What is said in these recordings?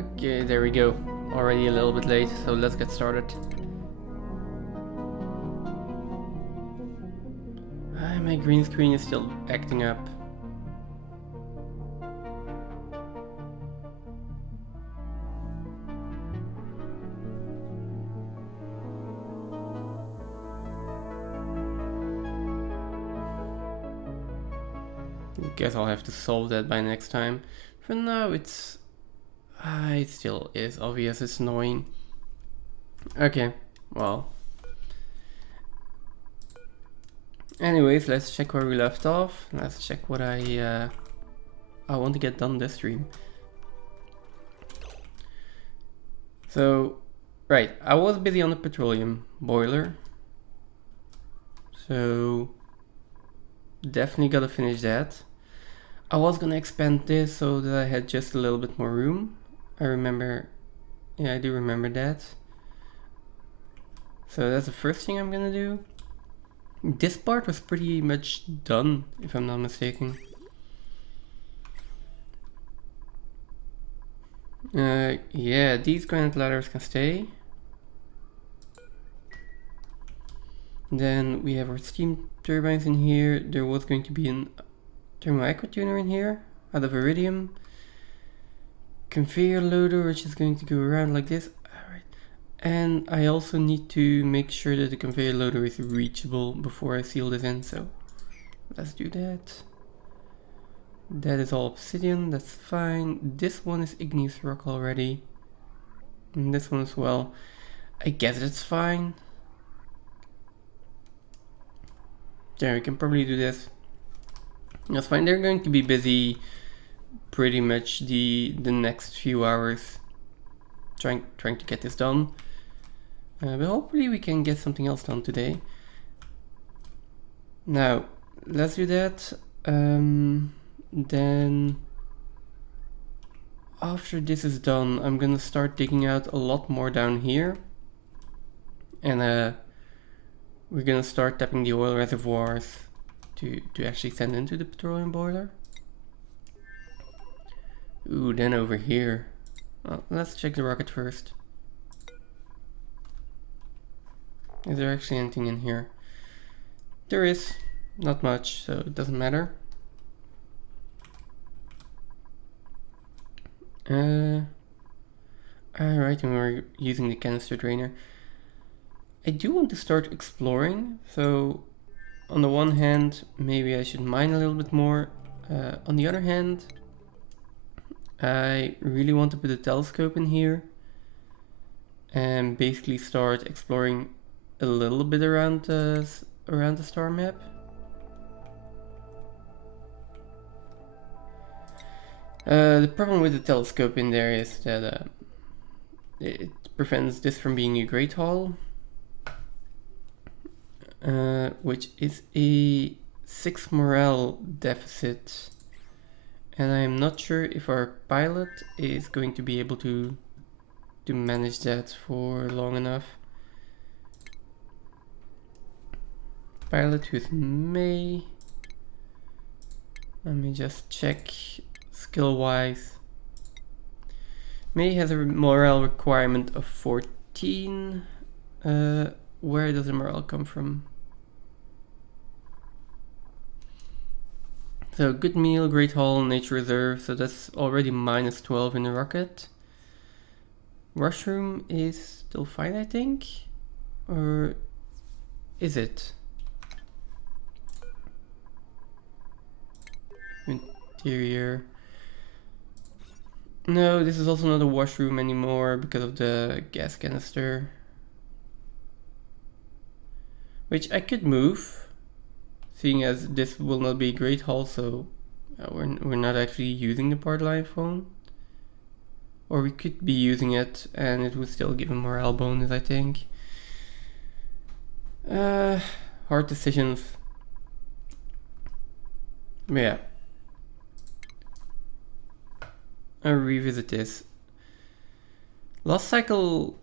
Okay, there we go. Already a little bit late, so let's get started. My green screen is still acting up. Guess I'll have to solve that by next time. For now, it still is obvious. It's annoying. Okay, well. Anyways, let's check where we left off. Let's check what I want to get done this stream. So, right, I was busy on the petroleum boiler. So, definitely gotta finish that. I was gonna expand this so that I had just a little bit more room. I do remember that. So that's the first thing I'm gonna do. This part was pretty much done, if I'm not mistaken. Yeah, these granite ladders can stay. Then we have our steam turbines in here. There was going to be a thermal echo tuner in here out of iridium. Conveyor loader, which is going to go around like this. Alright. And I also need to make sure that the conveyor loader is reachable before I seal this in, so let's do that. That is all obsidian, that's fine. This one is igneous rock already. And this one as well. I guess that's fine. Yeah, we can probably do this. That's fine. They're going to be busy pretty much the next few hours trying to get this done. But hopefully we can get something else done today. Now, let's do that. Then after this is done, I'm gonna start digging out a lot more down here. And we're gonna start tapping the oil reservoirs to actually send into the petroleum boiler. Ooh, then over here. Well, let's check the rocket first. Is there actually anything in here? There is. Not much, so it doesn't matter. Alright, and we're using the canister drainer. I do want to start exploring, so on the one hand, maybe I should mine a little bit more. On the other hand, I really want to put a telescope in here and basically start exploring a little bit around the star map. The problem with the telescope in there is that it prevents this from being a Great Hall. Which is a 6 morale deficit, and I'm not sure if our pilot is going to be able to manage that for long enough. Pilot with May. Let me just check skill wise. May has a morale requirement of 14. Where does the morale come from? So good meal, great haul, nature reserve, so that's already minus 12 in the rocket. Rushroom is still fine, I think? Or is it? Interior. No, this is also not a washroom anymore because of the gas canister. Which I could move, seeing as this will not be a great haul, so we're not actually using the part line phone. Or we could be using it and it would still give a morale bonus, I think. Hard decisions. But yeah. I'll revisit this. Last cycle,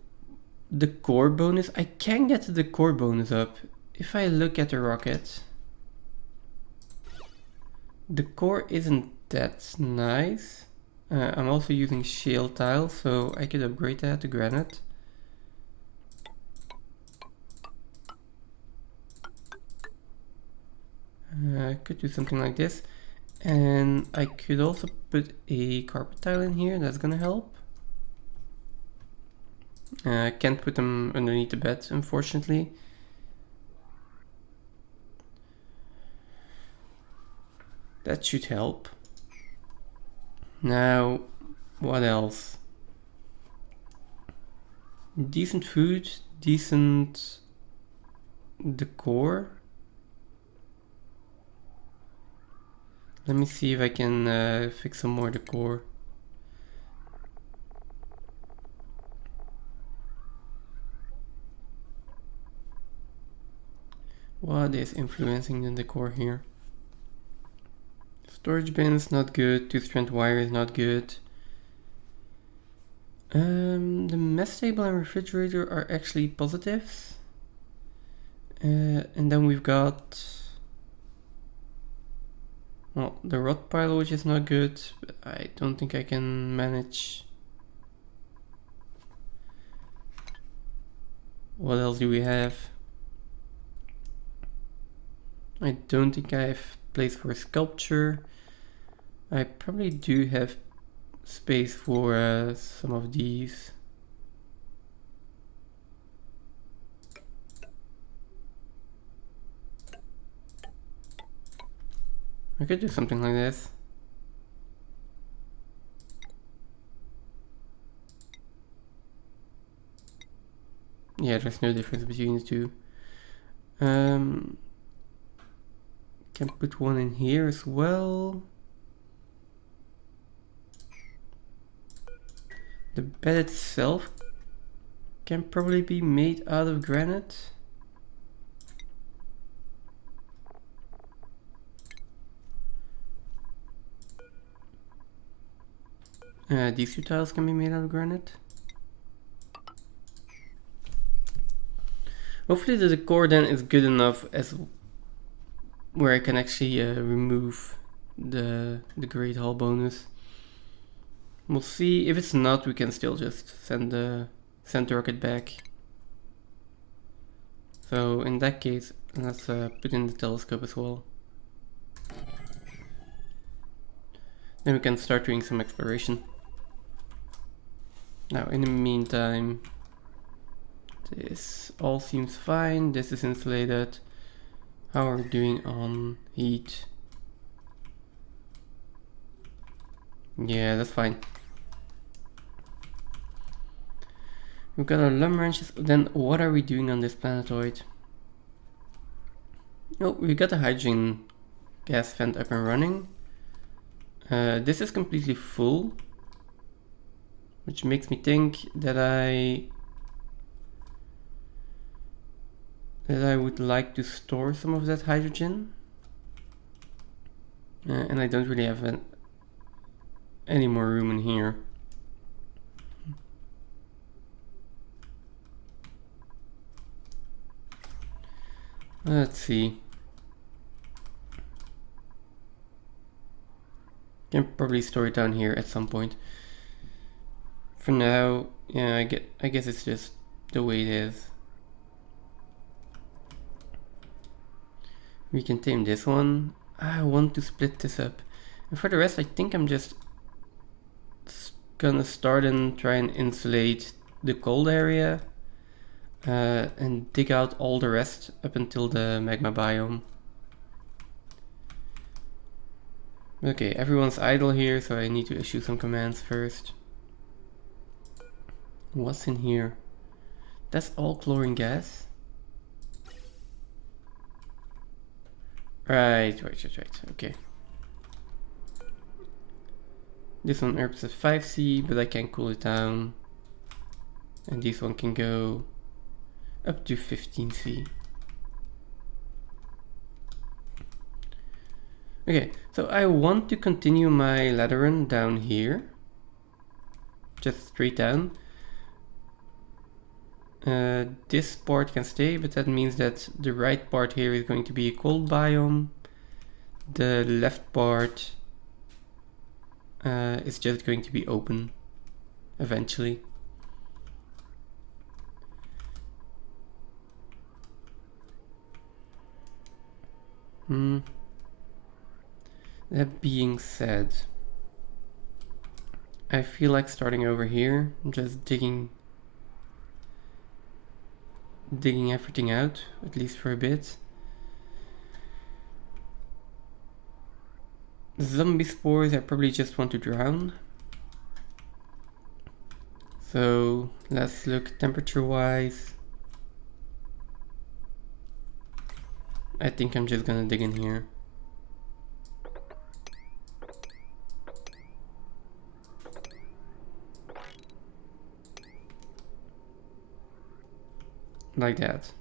the core bonus, I can get the core bonus up. If I look at the rocket, the core isn't that nice. I'm also using shale tile, so I could upgrade that to granite. I could do something like this. And I could also put a carpet tile in here, that's gonna help. I can't put them underneath the bed, unfortunately. That should help. Now, what else? Decent food, decent decor. Let me see if I can fix some more decor. What is influencing the decor here? Storage bins, not good. 2-strand wire is not good. The mess table and refrigerator are actually positives. And then we've got, well, the rod pile, which is not good, but I don't think I can manage. What else do we have? I don't think I have place for a sculpture. I probably do have space for some of these. I could do something like this. Yeah, there's no difference between the two. Can put one in here as well. The bed itself can probably be made out of granite. These two tiles can be made out of granite. Hopefully the decor then is good enough as where I can actually remove the Great Hall bonus. We'll see. If it's not, we can still just send the rocket back. So in that case, let's put in the telescope as well. Then we can start doing some exploration. Now in the meantime, this all seems fine. This is insulated. How are we doing on heat? Yeah, that's fine. We've got our lumber wrenches. Then what are we doing on this planetoid? Oh, we got the hydrogen gas vent up and running. This is completely full, which makes me think that I would like to store some of that hydrogen. And I don't really have any more room in here. Let's see. Can probably store it down here at some point. For now, yeah, I guess it's just the way it is. We can tame this one. I want to split this up. And for the rest, I think I'm just gonna start and try and insulate the cold area. And dig out all the rest up until the magma biome. Okay, everyone's idle here, so I need to issue some commands first. What's in here? That's all chlorine gas. Right. Okay. This one herbs at 5C, but I can cool it down. And this one can go up to 15C. Okay, so I want to continue my ladder run down here. Just straight down. This part can stay, but that means that the right part here is going to be a cold biome. The left part is just going to be open eventually. That being said, I feel like starting over here, just digging everything out, at least for a bit. Zombie spores I probably just want to drown. So let's look temperature wise. I think I'm just gonna dig in here. Like that.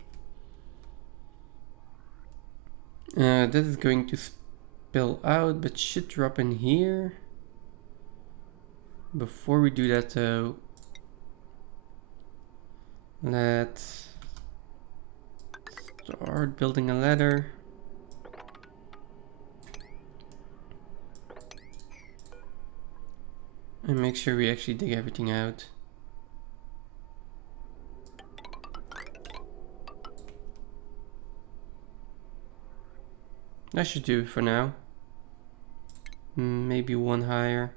That is going to spill out, but should drop in here. Before we do that though, let's start building a ladder. And make sure we actually dig everything out. That should do for now. Maybe one higher.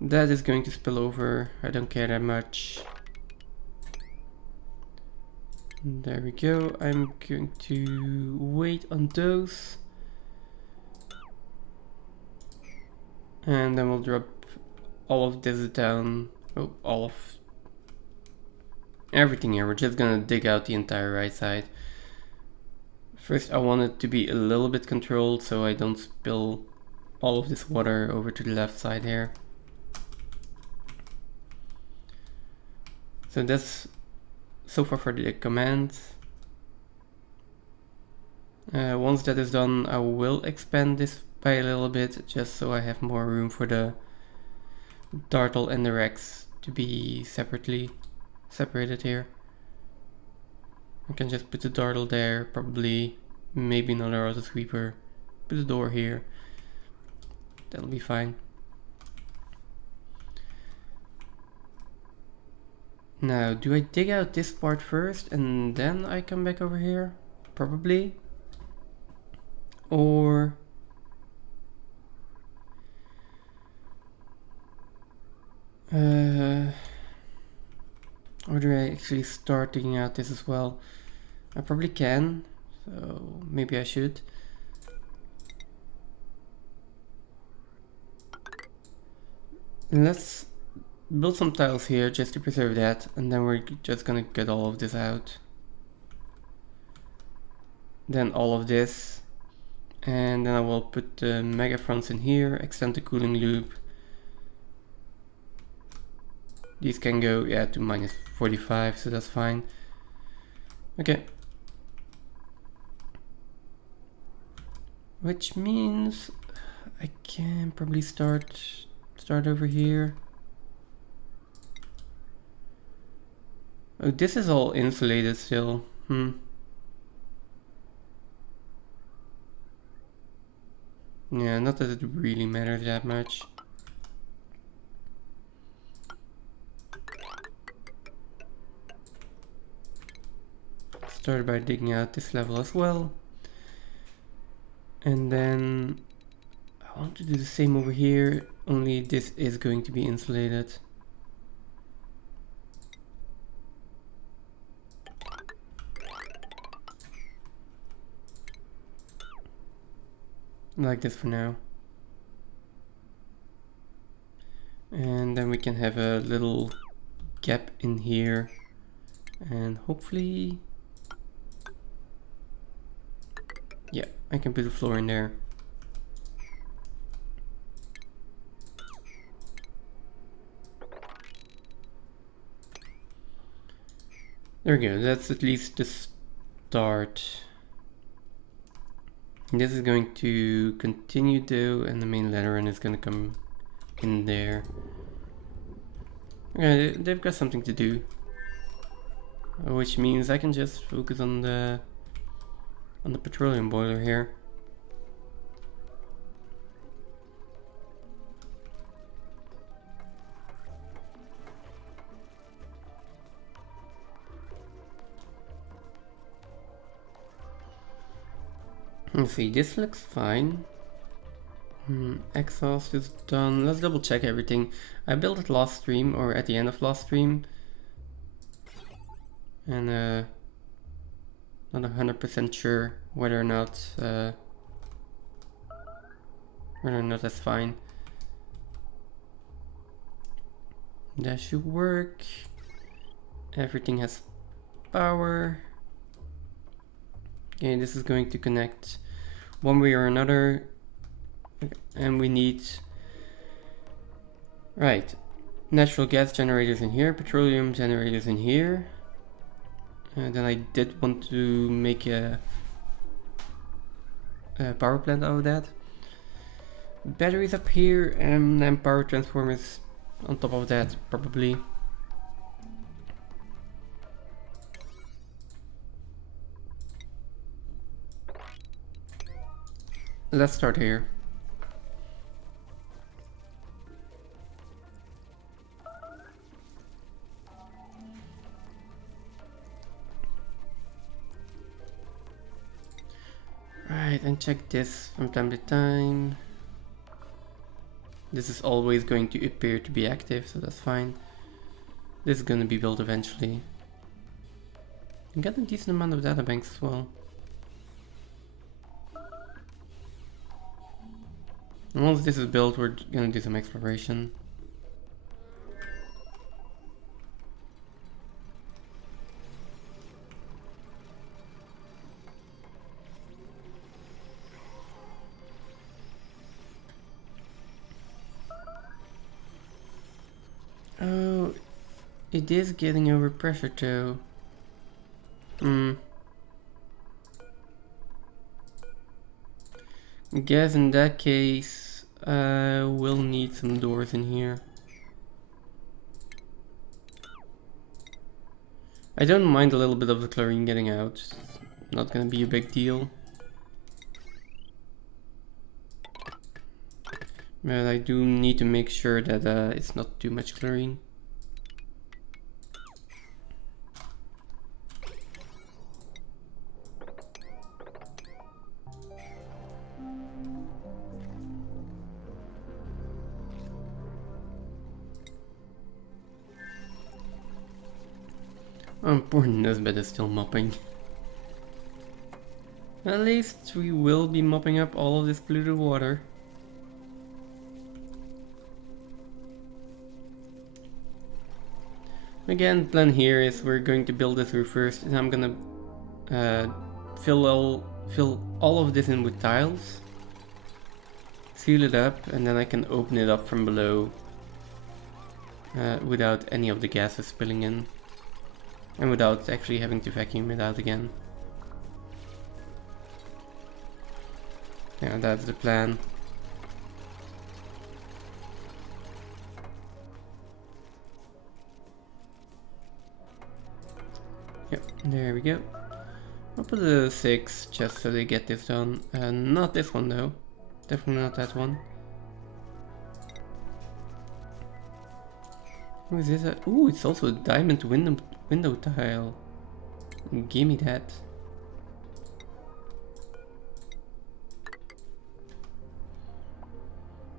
That is going to spill over. I don't care that much. There we go. I'm going to wait on those. And then we'll drop all of this down. Oh, all of everything here. We're just gonna dig out the entire right side. First, I want it to be a little bit controlled so I don't spill all of this water over to the left side here. So that's so far for the commands. Once that is done, I will expand this by a little bit, just so I have more room for the dartle and the Rex to be separated here. I can just put the dartle there, probably maybe another auto sweeper, put a door here, that'll be fine. Now, do I dig out this part first and then I come back over here? Probably. Or do I actually start digging out this as well? I probably can, so maybe I should. Let's build some tiles here just to preserve that, and then we're just gonna get all of this out. Then all of this, and then I will put the mega fronts in here, extend the cooling loop. These can go, yeah, to minus 45, so that's fine. Okay. Which means I can probably start over here. Oh, this is all insulated still. Yeah, not that it really matters that much. Start by digging out this level as well. And then I want to do the same over here, only this is going to be insulated. Like this for now. And then we can have a little gap in here, and hopefully, yeah, I can put a floor in there. There we go, that's at least the start. This is going to continue though, and the main ladder run is going to come in there. Okay, they've got something to do, which means I can just focus on the petroleum boiler here. Let's see, this looks fine. Exhaust is done. Let's double check everything. I built it last stream, or at the end of last stream. And not 100% sure whether or not that's fine. That should work. Everything has power. Okay, this is going to connect one way or another. And we need, right, natural gas generators in here, petroleum generators in here. And then I did want to make a power plant out of that. Batteries up here, and then power transformers on top of that, probably. Let's start here. Right, and check this from time to time. This is always going to appear to be active, so that's fine. This is going to be built eventually. You get a decent amount of data banks as well. And once this is built, we're going to do some exploration. Oh, it is getting over pressure too. I guess in that case, we'll need some doors in here. I don't mind a little bit of the chlorine getting out. Not gonna be a big deal. But I do need to make sure that it's not too much chlorine. Oh, poor Nesbeth is still mopping. At least we will be mopping up all of this polluted water. Again, plan here is we're going to build this roof first, and I'm gonna fill all of this in with tiles, seal it up, and then I can open it up from below without any of the gases spilling in, and without actually having to vacuum it out again. Yeah, that's the plan. Yep, there we go. I'll put a 6 just so they get this done. Not this one though. Definitely not that one. What is this? Ooh, it's also a diamond window tile. Gimme that.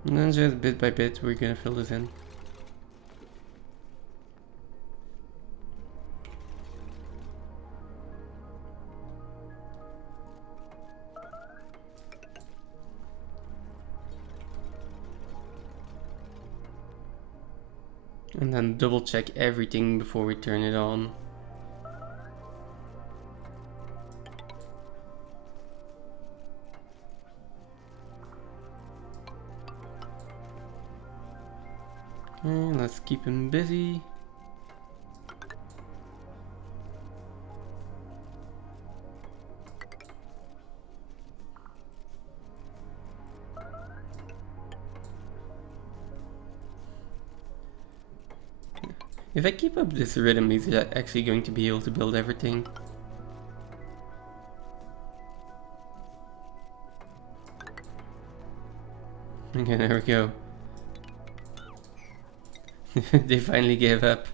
And then just bit by bit we're gonna fill this in. And then double check everything before we turn it on. And let's keep him busy. If I keep up this rhythm, he's actually going to be able to build everything. Okay, there we go. They finally gave up.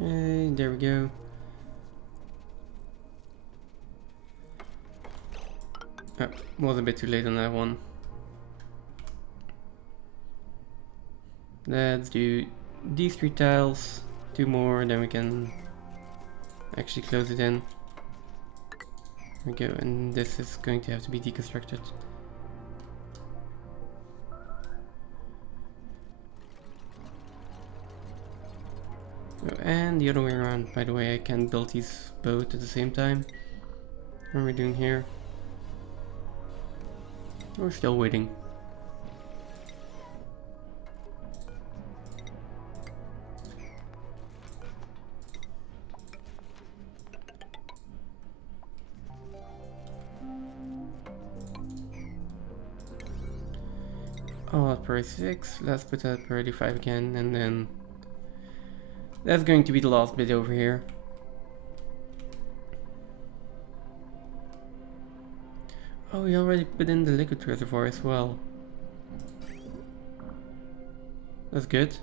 Okay, there we go. Oh, was a bit too late on that one. Let's do these 3 tiles, 2 more, then we can actually close it in. There we go, and this is going to have to be deconstructed. Oh, and the other way around, by the way, I can build these both at the same time. What are we doing here? We're still waiting. Oh, priority 6, let's put that priority 5 again, and then that's going to be the last bit over here. Oh, we already put in the liquid reservoir as well. That's good.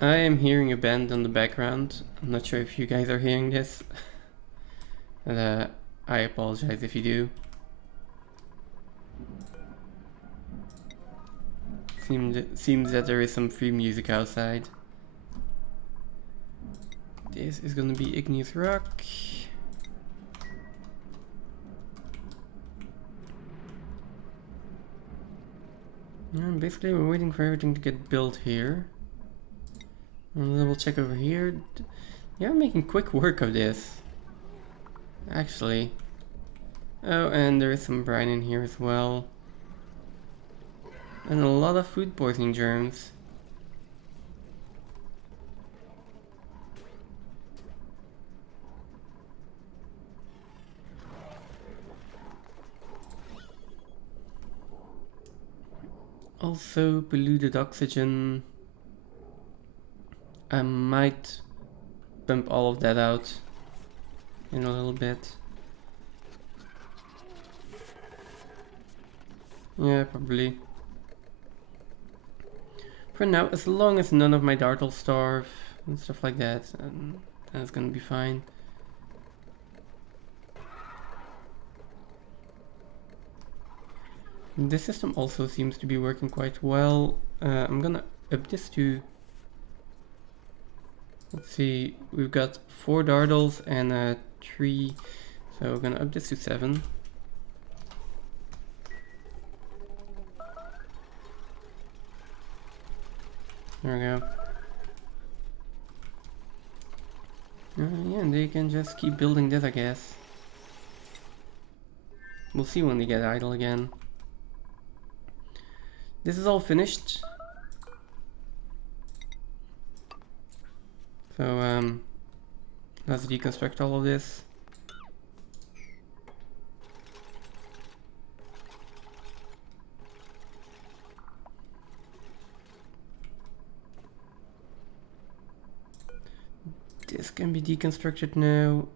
I am hearing a band on the background. I'm not sure if you guys are hearing this. But, I apologize if you do. Seems that there is some free music outside. This is gonna be igneous rock. And basically we're waiting for everything to get built here. And then we'll check over here. Yeah, I'm making quick work of this. Actually. Oh, and there is some brine in here as well. And a lot of food poisoning germs. Also polluted oxygen. I might pump all of that out in a little bit. Yeah, probably. For now, as long as none of my dartles starve and stuff like that, then it's gonna be fine. This system also seems to be working quite well. I'm gonna up this to... Let's see, we've got 4 dartles and 3, so we're gonna up this to 7. There we go. Yeah, and they can just keep building this, I guess. We'll see when they get idle again. This is all finished. So, let's deconstruct all of this. This can be deconstructed now.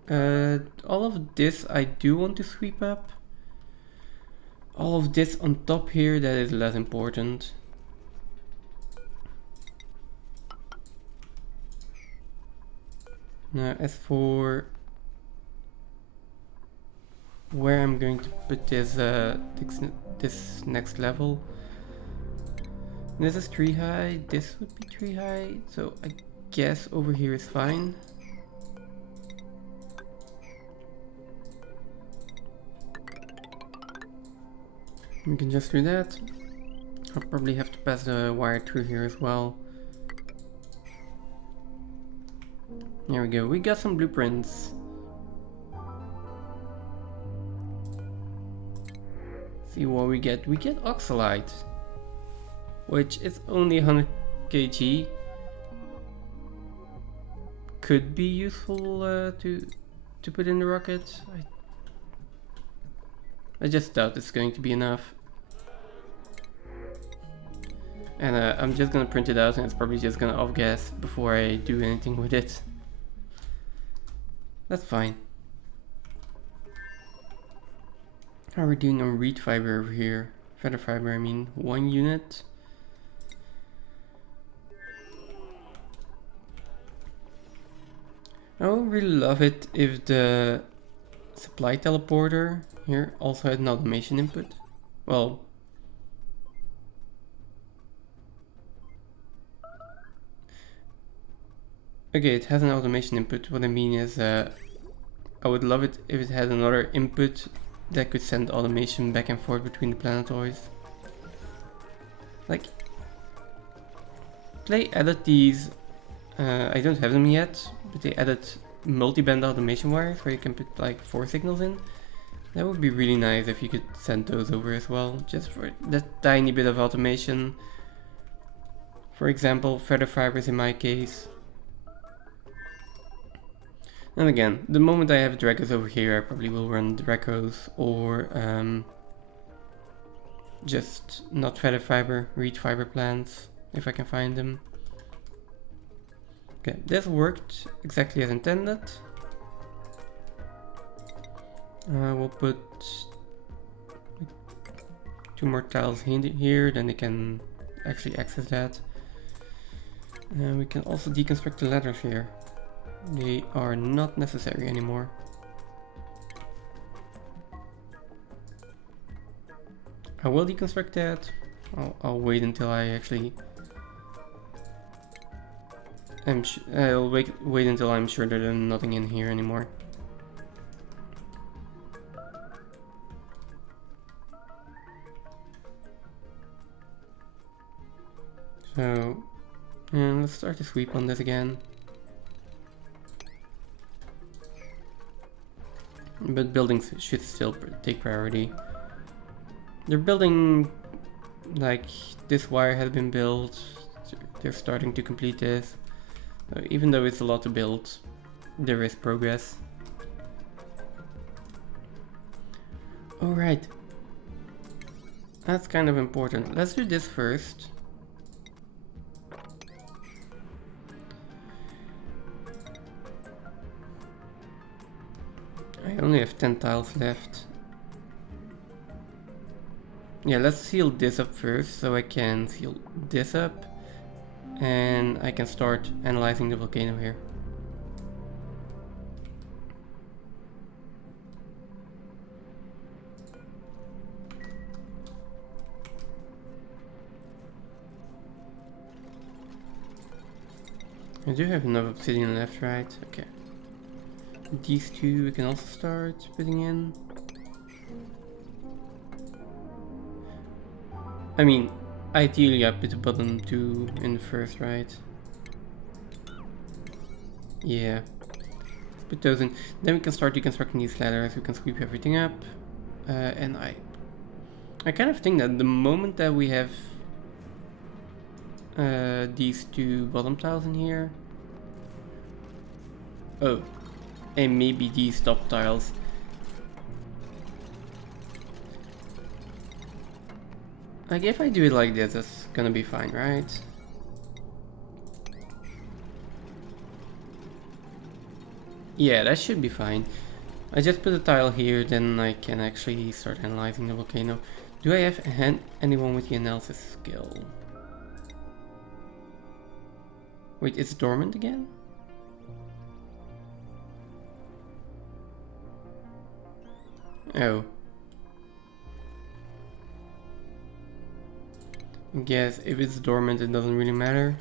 All of this I do want to sweep up. All of this on top here, that is less important. Now, as for where I'm going to put this this next level, this is 3 high, this would be 3 high, so I guess over here is fine. We can just do that. I'll probably have to pass the wire through here as well. There we go, we got some blueprints. See what we get. We get oxalite, which is only 100 kg. Could be useful to put in the rocket. I just doubt it's going to be enough. And I'm just gonna print it out and it's probably just gonna off-gas before I do anything with it. That's fine. How are we doing on reed fiber over here? Feather fiber, I mean, 1 unit. I would really love it if the supply teleporter here also had an automation input. Well, okay, it has an automation input. What I mean is, I would love it if it had another input that could send automation back and forth between the planetoids. Like, they added these, I don't have them yet, but they added multi-band automation wires where you can put like 4 signals in. That would be really nice if you could send those over as well, just for that tiny bit of automation. For example, feather fibers in my case. And again, the moment I have Dragos over here, I probably will run Dragos or just not feather fiber, reed fiber plants, if I can find them. Okay, this worked exactly as intended. We'll put 2 more tiles here, then they can actually access that. And we can also deconstruct the ladders here. They are not necessary anymore. I will deconstruct that. I'll wait until I actually I'll wait until I'm sure that there's nothing in here anymore. So, let's start the sweep on this again. But buildings should still take priority. They're building, like, this wire has been built. They're starting to complete this. Even though it's a lot to build, there is progress. Alright. That's kind of important. Let's do this first. I only have 10 tiles left. Yeah, let's seal this up first so I can seal this up and I can start analyzing the volcano here. I do have enough obsidian left, right? Okay. These 2 we can also start putting in. I mean, ideally I put the bottom 2 in first, right? Yeah. Let's put those in. Then we can start deconstructing these ladders. We can sweep everything up. And I kind of think that the moment that we have these 2 bottom tiles in here. Oh. And maybe these top tiles. Like, if I do it like this, it's gonna be fine, right? Yeah, that should be fine. I just put a tile here, then I can actually start analyzing the volcano. Do I have anyone with the analysis skill? Wait, it's dormant again? Oh. I guess if it's dormant it doesn't really matter.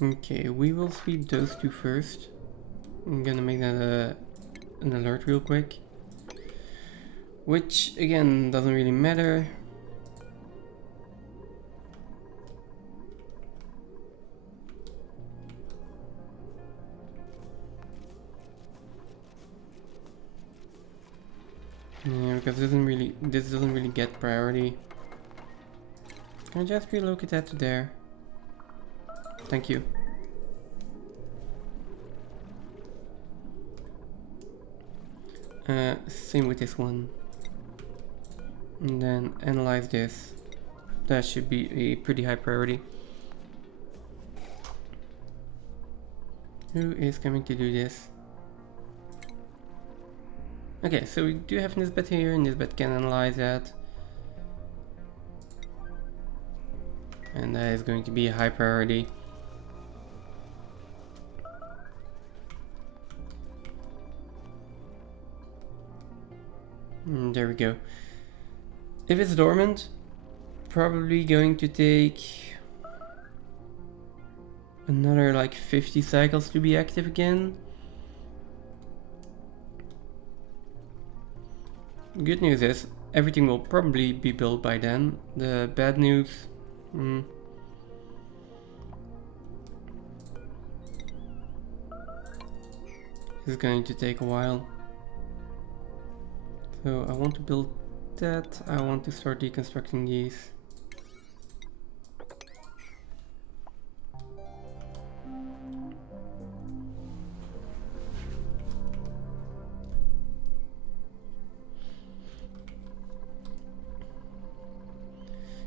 Okay, we will sweep those 2 first. I'm gonna make that an alert real quick. Which again doesn't really matter. Yeah, because this doesn't really get priority. Can I just relocate that to there? Thank you. Same with this one. And then analyze this. That should be a pretty high priority. Who is coming to do this? Okay, so we do have Nisbet here, and Nisbet can analyze that. And that is going to be a high priority. There we go. If it's dormant, probably going to take another like 50 cycles to be active again. Good news is everything will probably be built by then. The bad news, is going to take a while. So I want to build that. I want to start deconstructing these.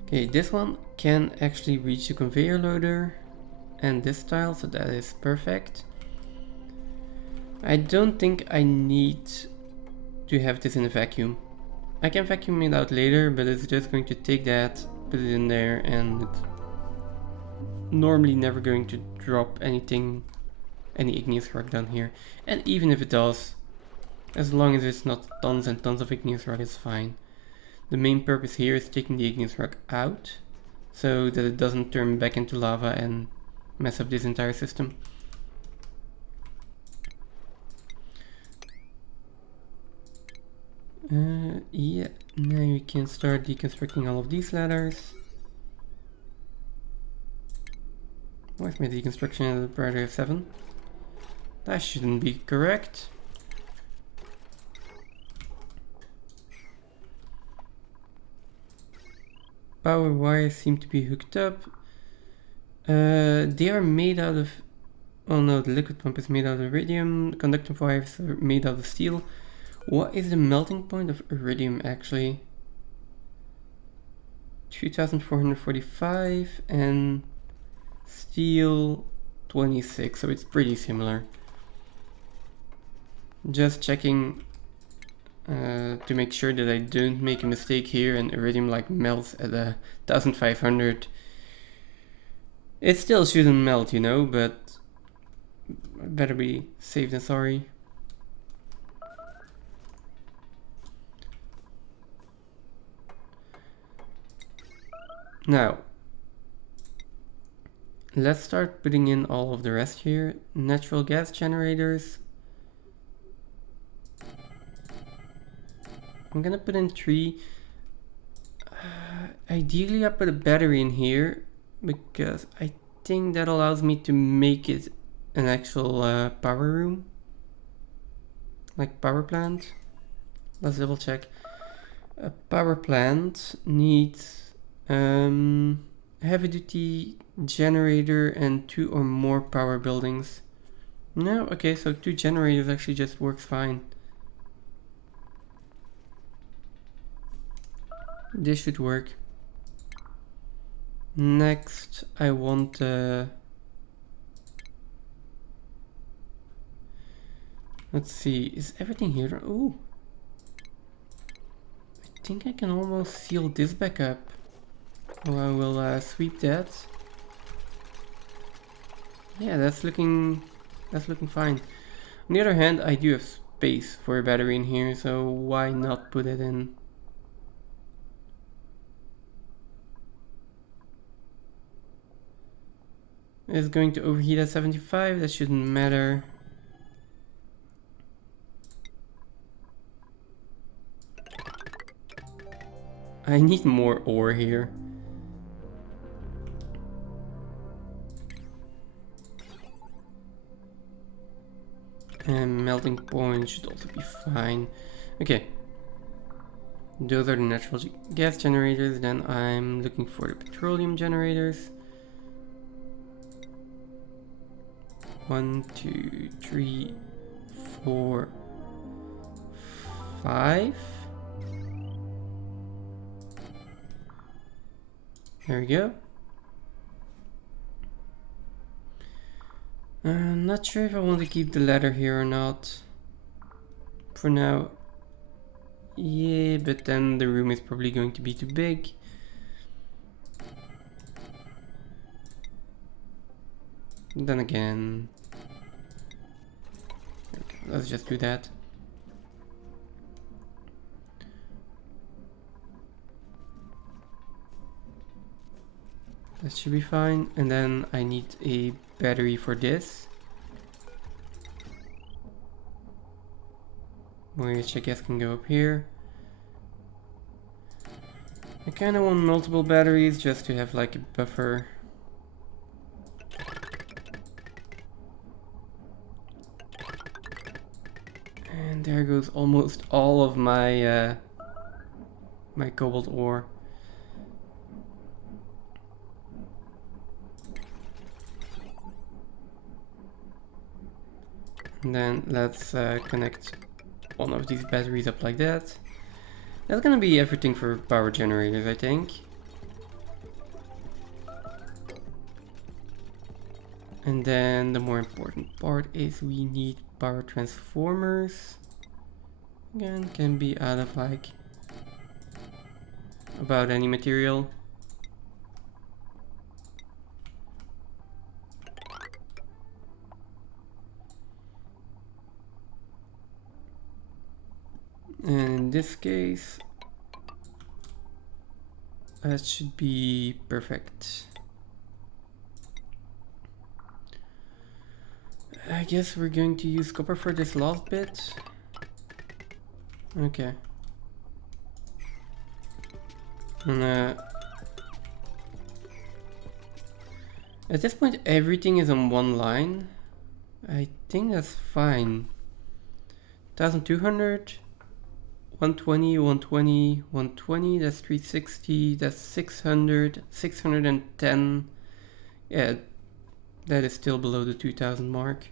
Okay, this one can actually reach the conveyor loader and this tile, so that is perfect. I don't think I need to have this in a vacuum. I can vacuum it out later, but it's just going to take that, put it in there, and it's normally never going to drop anything, any igneous rock down here. And even if it does, as long as it's not tons and tons of igneous rock, it's fine. The main purpose here is taking the igneous rock out, so that it doesn't turn back into lava and mess up this entire system. Yeah, now you can start deconstructing all of these ladders. Why is my deconstruction at a priority of 7? That shouldn't be correct. Power wires seem to be hooked up. They are made out of... Oh no, the liquid pump is made out of iridium. Conductive wires are made out of steel. What is the melting point of iridium actually? 2445 and steel 26, so it's pretty similar. Just checking to make sure that I don't make a mistake here and iridium like melts at 1500. It still shouldn't melt, you know, but better be safe than sorry. Now, let's start putting in all of the rest here. Natural gas generators. I'm gonna put in 3. Ideally I put a battery in here because I think that allows me to make it an actual power room. Like power plant. Let's double check. A power plant needs heavy duty generator and 2 or more power buildings. No, okay, so 2 generators actually just works fine. This should work. Next, I want let's see, is everything here? Ooh, I think I can almost seal this back up. Oh, I will sweep that. Yeah, that's looking fine. On the other hand, I do have space for a battery in here, so why not put it in? It's going to overheat at 75, that shouldn't matter. I need more ore here. And melting point should also be fine. Okay. Those are the natural gas generators. Then I'm looking for the petroleum generators. 1, 2, 3, 4, 5. There we go. I'm not sure if I want to keep the ladder here or not. For now, yeah, but then the room is probably going to be too big. Then again, okay, let's just do that. That should be fine. And then I need a battery for this, which I guess can go up here. I kind of want multiple batteries just to have like a buffer. And there goes almost all of my my cobalt ore. And then let's connect one of these batteries up like that. That's gonna be everything for power generators, I think. And then the more important part is we need power transformers. Again, can be out of like about any material. And in this case, that should be perfect. I guess we're going to use copper for this last bit. Okay. And at this point everything is on one line. I think that's fine. 1200, 120, 120, 120, that's 360, that's 600, 610. Yeah, that is still below the 2000 mark.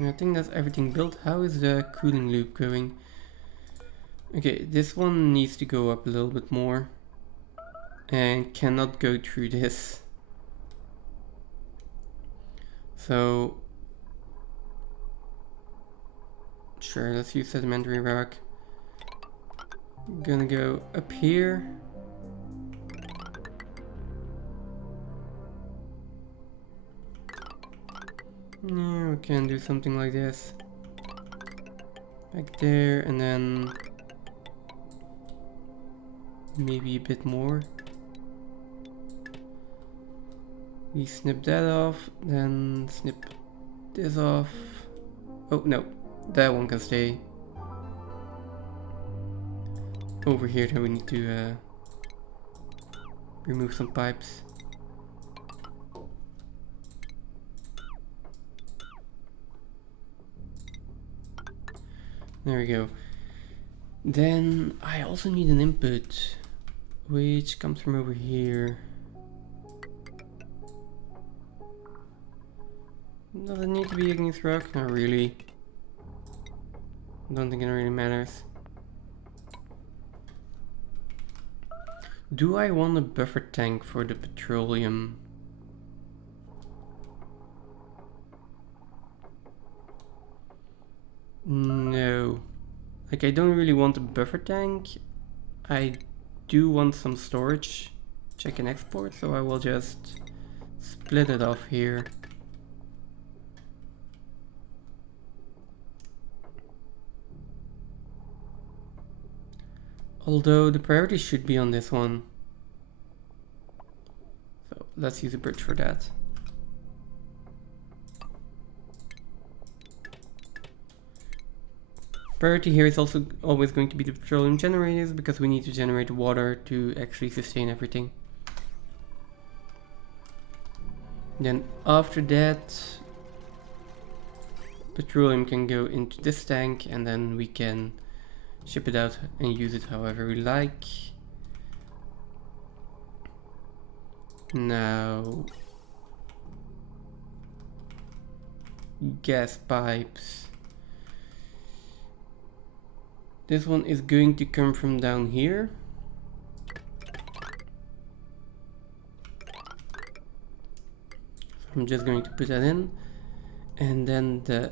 I think that's everything built. How is the cooling loop going? Okay, this one needs to go up a little bit more and cannot go through this. So sure, let's use sedimentary rock. I'm gonna go up here. Yeah, we can do something like this. Like there, and then maybe a bit more. We snip that off, then snip this off. Oh no, that one can stay. Over here then we need to remove some pipes. There we go. Then I also need an input, which comes from over here. Does it need to be igneous rock? Not really. Don't think it really matters. Do I want a buffer tank for the petroleum? No. Like, I don't really want a buffer tank. I do want some storage, check and export, so I will just split it off here. Although the priority should be on this one. So let's use a bridge for that. Priority here is also always going to be the petroleum generators, because we need to generate water to actually sustain everything. Then after that, petroleum can go into this tank, and then we can ship it out and use it however we like. Now, gas pipes. This one is going to come from down here. So I'm just going to put that in. And then the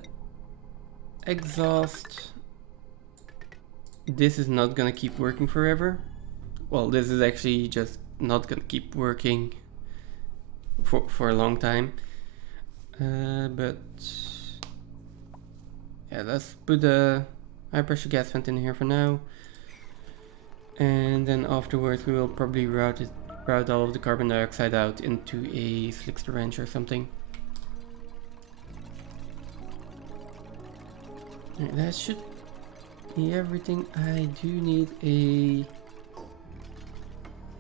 exhaust. This is not gonna keep working forever. Well, this is actually just not gonna keep working for a long time. But yeah, let's put a high pressure gas vent in here for now. And then afterwards we will probably route all of the carbon dioxide out into a slickster wrench or something. Right, that should be everything. I do need a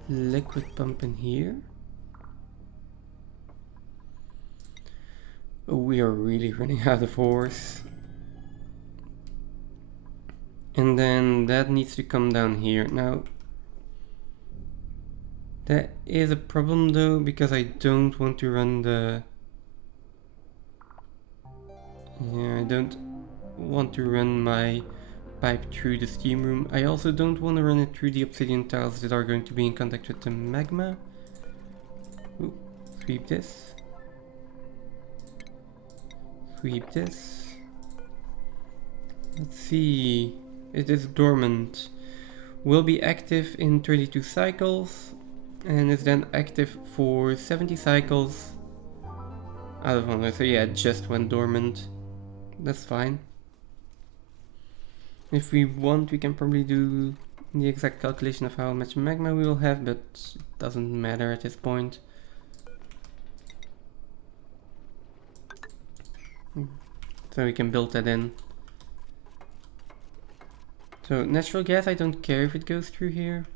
liquid pump in here. Oh, we are really running out of ores. And then that needs to come down here. Now, that is a problem though, because I don't want to run the... Yeah, I don't want to run my pipe through the steam room. I also don't want to run it through the obsidian tiles that are going to be in contact with the magma. Ooh, sweep this. Sweep this. Let's see. It is dormant. Will be active in 32 cycles and is then active for 70 cycles out of 100. So yeah, it just went dormant. That's fine. If we want, we can probably do the exact calculation of how much magma we will have, but it doesn't matter at this point. So we can build that in. So natural gas, I don't care if it goes through here.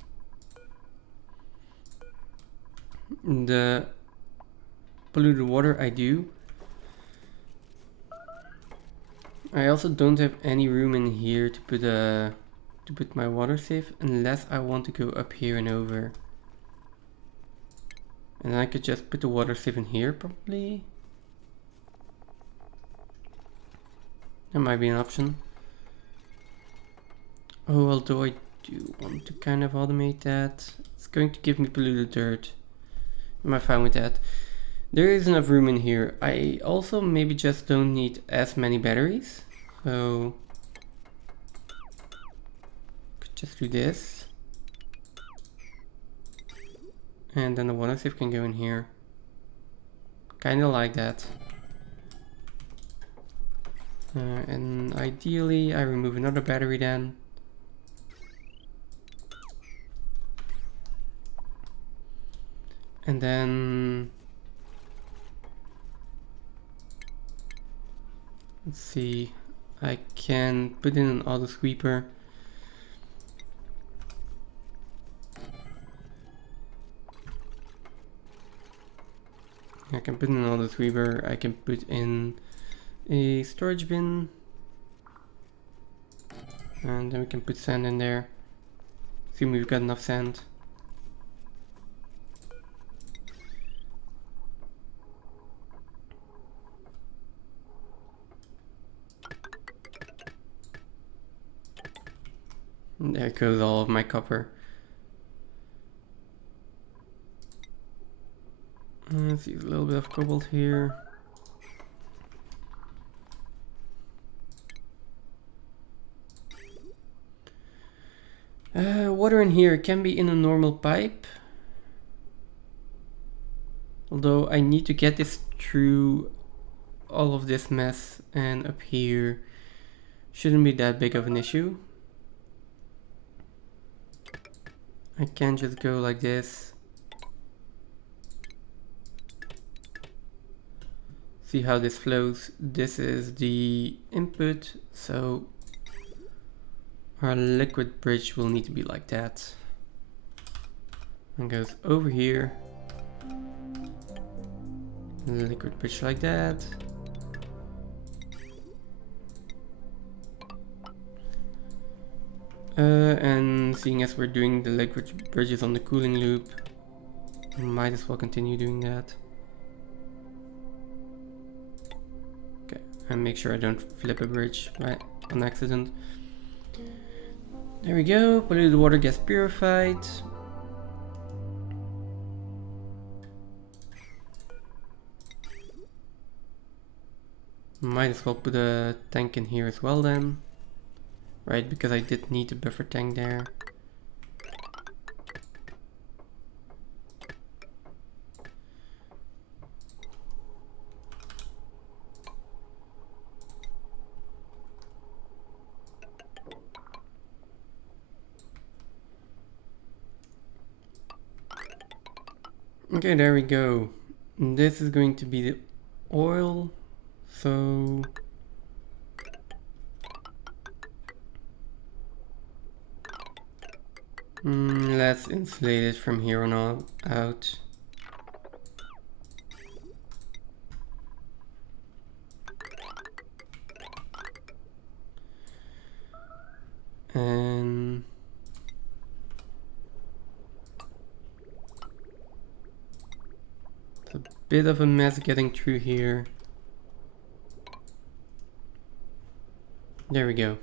The polluted water, I do. I also don't have any room in here to put my water safe unless I want to go up here and over. And I could just put the water safe in here probably. That might be an option. Oh, although I do want to kind of automate that. It's going to give me polluted dirt. Am I fine with that? There is enough room in here. I also maybe just don't need as many batteries. So could just do this. And then the water safe can go in here. Kinda like that. And ideally I remove another battery then. And then let's see, I can put in an auto sweeper. I can put in an auto sweeper. I can put in a storage bin, and then we can put sand in there. Assume we've got enough sand. And there goes all of my copper. Let's use a little bit of cobalt here. Water in here can be in a normal pipe. Although I need to get this through all of this mess, and up here shouldn't be that big of an issue. I can just go like this. See how this flows. This is the input, so our liquid bridge will need to be like that. And goes over here. Liquid bridge like that. And seeing as we're doing the liquid bridges on the cooling loop, Might as well continue doing that. Okay, and make sure I don't flip a bridge right on accident. There we go, polluted water gets purified. Might as well put a tank in here as well then. Right, because I did need a buffer tank there. Okay, there we go. This is going to be the oil. So let's insulate it from here on out. And it's a bit of a mess getting through here. There we go.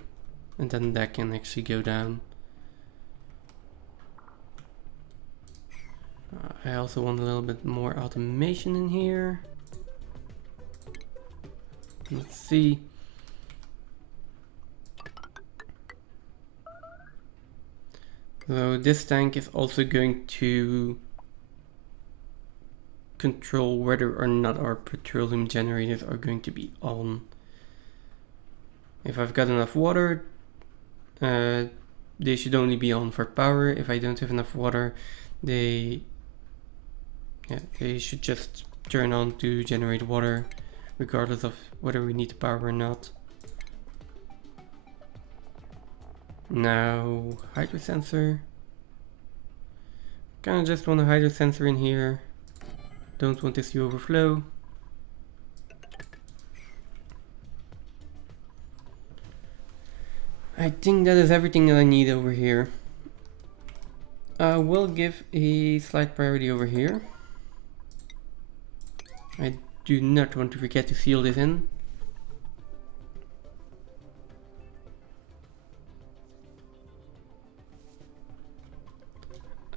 And then that can actually go down. I also want a little bit more automation in here. Let's see. So this tank is also going to control whether or not our petroleum generators are going to be on. If I've got enough water, they should only be on for power. If I don't have enough water, they should just turn on to generate water, regardless of whether we need the power or not. Now, hydro sensor. Kinda just want a hydro sensor in here. Don't want this to overflow. I think that is everything that I need over here. I will give a slight priority over here. I do not want to forget to seal this in.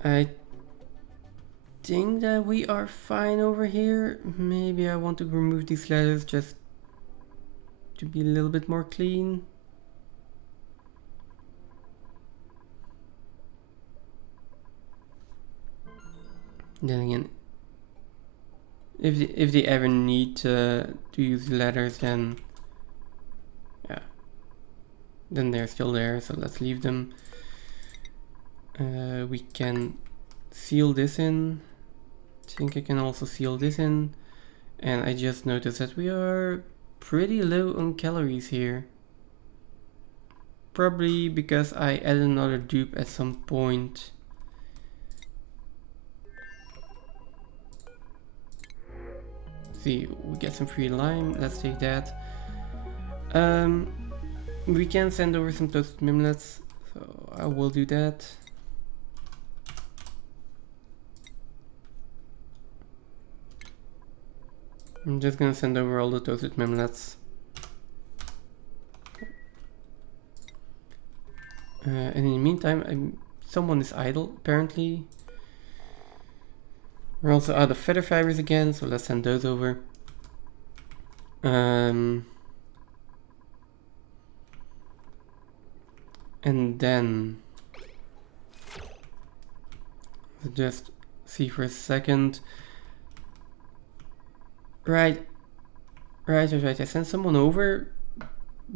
I think that we are fine over here. Maybe I want to remove these ladders just to be a little bit more clean. Then again, if they ever need to use ladders, then yeah, then they're still there. So let's leave them. We can seal this in. I think I can also seal this in. And I just noticed that we are pretty low on calories here. Probably because I added another dupe at some point. See, we get some free lime. Let's take that. We can send over some toasted mimlets, so I will do that. I'm just gonna send over all the toasted mimlets. And in the meantime, someone is idle apparently. We're also out of feather fibers again, so let's send those over. And then just see for a second. Right. I sent someone over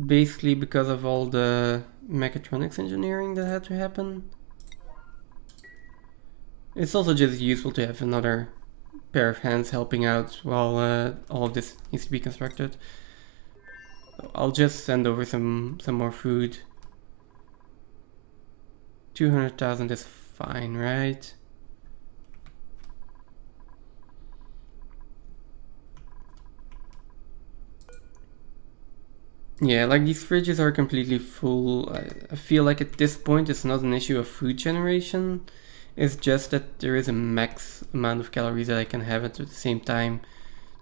basically because of all the mechatronics engineering that had to happen. It's also just useful to have another pair of hands helping out while all of this needs to be constructed. So I'll just send over some more food. 200,000 is fine, right? Yeah, like these fridges are completely full. I feel like at this point it's not an issue of food generation. It's just that there is a max amount of calories that I can have at the same time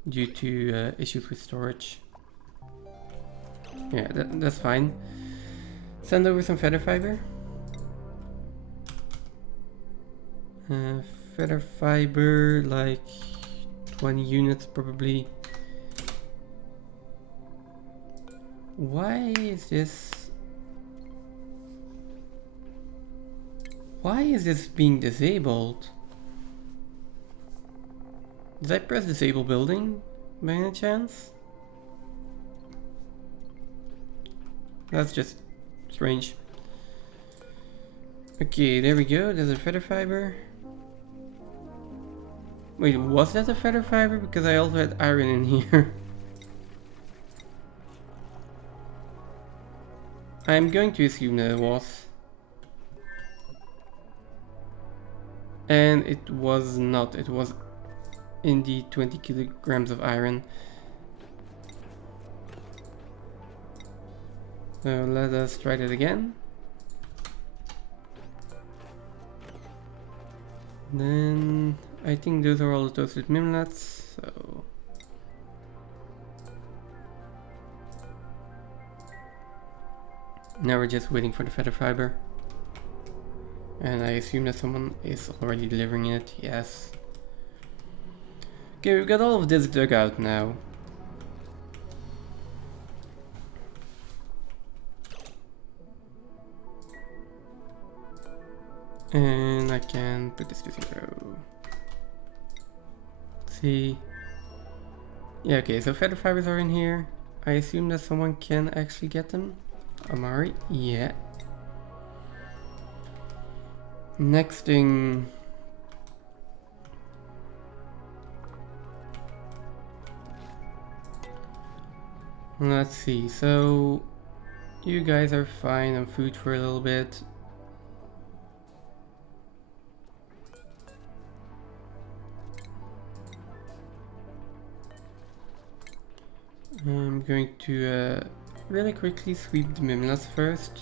due to issues with storage. Yeah, that's fine. Send over some feather fiber. Feather fiber, like 20 units probably. Why is this being disabled? Did I press disable building by any chance? That's just strange. Okay, there we go. There's a feather fiber. Wait, was that a feather fiber? Because I also had iron in here. I'm going to assume that it was. And it was not. It was indeed 20 kilograms of iron. So let us try that again. Then I think those are all the toasted mimlets, so now we're just waiting for the feather fiber. And I assume that someone is already delivering it, yes. Okay, we've got all of this dug out now. And I can put this to 0. See. Yeah, okay, so feather fibers are in here. I assume that someone can actually get them. Amari, yeah. Next thing. Let's see, so you guys are fine on food for a little bit. I'm going to really quickly sweep the mimlets first.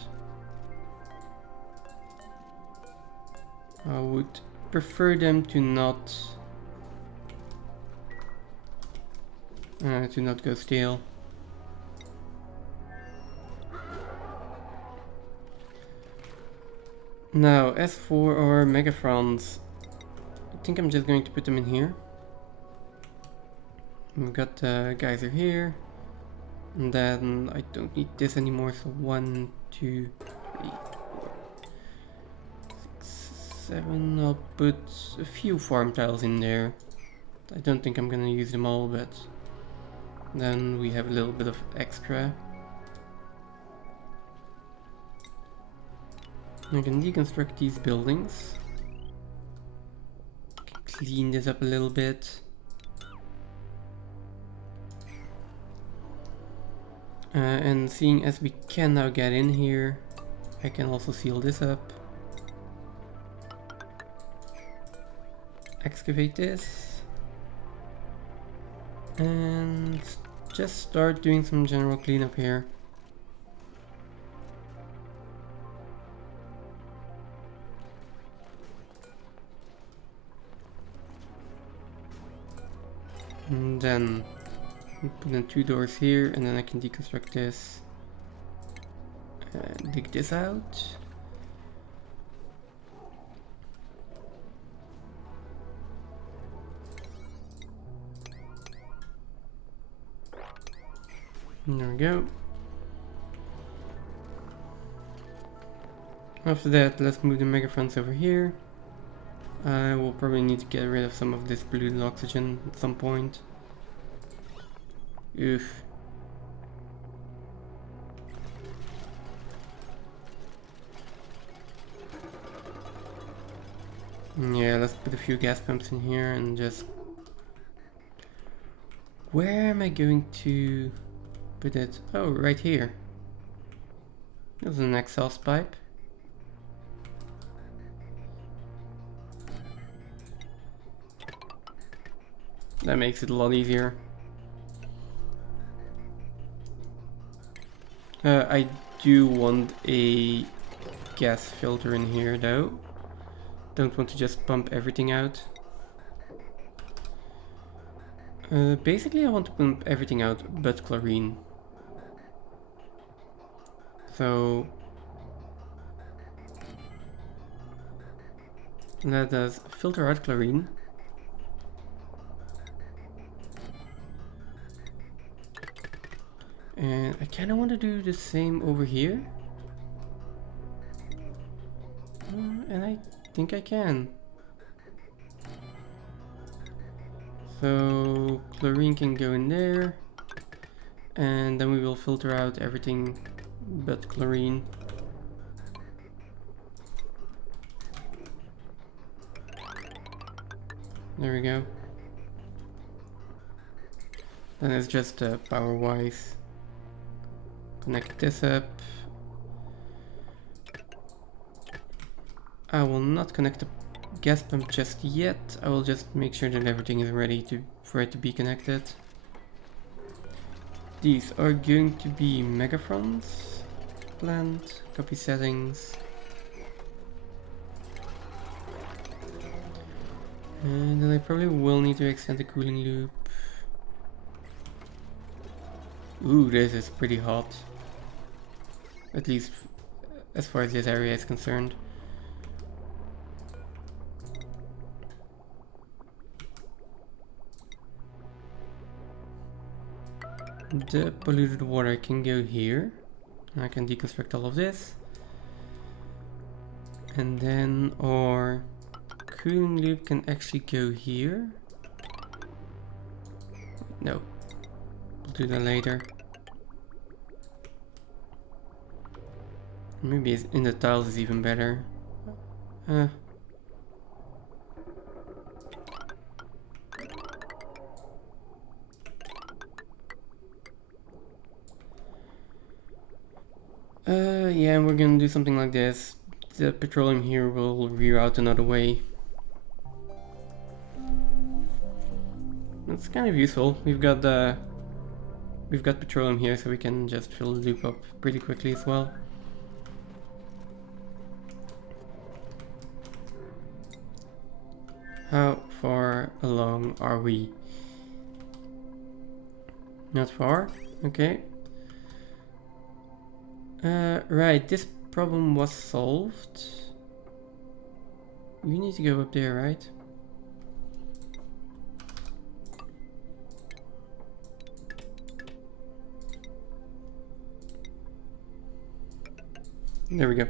I would prefer them to not go stale. Now, as for our megafrons, I think I'm just going to put them in here. We've got the geyser here, and then I don't need this anymore, so 1, 2, 3, 4, 6, 7. I'll put a few farm tiles in there. I don't think I'm gonna use them all, but then we have a little bit of extra. I can deconstruct these buildings. Clean this up a little bit. And seeing as we can now get in here, I can also seal this up. Excavate this. And just start doing some general cleanup here. And then put in 2 doors here, and then I can deconstruct this and dig this out. And there we go. After that, let's move the megafronts over here. I will probably need to get rid of some of this polluted oxygen at some point. Oof. Yeah, let's put a few gas pumps in here and just... Where am I going to put it? Oh, right here. There's an exhaust pipe. That makes it a lot easier. I do want a gas filter in here though. don't want to just pump everything out. Basically I want to pump everything out but chlorine. So let us filter out chlorine. And I kind of want to do the same over here. And I think I can. So chlorine can go in there. And then we will filter out everything but chlorine. There we go. Then it's just power-wise. Connect this up. I will not connect the gas pump just yet. I will just make sure that everything is ready for it to be connected. These are going to be megafronts. Plant, copy settings. And then I probably will need to extend the cooling loop. Ooh, this is pretty hot. At least as far as this area is concerned. The polluted water can go here. I can deconstruct all of this. And then our cooling loop can actually go here. No, we'll do that later. Maybe it's in the tiles is even better. Yeah, and we're gonna do something like this. The petroleum here will reroute another way. It's kind of useful. We've got petroleum here, so we can just fill the loop up pretty quickly as well. How far along are we? Not far. Okay. Right, this problem was solved. You need to go up there, right? There we go.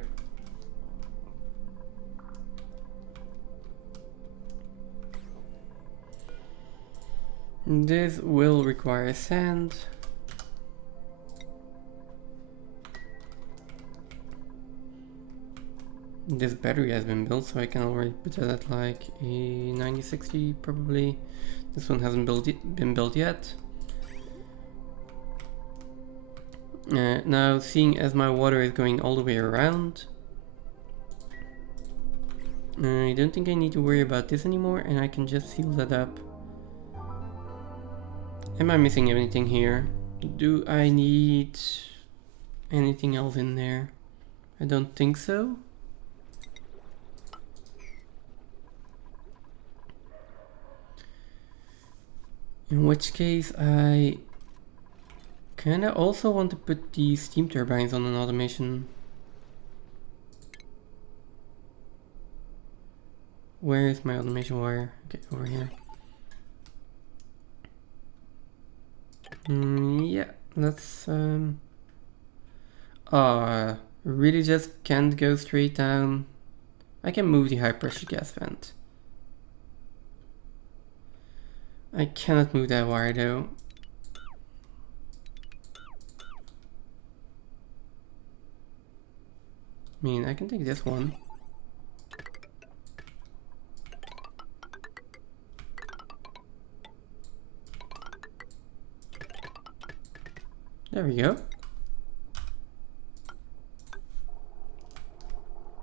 This will require sand. This battery has been built, so I can already put that at like a 9060 probably. This one hasn't been built yet. Now, seeing as my water is going all the way around, I don't think I need to worry about this anymore, and I can just seal that up. Am I missing anything here? Do I need anything else in there? I don't think so. In which case I kinda also want to put the steam turbines on an automation. Where is my automation wire? Okay, over here. Yeah, let's really just can't go straight down. I can move the high pressure gas vent. I cannot move that wire though. I mean, I can take this one. There we go.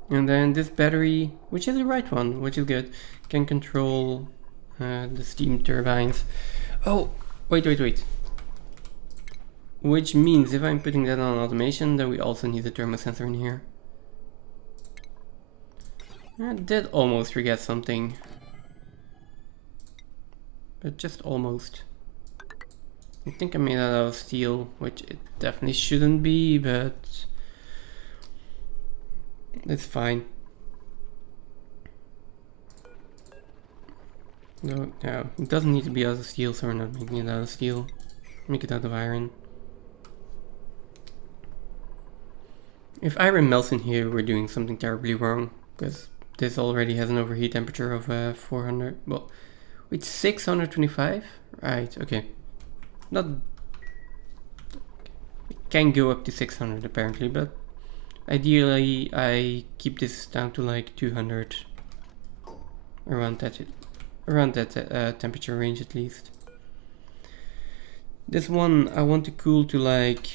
And then this battery, which is the right one, which is good, can control the steam turbines. Oh, wait. Which means if I'm putting that on automation, then we also need a thermosensor in here. I did almost forget something. But just almost. I think I made that out of steel, which it definitely shouldn't be, but it's fine. No, it doesn't need to be out of steel, so we're not making it out of steel. Make it out of iron. If iron melts in here, we're doing something terribly wrong, because this already has an overheat temperature of 400, well, with 625? Right, okay. Not... It can go up to 600 apparently, but ideally I keep this down to like 200. Around that temperature range at least. This one I want to cool to like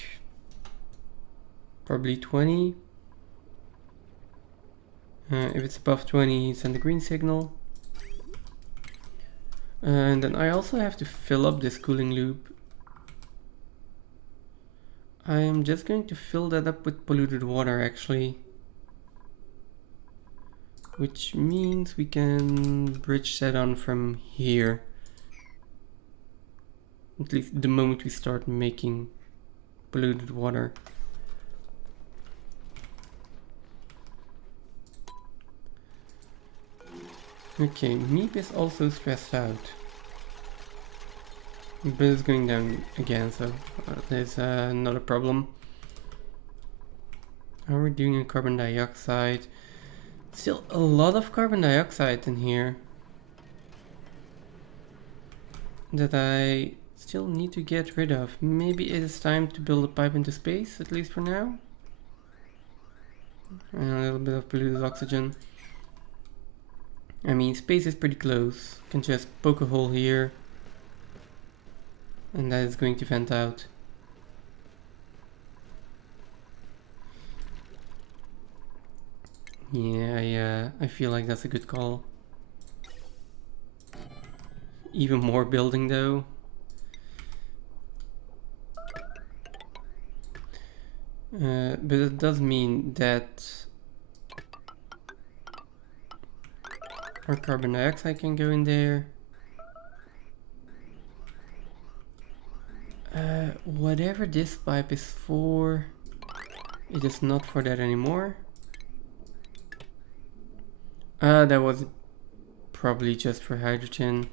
probably 20. If it's above 20, send a green signal. And then I also have to fill up this cooling loop. I am just going to fill that up with polluted water actually. Which means we can bridge that on from here. At least the moment we start making polluted water. Okay, Meep is also stressed out. But it's going down again, so there's not a problem. How are we doing in carbon dioxide? Still a lot of carbon dioxide in here that I still need to get rid of. Maybe it is time to build a pipe into space, at least for now. And a little bit of polluted oxygen. I mean, space is pretty close. Can just poke a hole here. And that is going to vent out. Yeah, I feel like that's a good call. Even more building though. But it does mean that our carbon dioxide can go in there. Whatever this pipe is for, it is not for that anymore. That was probably just for hydrogen.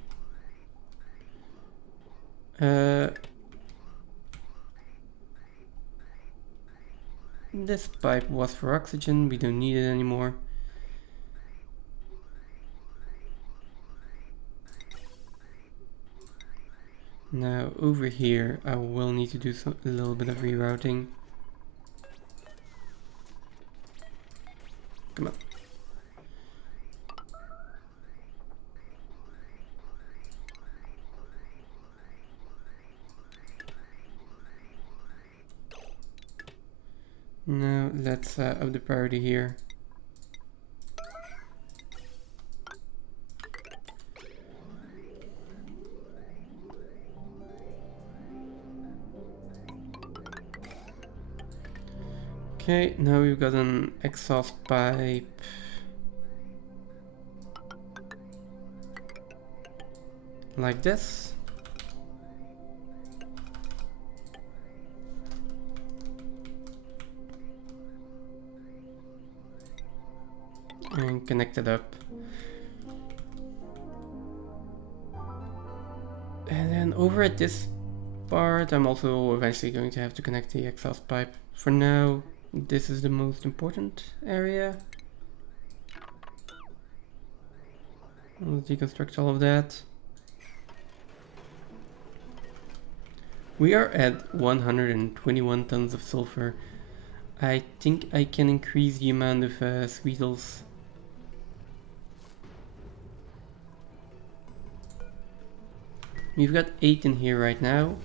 This pipe was for oxygen, we don't need it anymore. Now over here I will need to do a little bit of rerouting. Come on. Now let's up the priority here. Okay, now we've got an exhaust pipe. Like this. And connect it up. And then over at this part, I'm also eventually going to have to connect the exhaust pipe. For now, this is the most important area. I'll deconstruct all of that. We are at 121 tons of sulfur. I think I can increase the amount of sweetles. We've got 8 in here right now.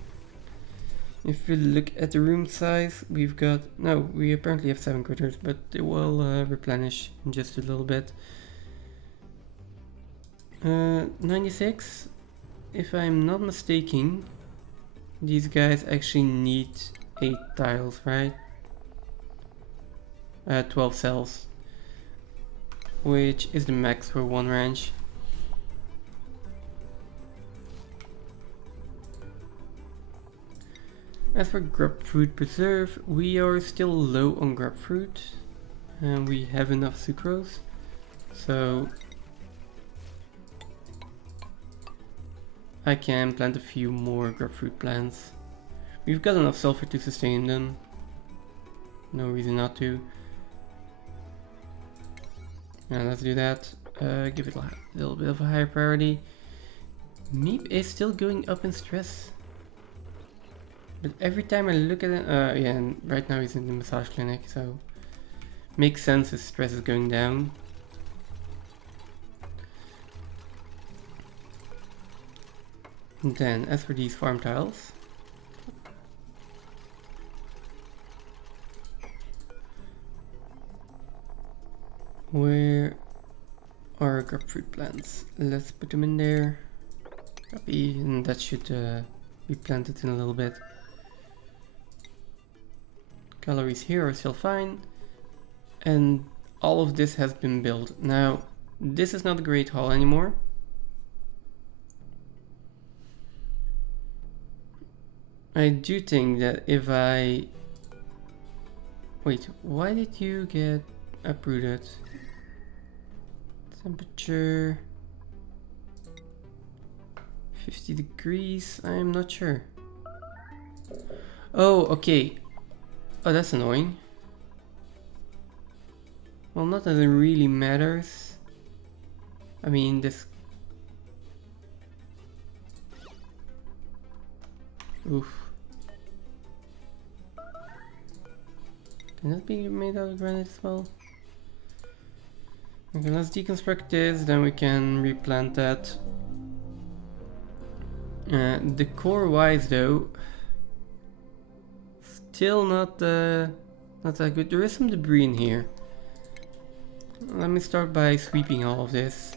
If we look at the room size, we've got... No, we apparently have 7 critters, but they will replenish in just a little bit. 96. If I'm not mistaken, these guys actually need 8 tiles, right? 12 cells. which is the max for one ranch. As for grapefruit preserve, we are still low on grapefruit and we have enough sucrose, so I can plant a few more grapefruit plants. We've got enough sulfur to sustain them, no reason not to. Now let's do that. Give it a little bit of a higher priority. Meep is still going up in stress. But every time I look at it, yeah, and right now he's in the massage clinic, so makes sense his stress is going down. And then, as for these farm tiles, where are grapefruit plants? Let's put them in there. Copy, and that should be planted in a little bit. Calories here are still fine, and all of this has been built. Now, this is not a great hall anymore. I do think that if I... Wait, why did you get uprooted? Temperature... 50 degrees, I am not sure. Oh, okay. Oh, that's annoying. Well, not that it really matters. I mean, this... Oof. Can that be made out of granite as well? Okay, let's deconstruct this, then we can replant that. Decor-wise though, still not that good. There is some debris in here. Let me start by sweeping all of this.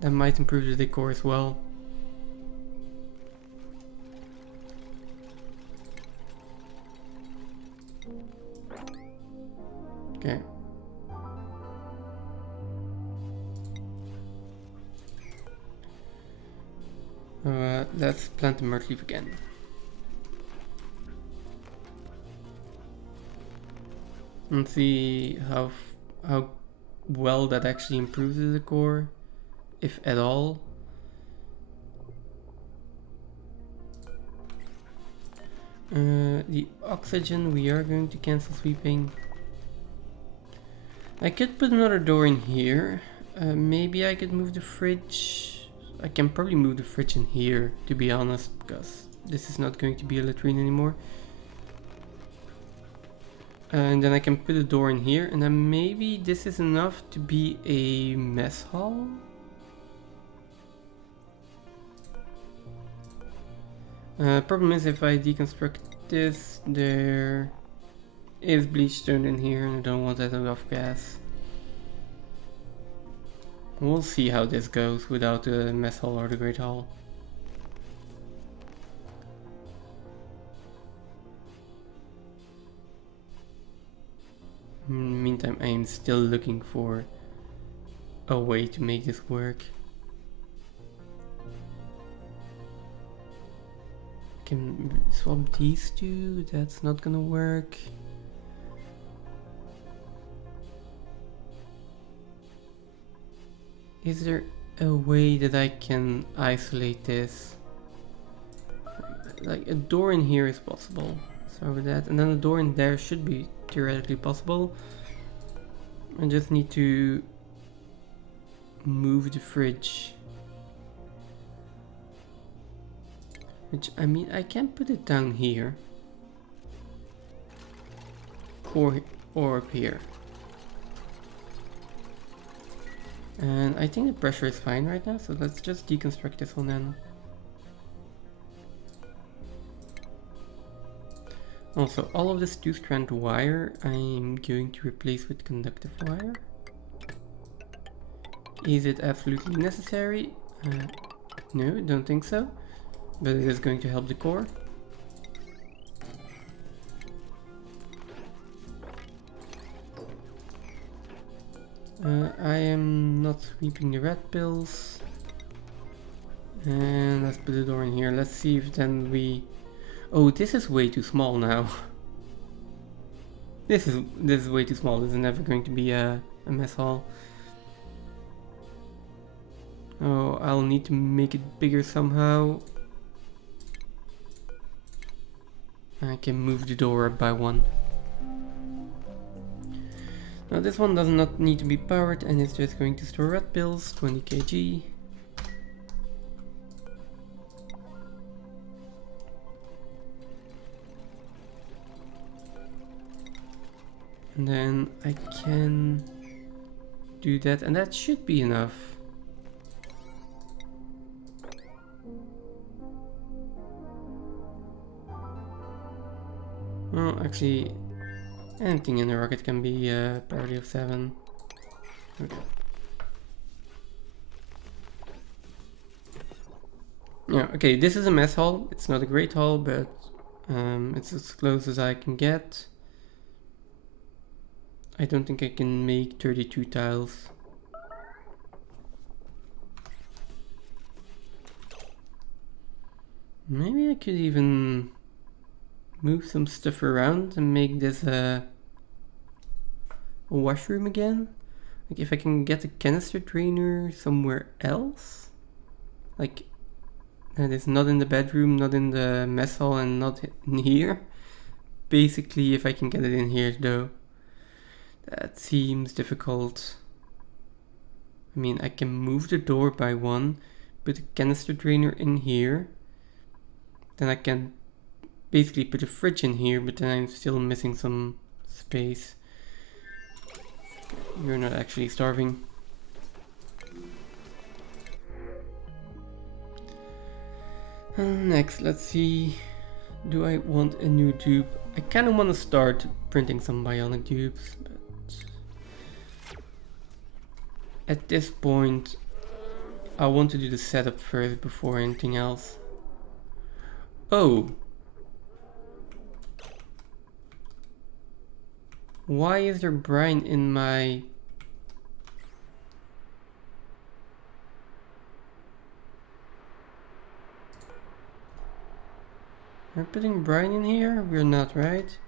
That might improve the decor as well. Okay. Let's plant the myrtle leaf again. And see how well that actually improves the decor, if at all. The oxygen we are going to cancel sweeping. I could put another door in here. Maybe I could move the fridge. I can probably move the fridge in here, to be honest, because this is not going to be a latrine anymore. And then I can put a door in here, and then maybe this is enough to be a mess hall? Problem is, if I deconstruct this, there is bleach stone in here, and I don't want that off gas. We'll see how this goes without the mess hall or the great hall. In the meantime, I am still looking for a way to make this work. Can swap these two, that's not gonna work. Is there a way that I can isolate this? Like a door in here is possible. So with that, and then a door in there should be theoretically possible. I just need to move the fridge. Which, I mean, I can put it down here. Or up here. And I think the pressure is fine right now, so let's just deconstruct this one then. Also, all of this 2-strand wire I'm going to replace with conductive wire. Is it absolutely necessary? No, don't think so. But it is going to help the core. I am not sweeping the red pills. And let's put the door in here. Let's see if then we... Oh, this is way too small now. This is way too small. This is never going to be a mess hall. Oh, I'll need to make it bigger somehow. I can move the door up by one. Now this one does not need to be powered and it's just going to store red pills, 20 kg. And then I can do that and that should be enough. Well, actually, anything in the rocket can be a priority of 7. Okay. Yeah, okay, this is a mess hall. It's not a great hall, but it's as close as I can get. I don't think I can make 32 tiles. Maybe I could even move some stuff around and make this a washroom again. Like if I can get a canister drainer somewhere else. Like that is not in the bedroom, not in the mess hall and not in here. Basically if I can get it in here though. That seems difficult. I mean I can move the door by one, put a canister drainer in here. Then I can basically put a fridge in here, but then I'm still missing some space. You're not actually starving. Next, let's see. Do I want a new dupe? I kind of want to start printing some bionic dupes, but at this point, I want to do the setup first before anything else. Oh! Why is there brine in my... We're putting brine in here? We're not, right?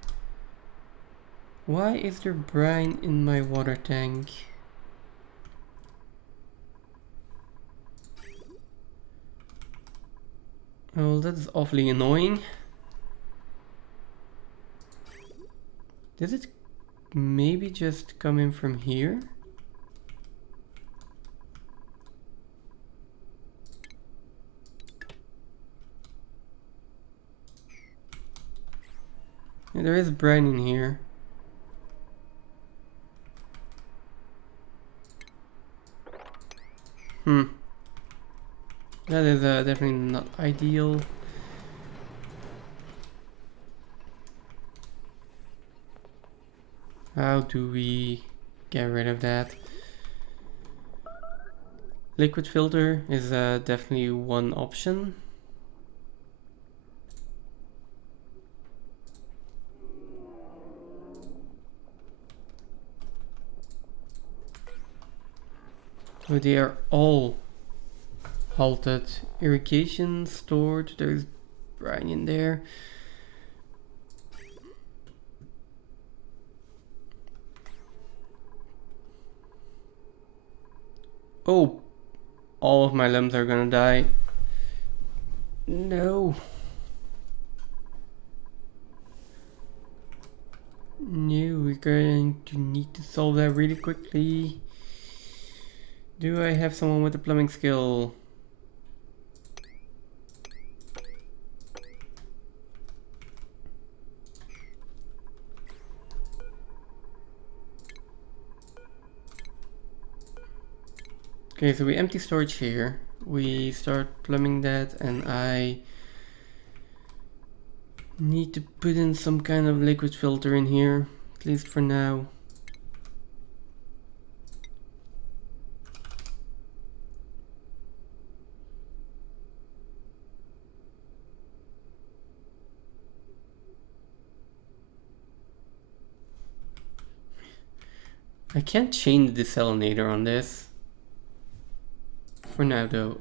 Why is there brine in my water tank? Oh, that is awfully annoying. Does it maybe just come in from here? Yeah, there is brine in here. That is definitely not ideal. How do we get rid of that? Liquid filter is definitely one option. Oh, they are all halted. Irrigation stored. There's brine in there. Oh, all of my limbs are gonna die. No. No, we're going to need to solve that really quickly. Do I have someone with a plumbing skill? Okay, so we empty storage here. We start plumbing that and I need to put in some kind of liquid filter in here, at least for now. I can't change the desalinator on this. For now though.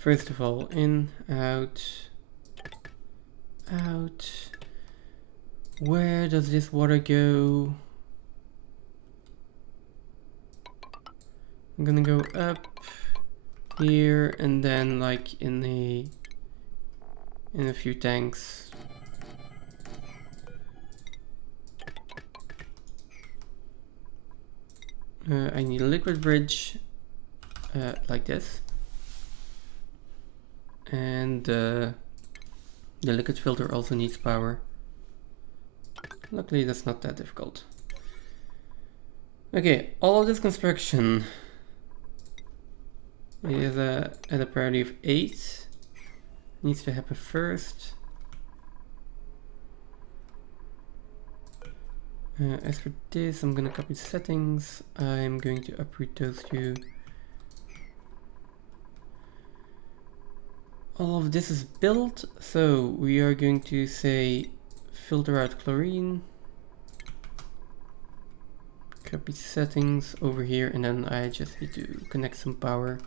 First of all, in, out, out. Where does this water go? I'm gonna go up here and then like in a few tanks. I need a liquid bridge like this. And the liquid filter also needs power. Luckily that's not that difficult. Okay, all of this construction is at a priority of 8. Needs to happen first. As for this, I'm gonna copy settings. I'm going to uproot those two. All of this is built, so we are going to say filter out chlorine. Copy settings over here, and then I just need to connect some power.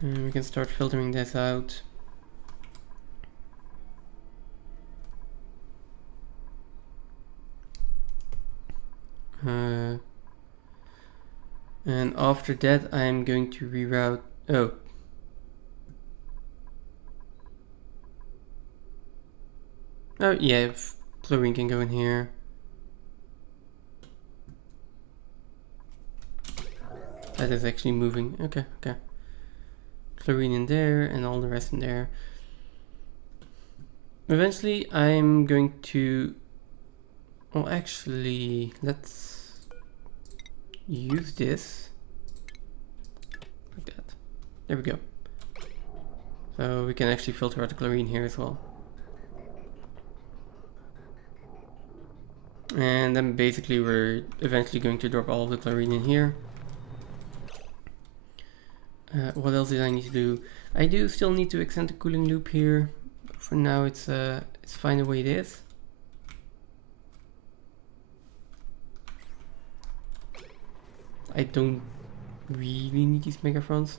And we can start filtering this out. And after that, I'm going to reroute. Oh yeah, if chlorine can go in here. That is actually moving. Okay. Chlorine in there and all the rest in there. Eventually, I'm going to. Well, actually, let's use this like that. There we go. So we can actually filter out the chlorine here as well. And then basically we're eventually going to drop all of the chlorine in here. What else did I need to do? I do still need to extend the cooling loop here. For now it's fine the way it is. I don't really need these megafronts.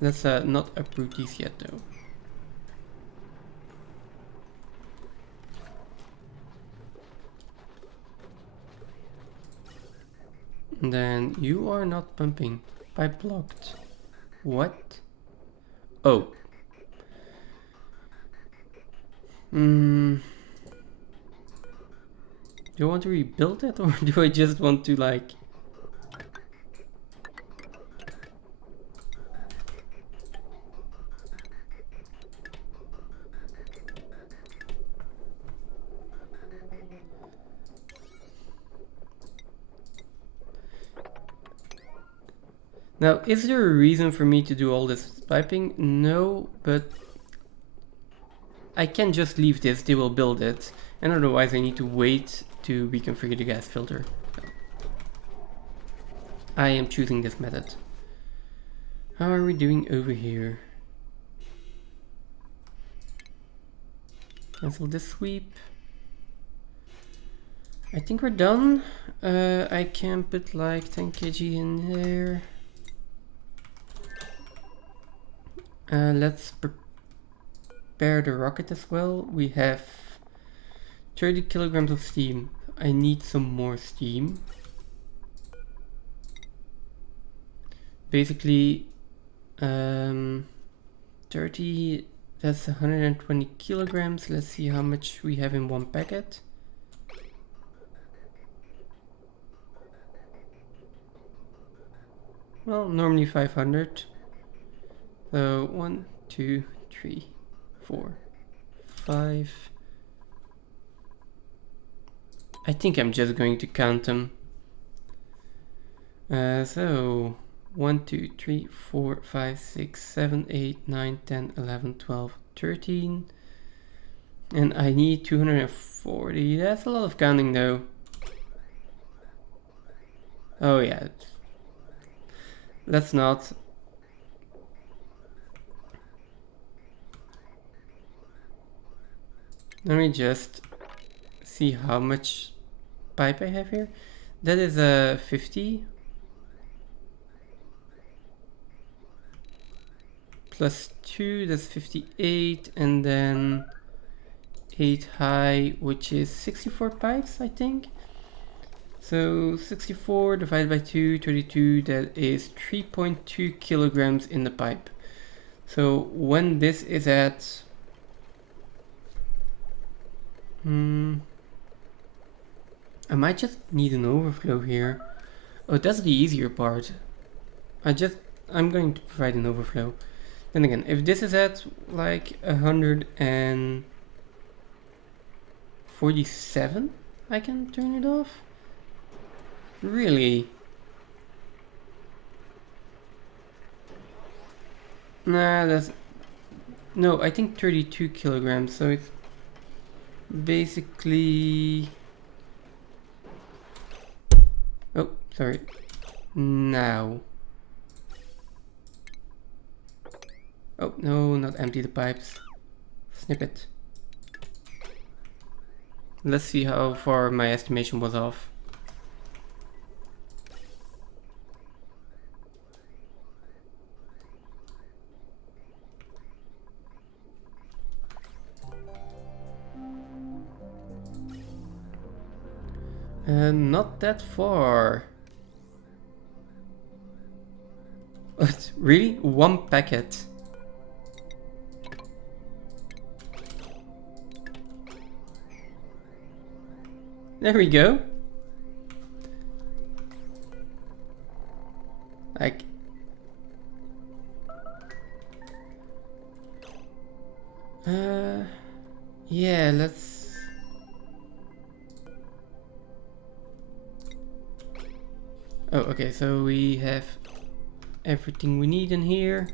Let's not uproot these yet though. And then you are not pumping. Pipe blocked. What? Oh. Do you want to rebuild that, or do I just want to like... Now, is there a reason for me to do all this piping? No, but I can just leave this, they will build it, and otherwise I need to wait to reconfigure the gas filter. I am choosing this method. How are we doing over here? Cancel this sweep. I think we're done. I can put like 10 kg in there. Let's prepare the rocket as well. We have 30 kilograms of steam. I need some more steam. Basically, 30, that's 120 kilograms. Let's see how much we have in one packet. Well, normally 500. So 1, 2, 3, 4, 5. I think I'm just going to count them. So 1, 2, 3, 4, 5, 6, 7, 8, 9, 10, 11, 12, 13. And I need 240. That's a lot of counting though. Oh yeah. Let's not. Let me just see how much pipe I have here. That is a 50 plus 2, that's 58, and then 8 high, which is 64 pipes, I think. So 64 divided by 2, 32, that is 3.2 kilograms in the pipe. So when this is at I might just need an overflow here. Oh, that's the easier part. I'm going to provide an overflow. Then again, if this is at like 147, I can turn it off. Really? Nah, no, I think 32 kilograms, so it's basically... Oh, sorry. Now. Oh, no, not empty the pipes. Snip it. Let's see how far my estimation was off. Not that far. What? Really? One packet? There we go. Like... yeah, let's... Oh, okay, so we have everything we need in here.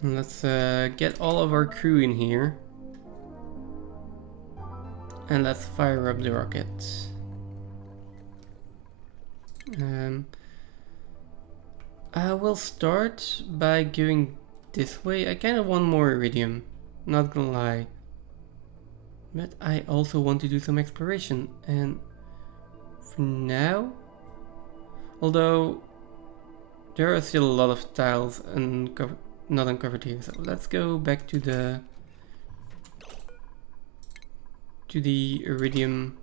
And let's get all of our crew in here. And let's fire up the rockets. I will start by going this way. I kind of want more iridium, not gonna lie. But I also want to do some exploration, and for now, although there are still a lot of tiles not uncovered here, so let's go back to the iridium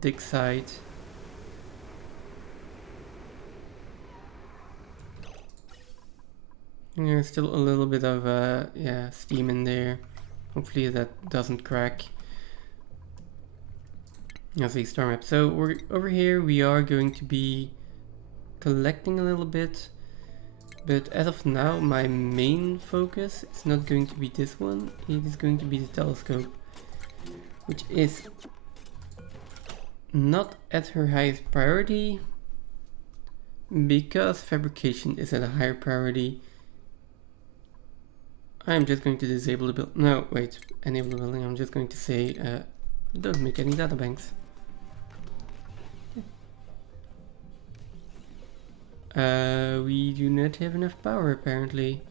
dig site. There's still a little bit of steam in there. Hopefully that doesn't crack. That's the star map. So we're over here. We are going to be collecting a little bit, but as of now, my main focus is not going to be this one. It is going to be the telescope, which is not at her highest priority because fabrication is at a higher priority. I'm just going to disable the build. No, wait, enable the building. I'm just going to say don't make any data banks. We do not have enough power apparently.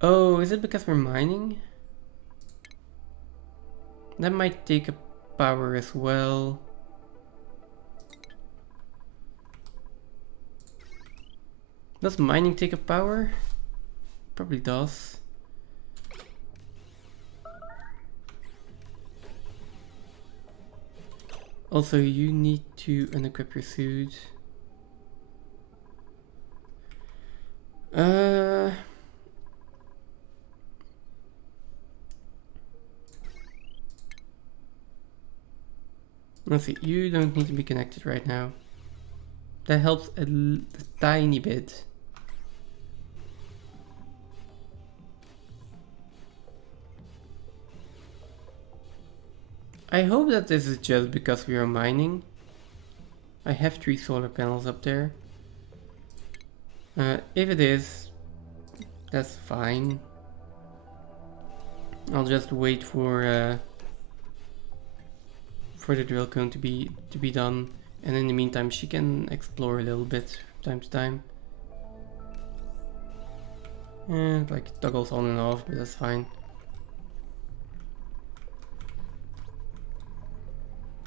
Oh, is it because we're mining? That might take up power as well. Does mining take up power? Probably does. Also, you need to unequip your suit. Let's see, you don't need to be connected right now. That helps a tiny bit. I hope that this is just because we are mining. I have 3 solar panels up there. If it is, that's fine. I'll just wait for the drill cone to be done, And in the meantime, she can explore a little bit from time to time. And like toggles on and off, but that's fine.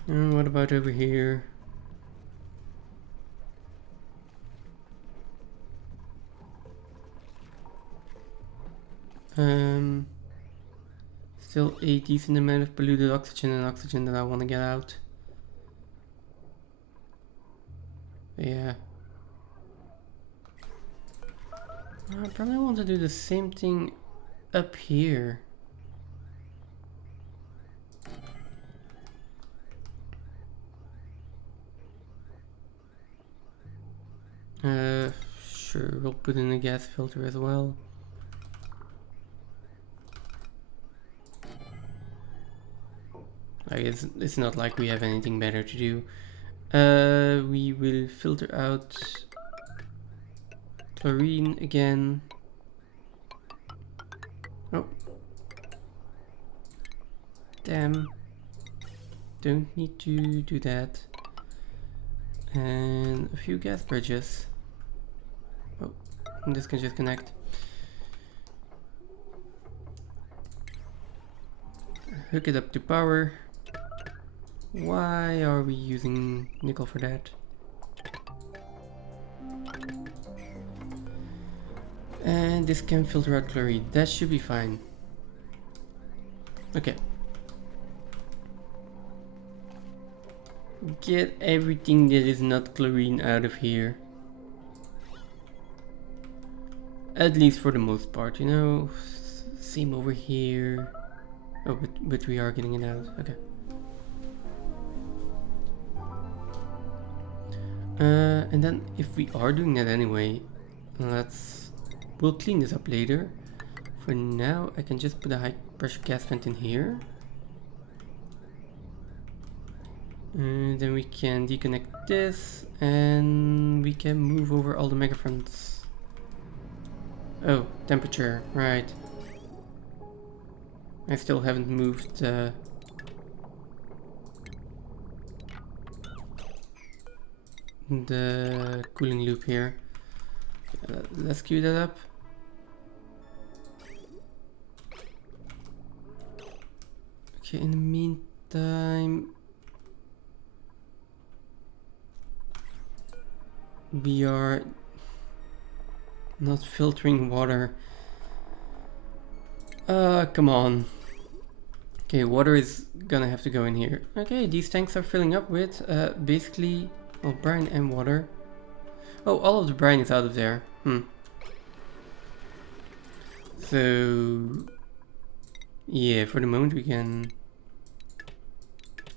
And what about over here? Still a decent amount of polluted oxygen and oxygen that I want to get out. But yeah. I probably want to do the same thing up here. Sure, we'll put in a gas filter as well. Like it's not like we have anything better to do. We will filter out chlorine again. Oh. Damn. Don't need to do that. And a few gas bridges. Oh, this can just connect. Hook it up to power. Why are we using nickel for that? And this can filter out chlorine. That should be fine. Okay. Get everything that is not chlorine out of here. At least for the most part, you know. Same over here. Oh, but we are getting it out. Okay. And then if we are doing that anyway, we'll clean this up later. For now, I can just put a high pressure gas vent in here. And then we can deconnect this and we can move over all the megafronts. Oh, temperature, right. I still haven't moved the cooling loop here. Let's queue that up. Okay, in the meantime, we are not filtering water. Come on. Okay, water is gonna have to go in here. Okay, these tanks are filling up with basically, well, brine and water. Oh, all of the brine is out of there. So, yeah, for the moment we can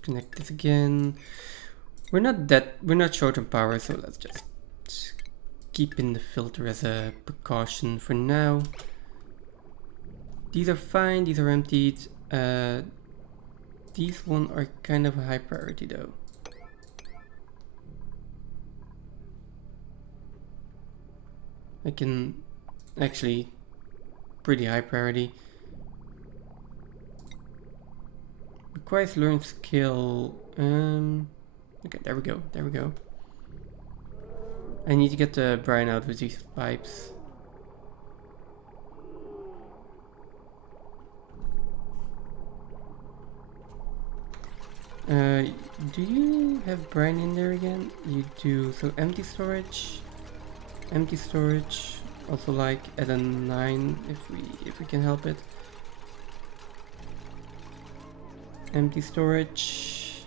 connect this again. We're not short on power, so let's just keep in the filter as a precaution for now. These are fine, these are emptied. These one are kind of a high priority though. I can actually pretty high priority. Requires learned skill. Okay, there we go. There we go. I need to get the brine out with these pipes. Do you have brine in there again? You do. So empty storage. Empty storage. Also like at a 9 if we can help it. Empty storage.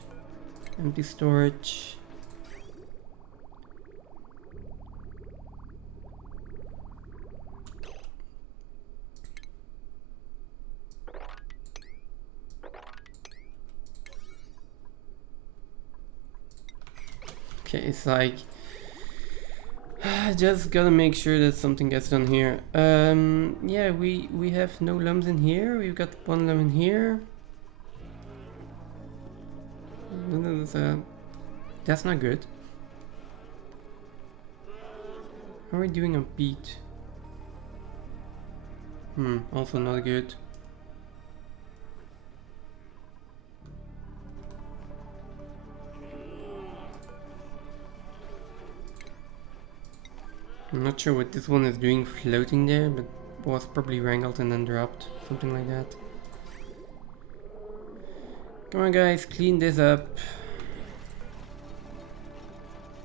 Empty storage. Okay, it's like just gotta make sure that something gets done here. Yeah, we have no lumps in here. We've got one lump in here. That's not good. How are we doing on peat? Also not good. I'm not sure what this one is doing floating there, but was probably wrangled and then dropped. Something like that. Come on guys, clean this up.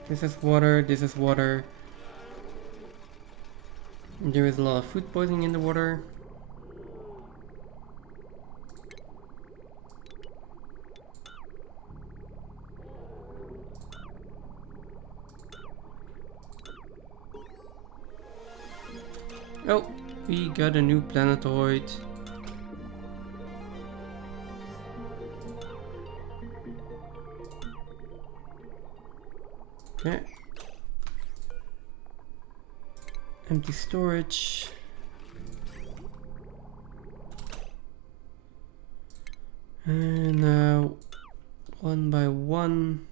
This is water, this is water. There is a lot of food poisoning in the water. Oh, we got a new planetoid. Okay. Empty storage. And now, one by one.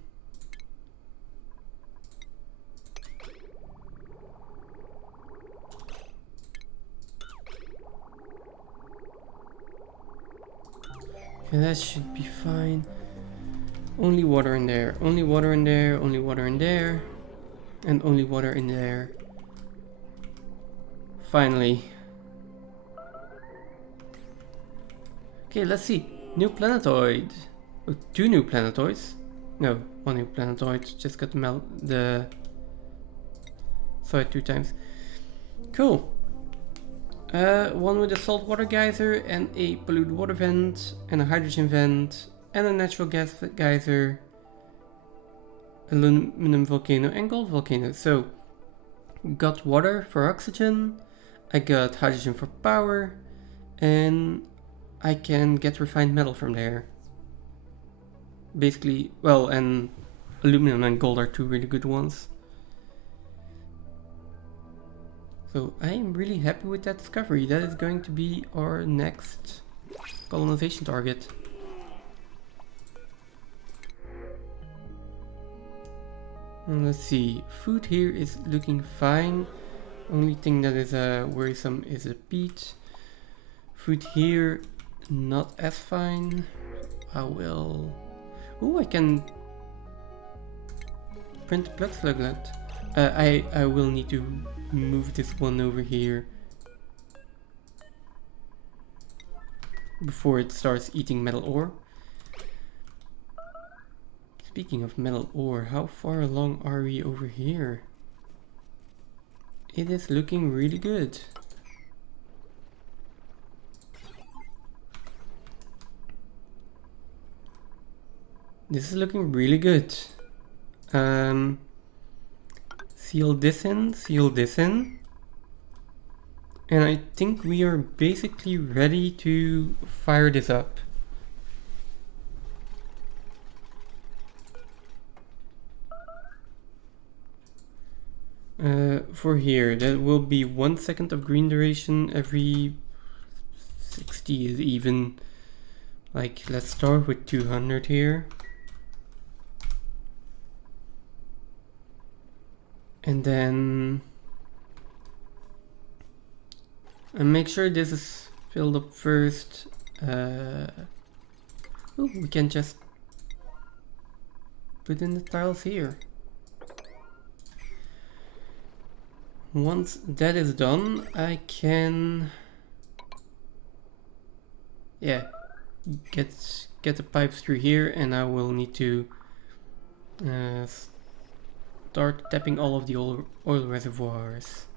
Okay, that should be fine. Only water in there, only water in there, only water in there, and only water in there. Finally. Okay, let's see. New planetoid. Oh, 2 new planetoids. No, 1 new planetoid. Just got the side 2 times. Cool. One with a saltwater geyser and a polluted water vent and a hydrogen vent and a natural gas geyser, aluminum volcano and gold volcano. So, got water for oxygen, I got hydrogen for power, and I can get refined metal from there. Basically, well, and aluminum and gold are 2 really good ones. So I am really happy with that discovery. That is going to be our next colonization target. And let's see, food here is looking fine. Only thing that is worrisome is a peat. Food here, not as fine. I will... Oh, I can print the plug sluglet. I will need to move this one over here before it starts eating metal ore. Speaking of metal ore, how far along are we over here? It is looking really good. This is looking really good. Seal this in, seal this in. And I think we are basically ready to fire this up. For here, that will be 1 second of green duration every 60 is even. Like, let's start with 200 here. And then and make sure this is filled up first. We can just put in the tiles here. Once that is done, I can get the pipes through here, and I will need to start tapping all of the oil reservoirs,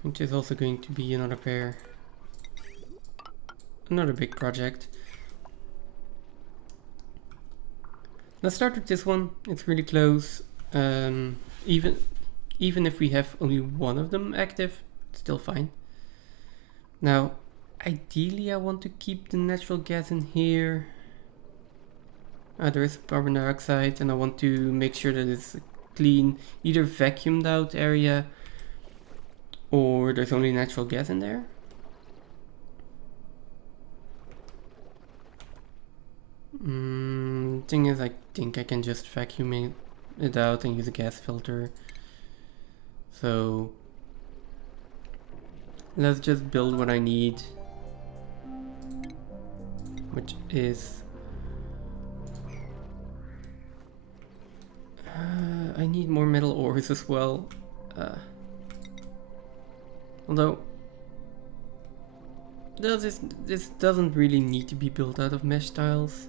which is also going to be another big project. Let's start with this one. It's really close. Even if we have only one of them active, it's still fine. Now, ideally I want to keep the natural gas in here. There is carbon dioxide, and I want to make sure that it's a clean, either vacuumed out area or there's only natural gas in there. Thing is, I think I can just vacuum it out and use a gas filter. So let's just build what I need, which is I need more metal ores as well. Although this doesn't really need to be built out of mesh tiles.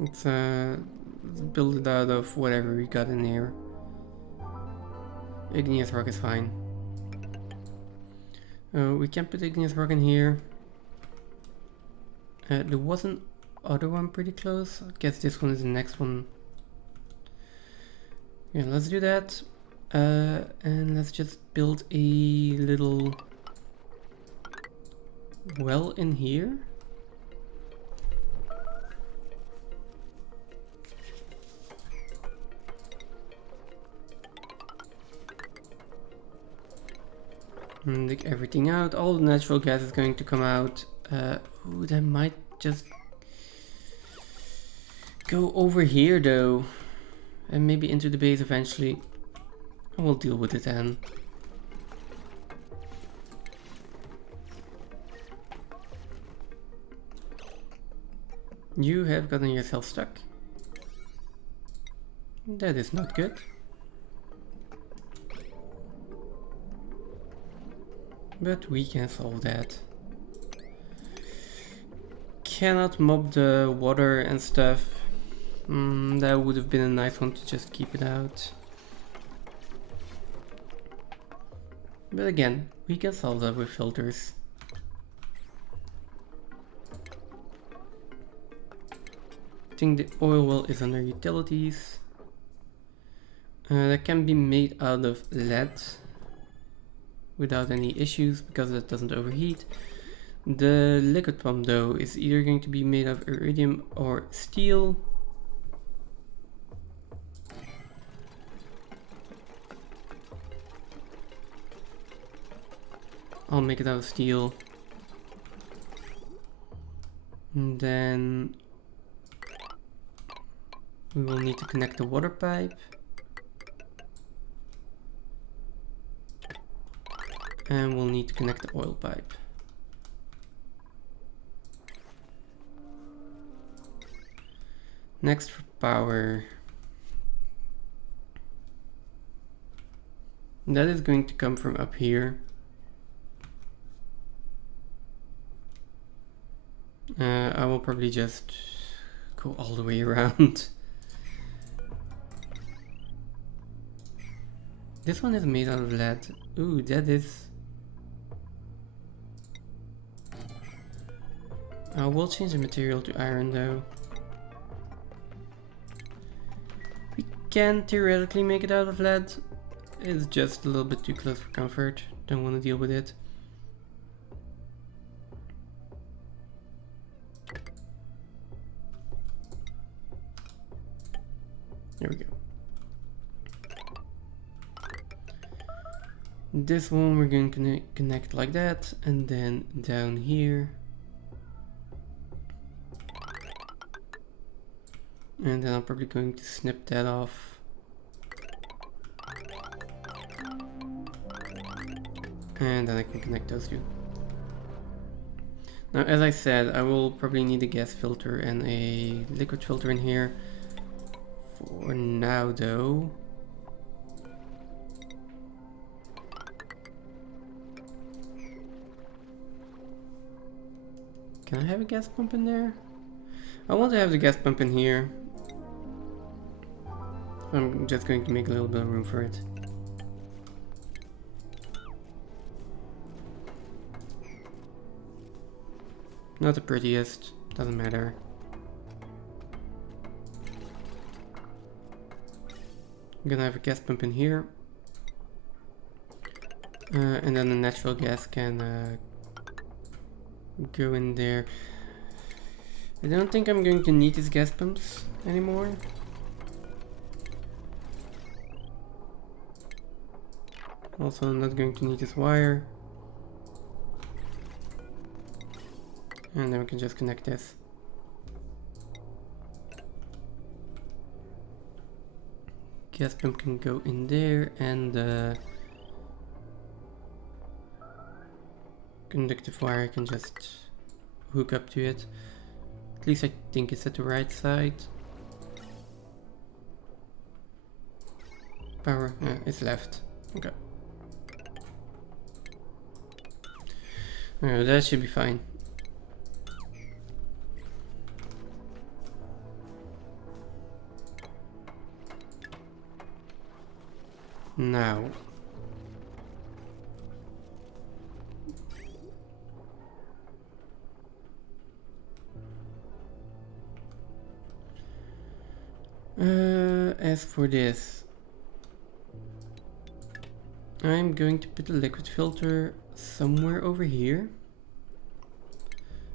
Let's build it out of whatever we got in here. Igneous rock is fine. We can put igneous rock in here. There was an other one pretty close. I guess this one is the next one. Yeah, let's do that. And let's just build a little well in here. And dig everything out. All the natural gas is going to come out. Ooh, that might just go over here though. And maybe into the base eventually. We'll deal with it then. You have gotten yourself stuck. That is not good. But we can solve that. Cannot mob the water and stuff. That would have been a nice one to just keep it out. But again, we can solve that with filters. I think the oil well is under utilities. That can be made out of lead without any issues because that doesn't overheat. The liquid pump though is either going to be made of iridium or steel. I'll make it out of steel. And then we will need to connect the water pipe. And we'll need to connect the oil pipe. Next for power. That is going to come from up here. I will probably just go all the way around. This one is made out of lead. Ooh, that is... I will change the material to iron though. We can theoretically make it out of lead. It's just a little bit too close for comfort. Don't want to deal with it. There we go. This one we're going to connect like that, and then down here. And then I'm probably going to snip that off. And then I can connect those two. Now, as I said, I will probably need a gas filter and a liquid filter in here. For now though, can I have a gas pump in there? I want to have the gas pump in here. I'm just going to make a little bit of room for it. Not the prettiest, doesn't matter. I'm gonna have a gas pump in here. And then the natural gas can go in there. I don't think I'm going to need these gas pumps anymore. Also, I'm not going to need this wire. And then we can just connect this. Gas pump can go in there, and conductive wire can just hook up to it. At least I think it's at the right side. power? It's left. Okay. That should be fine. Now. As for this, I'm going to put the liquid filter somewhere over here.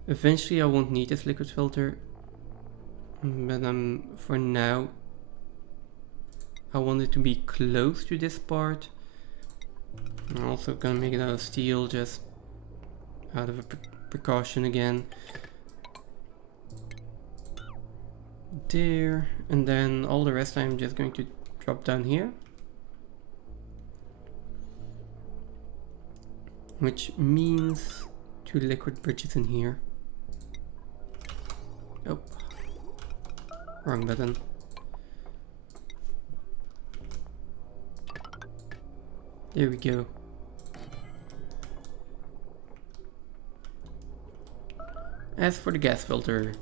Eventually I won't need this liquid filter, but for now I want it to be close to this part. I'm also gonna make it out of steel, just out of a precaution again. There, and then all the rest I'm just going to drop down here, which means 2 liquid bridges in here. Oh, wrong button. There we go. As for the gas filter,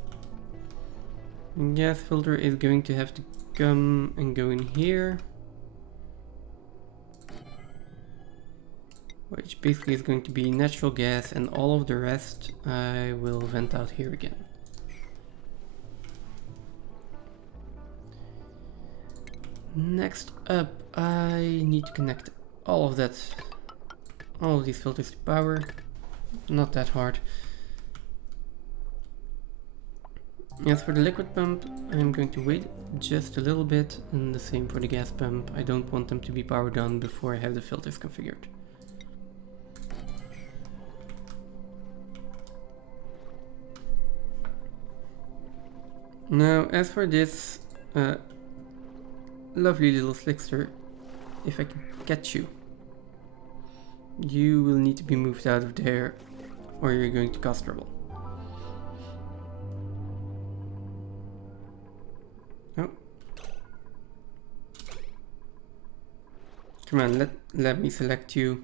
gas filter is going to have to come and go in here, which basically is going to be natural gas, and all of the rest I will vent out here again. Next up, I need to connect all of these filters to power. Not that hard. As for the liquid pump, I'm going to wait just a little bit, and the same for the gas pump. I don't want them to be powered on before I have the filters configured. Now, as for this lovely little slickster, if I can catch you, you will need to be moved out of there or you're going to cause trouble. Oh. Come on, let me select you.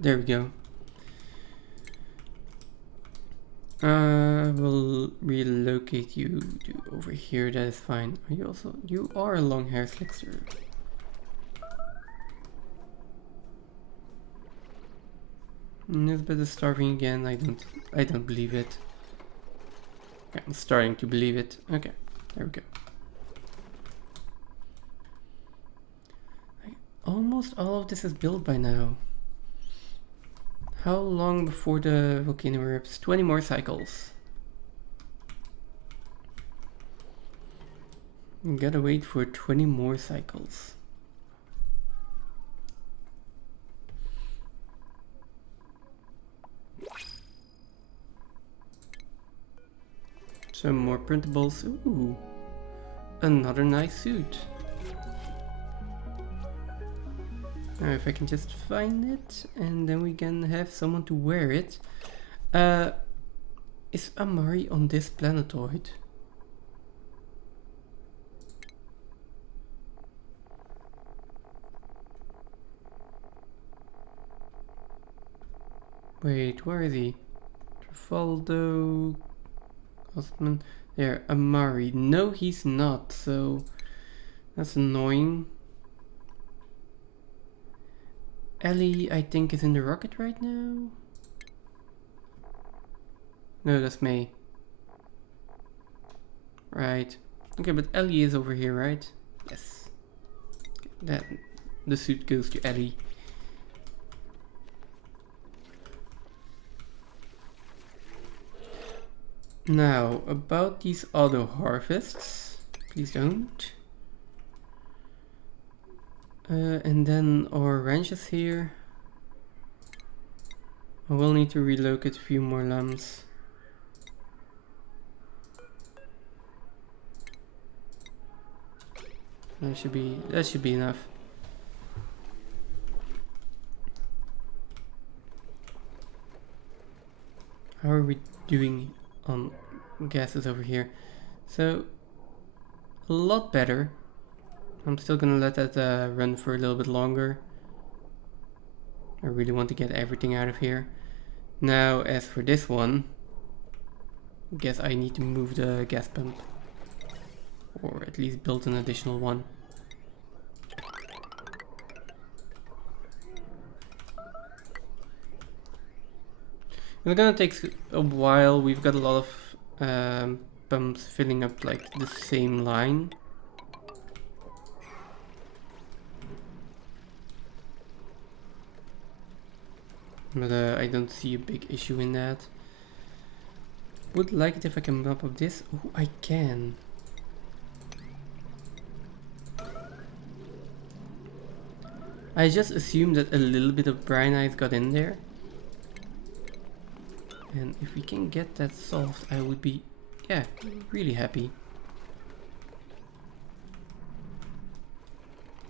There we go. We'll relocate you to over here, that is fine. Are you also, you are a long hair slickster. Nisbet is starving again. I don't believe it. Okay, I'm starting to believe it. Okay, there we go. Almost all of this is built by now. How long before the volcano erupts? 20 more cycles. Gotta wait for 20 more cycles. Some more printables. Ooh, another nice suit. Now if I can just find it, and then we can have someone to wear it. Is Amari on this planetoid? Wait, where is he? Trafaldo, Osman, there, Amari. No, he's not, so that's annoying. Ellie, I think, is in the rocket right now. No, that's May. Right. Okay, but Ellie is over here, right? Yes. That the suit goes to Ellie. Now, about these auto harvests, please don't. And then our ranches here. I will need to relocate a few more lambs. That should be enough. How are we doing on gases over here? So a lot better. I'm still gonna let that run for a little bit longer. I really want to get everything out of here. Now, as for this one, I guess I need to move the gas pump. Or at least build an additional one. It's gonna take a while. We've got a lot of pumps filling up like the same line. But I don't see a big issue in that. Would like it if I can mop up this. Oh, I can. I just assumed that a little bit of brine ice got in there. And if we can get that solved, I would be, yeah, really happy.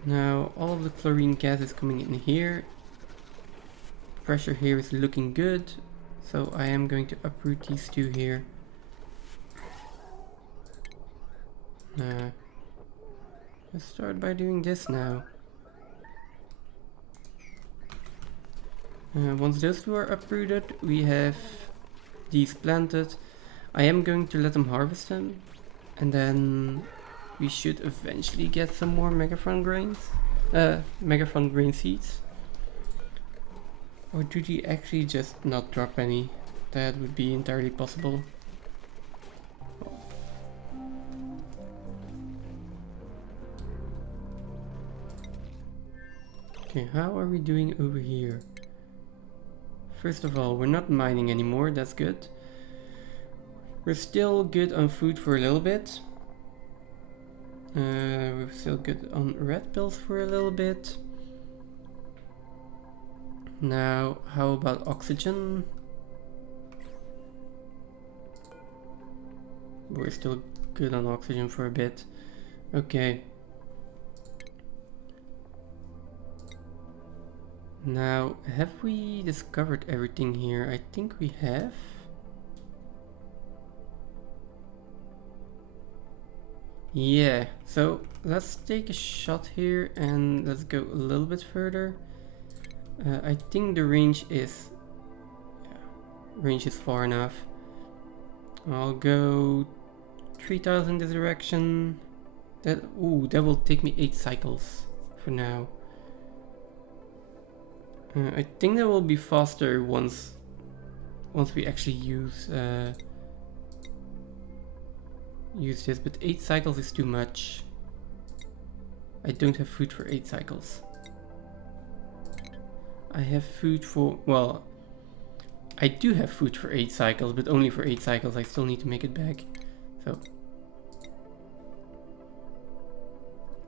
Now, all of the chlorine gas is coming in here. Pressure here is looking good. So I am going to uproot these two here. Let's start by doing this now. Once those two are uprooted, we have these planted. I am going to let them harvest them, and then we should eventually get some more megaphone grains, megaphone grain seeds. Or do they actually just not drop any? That would be entirely possible. Okay, how are we doing over here? First of all, we're not mining anymore, that's good. We're still good on food for a little bit. We're still good on red pills for a little bit. Now, how about oxygen? We're still good on oxygen for a bit. Okay. Now, have we discovered everything here? I think we have. Yeah, so let's take a shot here and let's go a little bit further. I think the range is far enough. I'll go 3000 this direction. That will take me 8 cycles for now. I think that will be faster once we actually use this, but 8 cycles is too much. I don't have food for 8 cycles. I have food for, well, I do have food for 8 cycles, but only for 8 cycles. I still need to make it back. So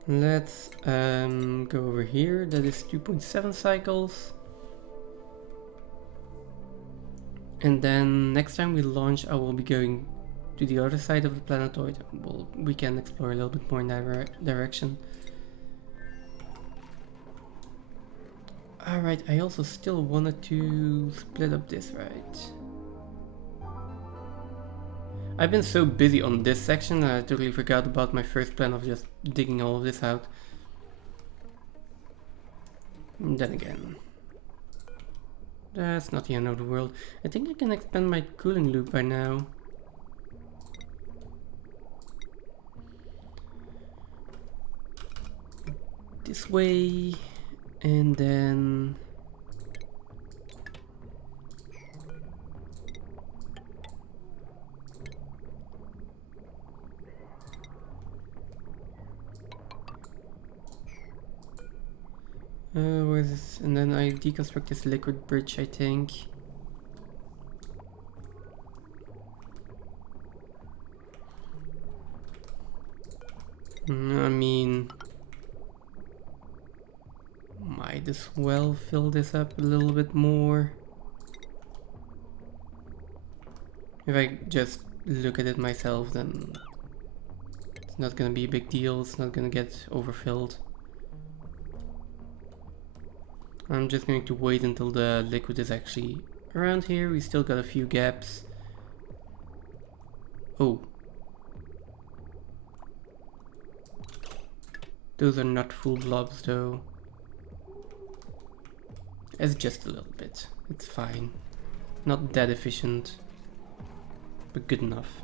let's go over here. That is 2.7 cycles. And then next time we launch, I will be going to the other side of the planetoid. We can explore a little bit more in that direction. Alright, I also still wanted to split up this, right? I've been so busy on this section that I totally forgot about my first plan of just digging all of this out. And then again, that's not the end of the world. I think I can expand my cooling loop by now. This way, and then where is this? And then I deconstruct this liquid bridge, I think. I mean, might as well fill this up a little bit more. If I just look at it myself, then it's not gonna be a big deal. It's not gonna get overfilled. I'm just going to wait until the liquid is actually around here. We still got a few gaps. Oh. Those are not full blobs though. It's just a little bit. It's fine. Not that efficient, but good enough.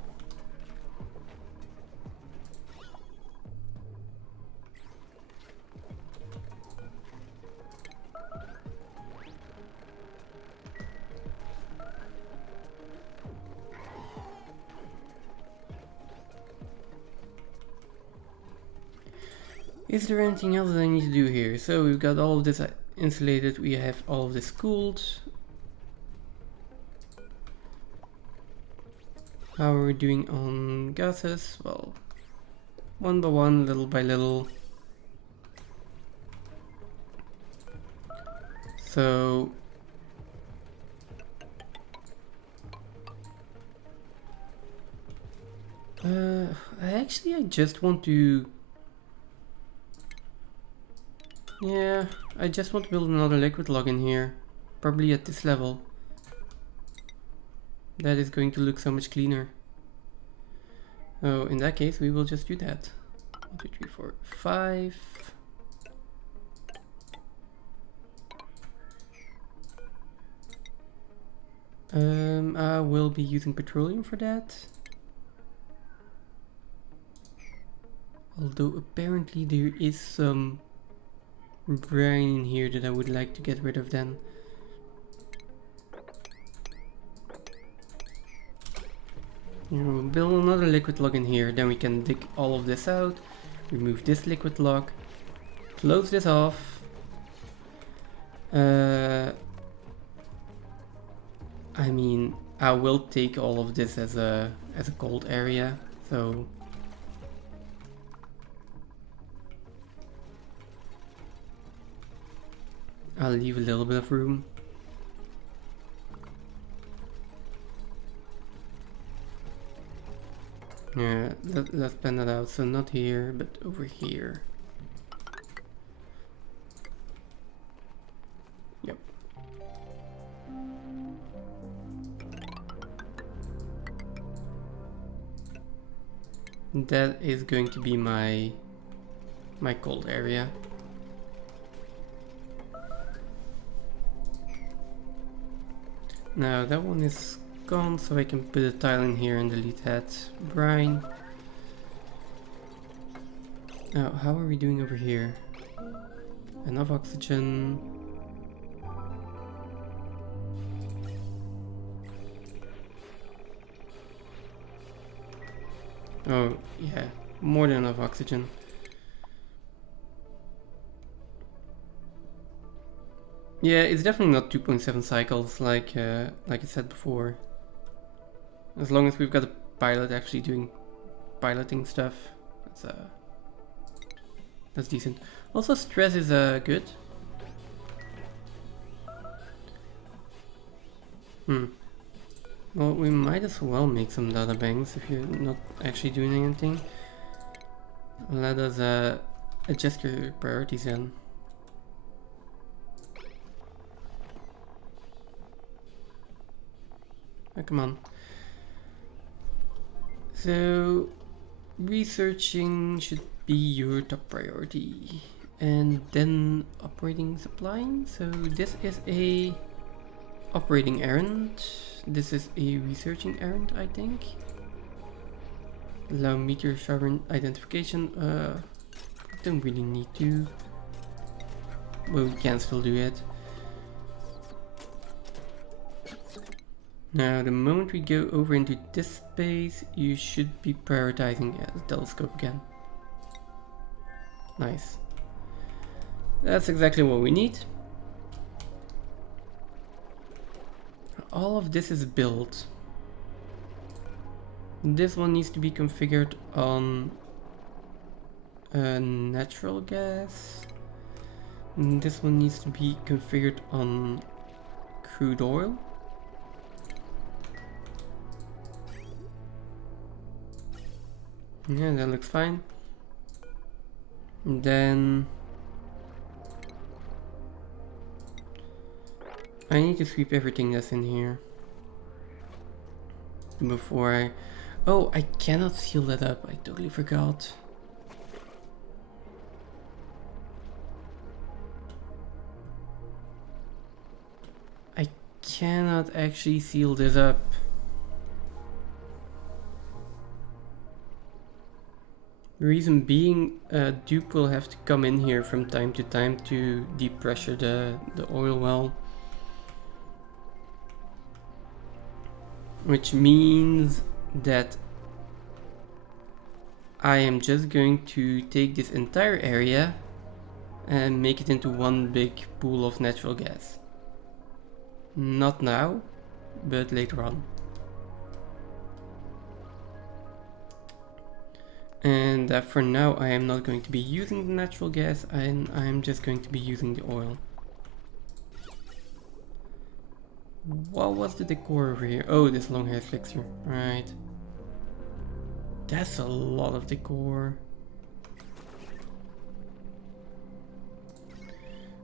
Is there anything else that I need to do here? So we've got all of this insulated, we have all of this cooled. How are we doing on gases? Well, one by one, little by little. So I just want to, yeah, I just want to build another liquid log in here, probably at this level. That is going to look so much cleaner. Oh, in that case, we will just do that. 1, 2, 3, 4, 5. I will be using petroleum for that. Although apparently there is some brine in here that I would like to get rid of then. We'll build another liquid log in here, then we can dig all of this out, remove this liquid log, close this off. I mean, I will take all of this as a cold area, so I'll leave a little bit of room. Yeah, let's plan that out. So not here, but over here. Yep. That is going to be my cold area. Now that one is gone, so I can put a tile in here and delete that brine. Now, how are we doing over here? Enough oxygen. Oh, yeah, more than enough oxygen. Yeah, it's definitely not 2.7 cycles like I said before. As long as we've got a pilot actually doing piloting stuff, that's decent. Also, stress is good. Well, we might as well make some data banks if you're not actually doing anything. Let us adjust your priorities then. Oh, come on. So, researching should be your top priority. And then operating supplying. So this is a operating errand. This is a researching errand, I think. Allow meteor shower identification. Don't really need to. Well, we can still do it. Now, the moment we go over into this space, you should be prioritizing the telescope again. Nice. That's exactly what we need. All of this is built. This one needs to be configured on natural gas. And this one needs to be configured on crude oil. Yeah, that looks fine. And then I need to sweep everything that's in here before I... Oh, I cannot seal that up. I totally forgot. cannot actually seal this up. Reason being, Dupe will have to come in here from time to time to depressure the oil well. Which means that I am just going to take this entire area and make it into one big pool of natural gas. Not now, but later on. And for now I am not going to be using the natural gas, and I am just going to be using the oil. What was the decor over here? Oh, this long hair fixture, right. That's a lot of decor.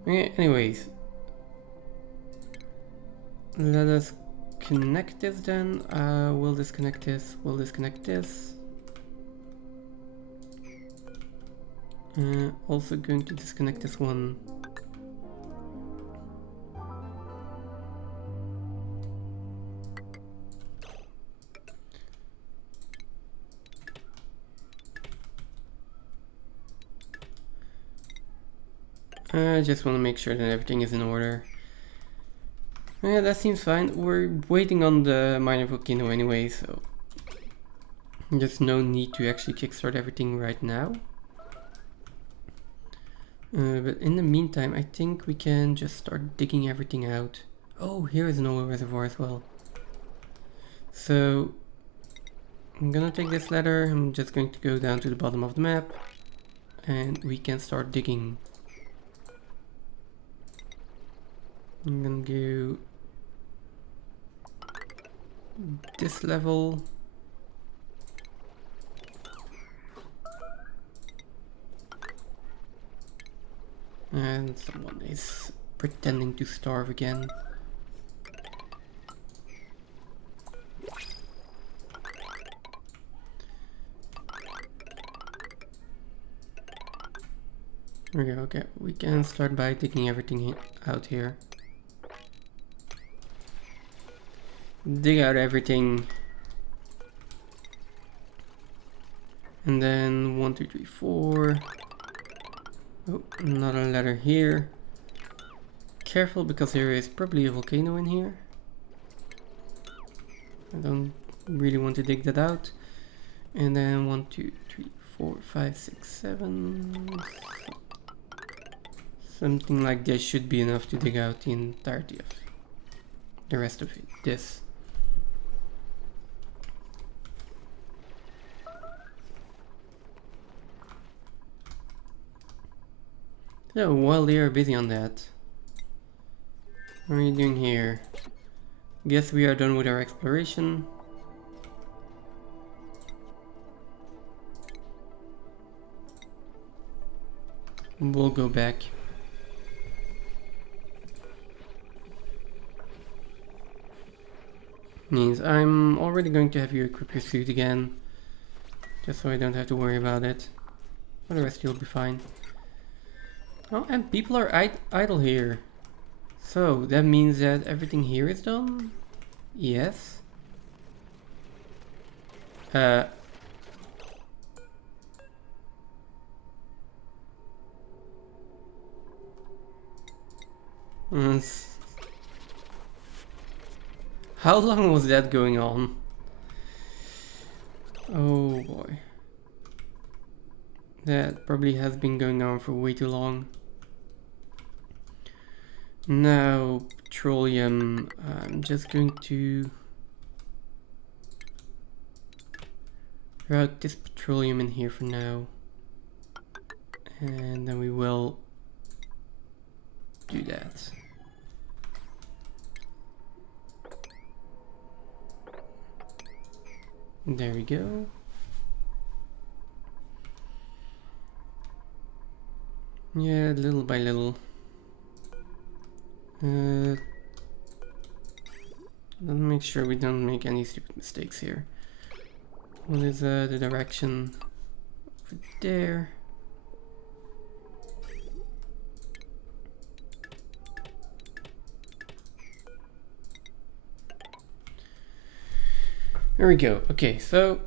Okay, anyways. Let us connect this then. We'll disconnect this, we'll disconnect this. Also going to disconnect this one. I just want to make sure that everything is in order. Yeah, that seems fine. We're waiting on the minor volcano anyway, so there's no need to actually kickstart everything right now. But in the meantime, I think we can just start digging everything out. Oh, here is an oil reservoir as well. So I'm gonna take this ladder. I'm just going to go down to the bottom of the map, and we can start digging. I'm gonna go this level. And someone is pretending to starve again. There we go, okay. We can start by digging everything out here. Dig out everything. And then 1, 2, 3, 4. Oh, another ladder here. Careful, because there is probably a volcano in here. I don't really want to dig that out. And then 1, 2, 3, 4, 5, 6, 7. Something like this should be enough to dig out the entirety of the rest of it. This. So while they are busy on that, what are you doing here? Guess we are done with our exploration. We'll go back. Means I'm already going to have you equip your suit again, just so I don't have to worry about it. For the rest you'll be fine. Oh, and people are idle here. So that means that everything here is done? Yes. How long was that going on? Oh boy. That probably has been going on for way too long. Now, petroleum. I'm just going to route this petroleum in here for now. And then we will do that. There we go. Yeah, little by little. Let's make sure we don't make any stupid mistakes here. What is the direction over there? There we go. Okay, so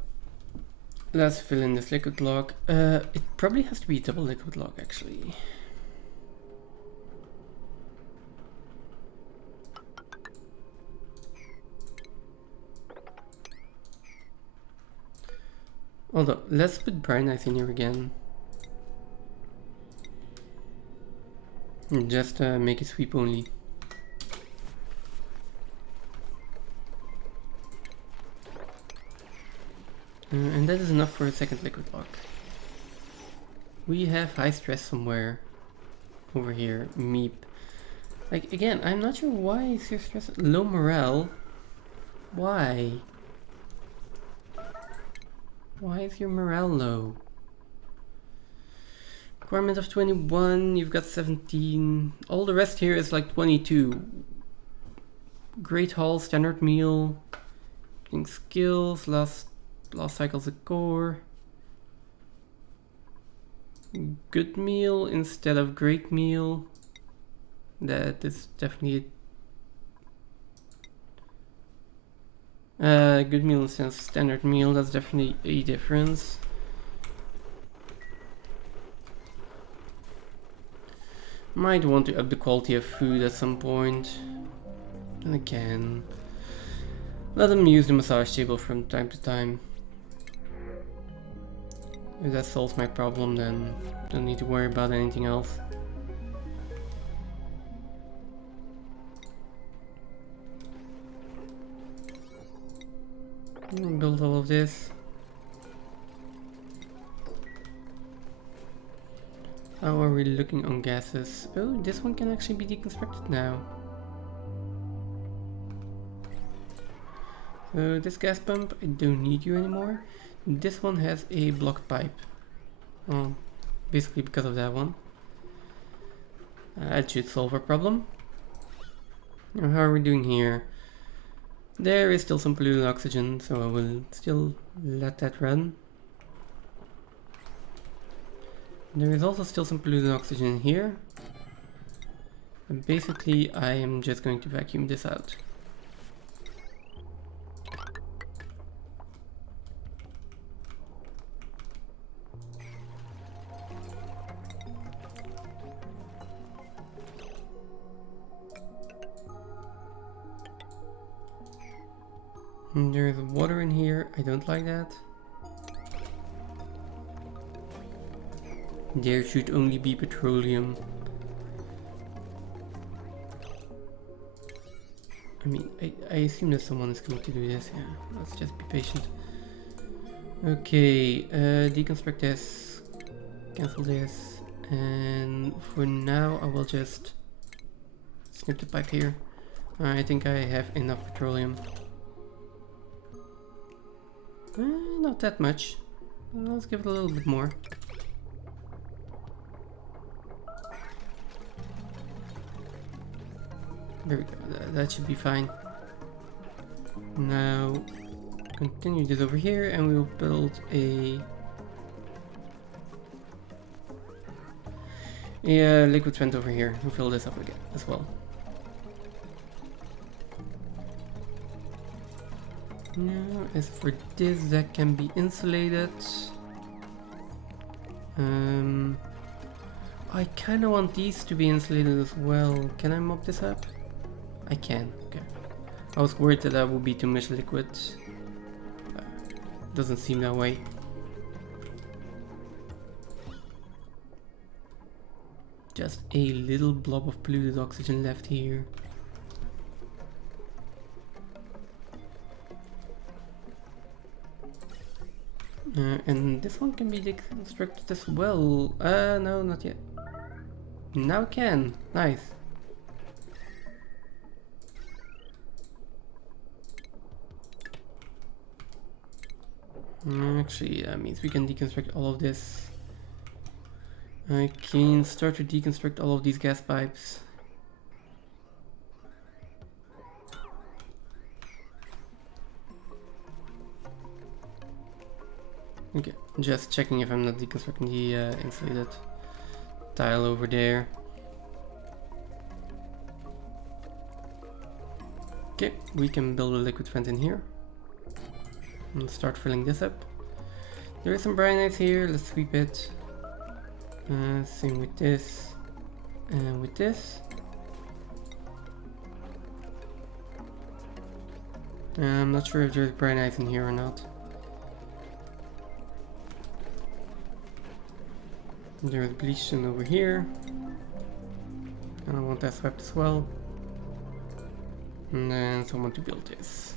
let's fill in this liquid log. It probably has to be a double liquid log actually. Although, let's put brine ice in here again. Just make it sweep only. And that is enough for a second liquid log. We have high stress somewhere over here. Meep. Like, again, I'm not sure why is your stress low morale. Why? Why is your morale low? Requirement of 21, you've got 17. All the rest here is like 22. Great Hall, standard meal. Getting skills, last cycle's a core. Good meal instead of great meal. That is definitely good meal instead of standard meal. That's definitely a difference. Might want to up the quality of food at some point. And again, let them use the massage table from time to time. If that solves my problem, then don't need to worry about anything else. Build all of this. How are we looking on gases? Oh, this one can actually be deconstructed now. So this gas pump, I don't need you anymore. This one has a blocked pipe. Well, basically because of that one. That should solve our problem. Now, how are we doing here? There is still some polluted oxygen, so I will still let that run. There is also still some polluted oxygen here. And basically, I am just going to vacuum this out. And there is water in here. I don't like that. There should only be petroleum. I mean, I assume that someone is going to do this. Yeah, let's just be patient. Okay, deconstruct this, cancel this, and for now I will just snip the pipe here. I think I have enough petroleum. Not that much. Let's give it a little bit more. There we go, that should be fine. Now, continue this over here and we will build a liquid vent over here and fill this up again as well. Now, as for this, that can be insulated. I kind of want these to be insulated as well. Can I mop this up? I can, okay. I was worried that would be too much liquid. Doesn't seem that way. Just a little blob of polluted oxygen left here. And this one can be deconstructed as well. No, not yet. Now it can. Nice. Actually, that means we can deconstruct all of this. I can start to deconstruct all of these gas pipes. Okay, just checking if I'm not deconstructing the insulated tile over there. Okay, we can build a liquid vent in here. Let's start filling this up. There is some brine ice here, let's sweep it. Same with this and with this. I'm not sure if there's brine ice in here or not. There's bleach stone over here. And I want that swept as well. And then someone to build this.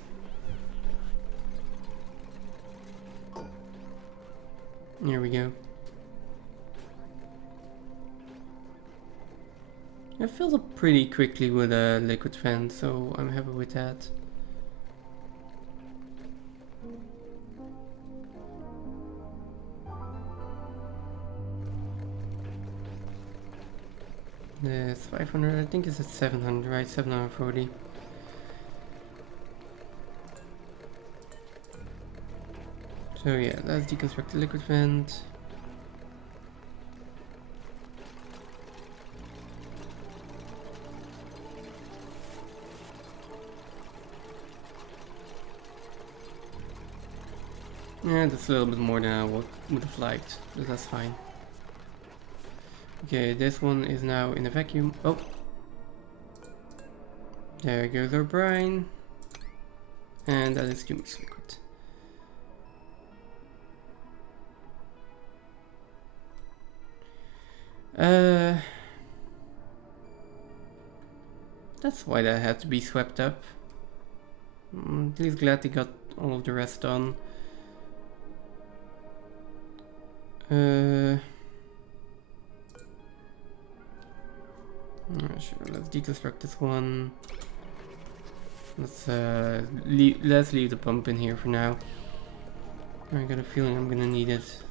Here we go. It fills up pretty quickly with a liquid fan, so I'm happy with that. This 500, I think it's at 700, right? 740. So yeah, let's deconstruct the liquid vent. Yeah, that's a little bit more than I would have liked, but that's fine. Okay, this one is now in a vacuum. Oh! There goes our brine. And that is too much liquid. That's why that had to be swept up. At least glad they got all of the rest done. Sure, let's deconstruct this one. Let's leave the pump in here for now. I got a feeling I'm gonna need it.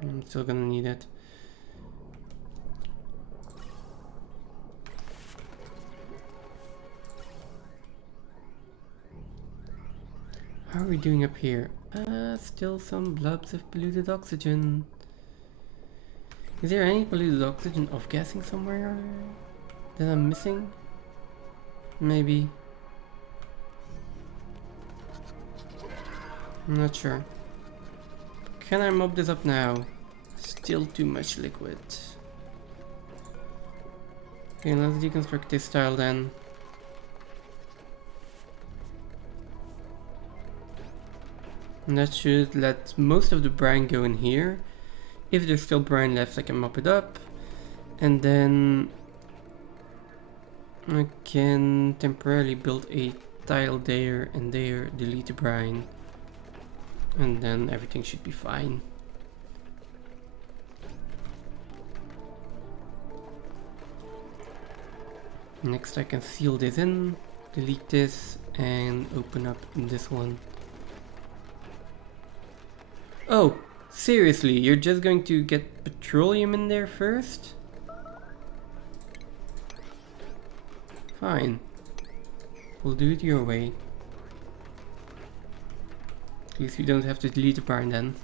I'm still gonna need it. How are we doing up here? Still some blobs of polluted oxygen. Is there any polluted oxygen off-gassing somewhere that I'm missing? Maybe. I'm not sure. Can I mop this up now? Still too much liquid. Okay, let's deconstruct this tile then. And that should let most of the brine go in here. If there's still brine left, I can mop it up. And then I can temporarily build a tile there and there, delete the brine. And then everything should be fine. Next I can seal this in, delete this, and open up this one. Oh, seriously, you're just going to get petroleum in there first? Fine. We'll do it your way. At least we don't have to delete the brine then.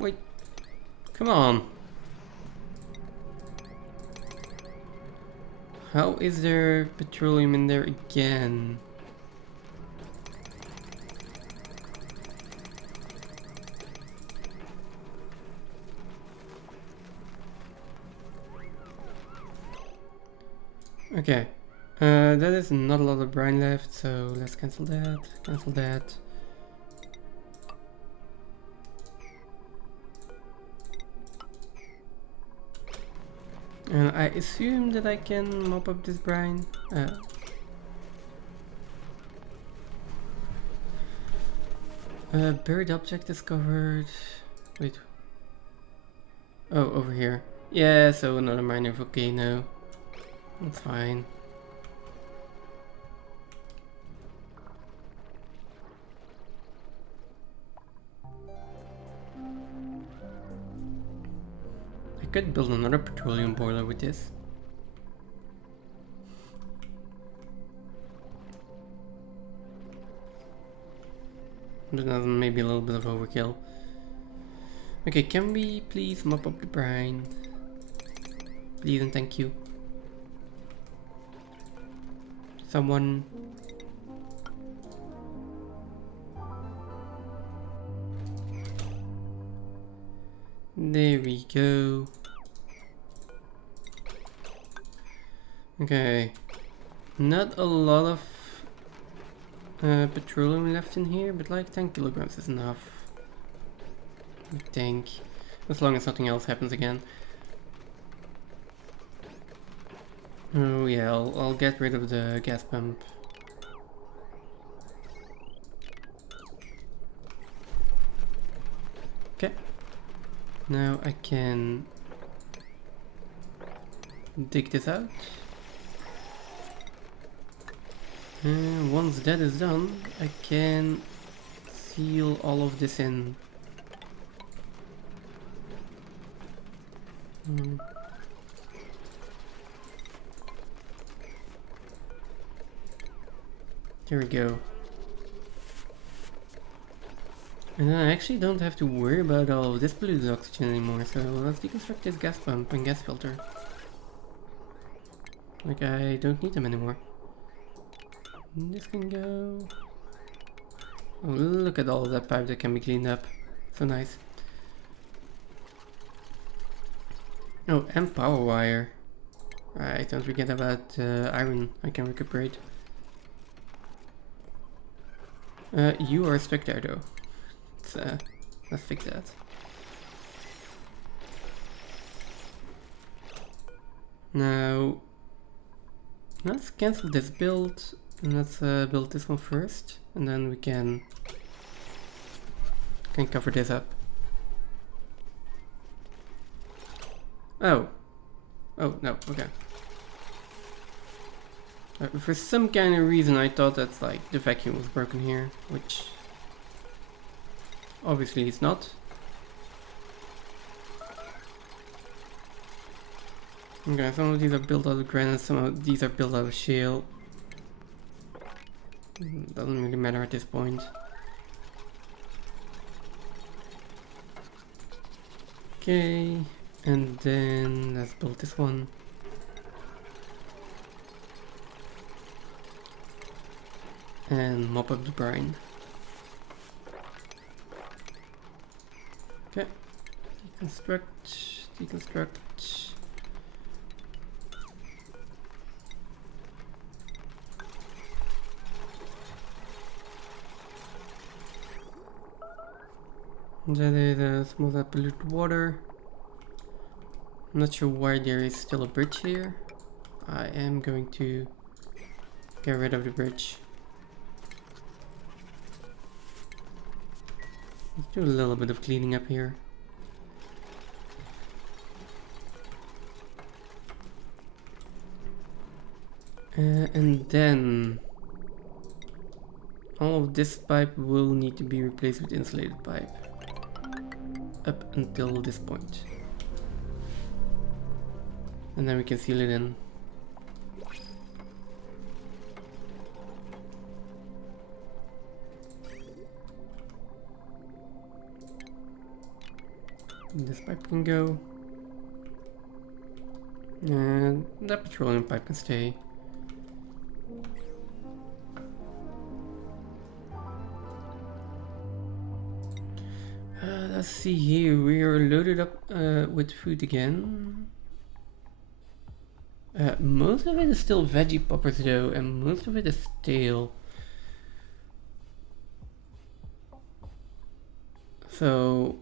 Wait. Come on. How is there petroleum in there again? Okay, that is not a lot of brine left, so let's cancel that, cancel that. And I assume that I can mop up this brine. Buried object discovered. Wait. Oh, over here. Yeah, so another minor volcano. That's fine. I could build another petroleum boiler with this. But that's maybe a little bit of overkill. Okay, can we please mop up the brine? Please and thank you. someone. There we go. Okay. Not a lot of petroleum left in here, but like 10 kilograms is enough. I think. As long as nothing else happens again. Oh yeah, I'll get rid of the gas pump. Okay. Now I can dig this out. And once that is done, I can seal all of this in. There we go. And then I actually don't have to worry about all of this polluted oxygen anymore, so let's deconstruct this gas pump and gas filter. Like, I don't need them anymore. This can go. Oh, look at all of that pipe that can be cleaned up. So nice. Oh, and power wire. Right, don't forget about iron I can recuperate. You are stuck there though. Let's fix that. Now, let's cancel this build and let's build this one first, and then we can cover this up. Oh no, okay. For some kind of reason I thought that like the vacuum was broken here, which obviously it's not. Okay, some of these are built out of granite, some of these are built out of shale. Doesn't really matter at this point. Okay, and then let's build this one. And mop up the brine. Okay, deconstruct. That is some of that polluted water. I'm not sure why there is still a bridge here. I am going to get rid of the bridge. Let's do a little bit of cleaning up here. And then all of this pipe will need to be replaced with insulated pipe up until this point. And then we can seal it in. This pipe can go. And that petroleum pipe can stay. Let's see here, we are loaded up with food again. Most of it is still veggie poppers though, and most of it is stale. So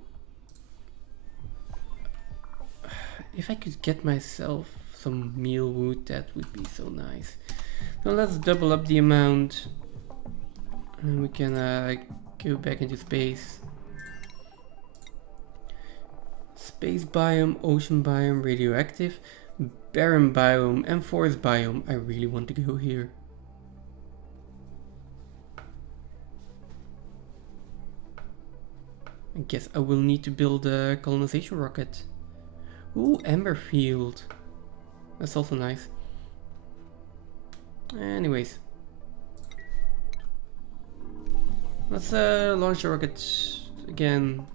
if I could get myself some meal wood, that would be so nice. So let's double up the amount and we can go back into space. Space biome, ocean biome, radioactive, barren biome and forest biome. I really want to go here. I guess I will need to build a colonization rocket. Ooh, Ember Field. That's also nice. Anyways. Let's launch a rocket again.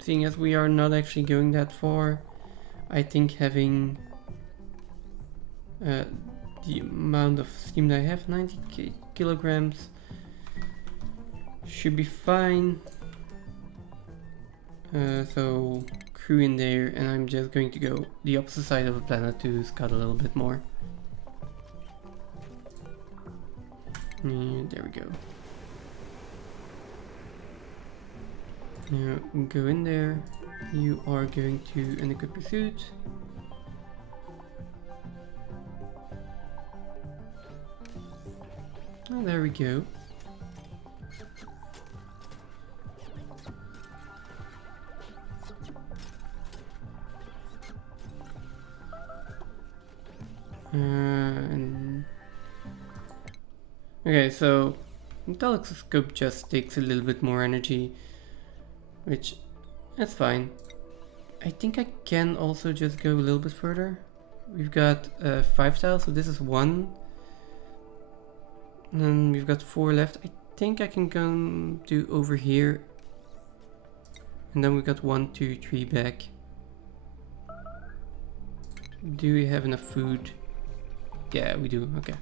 Seeing as we are not actually going that far, I think having the amount of steam that I have, 90 kilograms. Should be fine. So crew in there, and I'm just going to go the opposite side of the planet to scout a little bit more. There we go. Now go in there. You are going to unequip your suit. Oh, there we go. Okay, so the telescope just takes a little bit more energy, which that's fine. I think I can also just go a little bit further. We've got 5 tiles, so this is 1. And then we've got 4 left. I think I can go to over here. And then we've got 1, 2, 3 back. Do we have enough food? Yeah, we do. Okay.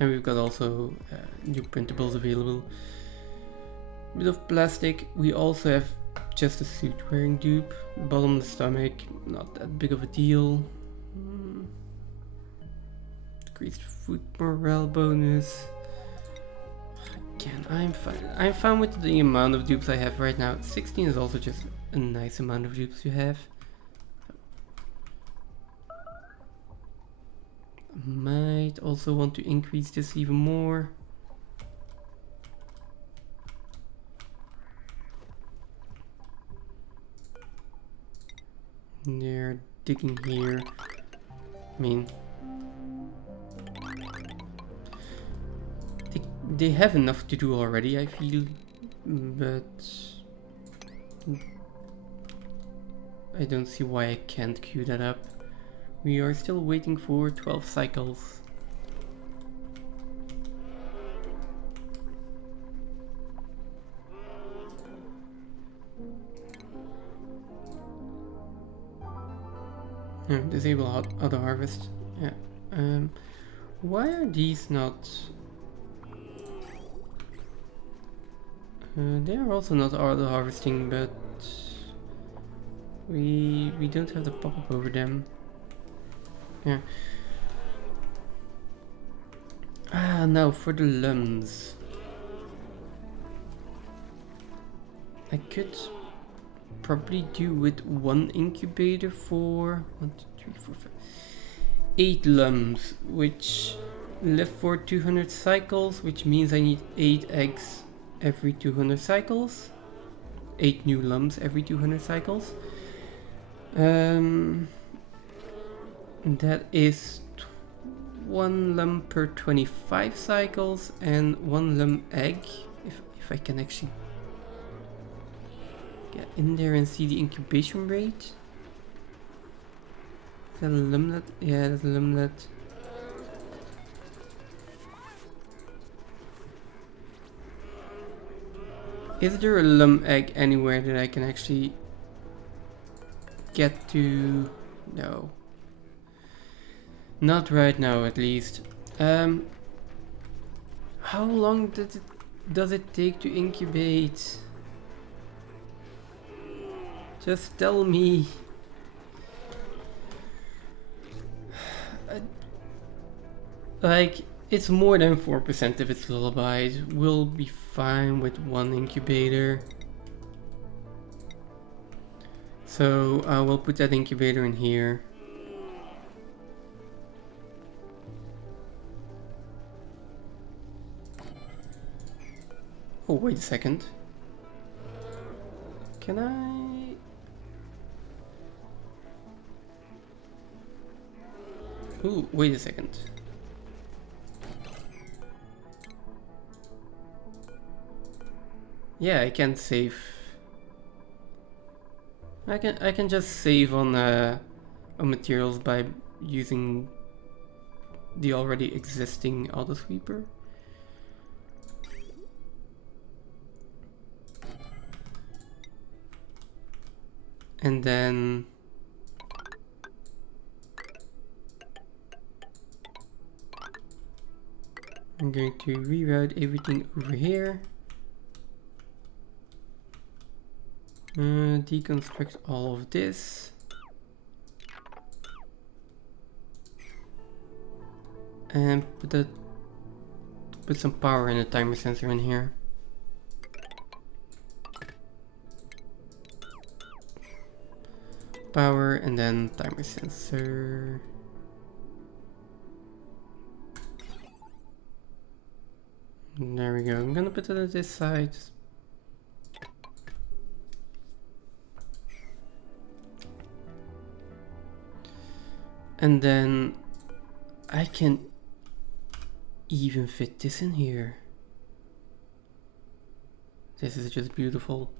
And we've got also new printables available. Bit of plastic. We also have just a suit wearing dupe. Bottom of the stomach, not that big of a deal. Decreased food morale bonus. Again, I'm fine with the amount of dupes I have right now. 16 is also just a nice amount of dupes to have. Might also want to increase this even more. They're digging here. I mean, they have enough to do already, I feel, but I don't see why I can't queue that up. We are still waiting for 12 cycles. Disable auto harvest. Yeah. Why are these not? They are also not auto harvesting, but we don't have the pop-up over them. Yeah. Now for the lums. I could probably do with 1 incubator for 1, 2, 3, 4, 5, 8 lums, which live for 200 cycles, which means I need 8 eggs every 200 cycles. 8 new lums every 200 cycles. That is 1 lum per 25 cycles and 1 lum egg. If I can actually get in there and see the incubation rate. Is that a lumlet? Yeah, that's a lumlet. Is there a lum egg anywhere that I can actually get to? No. Not right now, at least. How long does it take to incubate? Just tell me. Like, it's more than 4% if it's lullabies. We'll be fine with 1 incubator. So I will put that incubator in here. Oh, wait a second. Can I? Ooh, wait a second. Yeah, I can save. I can just save on materials by using the already existing auto sweeper. And then I'm going to reroute everything over here. Deconstruct all of this. And put some power in the timer sensor in here. Power and then timer sensor. There we go. I'm gonna put it at this side. And then I can even fit this in here. This is just beautiful.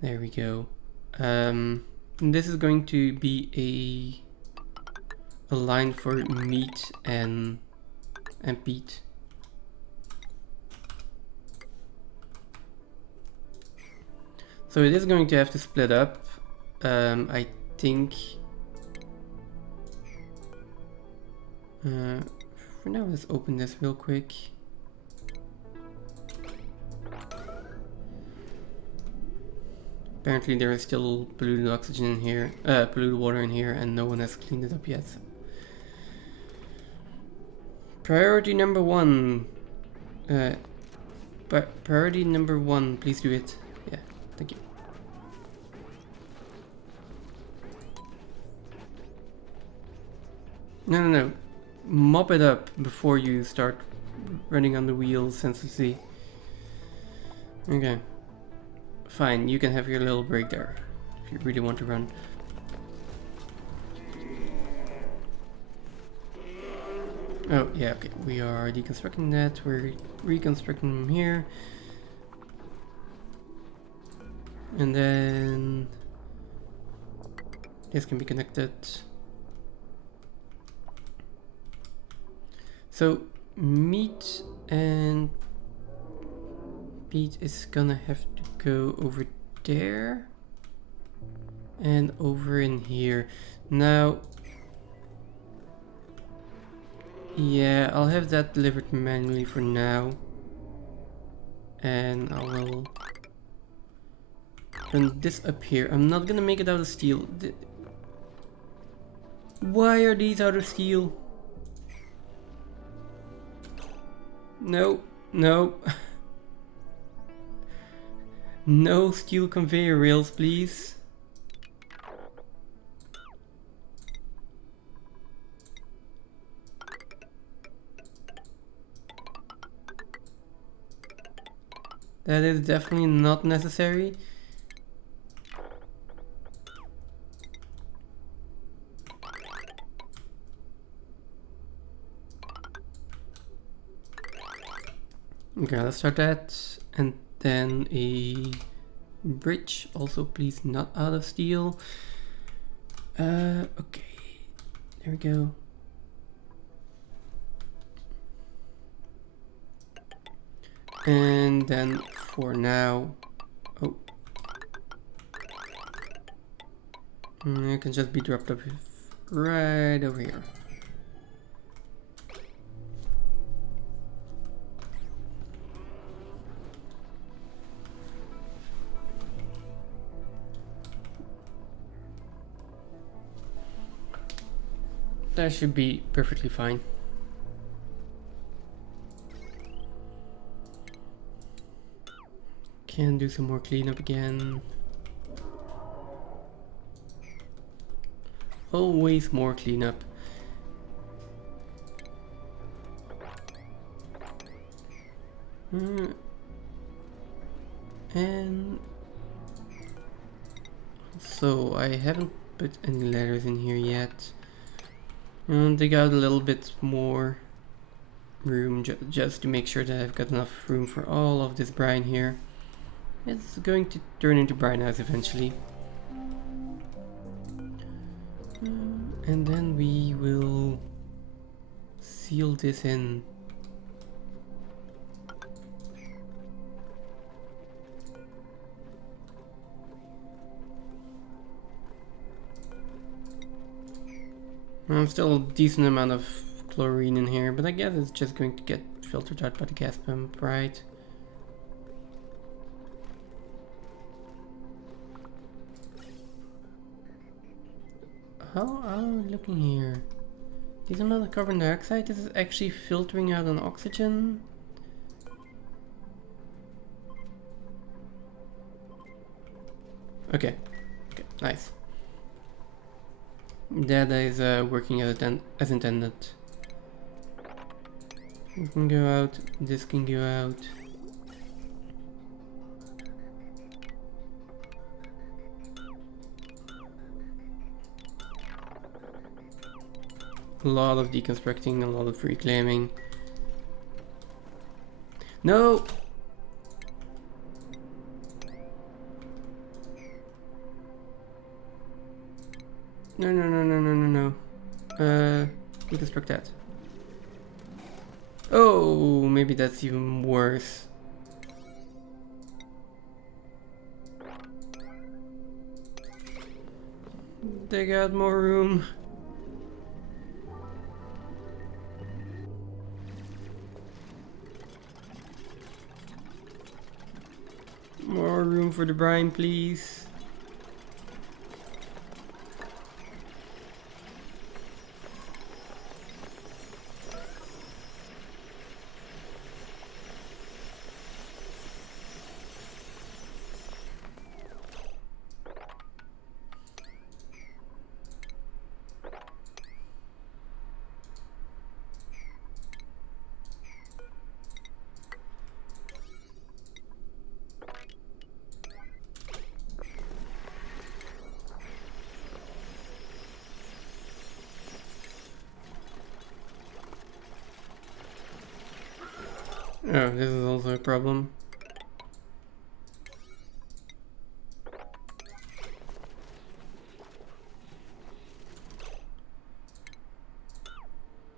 There we go. This is going to be a line for meat and peat. So it is going to have to split up. I think for now let's open this real quick. Apparently there is still polluted oxygen in here, polluted water in here, and no one has cleaned it up yet. So. Priority number one. Priority number one, please do it. Yeah, thank you. No. Mop it up before you start running on the wheels senselessly. Okay. Fine, you can have your little break there, if you really want to run. Oh, yeah, okay, we are deconstructing that, we're reconstructing them here. And then this can be connected. So meat and peat is gonna have to go over there and over in here. Now, yeah, I'll have that delivered manually for now, and I will run this up here. I'm not gonna make it out of steel. Why are these out of steel? No. No steel conveyor rails, please. That is definitely not necessary. Okay, let's start that. And then a bridge, also please not out of steel. Okay, there we go. And then for now, oh, it can just be dropped up right over here. That should be perfectly fine. Can do some more cleanup again. Always more cleanup. And so I haven't put any letters in here yet. And dig out a little bit more room just to make sure that I've got enough room for all of this brine here. It's going to turn into brine house eventually. And then we will seal this in. Still a decent amount of chlorine in here, but I guess it's just going to get filtered out by the gas pump, right? How are we looking here? Decent amount of carbon dioxide. This is actually filtering out on oxygen. Okay, nice. That is working as intended. You can go out, this can go out. A lot of deconstructing, a lot of reclaiming. No! No. Deconstruct that. Oh, maybe that's even worse. They got more room. More room for the brine, please. Oh, this is also a problem.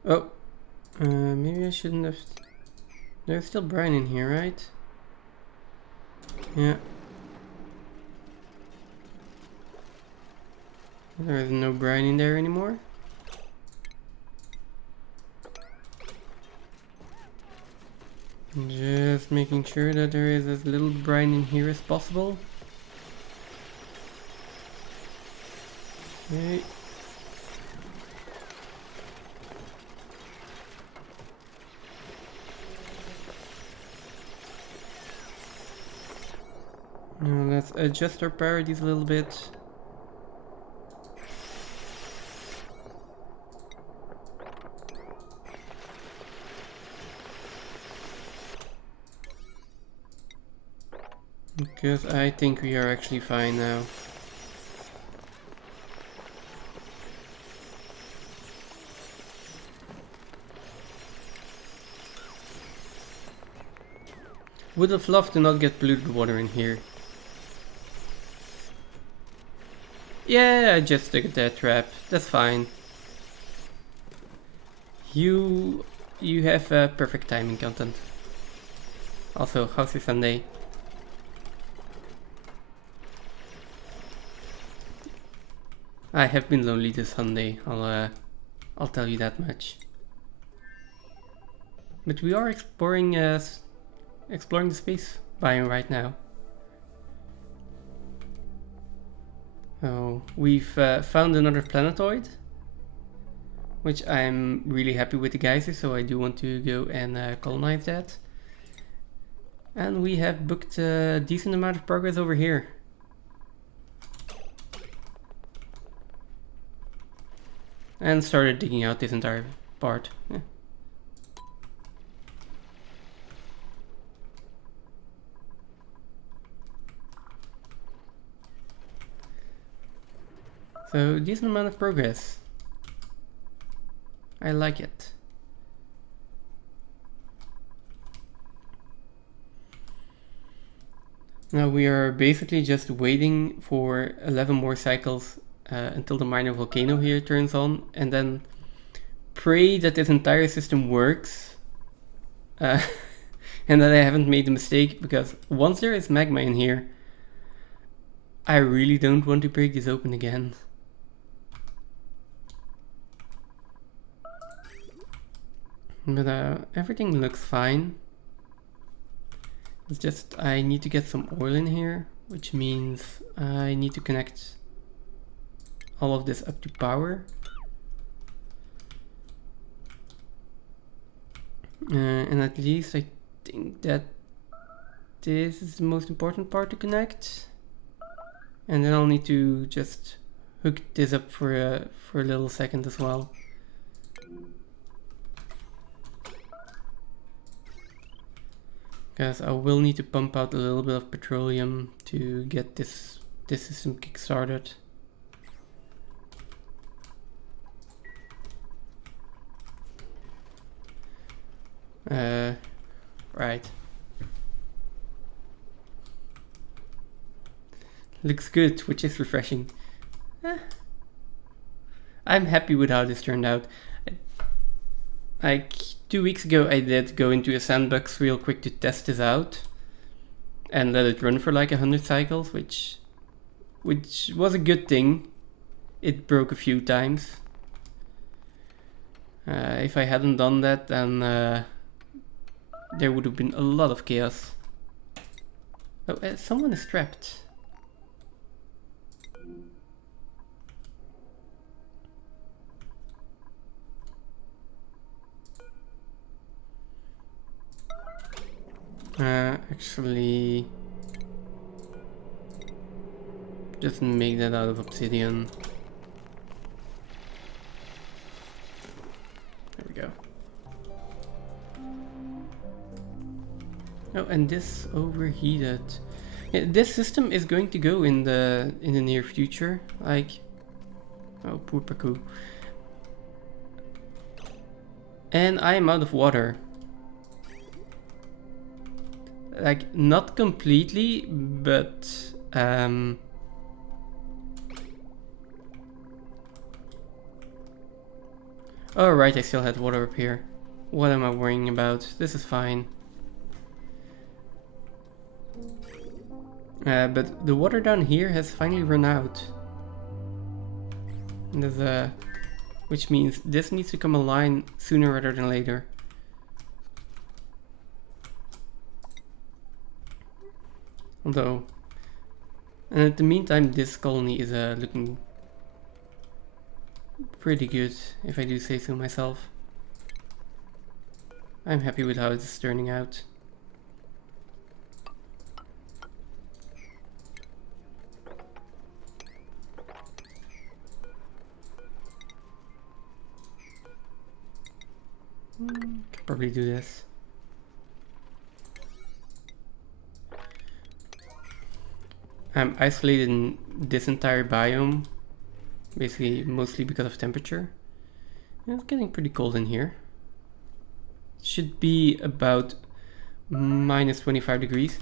Oh, maybe I shouldn't have... There's still brine in here, right? Yeah. There is no brine in there anymore. Just making sure that there is as little brine in here as possible. Okay. Now let's adjust our priorities a little bit. Because I think we are actually fine now. Would have loved to not get polluted water in here. Yeah, I just took a dead trap. That's fine. You have perfect timing, content. Also, how's your Sunday? I have been lonely this Sunday. I'll tell you that much. But we are exploring the space biome right now. Oh, we've found another planetoid, which I'm really happy with the geysers, so I do want to go and colonize that. And we have booked a decent amount of progress over here. And started digging out this entire part. Yeah. So, decent amount of progress. I like it. Now we are basically just waiting for 11 more cycles until the minor volcano here turns on, and then pray that this entire system works and that I haven't made a mistake, because once there is magma in here, I really don't want to break this open again. But everything looks fine. It's just I need to get some oil in here, which means I need to connect all of this up to power. And at least I think that this is the most important part to connect. And then I'll need to just hook this up for a little second as well. Because I will need to pump out a little bit of petroleum to get this system kick-started. Right. Looks good, which is refreshing. I'm happy with how this turned out. Like 2 weeks ago I did go into a sandbox real quick to test this out and let it run for like 100 cycles, which was a good thing. It broke a few times. If I hadn't done that, then there would have been a lot of chaos. Oh, someone is trapped. Actually, just make that out of obsidian. There we go. Oh, and this overheated. Yeah, this system is going to go in the near future. Like, oh, poor Paku. And I am out of water. Like, not completely, but oh right, I still had water up here. What am I worrying about? This is fine. But the water down here has finally run out. There's which means this needs to come online sooner rather than later. Although, and in the meantime, this colony is looking pretty good, if I do say so myself. I'm happy with how it's turning out. Could probably do this. I'm isolated in this entire biome, basically mostly because of temperature. It's getting pretty cold in here. It should be about minus 25 degrees.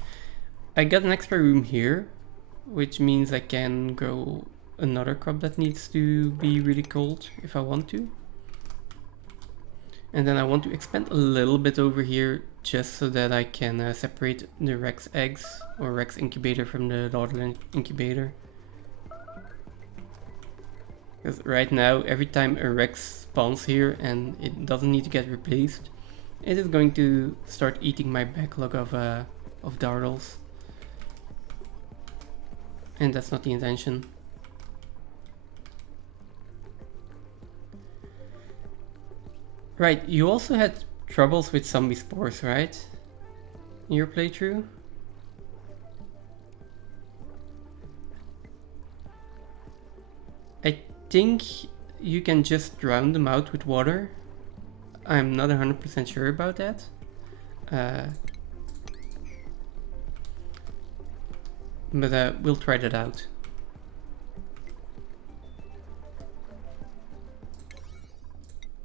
I got an extra room here, which means I can grow another crop that needs to be really cold if I want to. And then I want to expand a little bit over here just so that I can separate the Rex eggs or Rex incubator from the daughter incubator. Because right now, every time a Rex spawns here and it doesn't need to get replaced, it is going to start eating my backlog of dartles. And that's not the intention. Right, you also had troubles with zombie spores, right? In your playthrough? I think you can just drown them out with water. I'm not 100% sure about that. But we'll try that out.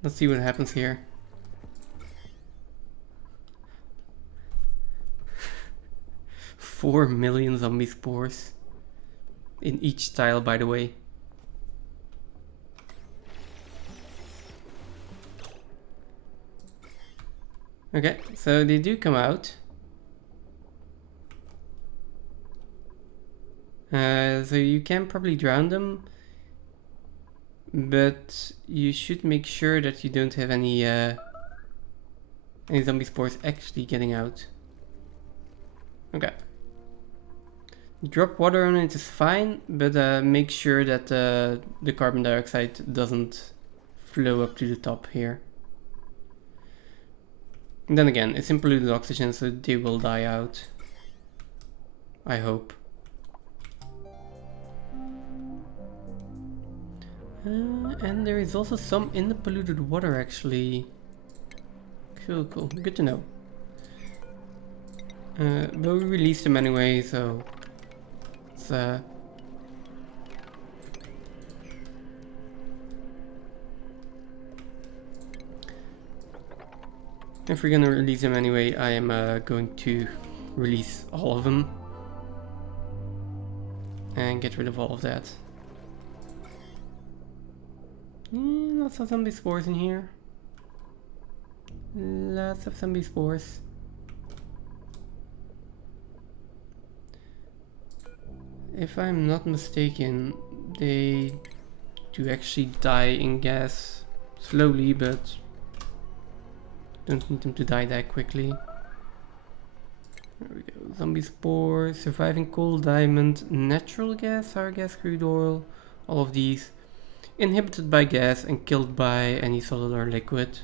Let's see what happens here. $4 million zombie spores in each tile, by the way. Okay, so they do come out. So you can probably drown them, but you should make sure that you don't have any any zombie spores actually getting out. Okay. Drop water on it is fine, but make sure that the carbon dioxide doesn't flow up to the top here. And then again, it's in polluted oxygen, so they will die out. I hope. And there is also some in the polluted water actually. Cool, cool. Good to know. But we released them anyway, so it's if we're gonna release them anyway, I am going to release all of them and get rid of all of that. Lots of zombie spores in here. Lots of zombie spores. If I'm not mistaken, they do actually die in gas slowly, but don't need them to die that quickly. There we go. Zombie spore, surviving coal, diamond, natural gas, sour gas, crude oil, all of these. Inhibited by gas and killed by any solid or liquid.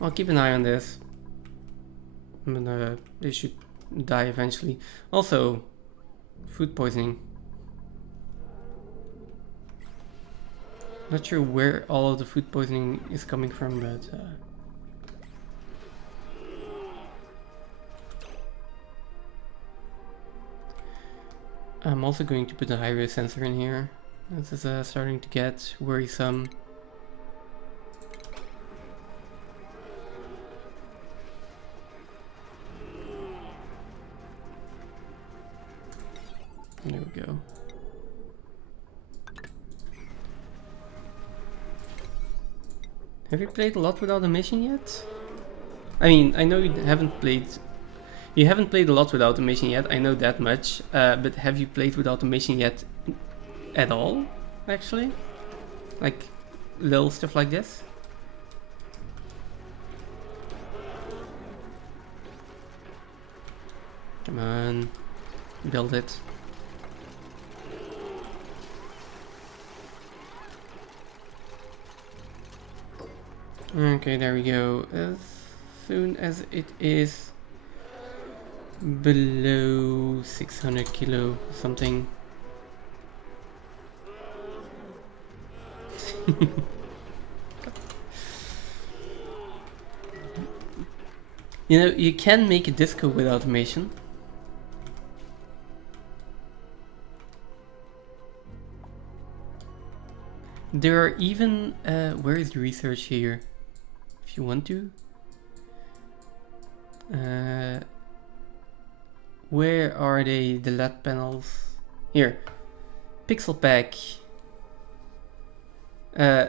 I'll keep an eye on this. But they should die eventually. Also, food poisoning. Not sure where all of the food poisoning is coming from, but I'm also going to put a high-res sensor in here. This is starting to get worrisome. There we go. Have you played a lot without a mission yet? I mean, I know you haven't played a lot with automation yet, I know that much, but have you played with automation yet at all, actually? Like, little stuff like this? Come on, build it. Okay, there we go. As soon as it is below 600 kilo something. You know, you can make a disco with automation. There are even, where is the research here? If you want to. Where are they, the LED panels? Here, pixel pack.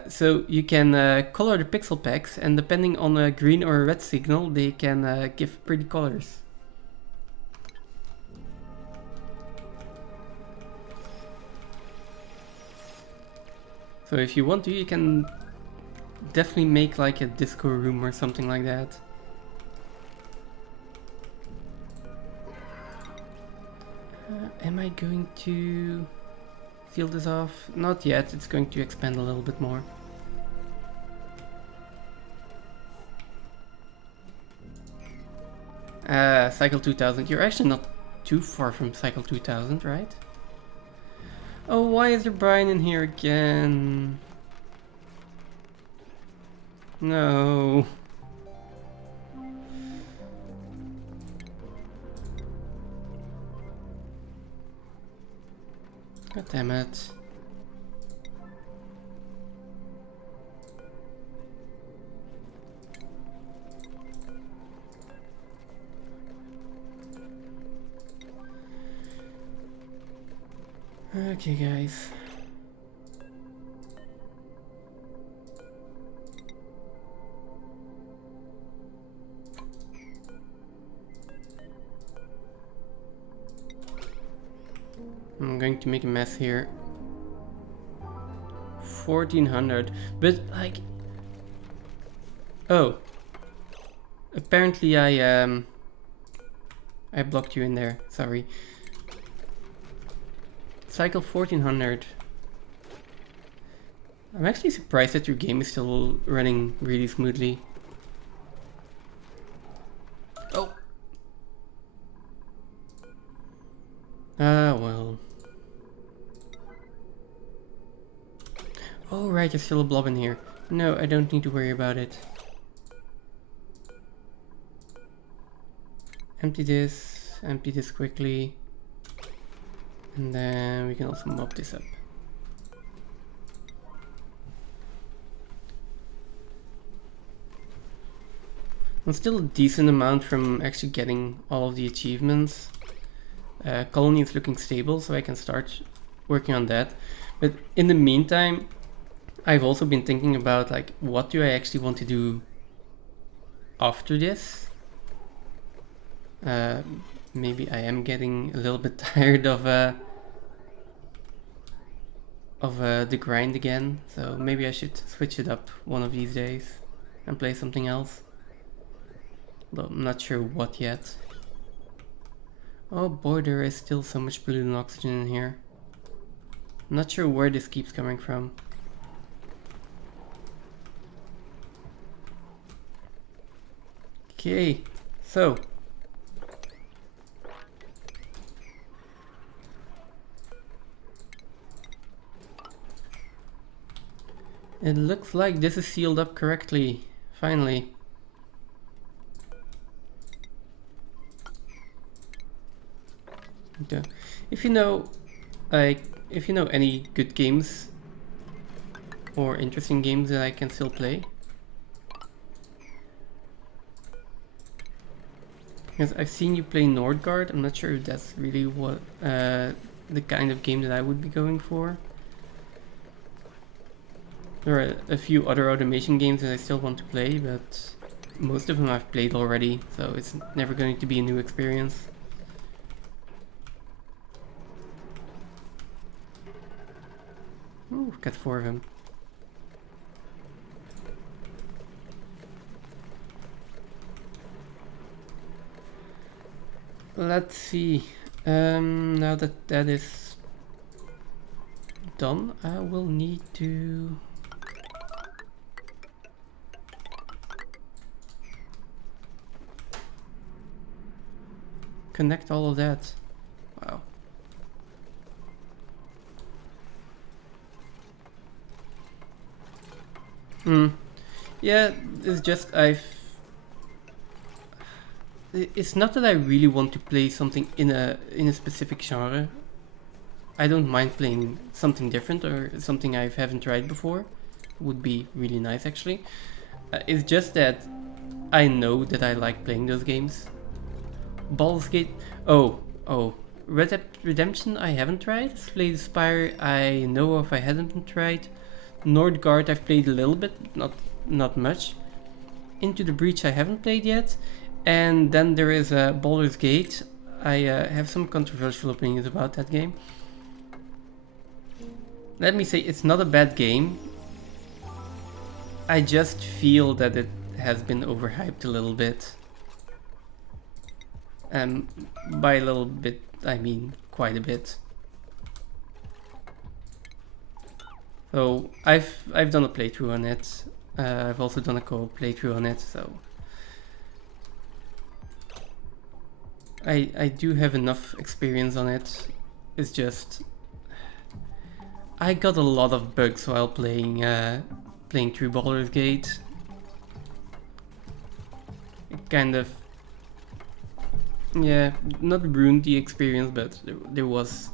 So you can color the pixel packs, and depending on a green or a red signal, they can give pretty colors. So if you want to, you can definitely make like a disco room or something like that. Am I going to seal this off? Not yet, it's going to expand a little bit more. Cycle 2000, you're actually not too far from Cycle 2000, right? Oh, why is there Brian in here again? No. God damn it. Okay, guys. I'm going to make a mess here. 1400, but like Oh. Apparently I blocked you in there, sorry. Cycle 1400. I'm actually surprised that your game is still running really smoothly. Oh! Ah, well. Oh right, there's still a blob in here. No, I don't need to worry about it. Empty this quickly. And then we can also mop this up. I'm still a decent amount from actually getting all of the achievements. Colony is looking stable, so I can start working on that. But in the meantime, I've also been thinking about like, what do I actually want to do after this? Maybe I am getting a little bit tired of the grind again, so maybe I should switch it up one of these days and play something else. Though I'm not sure what yet. Oh boy, there is still so much polluted oxygen in here. I'm not sure where this keeps coming from. Okay, so it looks like this is sealed up correctly, finally. Okay. If you know any good games or interesting games that I can still play. Because I've seen you play Nordgard, I'm not sure if that's really what the kind of game that I would be going for. There are a few other automation games that I still want to play, but most of them I've played already, so it's never going to be a new experience. Ooh, got 4 of them. Let's see. Now that that is done, I will need to connect all of that. Wow. Yeah, it's just it's not that I really want to play something in a specific genre. I don't mind playing something different or something I haven't tried before. Would be really nice actually. It's just that I know that I like playing those games. Baldur's Gate. Oh. Red Dead Redemption I haven't tried. Slay the Spire I know of I hadn't tried. Nordgard I've played a little bit, not much. Into the Breach I haven't played yet. And then there is Baldur's Gate. I have some controversial opinions about that game. Let me say, it's not a bad game. I just feel that it has been overhyped a little bit. And by a little bit, I mean quite a bit. So I've done a playthrough on it. I've also done a co-op playthrough on it, so I do have enough experience on it. It's just I got a lot of bugs while playing through Baldur's Gate. It kind of, yeah, not ruined the experience, but there was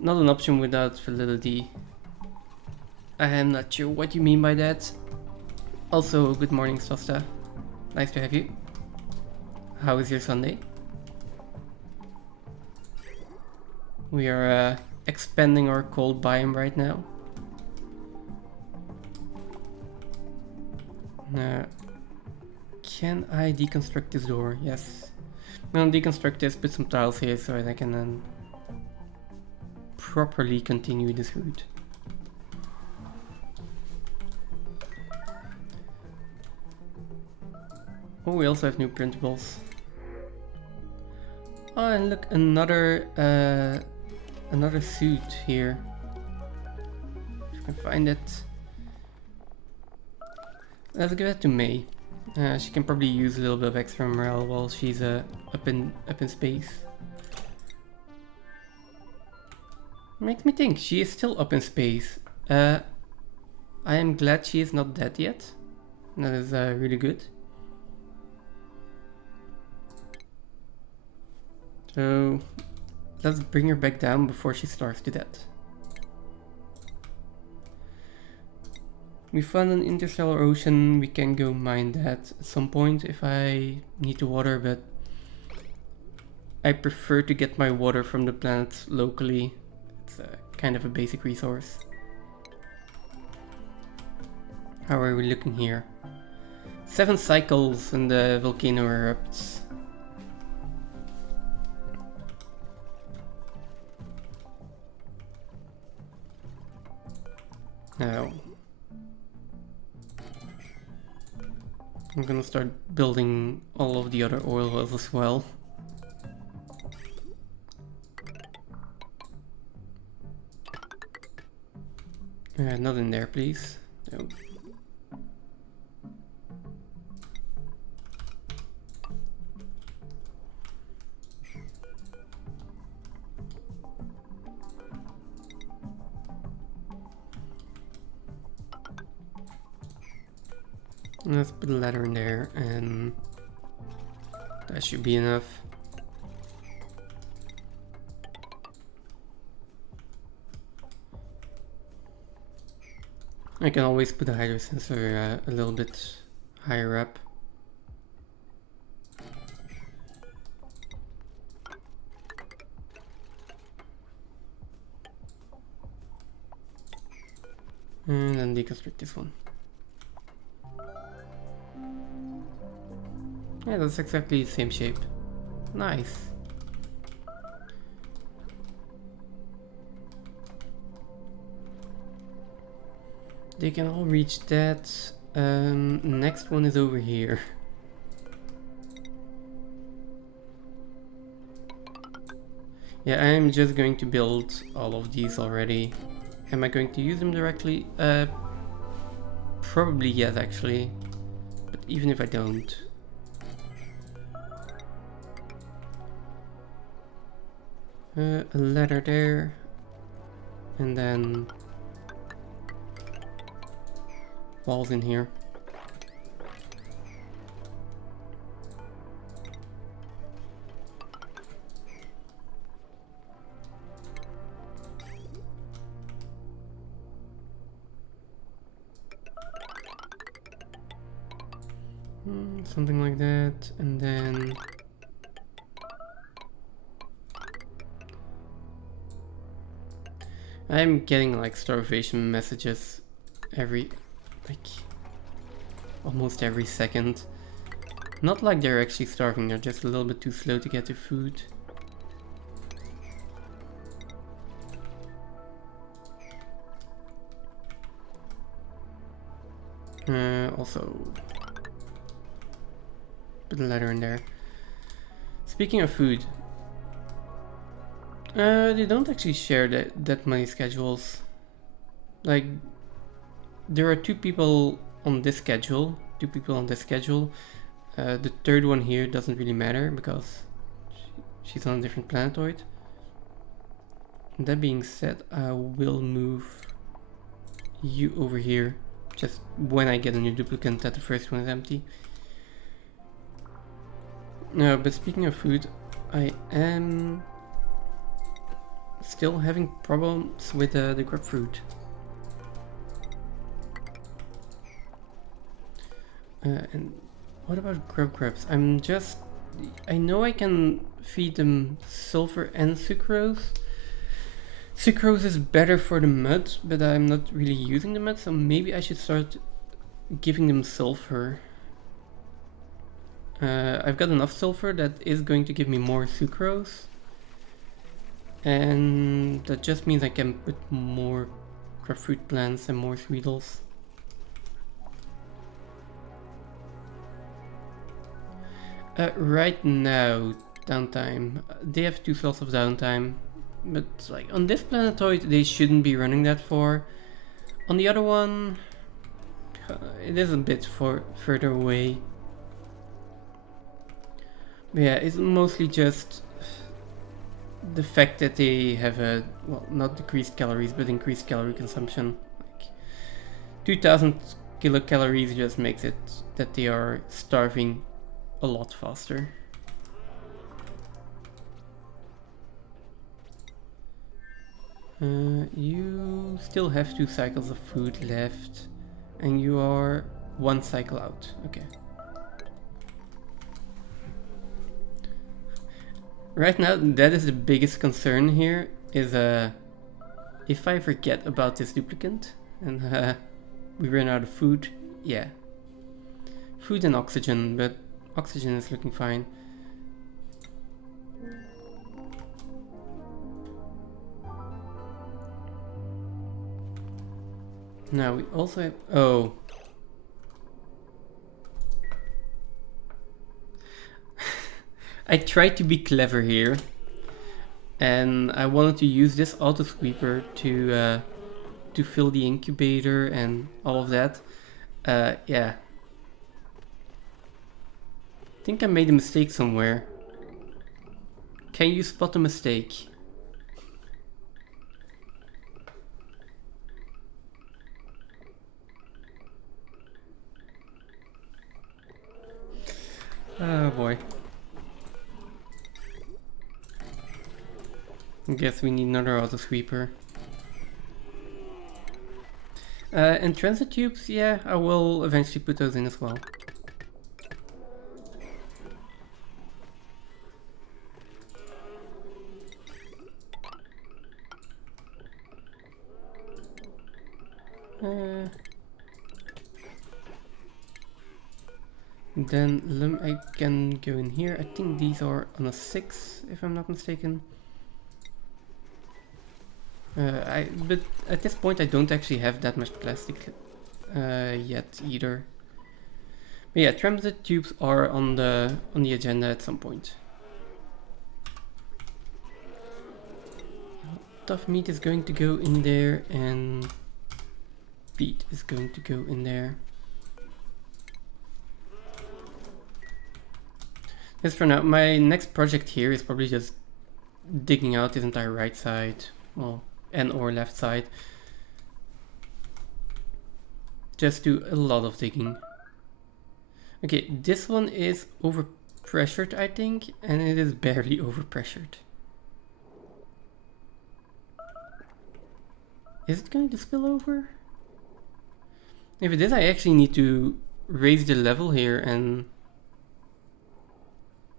not an option without validity. I am not sure what you mean by that. Also, good morning, Sosta. Nice to have you. How is your Sunday? We are expanding our cold biome right now. Can I deconstruct this door? Yes. I'm gonna deconstruct this, put some tiles here so that I can then properly continue this route. Oh, we also have new printables. Oh, and look, another suit here. If I can find it. Let's give it to May. She can probably use a little bit of extra morale while she's up in space. Makes me think she is still up in space. I am glad she is not dead yet. That is really good. So let's bring her back down before she starves to death. We found an interstellar ocean. We can go mine that at some point if I need to water, but I prefer to get my water from the planet locally. It's kind of a basic resource. How are we looking here? 7 cycles and the volcano erupts. Now, I'm gonna start building all of the other oil wells as well. Not in there, please. No. Let's put a ladder in there, and that should be enough. I can always put a hydro sensor a little bit higher up. And then deconstruct this one. Yeah, that's exactly the same shape. Nice. They can all reach that. Next one is over here. Yeah, I'm just going to build all of these already. Am I going to use them directly? Probably yes, actually. But even if I don't. A ladder there. And then walls in here. Something like that, and then I'm getting like starvation messages almost every second. Not like they're actually starving, they're just a little bit too slow to get to food. Also put a ladder in there. Speaking of food, they don't actually share that many schedules. Like, there are 2 people on this schedule, 2 people on this schedule. The third one here doesn't really matter because she's on a different planetoid. And that being said, I will move you over here just when I get a new duplicate that the first one is empty. No, but speaking of food, I am still having problems with the grapefruit. And what about grubs? I know I can feed them sulfur and sucrose. Sucrose is better for the mud, but I'm not really using the mud, so maybe I should start giving them sulfur. I've got enough sulfur that is going to give me more sucrose. And that just means I can put more grapefruit plants and more sweetles. Right now, downtime. They have 2 slots of downtime. But like on this planetoid, they shouldn't be running that far. On the other one, it is a bit further away. But yeah, it's mostly just the fact that they have a, well, not decreased calories, but increased calorie consumption. Like 2000 kilocalories just makes it that they are starving a lot faster. You still have 2 cycles of food left, and you are 1 cycle out. Okay. Right now, that is the biggest concern here, is if I forget about this duplicant and we run out of food, yeah. Food and oxygen, but oxygen is looking fine. Now we also have, oh. I tried to be clever here, and I wanted to use this auto sweeper to fill the incubator and all of that. Yeah. I think I made a mistake somewhere. Can you spot a mistake? Oh boy. I guess we need another auto sweeper. And transit tubes, yeah, I will eventually put those in as well. Then I can go in here. I think these are on a 6, if I'm not mistaken. But at this point I don't actually have that much plastic yet either. But yeah, transit tubes are on the agenda at some point. Tough meat is going to go in there, and peat is going to go in there. As for now, my next project here is probably just digging out this entire right side, well, and or left side. Just do a lot of digging. Okay, this one is overpressured, I think, and it is barely overpressured. Is it going to spill over? If it is, I actually need to raise the level here, and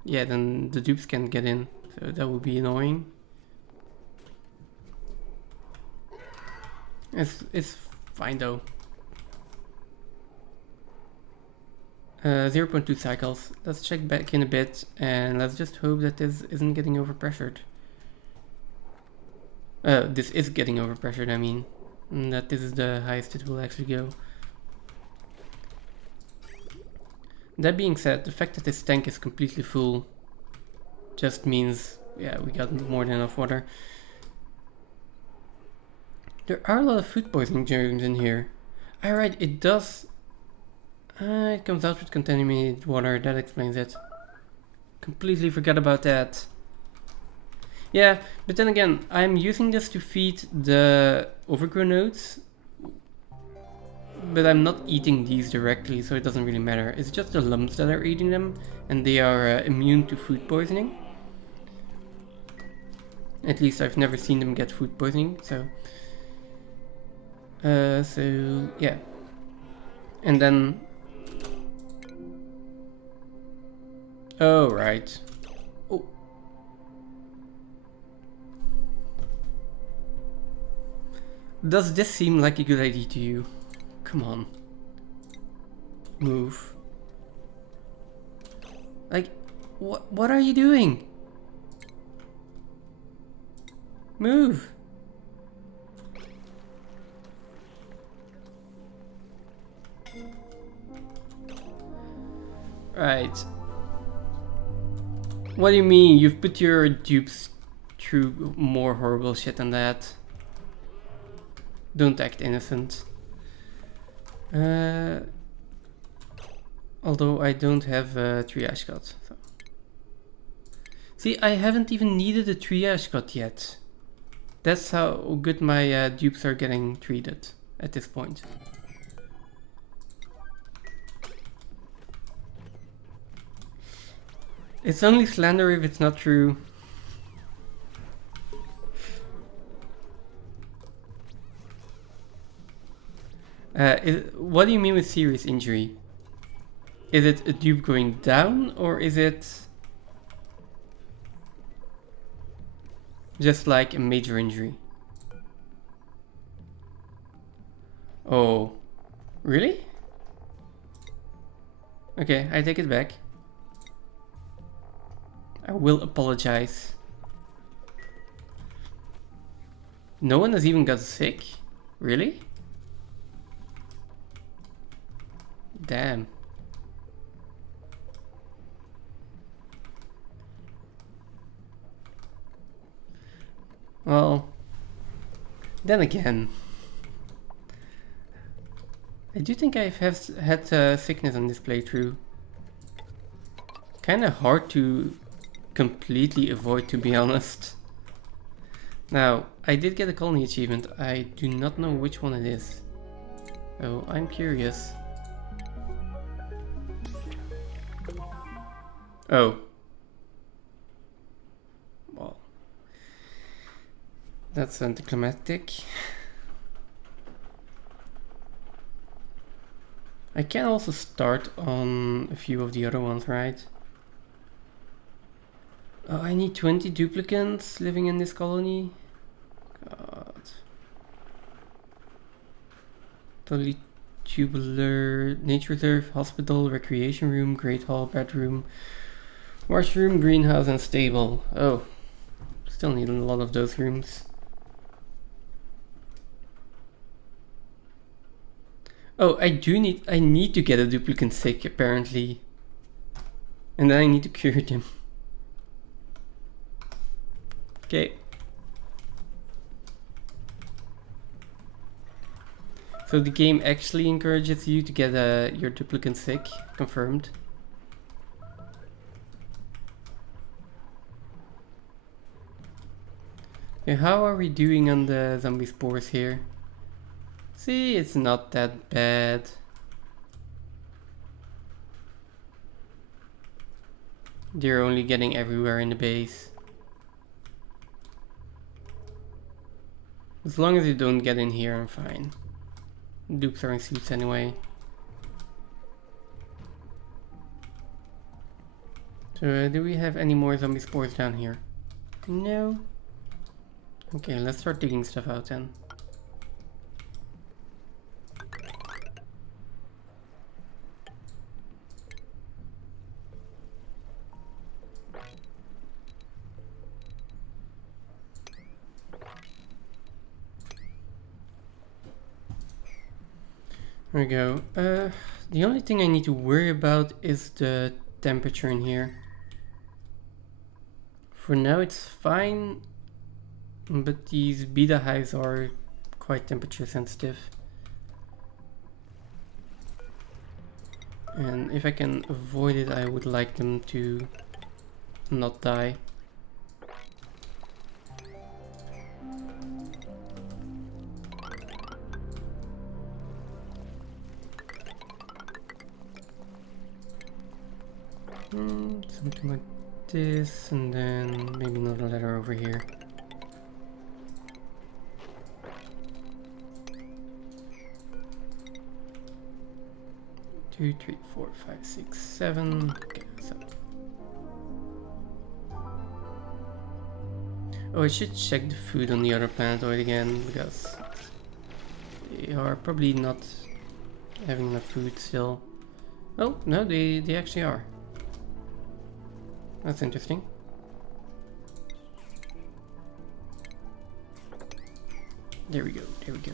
yeah, then the dupes can't get in, so that would be annoying. It's fine though. 0.2 cycles. Let's check back in a bit, and let's just hope that this isn't getting overpressured. This is getting overpressured, I mean. And that this is the highest it will actually go. That being said, the fact that this tank is completely full just means, yeah, we got more than enough water. There are a lot of food poisoning germs in here. Alright, it does. It comes out with contaminated water, that explains it. Completely forgot about that. Yeah, but then again, I'm using this to feed the overgrown nodes. But I'm not eating these directly, so it doesn't really matter. It's just the lumps that are eating them, and they are immune to food poisoning. At least I've never seen them get food poisoning, so... so, yeah. And then... Oh, right. Oh. Does this seem like a good idea to you? Come on. Move. Like, what are you doing? Move. Right. What do you mean? You've put your dupes through more horrible shit than that. Don't act innocent. Although I don't have a triage code. So. See, I haven't even needed a triage code yet. That's how good my dupes are getting treated at this point. It's only slander if it's not true. What do you mean with serious injury? Is it a dupe going down, or is it just like a major injury? Oh, really? Okay, I take it back. I will apologize. No one has even got sick? Really? Damn. Well, then again, I do think I've had sickness on this playthrough. Kinda hard to completely avoid, to be honest. Now, I did get a colony achievement. I do not know which one it is. Oh, I'm curious. Oh. Well. That's anticlimactic. I can also start on a few of the other ones, right? Oh, I need 20 duplicants living in this colony. God. Totally tubular, nature reserve, hospital, recreation room, great hall, bedroom, washroom, greenhouse, and stable. Oh, still need a lot of those rooms. Oh, I need to get a duplicant sick apparently. And then I need to cure them. Okay. So the game actually encourages you to get your duplicant sick, confirmed. Okay, how are we doing on the zombie spores here? See, it's not that bad. They're only getting everywhere in the base. As long as you don't get in here, I'm fine. Dupes are in suits anyway. So do we have any more zombie spores down here? No. Okay, let's start digging stuff out then. There we go. The only thing I need to worry about is the temperature in here. For now it's fine, but these beta hives are quite temperature sensitive. And if I can avoid it, I would like them to not die. Something like this, and then maybe another ladder over here. Two, three, four, five, six, seven. Okay, so. Oh, I should check the food on the other planetoid again, because they are probably not having enough food still. Oh, no, they actually are. That's interesting. There we go, there we go.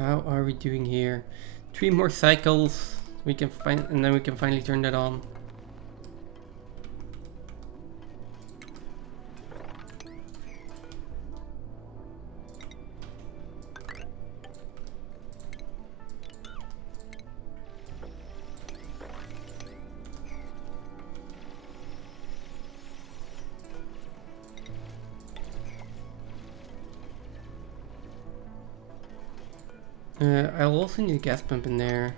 How are we doing here? 3 more cycles. We can find, and then we can finally turn that on. I'll also need a gas pump in there.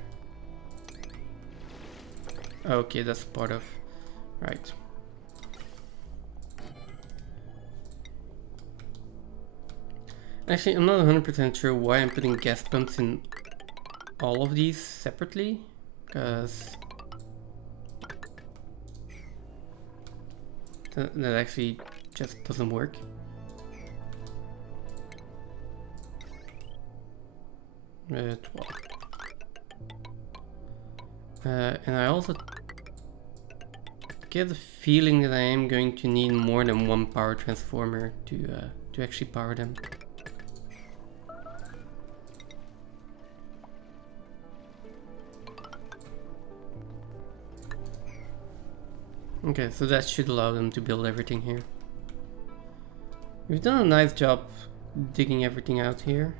Okay, that's part of... Right. Actually, I'm not 100% sure why I'm putting gas pumps in all of these separately. Because... that actually just doesn't work. And I also get the feeling that I am going to need more than one power transformer to actually power them. Okay, so that should allow them to build everything here. We've done a nice job digging everything out here.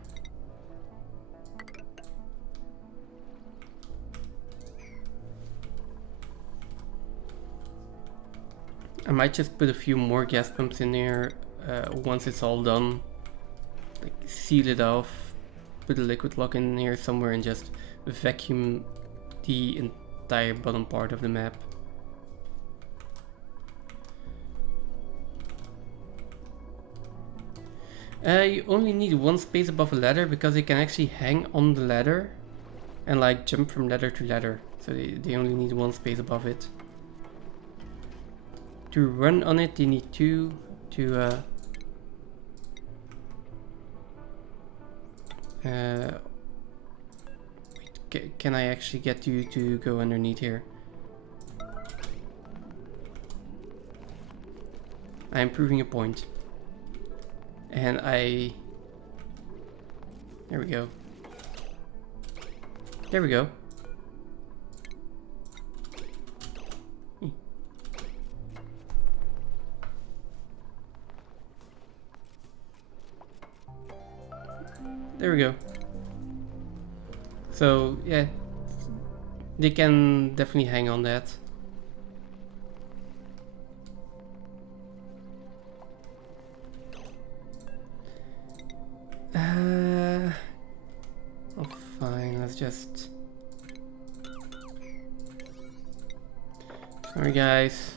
I might just put a few more gas pumps in there once it's all done. Like seal it off, put a liquid lock in here somewhere and just vacuum the entire bottom part of the map. You only need one space above a ladder because they can actually hang on the ladder and like jump from ladder to ladder. So they only need one space above it. To run on it, they need 2 to can I actually get you to go underneath here? I'm proving a point. And there we go. There we go. There we go. So yeah, they can definitely hang on that. Oh fine, let's just... Sorry guys.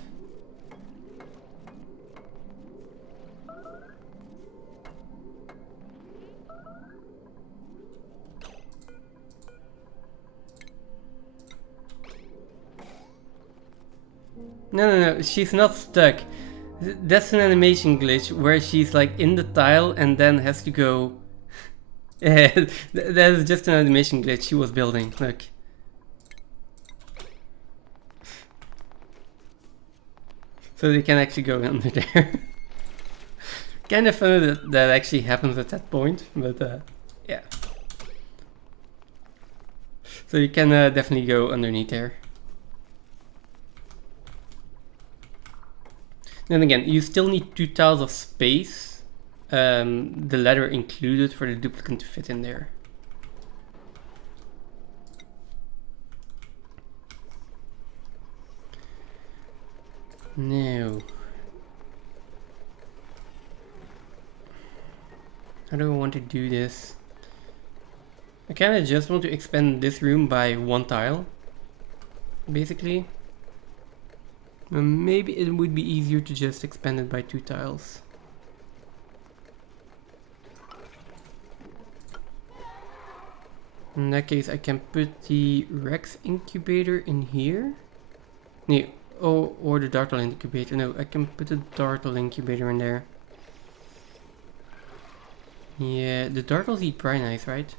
No, she's not stuck. That's an animation glitch where she's like in the tile and then has to go. That is just an animation glitch she was building. Look. So they can actually go under there. Kind of funny that that actually happens at that point, but yeah. So you can definitely go underneath there. Then again, you still need 2 tiles of space, the ladder included, for the duplicate to fit in there. Now, how do I want to do this? I kind of just want to expand this room by 1 tile, basically. Maybe it would be easier to just expand it by 2 tiles. In that case, I can put the Rex incubator in here. No, or the Dartle incubator. No, I can put the Dartle incubator in there. Yeah, the Dartles eat Brinites, right?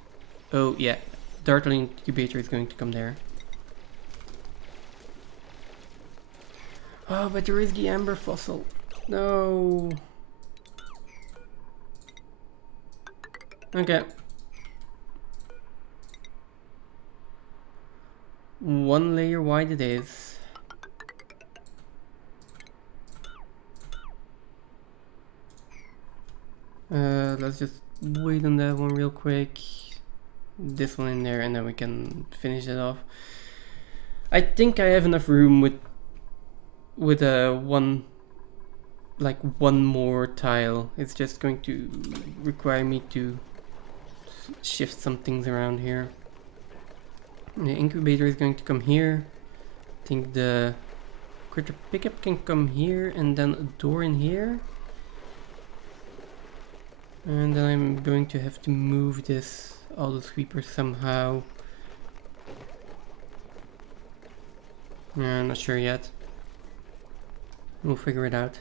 Oh yeah, Dartle incubator is going to come there. Oh, but there is the amber fossil. No. one layer wide it is. Let's just wait on that one real quick. This one in there, and then we can finish it off. I think I have enough room with one more tile. It's just going to require me to shift some things around here. The incubator is going to come here. I think the critter pickup can come here, and then a door in here. And then I'm going to have to move this auto sweeper somehow. I'm not sure yet. We'll figure it out.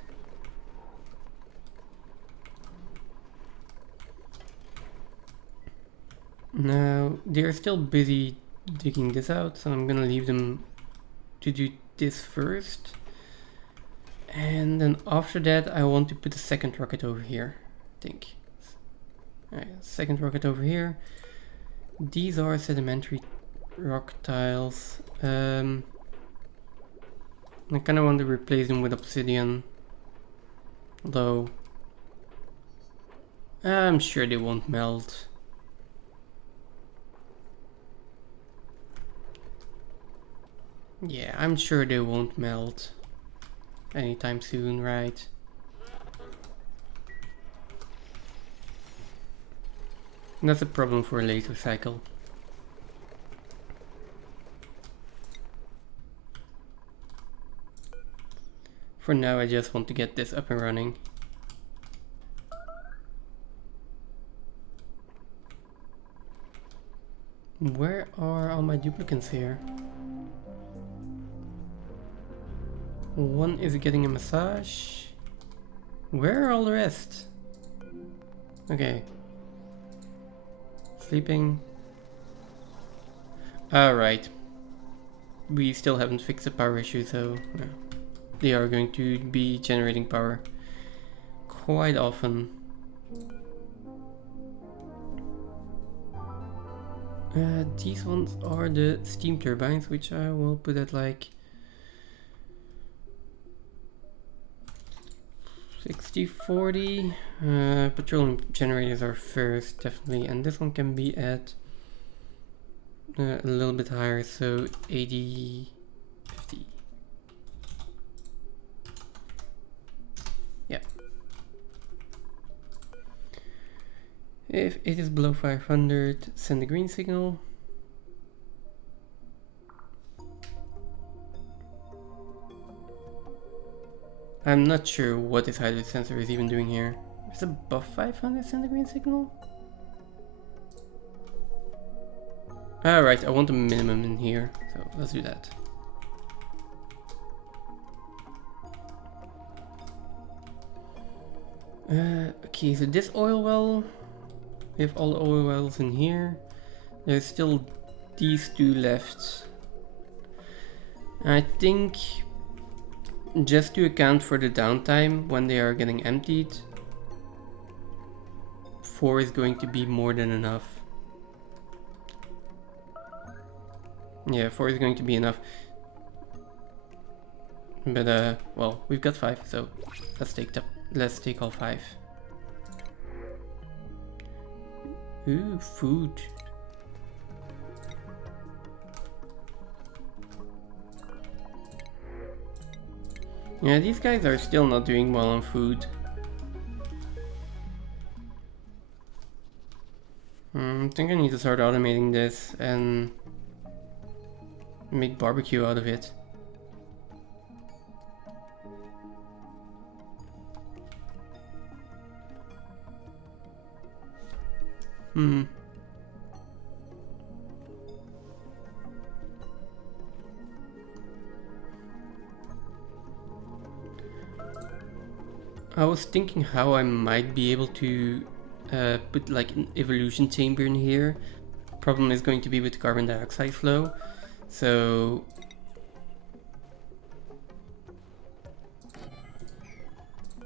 Now, they're still busy digging this out, so I'm gonna leave them to do this first. And then after that, I want to put a second rocket over here, I think. Alright, second rocket over here. These are sedimentary rock tiles. I kind of want to replace them with obsidian, although I'm sure they won't melt. Yeah, I'm sure they won't melt anytime soon, right? And that's a problem for a later cycle. For now, I just want to get this up and running. Where are all my duplicates here? One is getting a massage. Where are all the rest? Okay. Sleeping. Alright. We still haven't fixed the power issue, so no. They are going to be generating power quite often. These ones are the steam turbines, which I will put at like 60-40. Petroleum generators are first, definitely, and this one can be at a little bit higher, so 80-50. Yeah. If it is below 500, send a green signal. I'm not sure what this hydro sensor is even doing here. Is it above 500, send a green signal? Alright, I want a minimum in here, so let's do that. Okay, so this oil well, we have all the oil wells in here. There's still these two left. I think just to account for the downtime when they are getting emptied, 4 is going to be more than enough. Yeah, 4 is going to be enough. But well, we've got 5, so let's take all 5. Ooh, food. Yeah, these guys are still not doing well on food. I think I need to start automating this and make barbecue out of it. I was thinking how I might be able to put like an evolution chamber in here. Problem is going to be with the carbon dioxide flow. So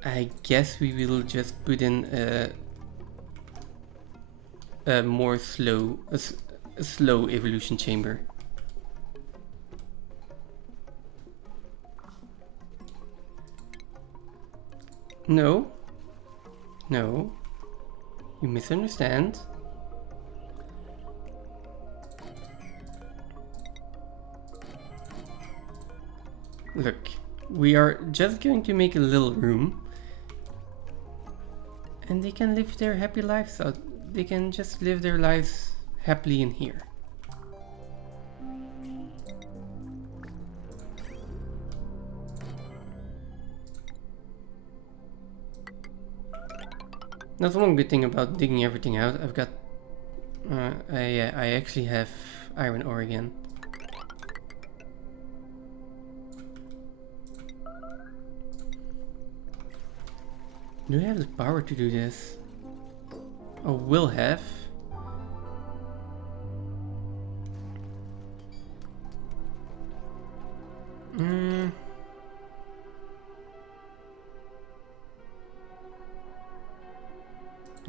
I guess we will just put in a more slow, a slow evolution chamber. No. No. You misunderstand. Look, we are just going to make a little room. And they can live their happy lives out. They can just live their lives happily in here. That's one good thing about digging everything out. I've got... I actually have iron ore again. Do I have the power to do this? Oh, will have.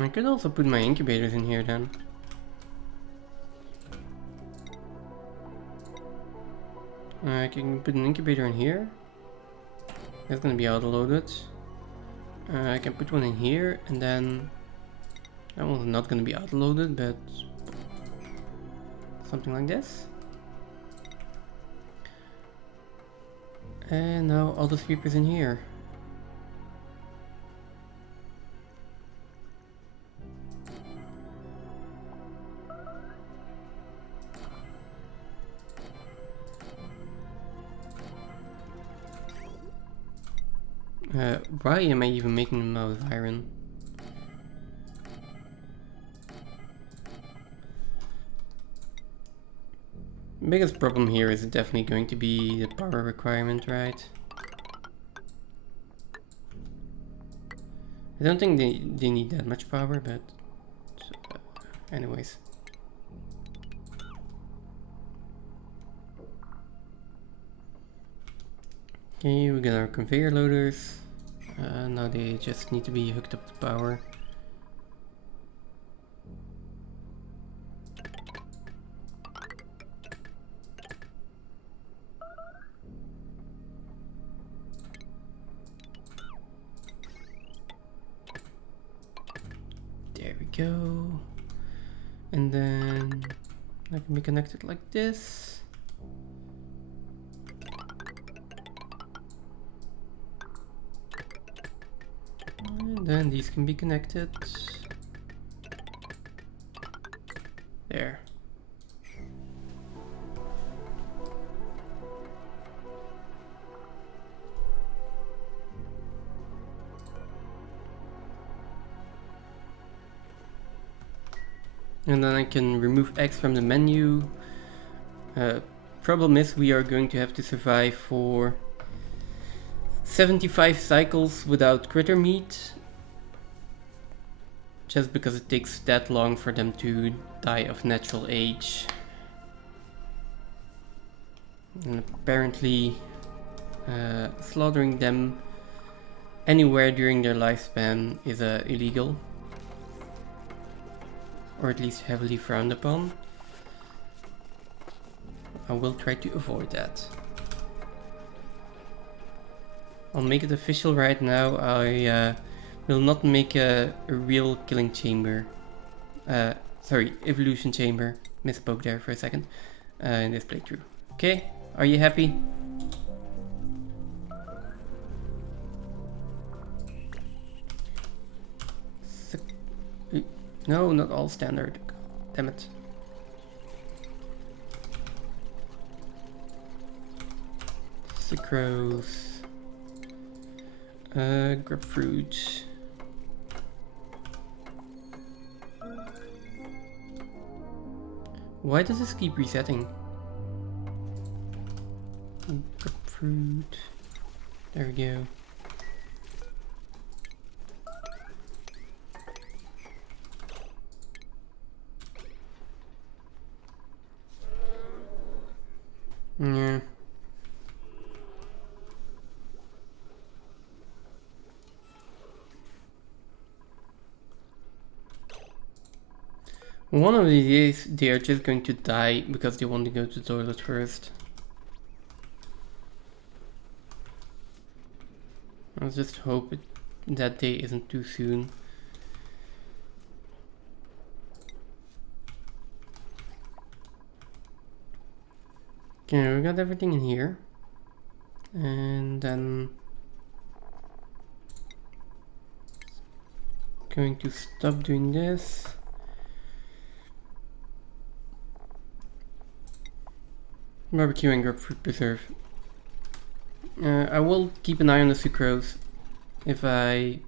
I could also put my incubators in here then. I can put an incubator in here. That's gonna be auto-loaded. I can put one in here, and then that one's not gonna be auto-loaded, but something like this. And now all the creepers in here. Why am I even making them out of iron? Biggest problem here is definitely going to be the power requirement, right? I don't think they need that much power, but anyways. Okay, we got our conveyor loaders. Now they just need to be hooked up to power. There we go. And then that can be connected like this. And then these can be connected. There. And then I can remove X from the menu. Problem is we are going to have to survive for 75 cycles without critter meat. Just because it takes that long for them to die of natural age. And apparently slaughtering them anywhere during their lifespan is illegal. Or at least heavily frowned upon. I will try to avoid that. I'll make it official right now. I will not make a real killing chamber. Sorry, evolution chamber. Misspoke there for a second. In this playthrough. Okay, are you happy? No, not all standard. Damn it. Sucrose. Grapefruit. Why does this keep resetting? Grapefruit. There we go. Yeah. One of these days they are just going to die because they want to go to the toilet first. I'll just hope it that day isn't too soon. Okay, we got everything in here. And then going to stop doing this. Barbecue and grapefruit preserve. I will keep an eye on the sucrose. If I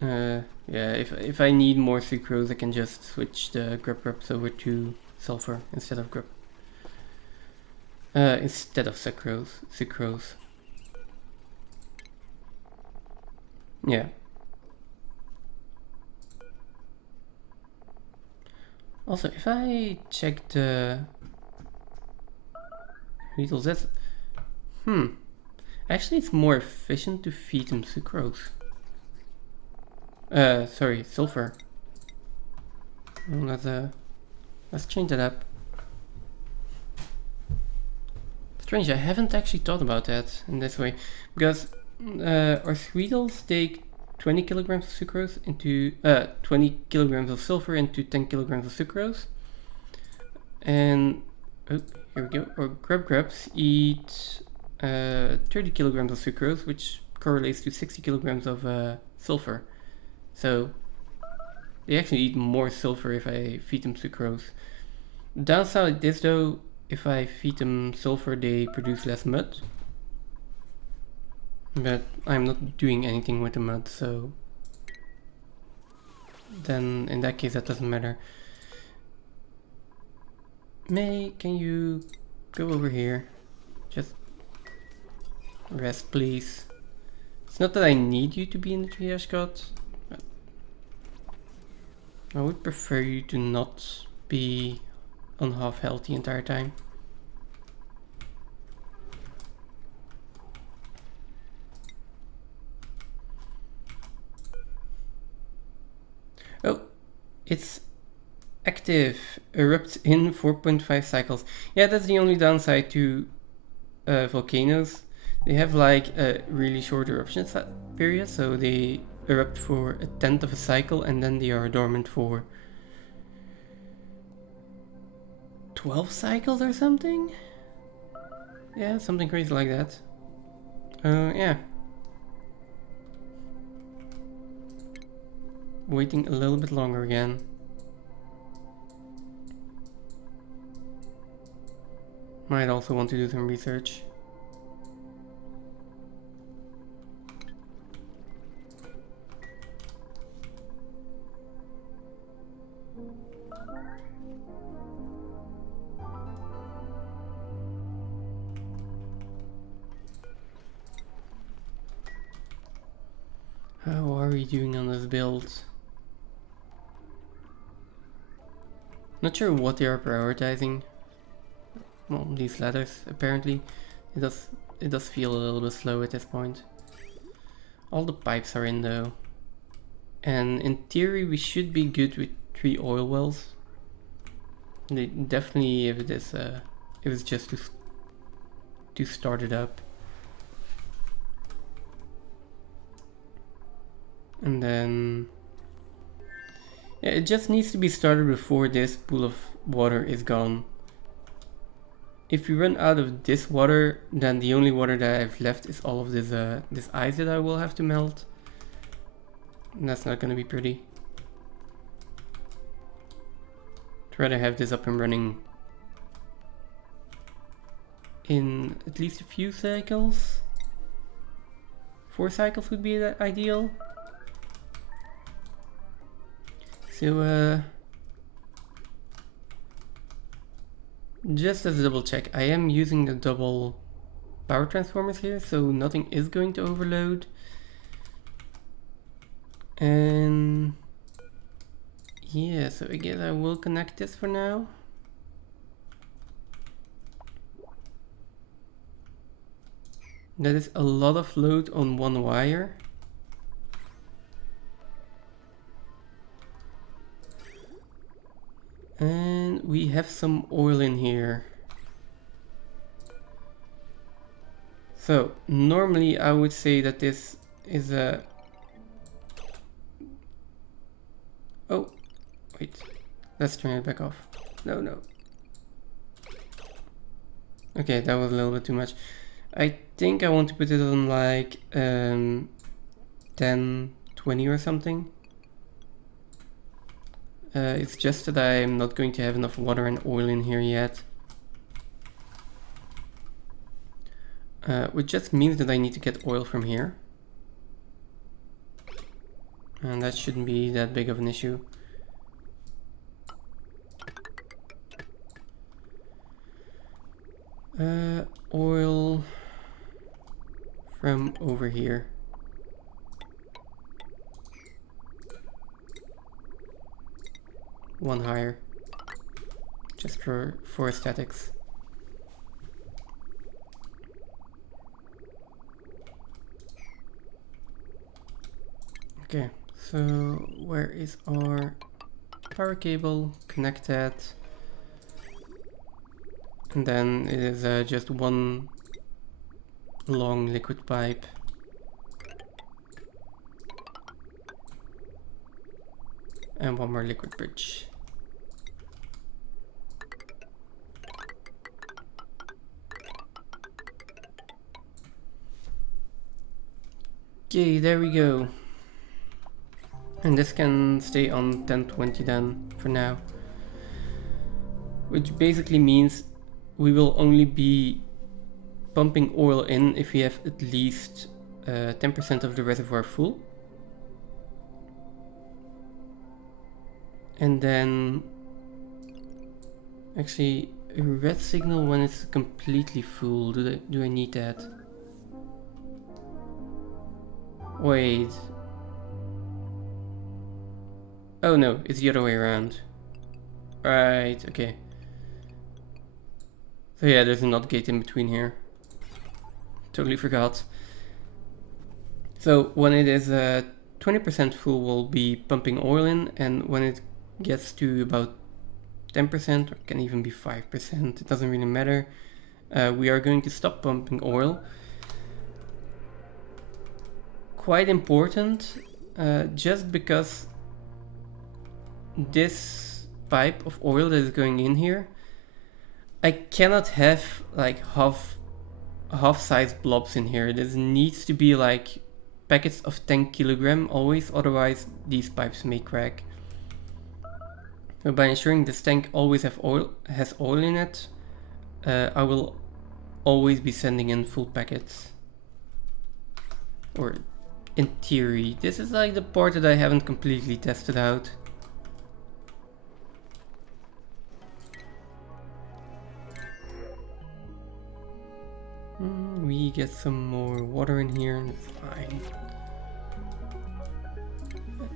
if I need more sucrose, I can just switch the grub grubs over to sulfur instead of sucrose. Yeah. Also, if I check the beetles, that's actually it's more efficient to feed them sucrose. Sorry, sulfur. Let's change that up. Strange, I haven't actually thought about that in this way, because our Sweetles take 20 kilograms of sucrose into 20 kilograms of sulfur into 10 kilograms of sucrose, and here we go. Our grubs eat 30 kilograms of sucrose, which correlates to 60 kilograms of sulfur. So they actually eat more sulfur if I feed them sucrose. The downside of this though, if I feed them sulfur, they produce less mud. But I'm not doing anything with the mud, so then in that case that doesn't matter. May, can you go over here? Just rest, please. It's not that I need you to be in the triage cot. I would prefer you to not be on half health the entire time. Oh, it's active. Erupts in 4.5 cycles. Yeah, that's the only downside to volcanoes. They have like a really short eruption period, so they erupt for a tenth of a cycle and then they are dormant for 12 cycles or something? Yeah, something crazy like that. Yeah. Waiting a little bit longer again. Might also want to do some research. How are we doing on this build? Not sure what they are prioritizing. Well, these ladders, apparently. It does feel a little bit slow at this point. All the pipes are in though. And in theory we should be good with 3 oil wells. They definitely, if it's just to start it up. And then yeah, it just needs to be started before this pool of water is gone. If we run out of this water, then the only water that I have left is all of this ice that I will have to melt. And that's not gonna be pretty. I'd rather have this up and running in at least a few cycles. 4 cycles would be ideal. So just as a double check, I am using the double power transformers here, so nothing is going to overload. And yeah, so I guess I will connect this for now. That is a lot of load on one wire. And we have some oil in here. So normally I would say that this is a... Oh, wait. Let's turn it back off. No, no. Okay, that was a little bit too much. I think I want to put it on like 10, 20 or something. It's just that I'm not going to have enough water and oil in here yet. Which just means that I need to get oil from here. And that shouldn't be that big of an issue. Oil from over here. One higher. Just for aesthetics. Okay, so where is our power cable? Connect that. And then it is just one long liquid pipe. And one more liquid bridge. Okay, there we go. And this can stay on 1020 then, for now. Which basically means we will only be pumping oil in if we have at least 10% of the reservoir full. And then actually a red signal when it's completely full. Do I need that? Wait. Oh no, it's the other way around. Right, okay. So yeah, there's a NOT gate in between here. Totally forgot. So when it is 20% full, we'll be pumping oil in, and when it gets to about 10%, or can even be 5%, it doesn't really matter, we are going to stop pumping oil. Quite important, just because this pipe of oil that is going in here, I cannot have like half-size blobs in here. This needs to be like packets of 10 kilogram always, otherwise these pipes may crack. So by ensuring this tank always has oil in it, I will always be sending in full packets. Or in theory. This is like the part that I haven't completely tested out. We get some more water in here, and it's fine.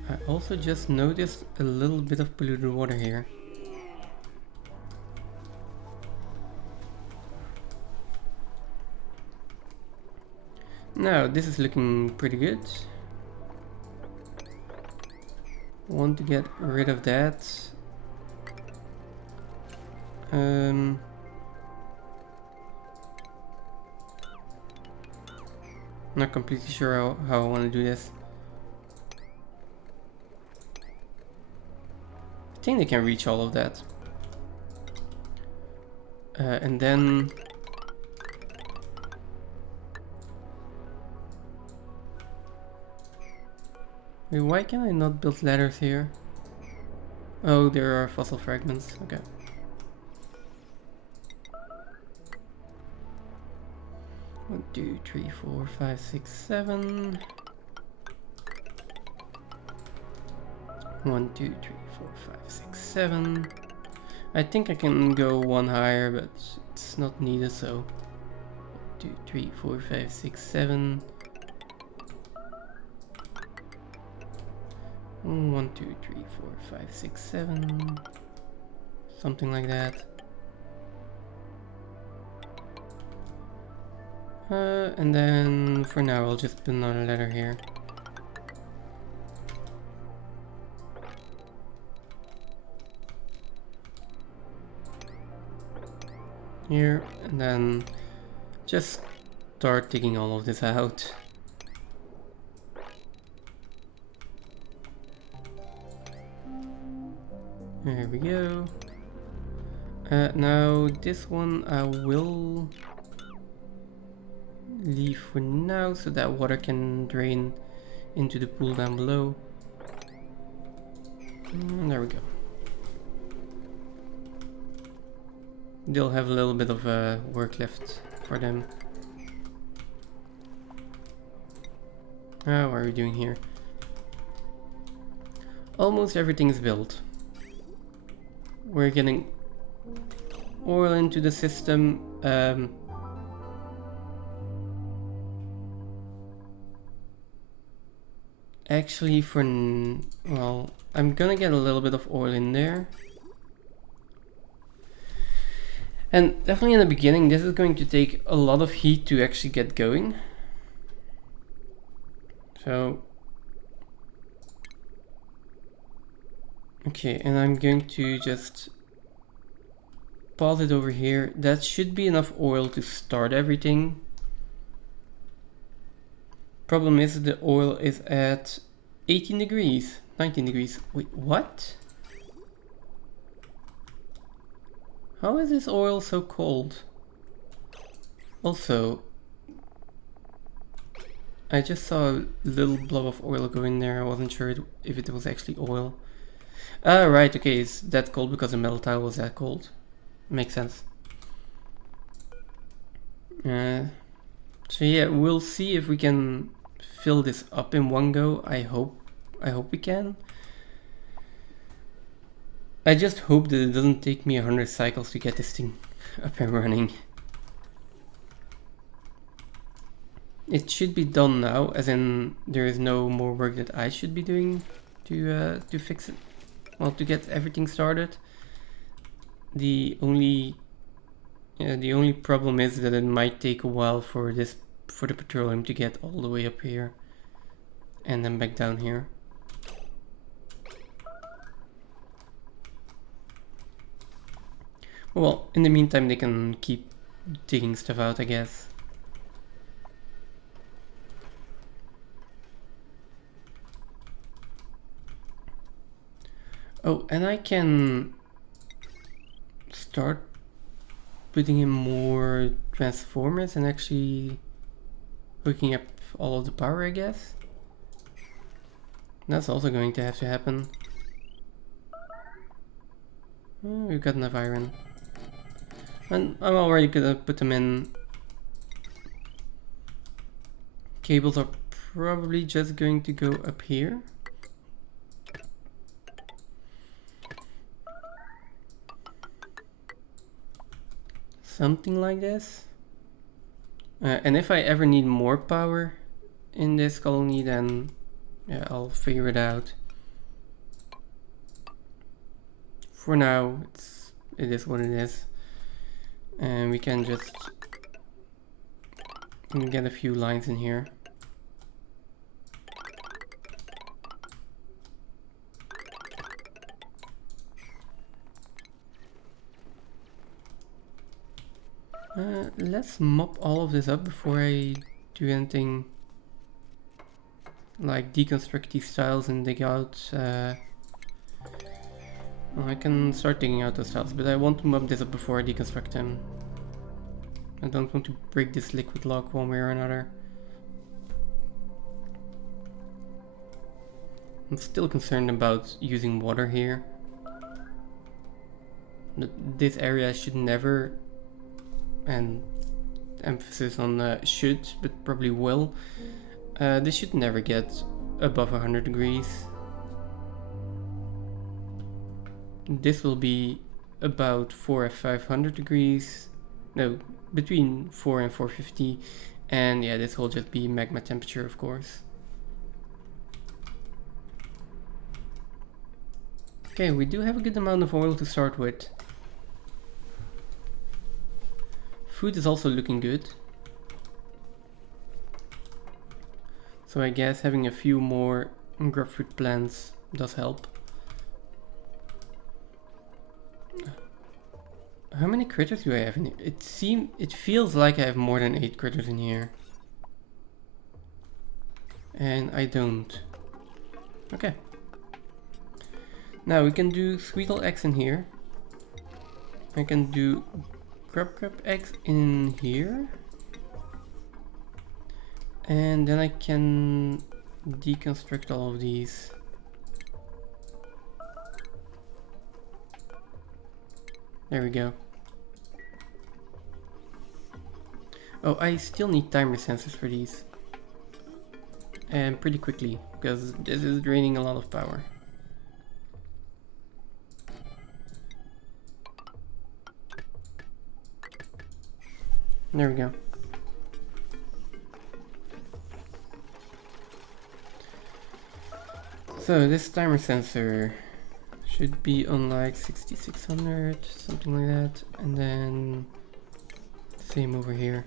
I also just noticed a little bit of polluted water here. Now, this is looking pretty good. Want to get rid of that. Not completely sure how I want to do this. I think they can reach all of that. And then... Wait, why can I not build ladders here? Oh, there are fossil fragments. Okay. One, two, three, four, five, six, 7. 1, 2, 3, 4, 5, 6, 7. I think I can go one higher, but it's not needed, so 2, 3, 4, 5, 6, 7. 1, 2, 3, 4, 5, 6, 7. Something like that. And then for now I'll just put another ladder here. Here, and then just start digging all of this out. There we go. Now this one I will leave for now so that water can drain into the pool down below. And there we go. They'll have a little bit of work left for them. What are we doing here? Almost everything's built. We're getting oil into the system. Actually, well, I'm gonna get a little bit of oil in there. And definitely in the beginning, this is going to take a lot of heat to actually get going. So, okay, and I'm going to just pause it over here. That should be enough oil to start everything. Problem is the oil is at 18 degrees, 19 degrees. Wait, what? How is this oil so cold? Also, I just saw a little blob of oil go in there. I wasn't sure if it was actually oil. Ah, right, okay, it's that cold because the metal tile was that cold. Makes sense. So yeah, we'll see if we can fill this up in one go. I hope we can. I just hope that it doesn't take me 100 cycles to get this thing up and running. It should be done now, as in there is no more work that I should be doing to fix it. Well, to get everything started. The only problem is that it might take a while for the petroleum to get all the way up here and then back down here. Well, in the meantime, they can keep digging stuff out, I guess. Oh, and I can start putting in more transformers and actually hooking up all of the power, I guess. That's also going to have to happen. Oh, we've got enough iron. And I'm already gonna put them in. Cables are probably just going to go up here. Something like this. And if I ever need more power in this colony, then yeah, I'll figure it out. For now, it is what it is. And we can just get a few lines in here. Let's mop all of this up before I do anything like deconstruct these tiles and dig out. Well, I can start digging out those tiles, but I want to mop this up before I deconstruct them. I don't want to break this liquid lock one way or another. I'm still concerned about using water here. This area should never, and emphasis on should, but probably will. This should never get above 100 degrees. This will be about 400 or 500 degrees. No, between 4 and 450. And yeah, this will just be magma temperature, of course. Okay, we do have a good amount of oil to start with. Food is also looking good. So I guess having a few more grapefruit plants does help. How many critters do I have in here? It feels like I have more than 8 critters in here. And I don't. Okay. Now we can do Sweetle eggs in here. I can do Grub eggs in here. And then I can deconstruct all of these. There we go. Oh, I still need timer sensors for these. And pretty quickly, because this is draining a lot of power. There we go. So this timer sensor should be on like 6600, something like that, and then same over here.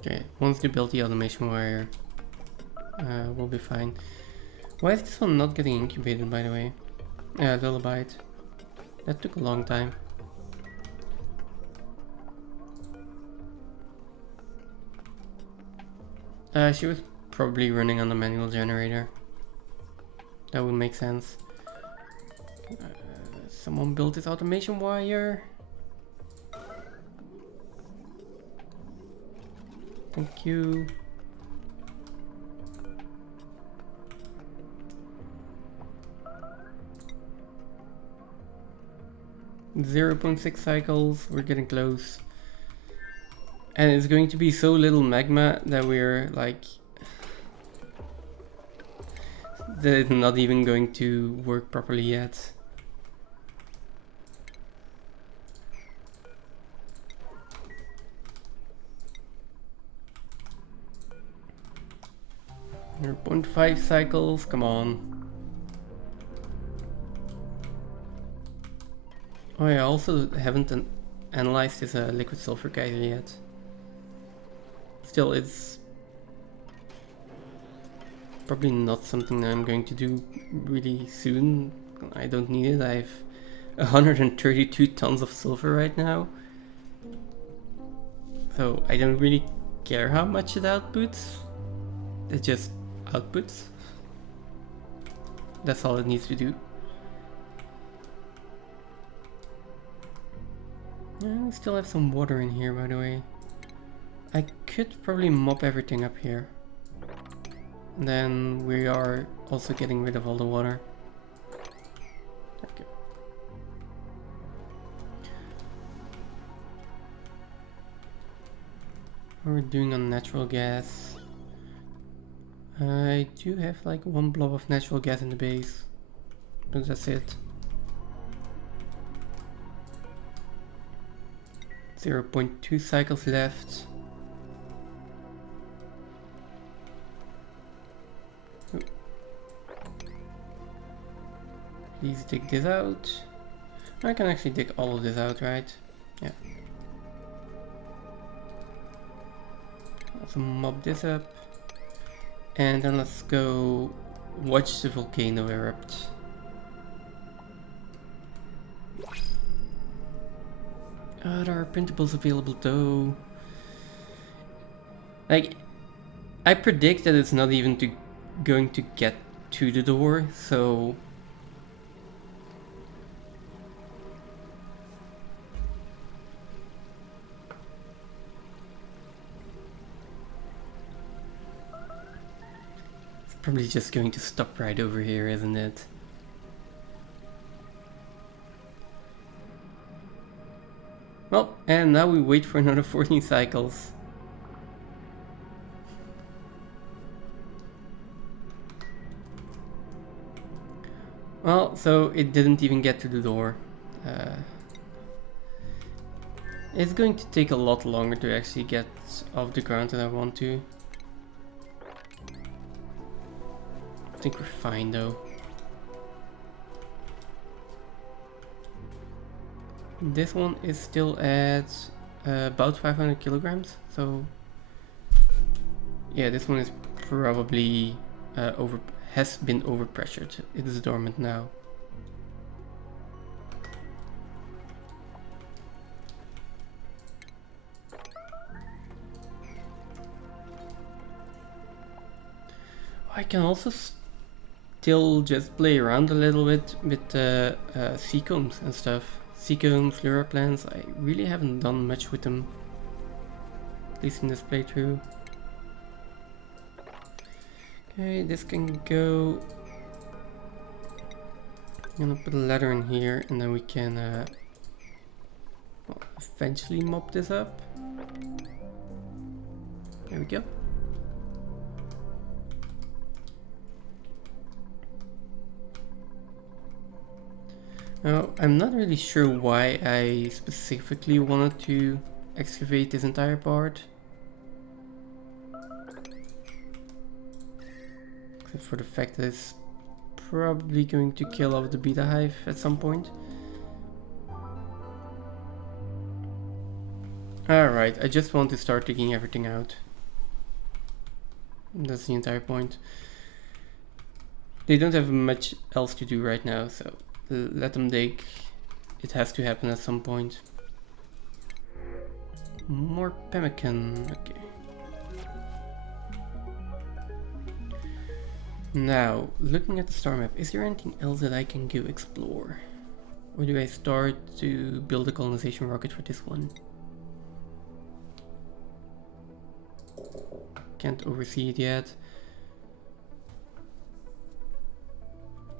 Okay, once you build the automation wire, we'll be fine. Why is this one not getting incubated, by the way? Yeah, Lullabyte. That took a long time. She was probably running on the manual generator. That would make sense. Someone built this automation wire. Thank you. .6 cycles, we're getting close. And it's going to be so little magma that we're like... that it's not even going to work properly yet. .5 cycles, come on. Oh, I also haven't analyzed this liquid sulfur geyser yet. Still, it's probably not something that I'm going to do really soon. I don't need it. I have 132 tons of sulfur right now. So I don't really care how much it outputs. It just outputs. That's all it needs to do. I still have some water in here, by the way. I could probably mop everything up here. And then we are also getting rid of all the water. Okay. What we're doing on natural gas. I do have like one blob of natural gas in the base, but that's it. 0.2 cycles left. Oh. Please dig this out. I can actually dig all of this out, right? Yeah. Also mop this up. And then let's go watch the volcano erupt. There are printables available though. Like, I predict that it's not even going to get to the door, so... it's probably just going to stop right over here, isn't it? Well, and now we wait for another 14 cycles. Well, so it didn't even get to the door. It's going to take a lot longer to actually get off the ground than I want to. I think we're fine though. This one is still at about 500 kilograms, so yeah, this one is probably has been overpressured. It is dormant now. I can also still just play around a little bit with sea combs and stuff. Sea combs, lure plants, I really haven't done much with them, at least in this playthrough. Okay, this can go. I'm gonna put a ladder in here and then we can well, eventually mop this up. There we go. Now, I'm not really sure why I specifically wanted to excavate this entire part. Except for the fact that it's probably going to kill off the beta hive at some point. Alright, I just want to start digging everything out. That's the entire point. They don't have much else to do right now, so let them dig. It has to happen at some point. More pemmican, okay. Now, looking at the star map, is there anything else that I can go explore? Or do I start to build a colonization rocket for this one? Can't oversee it yet.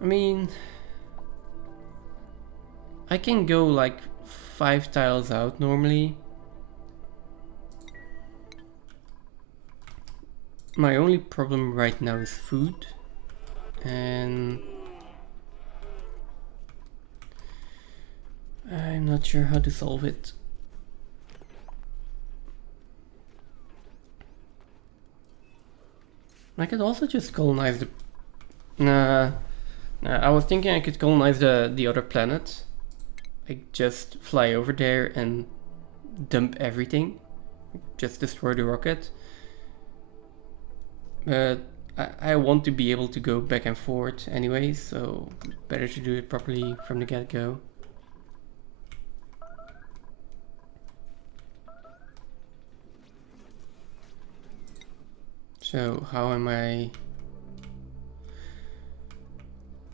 I mean, I can go like 5 tiles out normally. My only problem right now is food, and I'm not sure how to solve it. I could also just colonize the... Nah, I was thinking I could colonize the other planet. Like just fly over there and dump everything. Just destroy the rocket. But I want to be able to go back and forth anyway, so better to do it properly from the get-go. So how am I...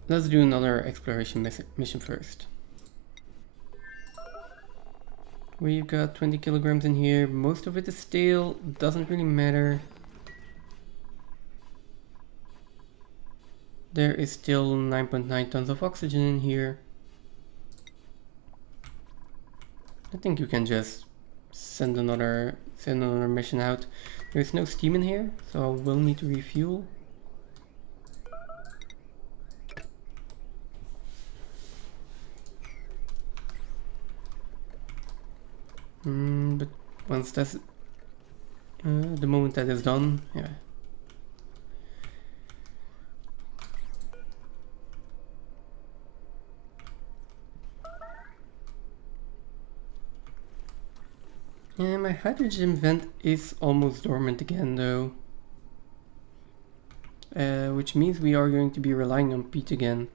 Let's do another exploration mission first. We've got 20 kilograms in here. Most of it is stale, doesn't really matter. There is still 9.9 tons of oxygen in here. I think you can just send another mission out. There's no steam in here, so I will need to refuel. But once that's the moment that is done, yeah. And my hydrogen vent is almost dormant again though. Which means we are going to be relying on peat again.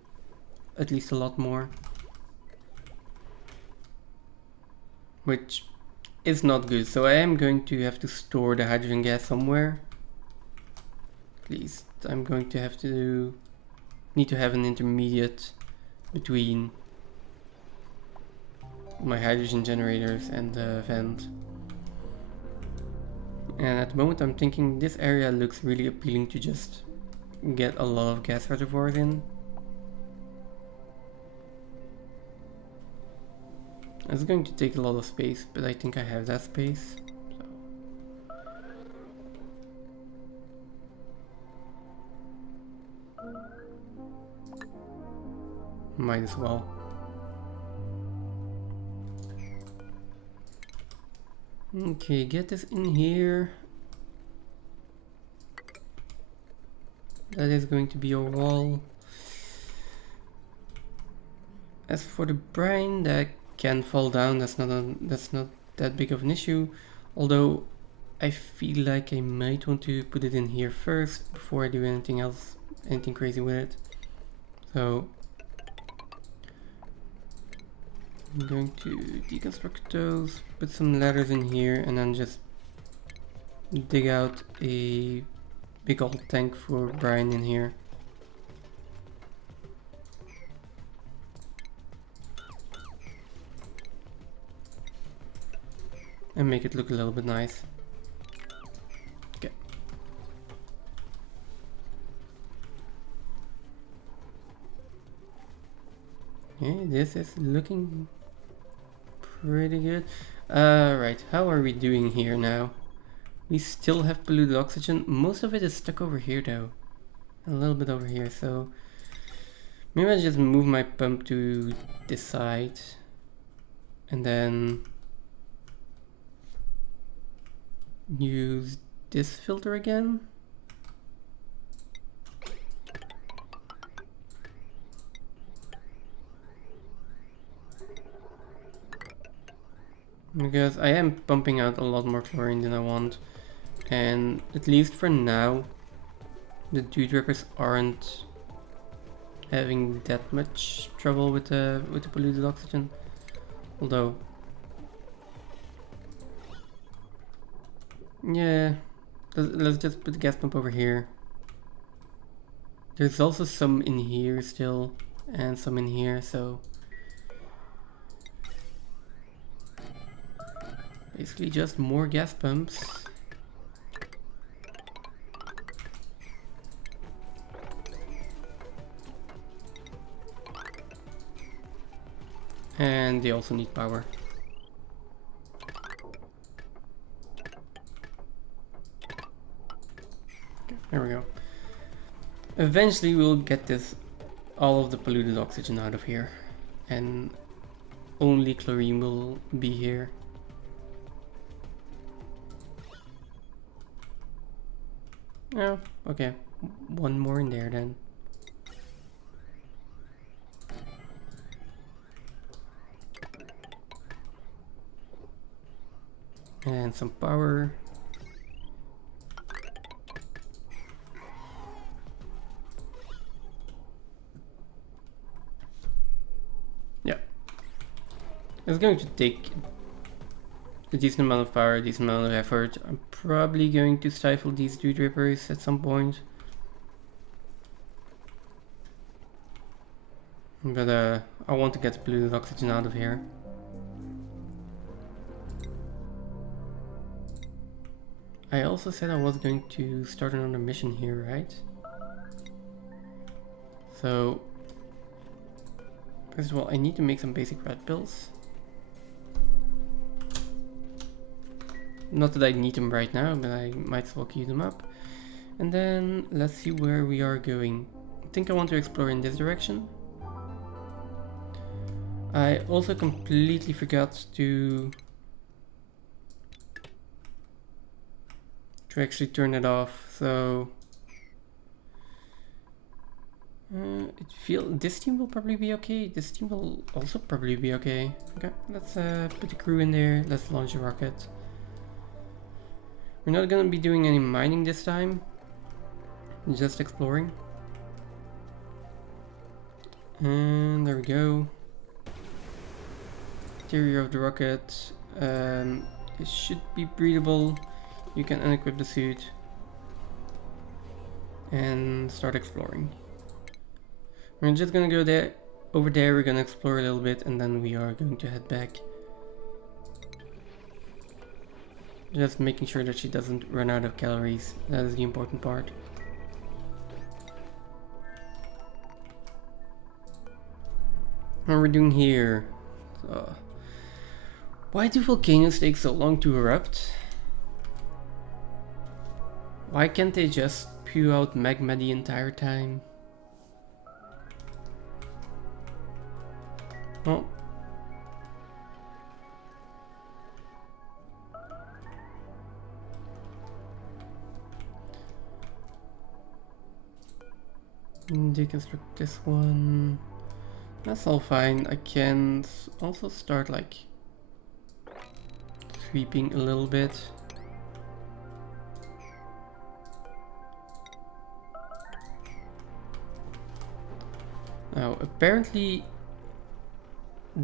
At least a lot more. Which is not good, so I am going to have to store the hydrogen gas somewhere. At least I'm going to have to need to have an intermediate between my hydrogen generators and the vent. And at the moment I'm thinking this area looks really appealing to just get a lot of gas reservoirs in. It's going to take a lot of space, but I think I have that space. So. Might as well. Okay, get this in here. That is going to be a wall. As for the brine, that can fall down. That's not that big of an issue. Although I feel like I might want to put it in here first before I do anything else, anything crazy with it. So I'm going to deconstruct those, put some ladders in here, and then just dig out a big old tank for Brian in here. And make it look a little bit nice. Okay. Okay, this is looking pretty good. Right, how are we doing here now? We still have polluted oxygen. Most of it is stuck over here though. A little bit over here, so maybe I just move my pump to this side and then use this filter again. Because I am pumping out a lot more chlorine than I want, and at least for now the dew drippers aren't having that much trouble with the polluted oxygen. Although, yeah, let's just put the gas pump over here. There's also some in here still, and some in here, so basically just more gas pumps. And they also need power. There we go. Eventually we'll get all of the polluted oxygen out of here, and only chlorine will be here. Oh, okay. One more in there then. And some power. Yeah. It's going to take a decent amount of power, a decent amount of effort. I'm probably going to stifle these dew drippers at some point. But I want to get the polluted oxygen out of here. I also said I was going to start another mission here, right? So, first of all, I need to make some basic red pills. Not that I need them right now, but I might as well queue them up. And then, let's see where we are going. I think I want to explore in this direction. I also completely forgot to actually turn it off, so this team will probably be okay. This team will also probably be okay. Okay, let's put the crew in there. Let's launch a rocket. We're not gonna be doing any mining this time, just exploring. And there we go. Interior of the rocket. It should be breathable. You can unequip the suit and start exploring. We're just gonna go there, over there, we're gonna explore a little bit, and then we are going to head back. Just making sure that she doesn't run out of calories. That is the important part. What are we doing here? So, why do volcanoes take so long to erupt? Why can't they just spew out magma the entire time? Well, deconstruct this one. That's all fine. I can also start like sweeping a little bit. Now, apparently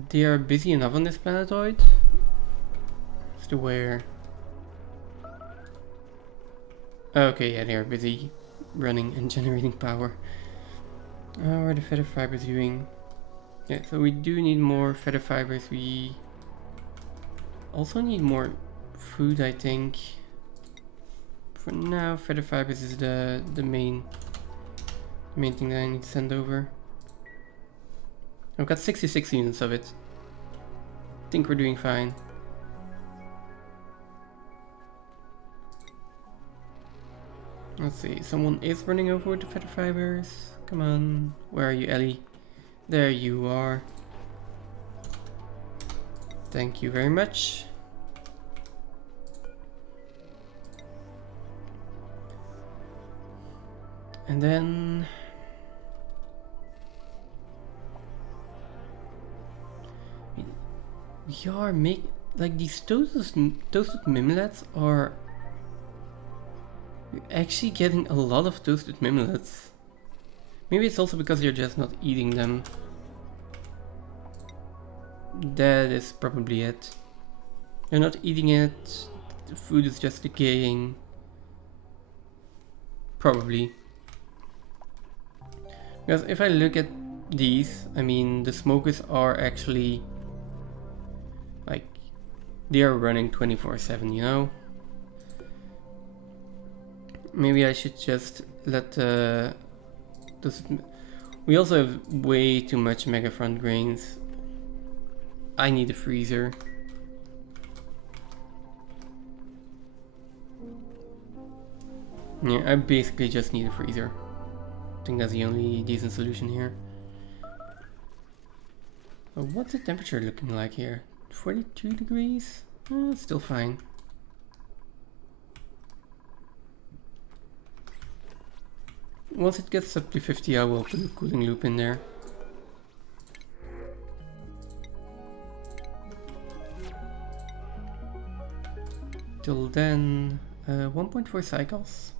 they are busy enough on this planetoid as to where... Okay, yeah, they are busy running and generating power. What are the feather fibers doing? Yeah, so we do need more feather fibers. We also need more food, I think. For now, feather fibers is the main thing that I need to send over. I've got 66 units of it. I think we're doing fine. Let's see, someone is running over with the feather fibers. Come on, where are you, Ellie? There you are. Thank you very much. And then... we are making... like these toasted mimlets are... we're actually getting a lot of toasted mimlets. Maybe it's also because you're just not eating them. That is probably it. You're not eating it, the food is just decaying. Probably. Because if I look at these, I mean, the smokers are actually... like, they are running 24/7, you know? Maybe I should just let we also have way too much megafront grains. I need a freezer. Yeah, I basically just need a freezer. I think that's the only decent solution here. But what's the temperature looking like here? 42 degrees? It's still fine. Once it gets up to 50, I will put a cooling loop in there. Till then, 1.4 cycles.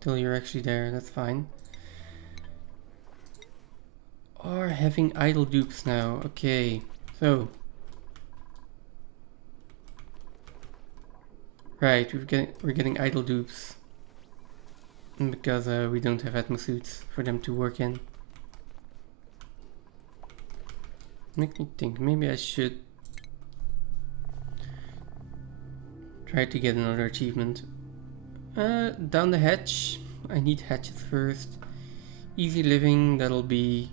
Till you're actually there, that's fine. Are having idle dupes now. Okay, so... right, we're getting idle dupes. Because we don't have atmosuits for them to work in. Make me think, maybe I should try to get another achievement. Down the hatch. I need hatches first. Easy living, that'll do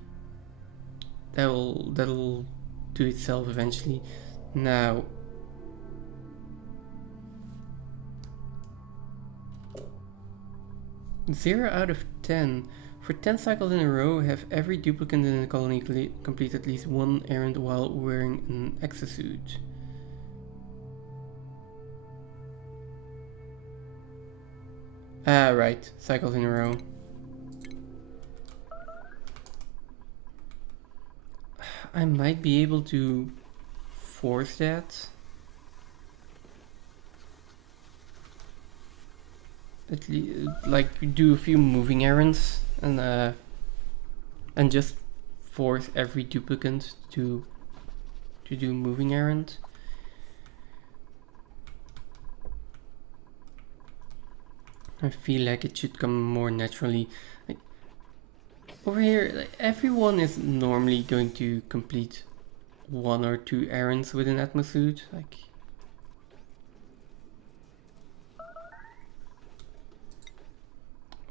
itself eventually. Now, Zero out of 10. For 10 cycles in a row, have every duplicant in the colony complete at least one errand while wearing an exosuit. Ah, right. Cycles in a row. I might be able to force that. At least, like, do a few moving errands and just force every duplicant to do moving errand. I feel like it should come more naturally. Like, over here, like, everyone is normally going to complete 1 or 2 errands with an atmosuit. Like,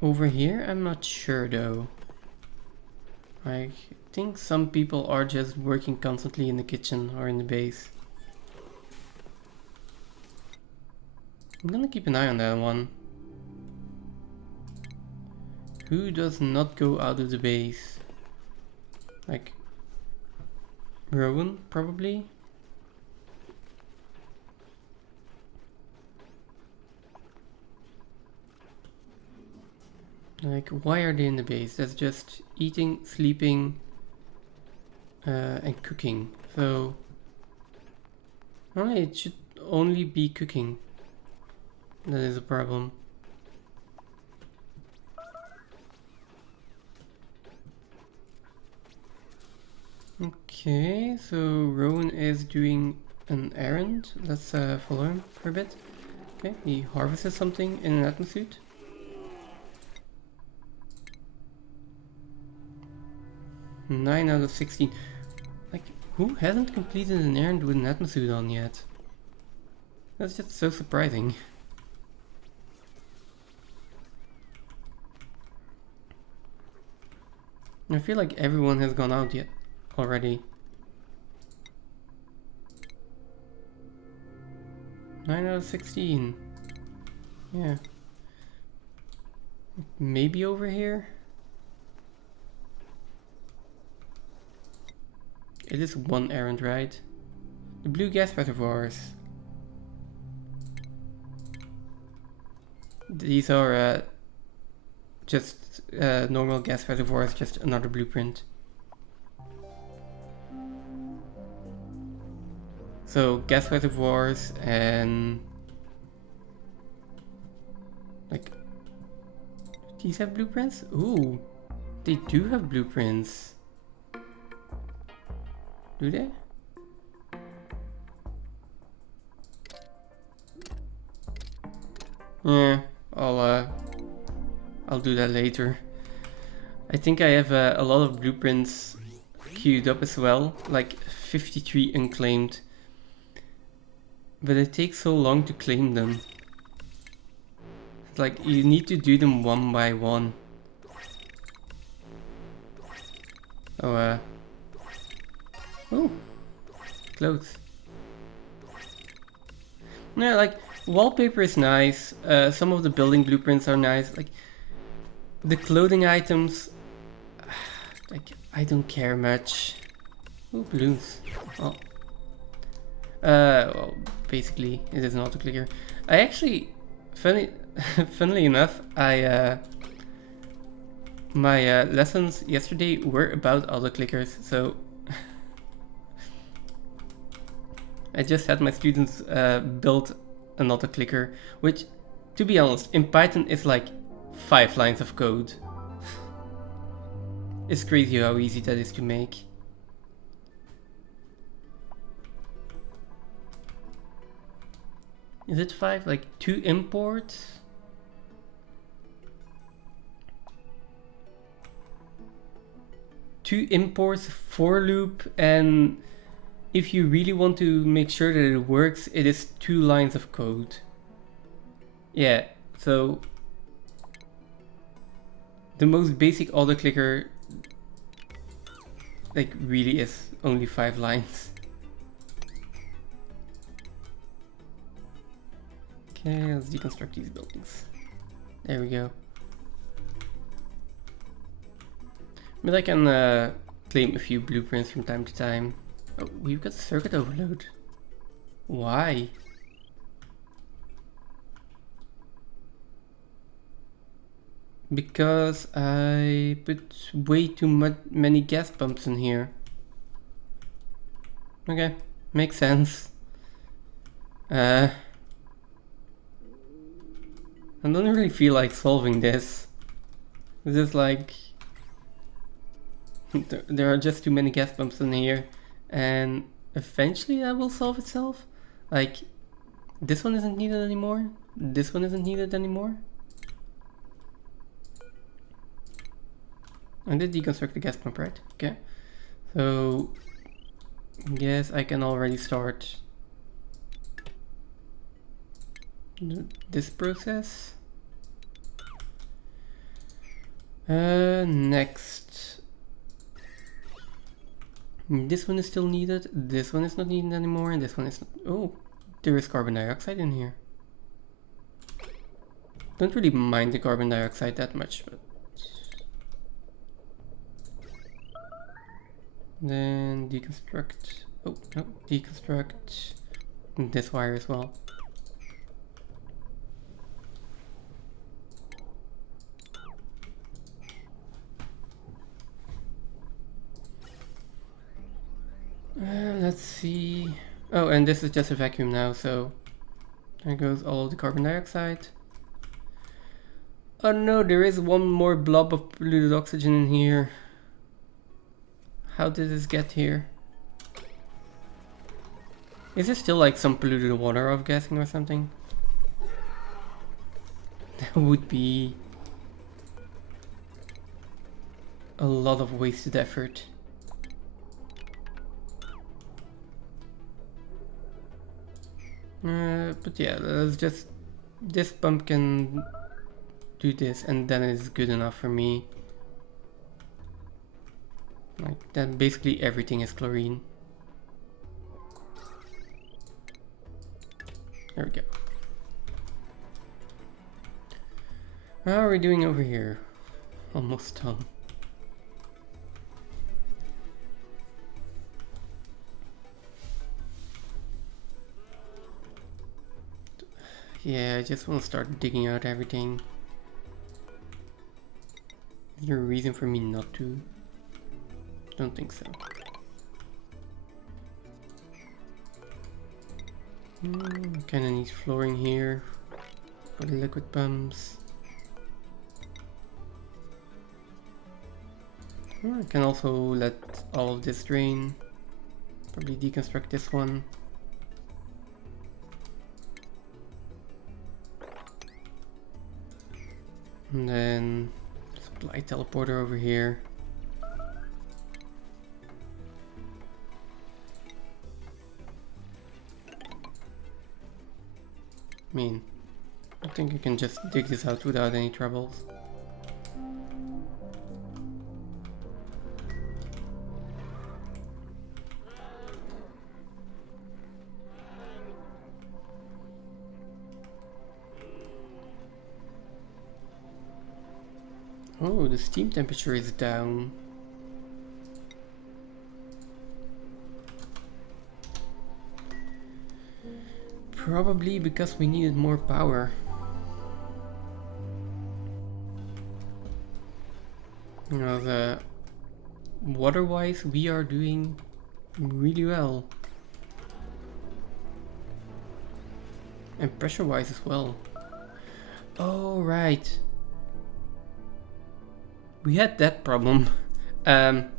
over here, I'm not sure though. Like, I think some people are just working constantly in the kitchen or in the base. I'm gonna keep an eye on that one. Who does not go out of the base? Like, Rowan, probably? Like, why are they in the base? That's just eating, sleeping, and cooking. So normally it should only be cooking. That is a problem. Okay, so Rowan is doing an errand. Let's follow him for a bit. Okay, he harvested something in an atmosuit. Nine out of 16. Like, who hasn't completed an errand with an atmosuit on yet? That's just so surprising. I feel like everyone has gone out yet already. 9 out of 16. Yeah. Maybe over here? It is one errand, right? The blue gas reservoirs. These are just normal gas reservoirs, just another blueprint. So gas reservoirs and like, these have blueprints? Ooh, they do have blueprints. Do they? Yeah, I'll do that later. I think I have a lot of blueprints queued up as well, like 53 unclaimed. But it takes so long to claim them. It's like you need to do them one by one. Oh, oh, clothes. Yeah, like wallpaper is nice. Some of the building blueprints are nice. Like the clothing items, like I don't care much. Ooh, balloons. Oh. Well, basically it is an auto-clicker. I actually, funnily enough, my lessons yesterday were about auto-clickers, so I just had my students build an auto-clicker, which, to be honest, in Python is like 5 lines of code. It's crazy how easy that is to make. Is it 5? Like 2 imports? Two imports, for loop, and if you really want to make sure that it works, it is 2 lines of code. Yeah, so the most basic auto-clicker like really is only 5 lines. Okay, let's deconstruct these buildings. There we go. But I can claim a few blueprints from time to time. Oh, we've got circuit overload. Why? Because I put way too many gas pumps in here. Okay, makes sense. I don't really feel like solving this. It's just like there are just too many gas pumps in here, and eventually that will solve itself. Like this one isn't needed anymore. This one isn't needed anymore. I did deconstruct the gas pump, right? Okay. So yes, I can already start this process. Next. This one is still needed. This one is not needed anymore. And this one is not. Oh, there is carbon dioxide in here. Don't really mind the carbon dioxide that much, but then deconstruct. Oh no, deconstruct this wire as well. Let's see. Oh, and this is just a vacuum now, so there goes all of the carbon dioxide. Oh no, there is one more blob of polluted oxygen in here. How did this get here? Is there still like some polluted water off gassing or something? That would be a lot of wasted effort. But yeah, let's just... This pump can do this and then it's good enough for me. Like, then basically everything is chlorine. There we go. How are we doing over here? Almost done. Yeah, I just want to start digging out everything. Is there a reason for me not to? Don't think so. Kinda need flooring here for the liquid pumps. I can also let all of this drain. Probably deconstruct this one. And then supply teleporter over here. I mean, I think you can just dig this out without any troubles. Oh, the steam temperature is down. Probably because we needed more power. You know, the water-wise, we are doing really well. And pressure-wise as well. Oh, right. We had that problem. Do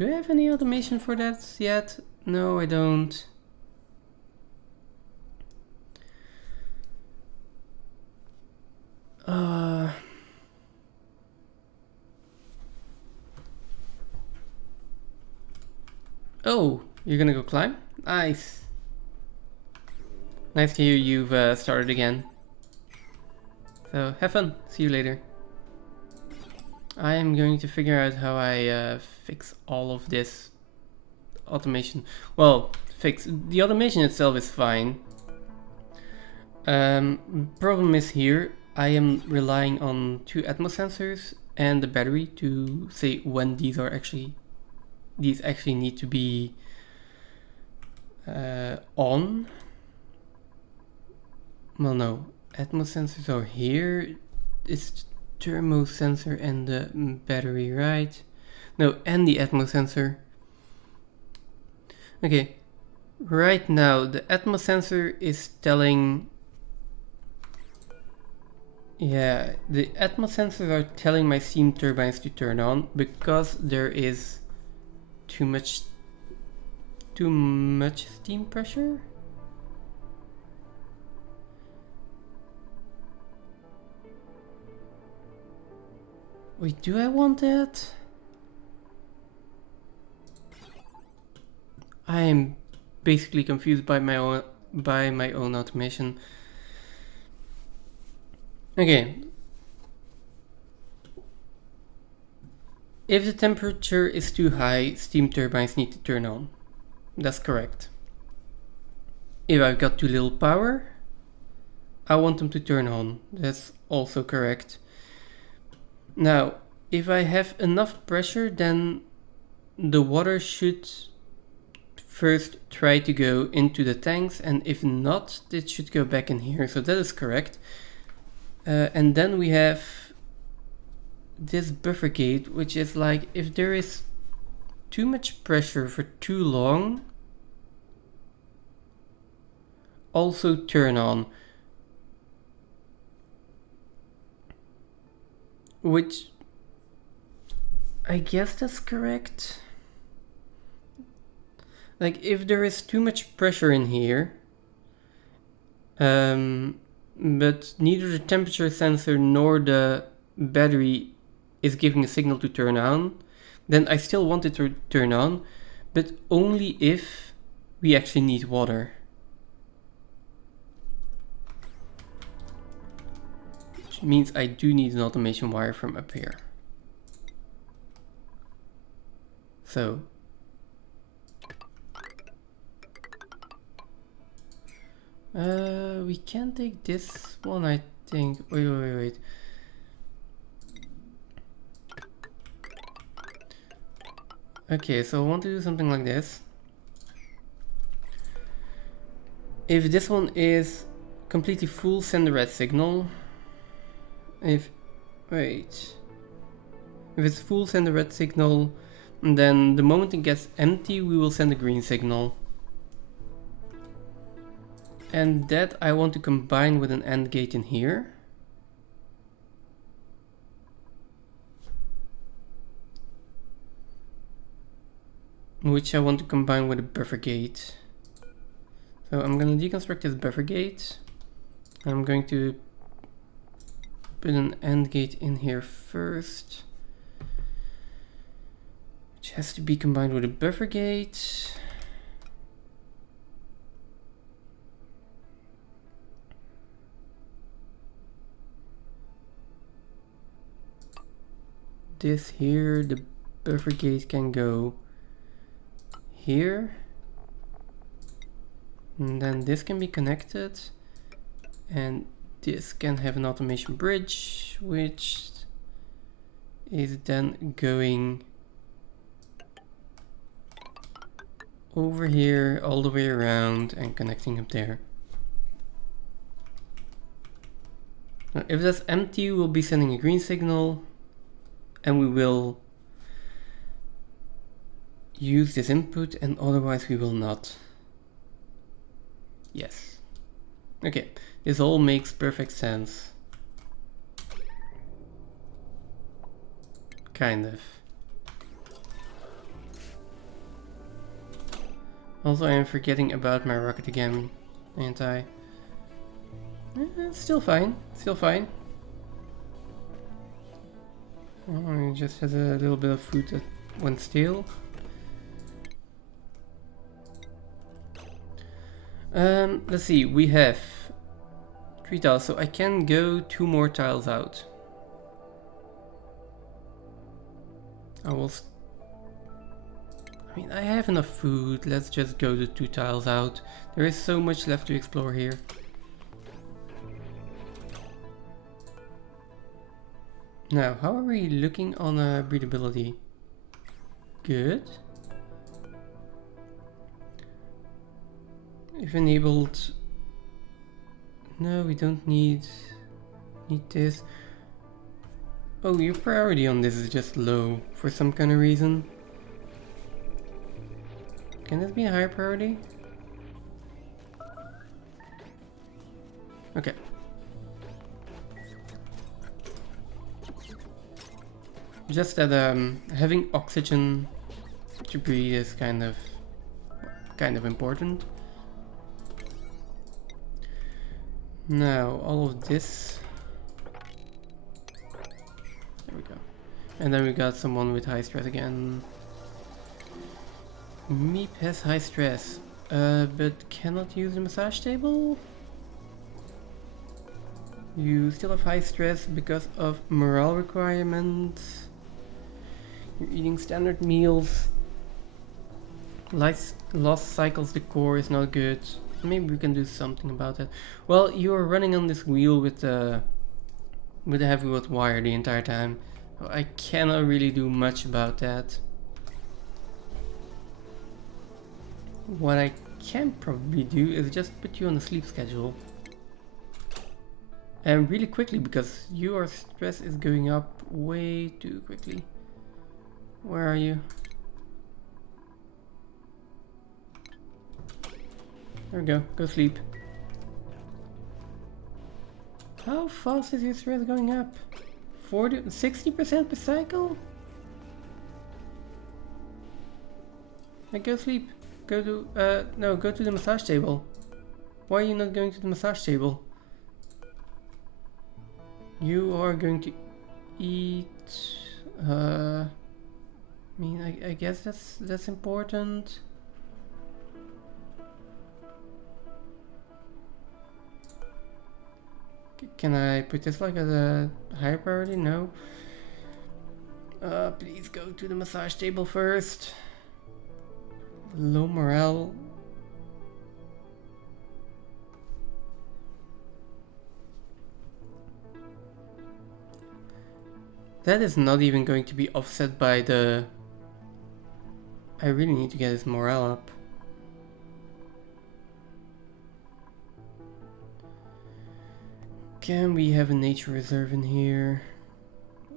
I have any automation for that yet? No, I don't. Oh, you're gonna go climb? Nice. Nice to hear you've started again. So, have fun. See you later. I am going to figure out how I fix all of this automation. Well, the automation itself is fine. Problem is here, I am relying on 2 Atmos sensors and the battery to say when these actually need to be on. Well, no, Atmos sensors are here. It's thermo sensor and the battery, right? No, and the Atmos sensor. Okay, right now the Atmos sensor is telling... Yeah, the Atmos sensors are telling my steam turbines to turn on because there is too much steam pressure. Wait, do I want that? I am basically confused by my own automation. Okay. If the temperature is too high, steam turbines need to turn on. That's correct. If I've got too little power, I want them to turn on. That's also correct. Now, if I have enough pressure, then the water should first try to go into the tanks, and if not, it should go back in here. So that is correct. And then we have this buffer gate, which is like if there is too much pressure for too long, also turn on. Which, I guess that's correct. Like, if there is too much pressure in here, but neither the temperature sensor nor the battery is giving a signal to turn on, then I still want it to turn on, but only if we actually need water. Which means I do need an automation wire from up here. So we can take this one, I think. Wait. Okay, so I want to do something like this. If this one is completely full, send a red signal. If it's full, send a red signal. And then the moment it gets empty, we will send a green signal. And that I want to combine with an AND gate in here. Which I want to combine with a buffer gate. So I'm going to deconstruct this buffer gate. I'm going to put an AND gate in here first. Which has to be combined with a buffer gate. This here, the buffer gate can go here. And then this can be connected. And this can have an automation bridge, which is then going over here all the way around and connecting up there. Now, if that's empty, we'll be sending a green signal and we will use this input, and otherwise we will not. Yes. Okay, this all makes perfect sense. Kind of. Also, I am forgetting about my rocket again, ain't I? It's still fine, still fine. Oh, it just has a little bit of food that went stale. Let's see, we have 3 tiles, so I can go 2 more tiles out. I mean, I have enough food, let's just go the 2 tiles out. There is so much left to explore here. Now, how are we looking on breedability? Good. If enabled, no, we don't need this. Oh, your priority on this is just low for some kind of reason. Can this be a higher priority? Okay. Just that having oxygen to breathe is kind of important. Now all of this. There we go. And then we got someone with high stress again. Meep has high stress, but cannot use the massage table. You still have high stress because of morale requirements. You're eating standard meals. Lost cycles decor is not good. Maybe we can do something about that. Well, you're running on this wheel with the heavy wood wire the entire time. I cannot really do much about that. What I can probably do is just put you on a sleep schedule. And really quickly, because your stress is going up way too quickly. Where are you? There we go. Go sleep. How fast is your stress going up? 60% per cycle? Like, go sleep. Go to, no, go to the massage table. Why are you not going to the massage table? You are going to eat, I mean, I guess that's important. Can I put this like as a higher priority? No. Please go to the massage table first. Low morale. That is not even going to be offset by the... I really need to get his morale up. Can we have a nature reserve in here?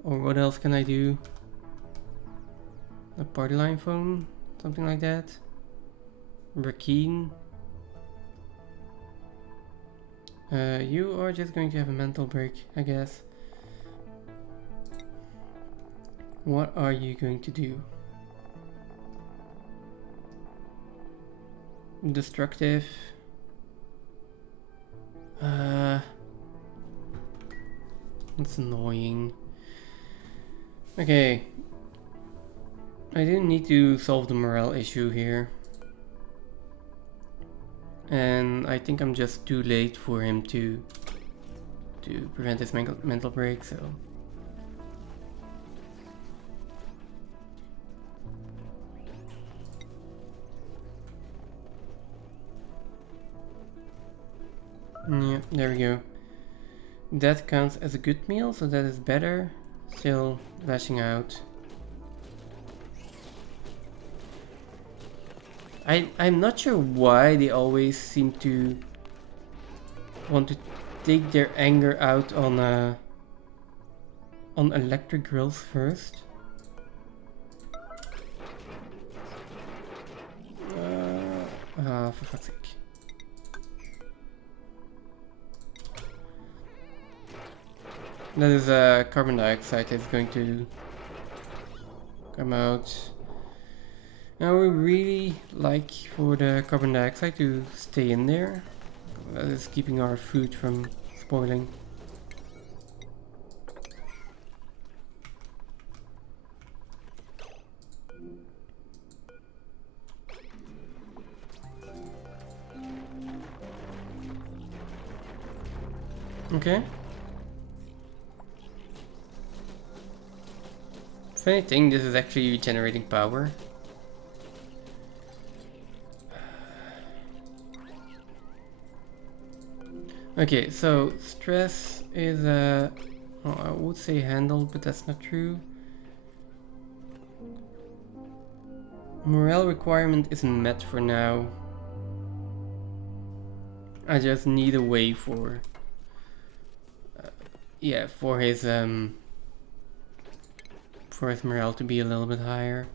Or what else can I do? A party line phone? Something like that? Rakeen? You are just going to have a mental break, I guess. What are you going to do? Destructive. That's annoying. Okay. I didn't need to solve the morale issue here. And I think I'm just too late for him to prevent his mental break, so... Yeah, there we go. That counts as a good meal, so that is better. Still lashing out. I'm not sure why they always seem to want to take their anger out on electric grills first. For fuck's sake. That is carbon dioxide that's going to come out. Now we really like for the carbon dioxide to stay in there. That is keeping our food from spoiling. Okay. If anything, this is actually generating power. Okay, so stress is well, I would say handled, but that's not true. Morale requirement isn't met for now. I just need a way for yeah, for his morale to be a little bit higher.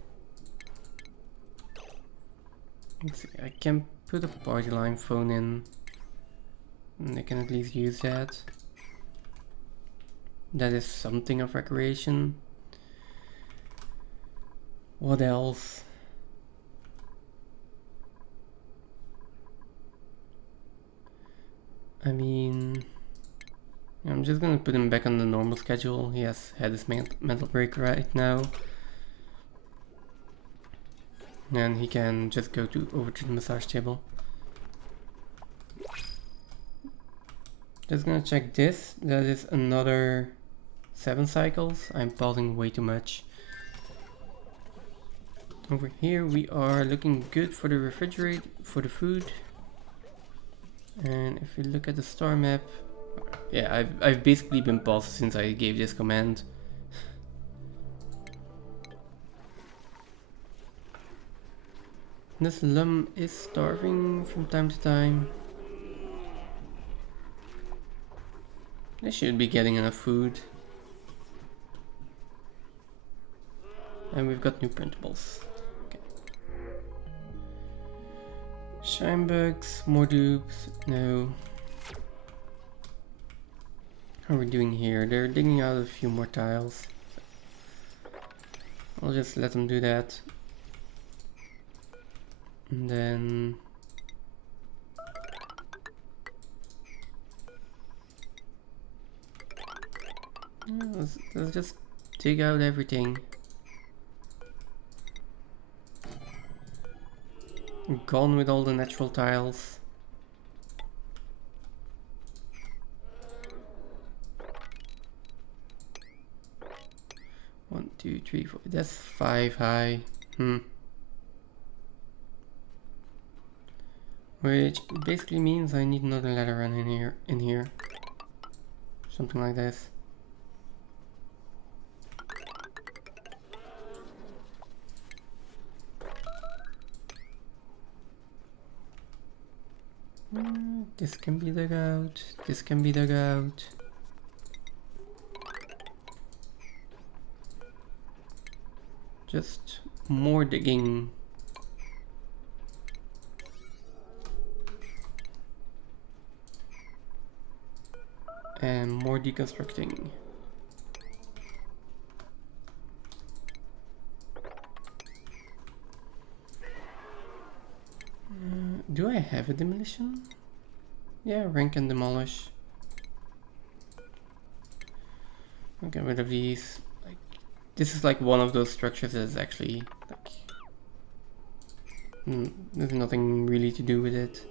Let's see, I can put a party line phone in. And I can at least use that. That is something of recreation. What else? I mean, I'm just gonna put him back on the normal schedule. He has had his mental break right now. And he can just go over to the massage table. Just gonna check this. That is another 7 cycles. I'm pausing way too much. Over here we are looking good for the refrigerate, for the food. And if we look at the star map, yeah, I've basically been paused since I gave this command. This lum is starving from time to time. They should be getting enough food. And we've got new printables. Okay. Shine bugs, more dupes, no. How are we doing here? They're digging out a few more tiles. I'll just let them do that. And then... yeah, let's just dig out everything. Gone with all the natural tiles. One, two, three, four. That's 5 high. Which basically means I need another ladder run in here. Something like this. This can be dug out. This can be dug out. Just more digging. And more deconstructing. Do I have a demolition? Yeah, rank and demolish. I'll get rid of these. Like, this is like one of those structures that is actually like there's nothing really to do with it.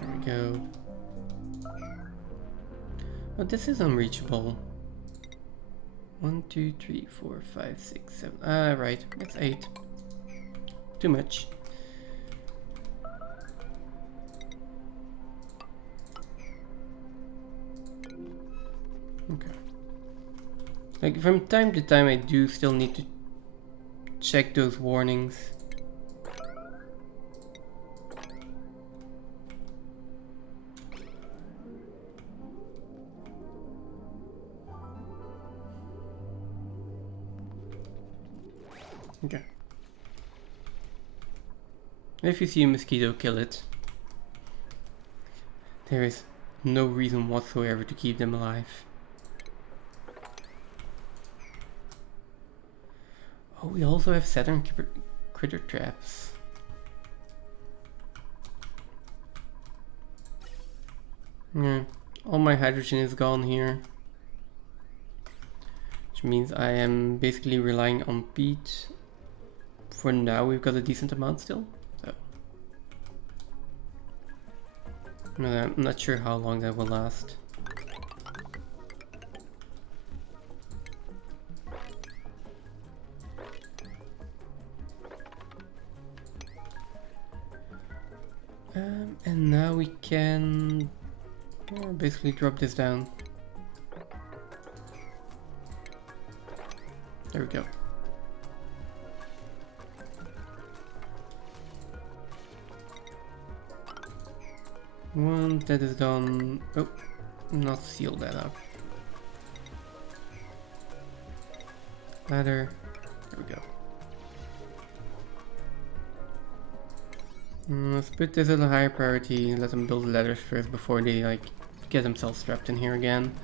There we go. Oh, this is unreachable. 1, 2, 3, 4, 5, 6, 7. Ah, right. It's 8. Too much. Okay. Like, from time to time I do still need to check those warnings. Okay. If you see a mosquito, kill it. There is no reason whatsoever to keep them alive. Oh, we also have Saturn critter traps. Yeah, all my hydrogen is gone here. Which means I am basically relying on peat. For now, we've got a decent amount still. So. I'm not sure how long that will last. And now we can basically drop this down. There we go. Once that is done, oh, not seal that up. Ladder, there we go. Let's put this at a higher priority, let them build ladders first before they like get themselves trapped in here again.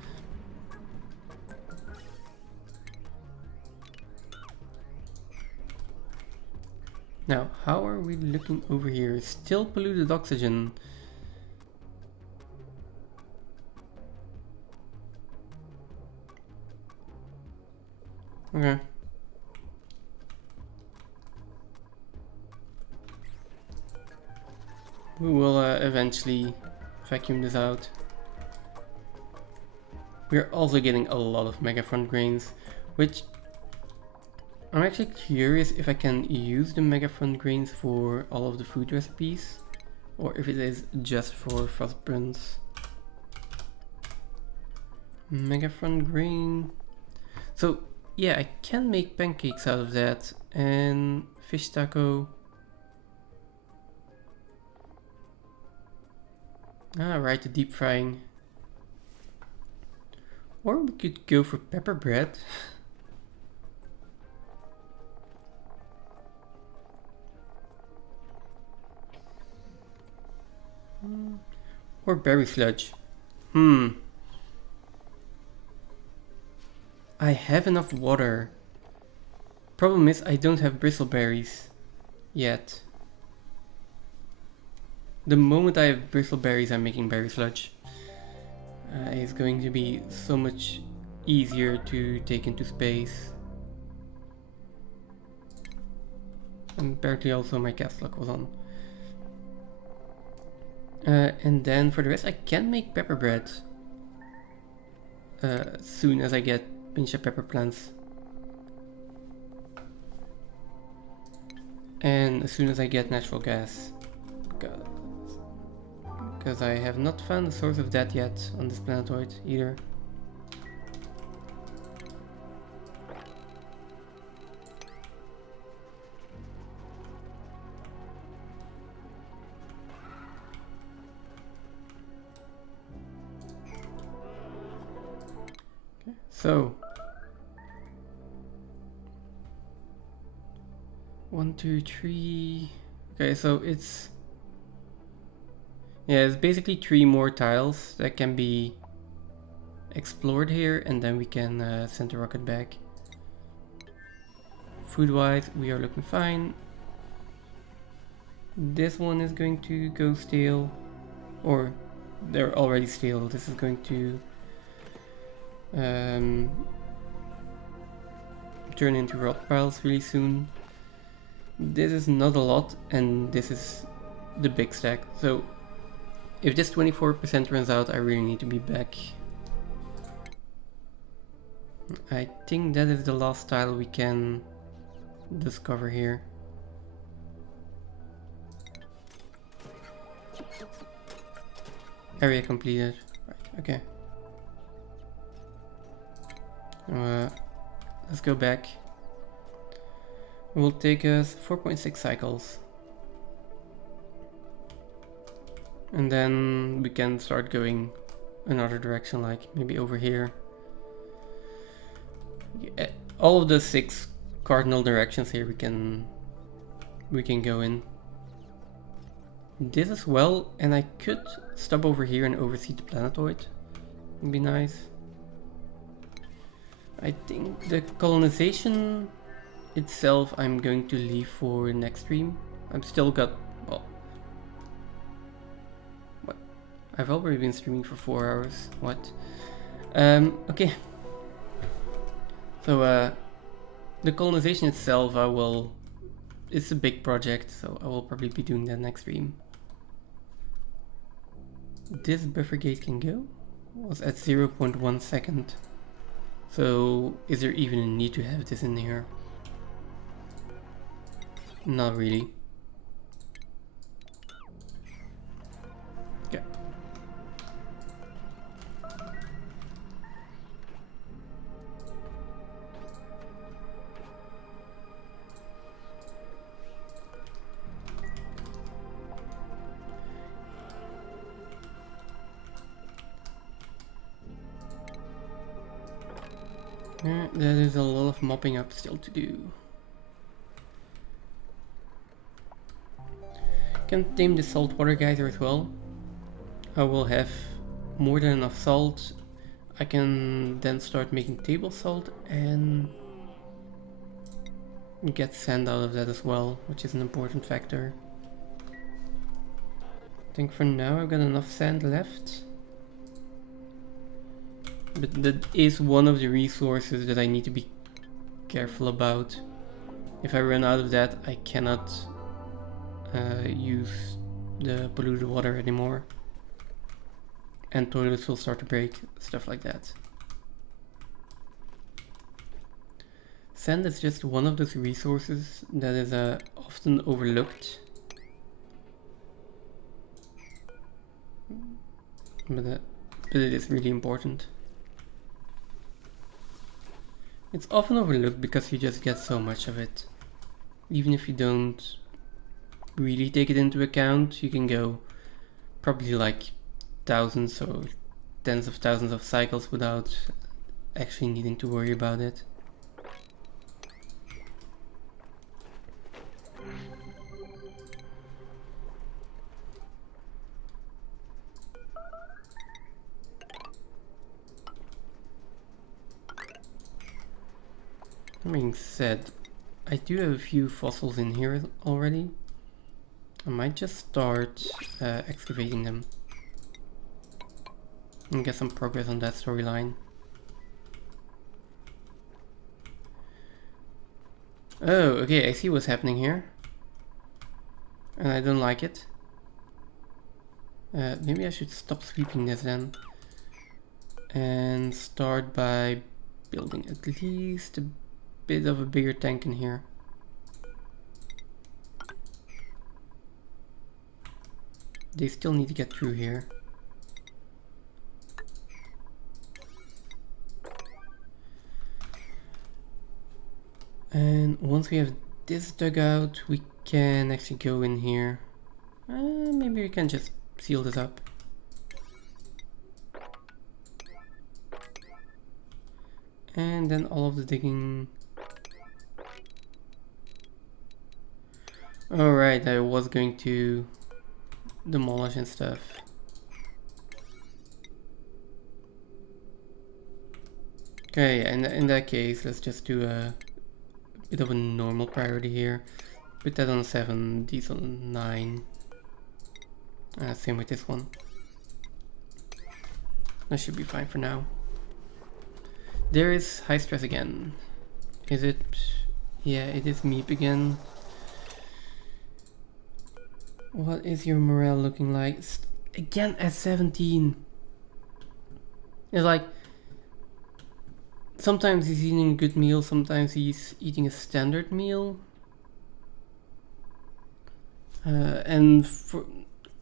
Now, how are we looking over here? Still polluted oxygen. Okay. We will eventually vacuum this out. We're also getting a lot of megafront grains, which I'm actually curious if I can use the megafront grains for all of the food recipes, or if it is just for frostburns. Megafront grain. So yeah, I can make pancakes out of that, and fish taco. Ah, right, the deep frying. Or we could go for pepper bread. Or berry sludge. I have enough water. Problem is I don't have bristleberries yet. The moment I have bristleberries, I'm making berry sludge. It's going to be so much easier to take into space. And apparently also my cast lock was on. And then for the rest I can make pepper bread. As soon as I get pinch of pepper plants. And as soon as I get natural gas. Because I have not found the source of that yet on this planetoid either. Okay, so 1, 2, 3. Okay, so it's basically 3 more tiles that can be explored here, and then we can send the rocket back. Food-wise, we are looking fine. This one is going to go stale, or they're already stale. This is going to turn into rot piles really soon. This is not a lot, and this is the big stack. So if this 24% runs out, I really need to be back. I think that is the last tile we can discover here. Area completed. Right, okay. Let's go back. It will take us 4.6 cycles. And then we can start going another direction, like maybe over here. Yeah, all of the 6 cardinal directions here we can go in. This as well, and I could stop over here and oversee the planetoid. Would be nice. I think the colonization itself I'm going to leave for next stream. I've still got, well, what? I've already been streaming for 4 hours. What? Okay. So the colonization itself, it's a big project, so I will probably be doing that next stream. This buffer gate can go? Was at 0.1 second. So is there even a need to have this in here? Not really. Okay. Yeah, there is a lot of mopping up still to do. Can tame the saltwater geyser as well. I will have more than enough salt. I can then start making table salt and get sand out of that as well, which is an important factor. I think for now I've got enough sand left. But that is one of the resources that I need to be careful about. If I run out of that, I cannot use the polluted water anymore. And toilets will start to break, stuff like that. Sand is just one of those resources that is often overlooked. But it is really important. It's often overlooked because you just get so much of it. Even if you don't really take it into account, you can go probably like thousands or tens of thousands of cycles without actually needing to worry about it. That being said, I do have a few fossils in here already. I might just start excavating them and get some progress on that storyline. Oh, okay, I see what's happening here. And I don't like it. Maybe I should stop sweeping this then. And start by building at least a bit of a bigger tank in here. They still need to get through here. And once we have this dug out, we can actually go in here. Maybe we can just seal this up. And then all of the digging. Alright, I was going to demolish and stuff. Okay, in that case, let's just do a bit of a normal priority here. Put that on 7, these on 9. Same with this one. That should be fine for now. There is high stress again. Is it? Yeah, it is Meep again. What is your morale looking like? Again at 17. It's like sometimes he's eating a good meal, sometimes he's eating a standard meal. And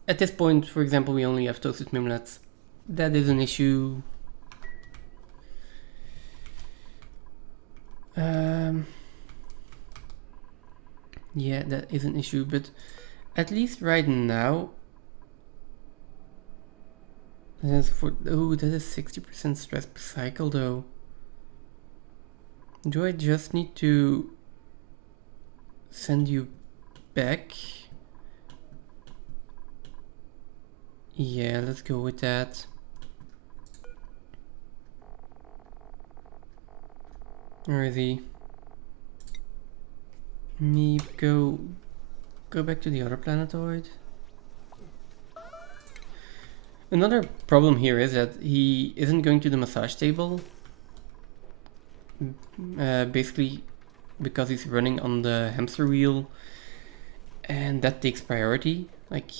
at this point, for example, we only have toasted mimlets. That is an issue. Yeah, that is an issue, but at least right now, that's for, oh, that is 60% stress per cycle though. Do I just need to send you back? Yeah, let's go with that. Where is he? Meep, go back to the other planetoid. Another problem here is that he isn't going to the massage table. Basically because he's running on the hamster wheel, and that takes priority. Like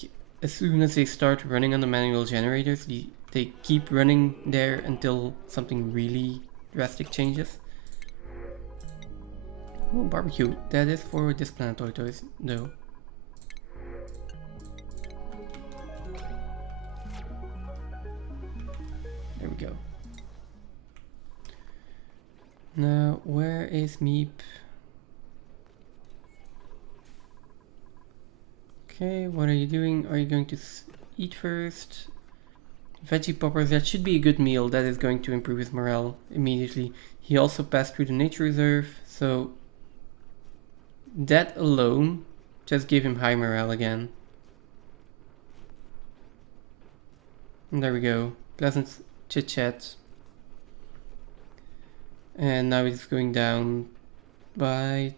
as soon as they start running on the manual generators, they keep running there until something really drastic changes. Oh, barbecue. That is for this planetoid though. There we go. Now, where is Meep? Okay, what are you doing? Are you going to eat first? Veggie poppers, that should be a good meal. That is going to improve his morale immediately. He also passed through the nature reserve, so that alone just gave him high morale again. And there we go. Pleasant chit chat. And now it's going down by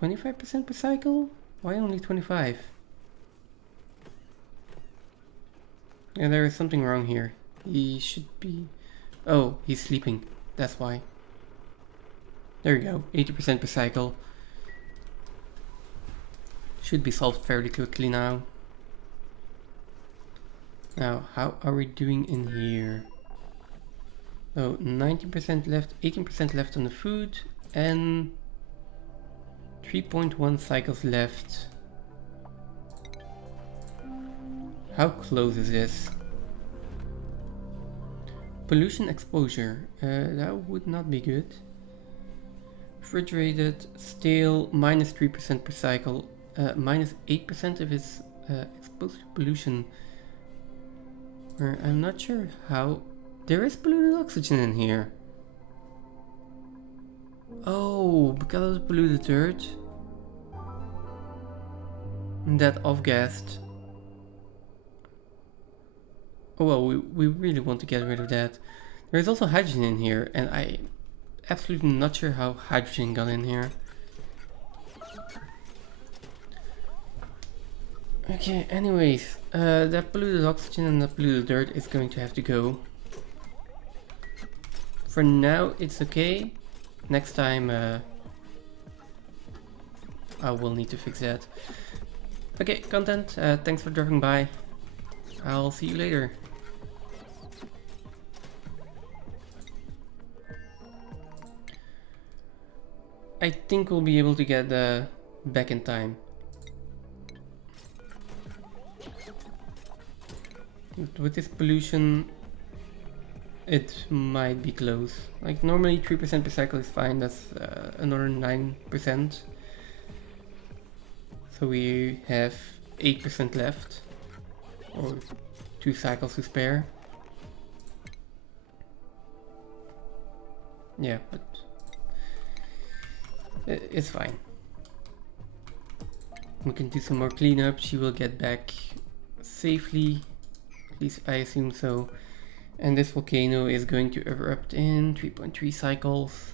25% per cycle? Why only 25? Yeah, there is something wrong here. He should be... Oh, he's sleeping. That's why. There we go. 80% per cycle. Should be solved fairly quickly now. Now, how are we doing in here? Oh, 19% left, 18% left on the food, and 3.1 cycles left. How close is this? Pollution exposure, that would not be good. Refrigerated, stale, minus 3% per cycle, minus 8% of his exposed to pollution. Or I'm not sure how... There is polluted oxygen in here. Oh, because of the polluted dirt. That off-gassed. Oh well, we really want to get rid of that. There is also hydrogen in here, and I'm absolutely not sure how hydrogen got in here. Okay, anyways, that polluted oxygen and that polluted dirt is going to have to go. For now, it's okay. Next time, I will need to fix that. Okay, content, thanks for dropping by. I'll see you later. I think we'll be able to get back in time. With this pollution, it might be close. Like normally 3% per cycle is fine, that's another 9%. So we have 8% left, or 2 cycles to spare. Yeah, but it's fine. We can do some more cleanup. She will get back safely, at least I assume so. And this volcano is going to erupt in 3.3 cycles.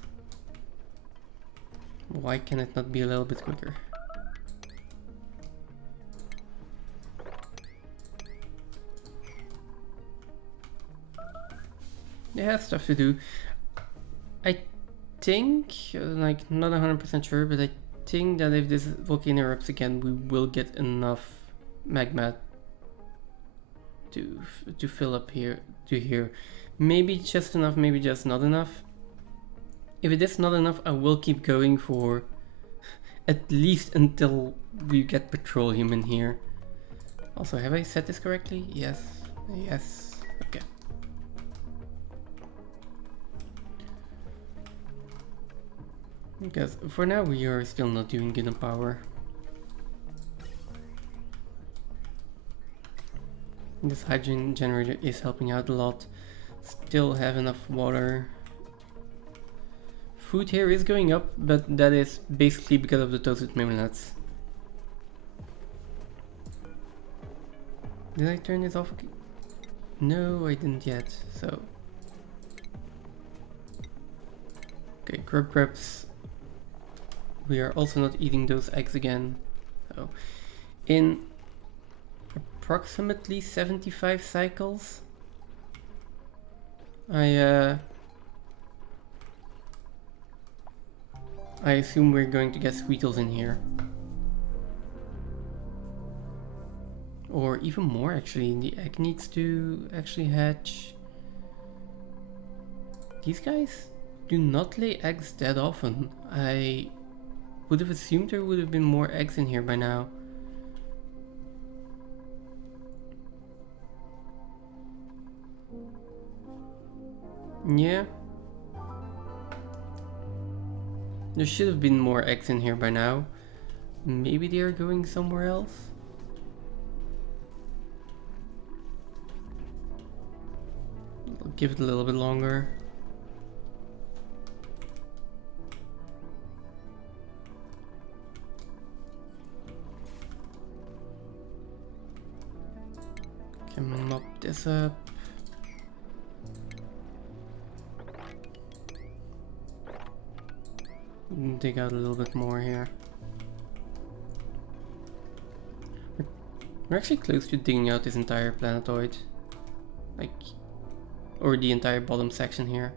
Why can it not be a little bit quicker? Yeah, stuff to do. I think, like, not 100% sure, but I think that if this volcano erupts again, we will get enough magma to fill up here to here. Maybe just enough, maybe just not enough. If it is not enough, I will keep going for at least until we get petroleum in here. Also, have I said this correctly? Yes. Yes. Okay. Because for now we are still not doing good on power. This hydrogen generator is helping out a lot. Still have enough water. Food here is going up, but that is basically because of the toasted nuts. Did I turn this off again? No, I didn't yet, so... Okay, grub crabs. We are also not eating those eggs again. So, in approximately 75 cycles, I assume we're going to get sweetles in here. Or even more actually, the egg needs to actually hatch. These guys do not lay eggs that often. I would have assumed there would have been more eggs in here by now. Yeah. There should have been more eggs in here by now. Maybe they are going somewhere else? I'll give it a little bit longer. Can mop this up. Dig out a little bit more here. We're actually close to digging out this entire planetoid. Like, or the entire bottom section here.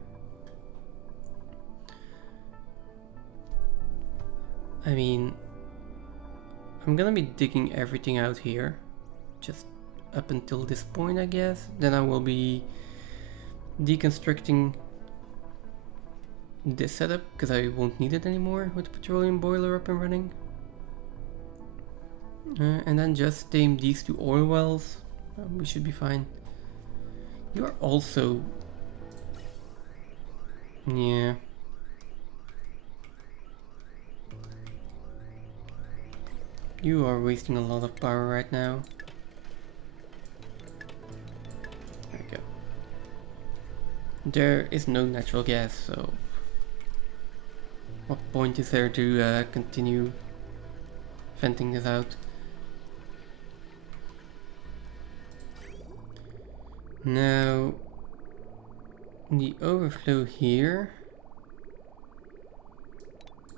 I mean, I'm gonna be digging everything out here. Just up until this point, I guess. Then I will be deconstructing this setup because I won't need it anymore with the petroleum boiler up and running. And then just tame these 2 oil wells. We should be fine. You are also... Yeah. You are wasting a lot of power right now. There is no natural gas, so what point is there to continue venting this out? Now, the overflow here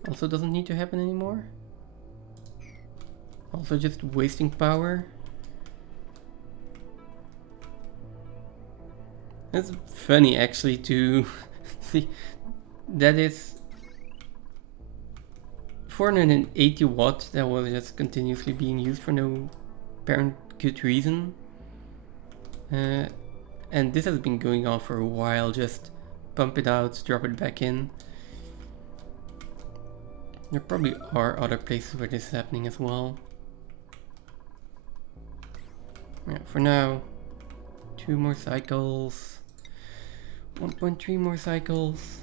also doesn't need to happen anymore. Also just wasting power. It's funny actually to see that is 480 watts that was just continuously being used for no apparent good reason. And this has been going on for a while, just pump it out, drop it back in. There probably are other places where this is happening as well. Yeah, for now, 2 more cycles, 1.3 more cycles.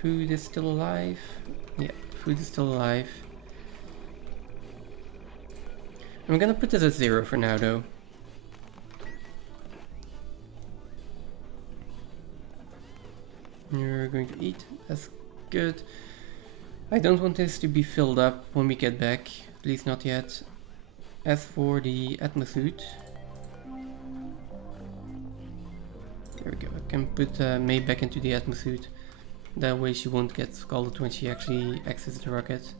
Food is still alive. Yeah, food is still alive. I'm gonna put this at 0 for now though. You're going to eat, that's good. I don't want this to be filled up when we get back, at least not yet. As for the atmosuit, there we go, I can put May back into the atmosuit. That way she won't get scalded when she actually exits the rocket.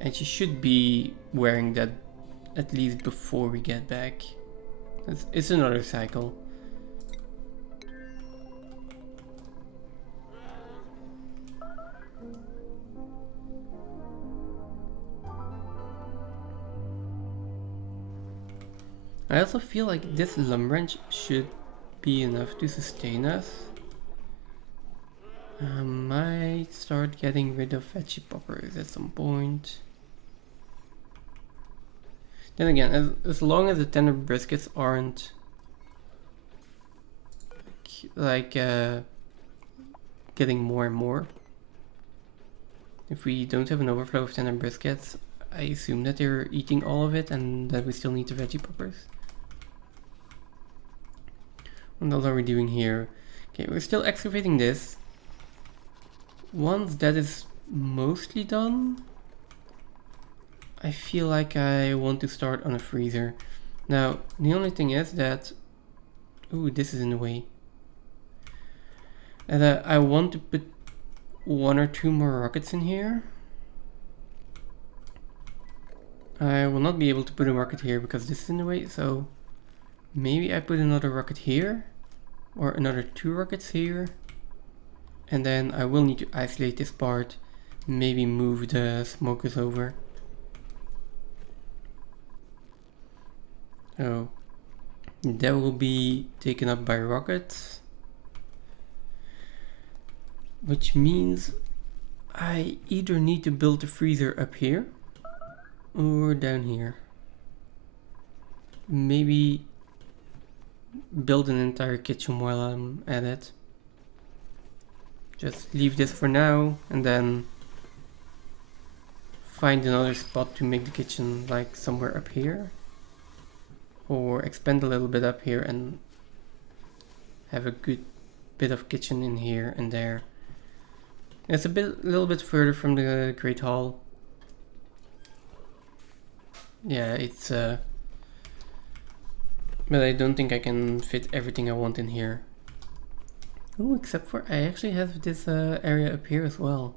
And she should be wearing that at least before we get back. It's another cycle. I also feel like this lumberwrench should be enough to sustain us. I might start getting rid of veggie poppers at some point. Then again, as long as the tender briskets aren't like getting more and more. If we don't have an overflow of tender briskets, I assume that they're eating all of it and that we still need the veggie poppers. What else are we doing here? Okay, we're still excavating this. Once that is mostly done, I feel like I want to start on a freezer. Now, the only thing is that... Ooh, this is in the way. And I want to put 1 or 2 more rockets in here. I will not be able to put a rocket here because this is in the way, so... Maybe I put another rocket here. Or another 2 rockets here. And then I will need to isolate this part. Maybe move the smokers over. Oh, that will be taken up by rockets. Which means I either need to build a freezer up here or down here. Maybe build an entire kitchen while I'm at it. Just leave this for now and then find another spot to make the kitchen, like somewhere up here. Or expand a little bit up here and have a good bit of kitchen in here and there. It's a little bit further from the Great Hall. Yeah, it's but I don't think I can fit everything I want in here. Oh, except for I actually have this area up here as well.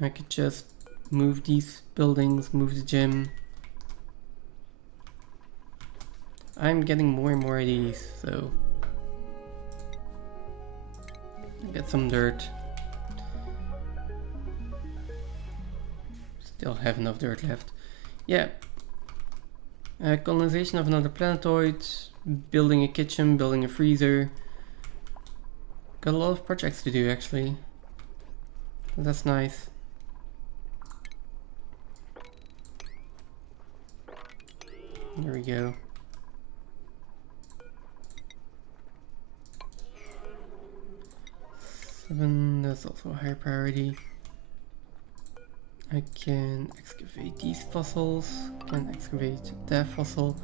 I could just move these buildings, move the gym. I'm getting more and more of these, so I'll get some dirt. Still have enough dirt left. Yeah. Colonization of another planetoid, building a kitchen, building a freezer. Got a lot of projects to do actually. That's nice. There we go. 7, that's also a higher priority. I can excavate these fossils, can excavate that fossil.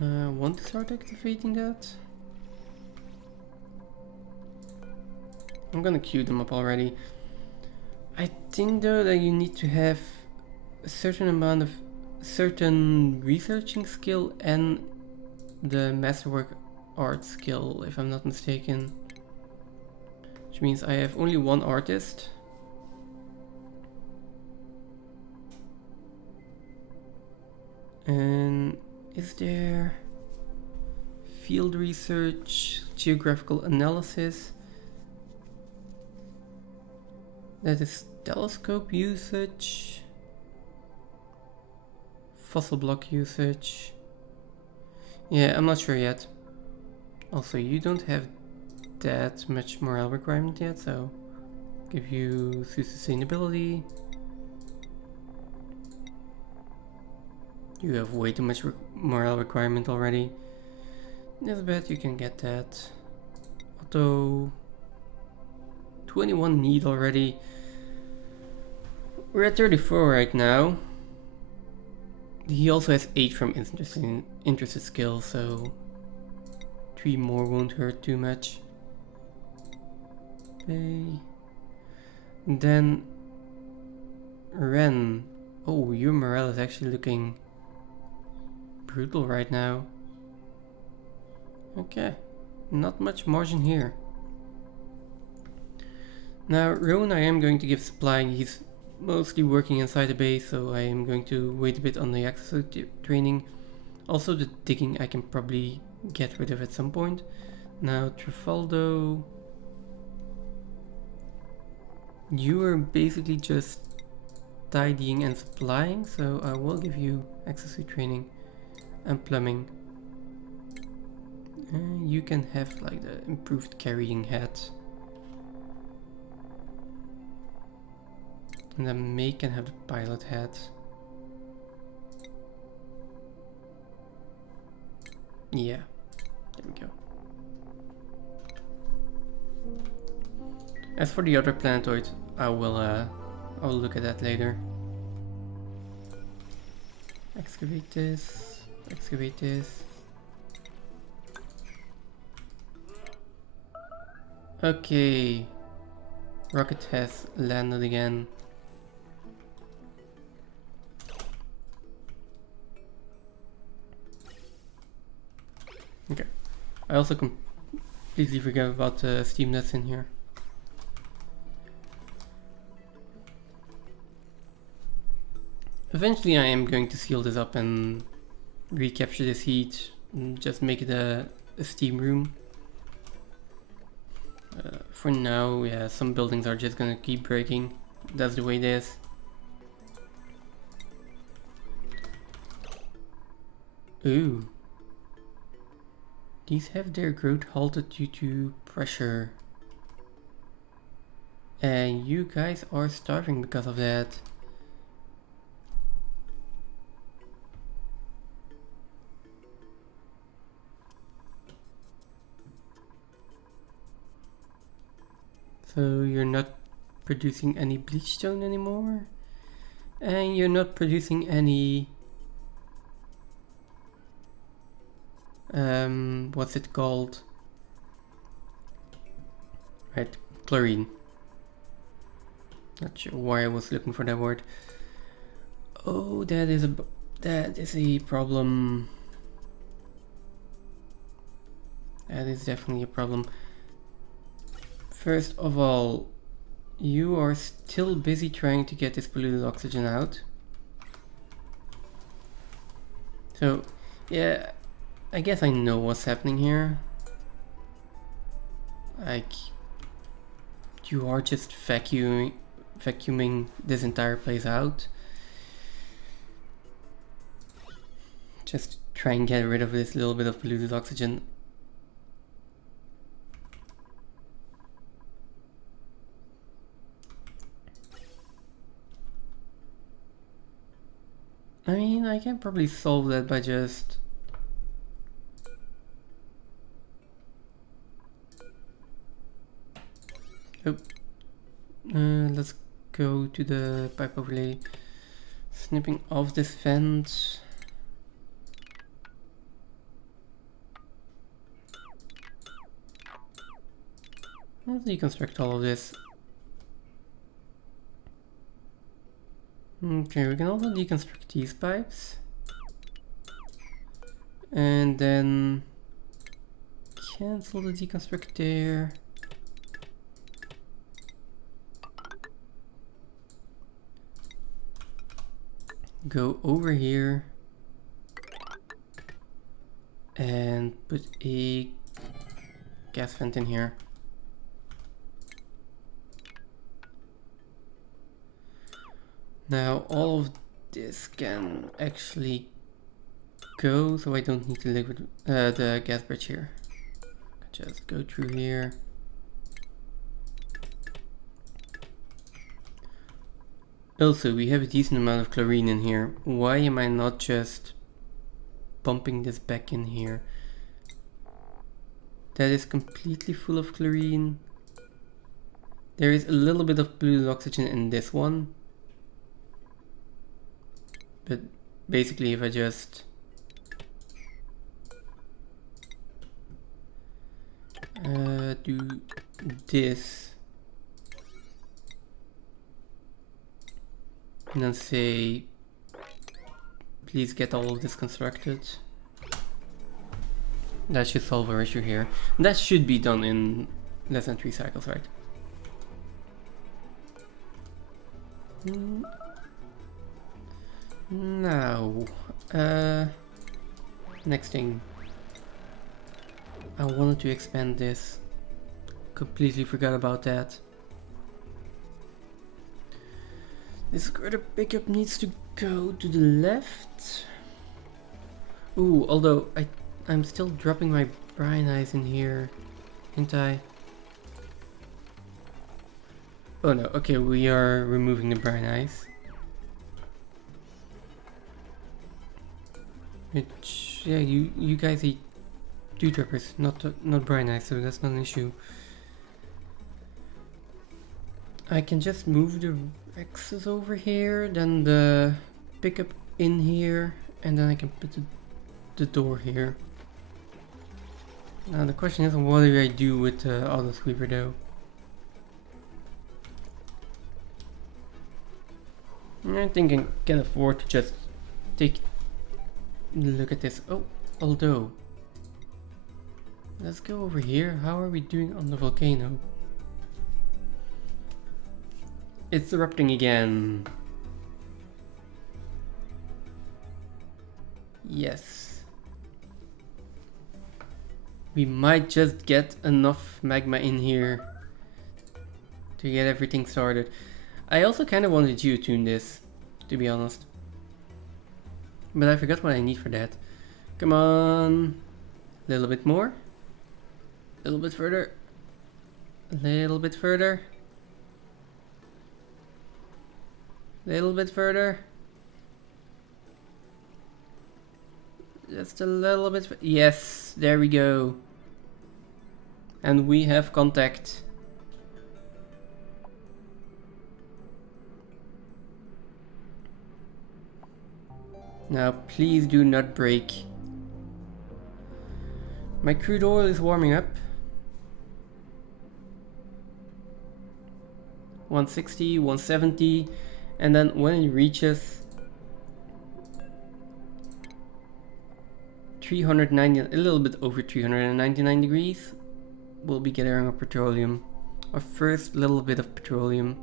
I want to start activating that. I'm gonna queue them up already. I think though that you need to have a certain amount of certain researching skill and the masterwork art skill, if I'm not mistaken. Which means I have only one artist. And is there field research, geographical analysis? That is telescope usage, fossil block usage. Yeah, I'm not sure yet. Also, you don't have that much morale requirement yet, so give you sustainability. You have way too much morale requirement already. This bet you can get that. Auto 21 need already. We're at 34 right now. He also has 8 from interested skills, so 3 more won't hurt too much. Okay. Then Ren. Oh, your morale is actually looking brutal right now. Okay, not much margin here. Now Rowan I am going to give supply. He's mostly working inside the base, so I am going to wait a bit on the access training. Also the digging I can probably get rid of at some point. Now Trifaldo, you are basically just tidying and supplying, so I will give you access to training and plumbing. You can have like the improved carrying hat. And then May can have the pilot hat. Yeah, there we go. As for the other planetoid, I will look at that later. Excavate this, excavate this. Okay, rocket has landed again. Okay, I also completely forgot about the steam that's in here. Eventually I am going to seal this up and recapture this heat and just make it a steam room. For now, yeah, some buildings are just gonna keep breaking. That's the way it is. Ooh. These have their growth halted due to pressure. And you guys are starving because of that. So you're not producing any bleach stone anymore, and you're not producing any what's it called? Right, chlorine. Not sure why I was looking for that word. Oh, that is a problem. That is definitely a problem. First of all, you are still busy trying to get this polluted oxygen out. So, yeah, I guess I know what's happening here. Like, you are just vacuuming this entire place out. Just try and get rid of this little bit of polluted oxygen. I mean, I can probably solve that by just... Oh. Let's go to the pipe overlay. Snipping off this vent. Let's deconstruct all of this. Okay, we can also deconstruct these pipes. And then cancel the deconstruct there. Go over here and put a gas vent in here. Now all of this can actually go, so I don't need the gas bridge here. Just go through here. Also, we have a decent amount of chlorine in here. Why am I not just pumping this back in here? That is completely full of chlorine. There is a little bit of blue oxygen in this one. But basically if I just do this and then say please get all of this constructed, that should solve our issue here. That should be done in less than 3 cycles, right? Now, next thing. I wanted to expand this. Completely forgot about that. This girder pickup needs to go to the left. Ooh, although I'm still dropping my brine ice in here, ain't I? Oh no, okay, we are removing the brine ice. Which, yeah, you guys eat dewdroppers, not brine ice, so that's not an issue. I can just move the Rexes over here, then the pickup in here, and then I can put the door here. Now the question is, what do I do with the auto sweeper though? I think I can afford to just take a look at this. Oh, although, let's go over here. How are we doing on the volcano? It's erupting again. Yes. We might just get enough magma in here to get everything started. I also kind of wanted to geotune this, to be honest. But I forgot what I need for that. Come on. A little bit more. A little bit further. A little bit further. Little bit further. Just a little bit. Yes, there we go. And we have contact. Now, please do not break. My crude oil is warming up. 160, 170. And then when it reaches 390, a little bit over 399 degrees, we'll be getting our petroleum. Our first little bit of petroleum.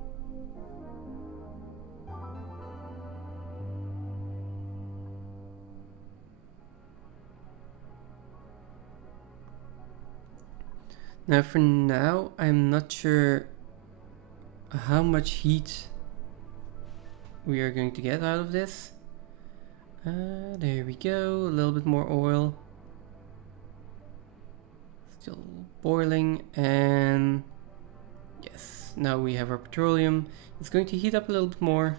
Now for now, I'm not sure how much heat we are going to get out of this. There we go, a little bit more oil. Still boiling, and yes, now we have our petroleum. It's going to heat up a little bit more,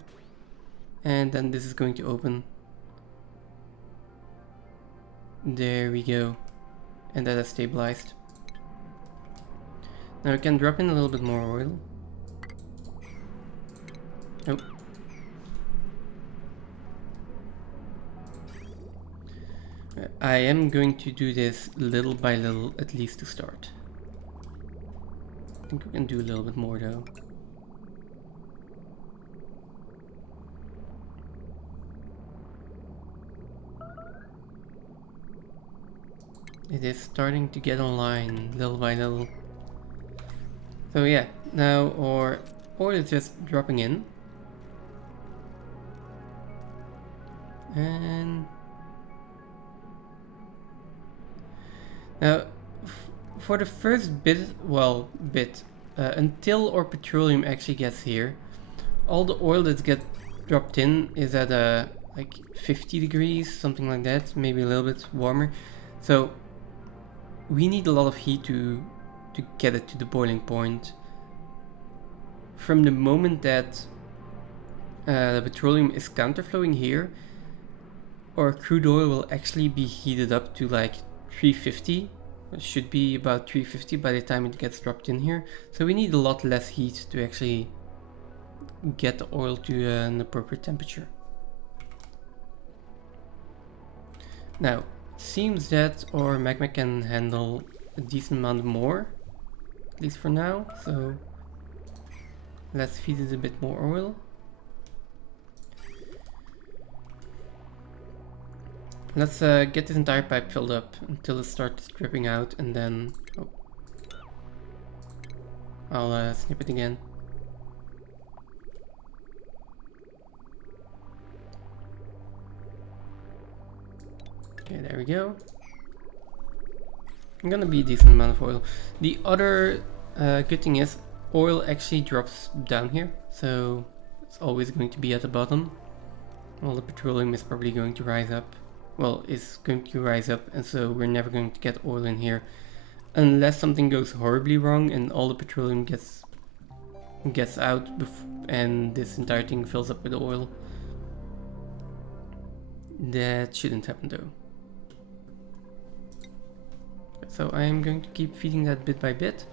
and then this is going to open. There we go, and that has stabilized. Now we can drop in a little bit more oil. Oh. I am going to do this little by little, at least to start. I think we can do a little bit more though. It is starting to get online little by little. So yeah, now our oil is just dropping in. And now for the first bit, until our petroleum actually gets here, all the oil that gets dropped in is at like 50 degrees, something like that, maybe a little bit warmer. So we need a lot of heat to get it to the boiling point. From the moment that the petroleum is counterflowing here, our crude oil will actually be heated up to like 350. It should be about 350 by the time it gets dropped in here. So we need a lot less heat to actually get the oil to an appropriate temperature. Now, it seems that our magma can handle a decent amount more, at least for now. So let's feed it a bit more oil. Let's get this entire pipe filled up until it starts dripping out, and then I'll snip it again. Okay, there we go. I'm gonna be a decent amount of oil. The other good thing is oil actually drops down here, so it's always going to be at the bottom. All the petroleum is probably going to rise up. Well, is going to rise up, and so we're never going to get oil in here unless something goes horribly wrong and all the petroleum gets out and this entire thing fills up with oil. That shouldn't happen though. So I am going to keep feeding that bit by bit,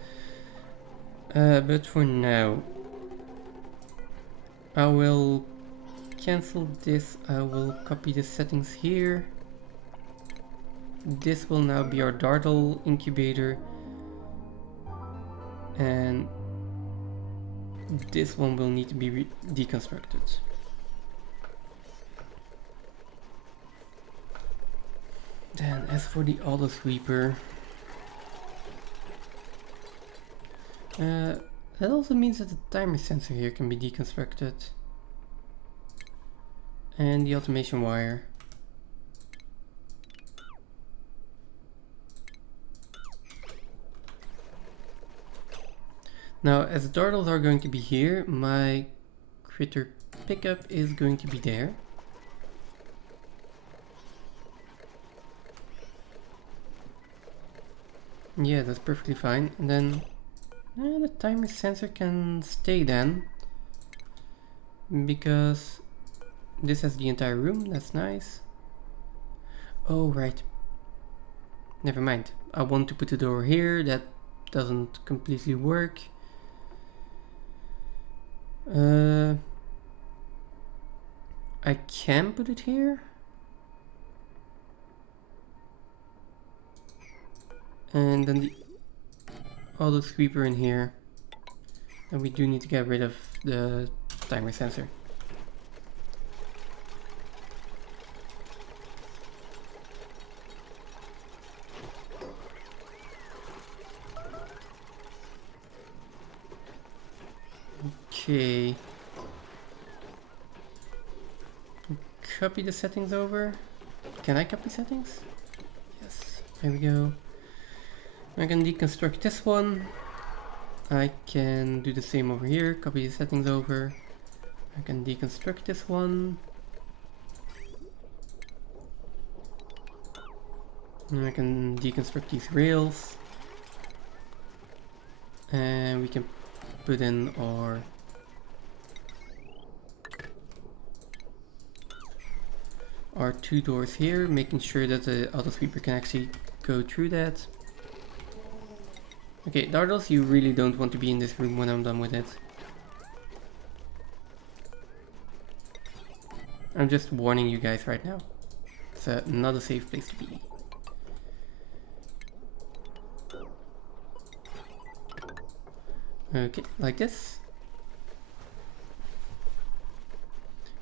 but for now I will cancel this. I will copy the settings here. This will now be our Dartle incubator, and this one will need to be deconstructed. Then as for the auto sweeper, that also means that the timer sensor here can be deconstructed, and the automation wire. Now, as the dartles are going to be here, my critter pickup is going to be there. Yeah, that's perfectly fine. And then the timer sensor can stay then, because this has the entire room. That's nice. Oh, right. Never mind. I want to put the door here. That doesn't completely work. I can put it here. And then the auto sweeper in here. And we do need to get rid of the timer sensor. Okay. Copy the settings over. Can I copy settings? Yes. There we go. I can deconstruct this one. I can do the same over here. Copy the settings over. I can deconstruct this one. And I can deconstruct these rails. And we can put in our two doors here, making sure that the auto sweeper can actually go through that. Okay, Dartles, you really don't want to be in this room when I'm done with it. I'm just warning you guys right now. It's not a safe place to be. Okay, like this.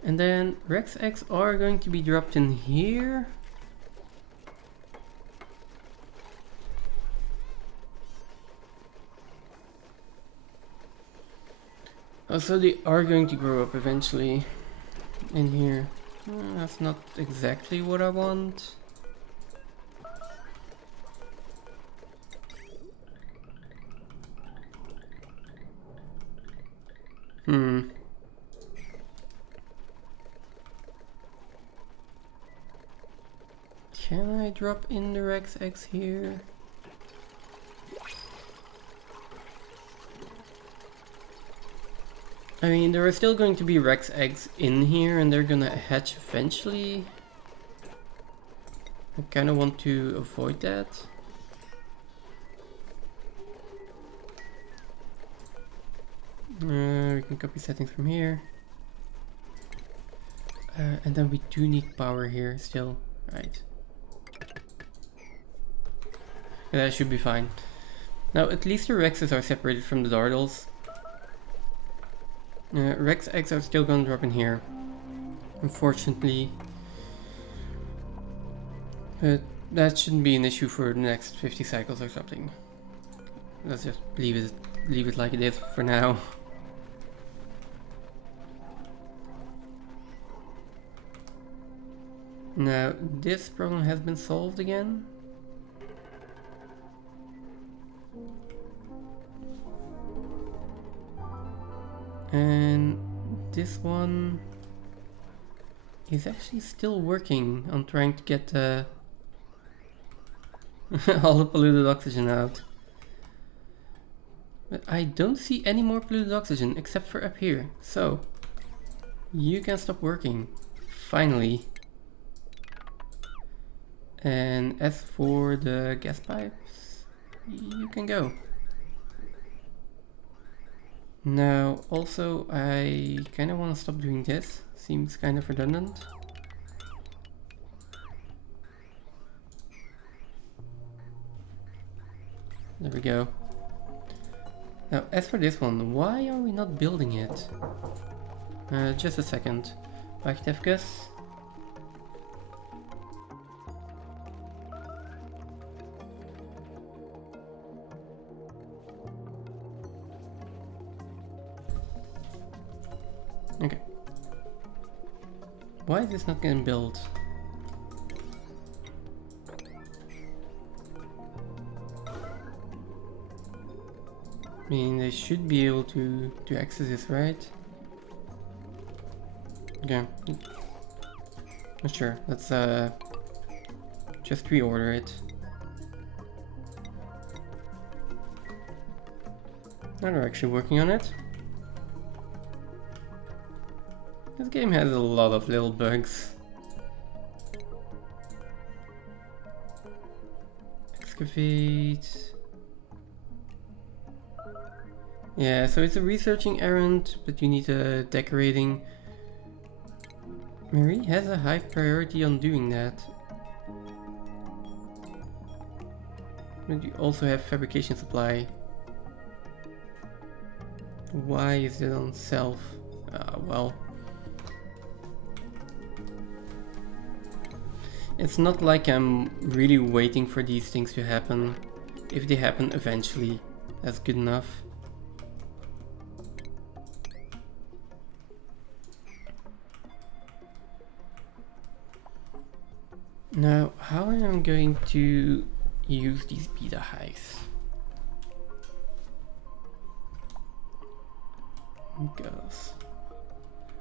And then Rex eggs are going to be dropped in here. Oh, so they are going to grow up eventually in here. That's not exactly what I want. Can I drop in the Rex eggs here? I mean, there are still going to be Rex eggs in here and they're gonna hatch eventually. I kind of want to avoid that. We can copy settings from here. And then we do need power here still, right? Yeah, that should be fine. Now, at least the Rexes are separated from the Dardles. Rex eggs are still gonna drop in here, unfortunately. But that shouldn't be an issue for the next 50 cycles or something. Let's just leave it like it is for now. Now, this problem has been solved again. And this one is actually still working on trying to get all the polluted oxygen out. But I don't see any more polluted oxygen except for up here. So, you can stop working. Finally. And as for the gas pipes, you can go. Now, also, I kind of want to stop doing this. Seems kind of redundant. There we go. Now, as for this one, why are we not building it? Just a second. Wacht even. Okay. Why is this not getting built? I mean, they should be able to access this, right? Okay. Not sure. Let's just reorder it. Now they're actually working on it. This game has a lot of little bugs. Excavate. Yeah, so it's a researching errand, but you need a decorating. Marie has a high priority on doing that. But you also have fabrication supply. Why is it on self? Well. It's not like I'm really waiting for these things to happen. If they happen eventually, that's good enough. Now, how am I going to use these beta hives? Goes.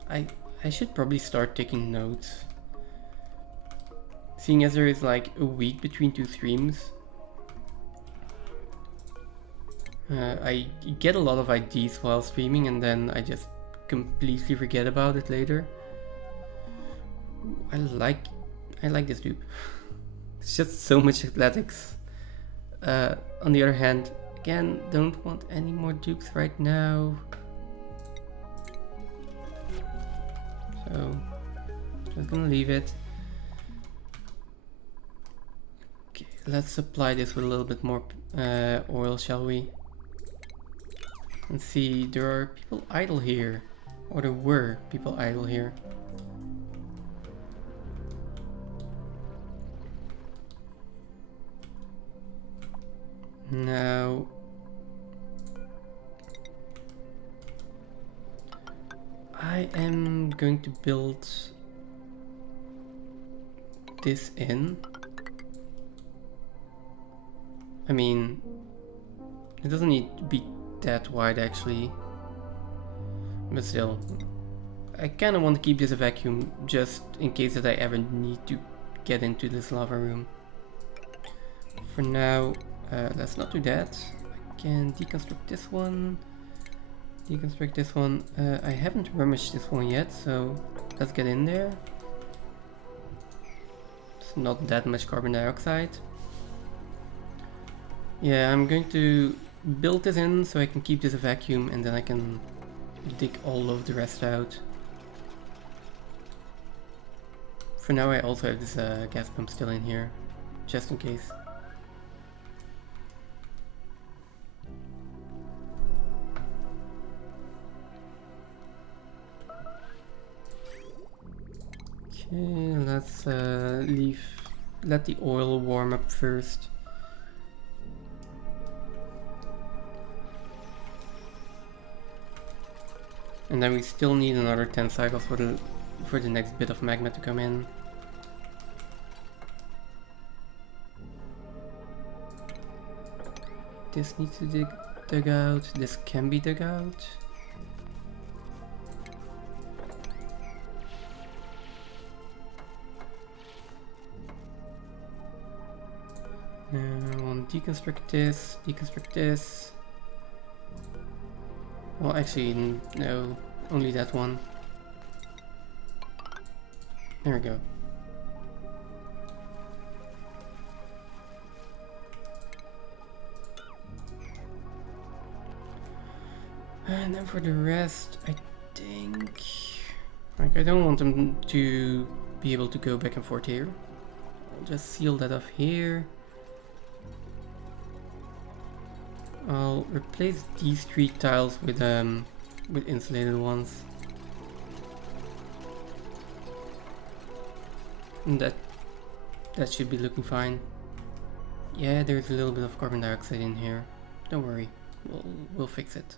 I should probably start taking notes. Seeing as there is like a week between two streams, I get a lot of ideas while streaming and then I just completely forget about it later. I like this dupe. It's just so much athletics. On the other hand, again, don't want any more dupes right now. So, just gonna leave it. Okay, let's supply this with a little bit more oil, shall we? Let's see, there are people idle here. Or there were people idle here. Now... I am going to build this in. I mean, it doesn't need to be that wide actually, but still, I kind of want to keep this a vacuum just in case that I ever need to get into this lava room. For now, let's not do that. I can deconstruct this one, deconstruct this one. I haven't rummaged this one yet, so let's get in there. It's not that much carbon dioxide. Yeah, I'm going to build this in so I can keep this a vacuum and then I can dig all of the rest out. For now I also have this gas pump still in here, just in case. Okay, let's let the oil warm up first. And then we still need another 10 cycles for the next bit of magma to come in. This needs to dug out. This can be dug out. I want to deconstruct this, deconstruct this. Well, actually, no, only that one. There we go. And then for the rest, I think... Like, I don't want them to be able to go back and forth here. I'll just seal that off here. I'll replace these 3 tiles with insulated ones. And that should be looking fine. Yeah, there's a little bit of carbon dioxide in here. Don't worry, we'll fix it.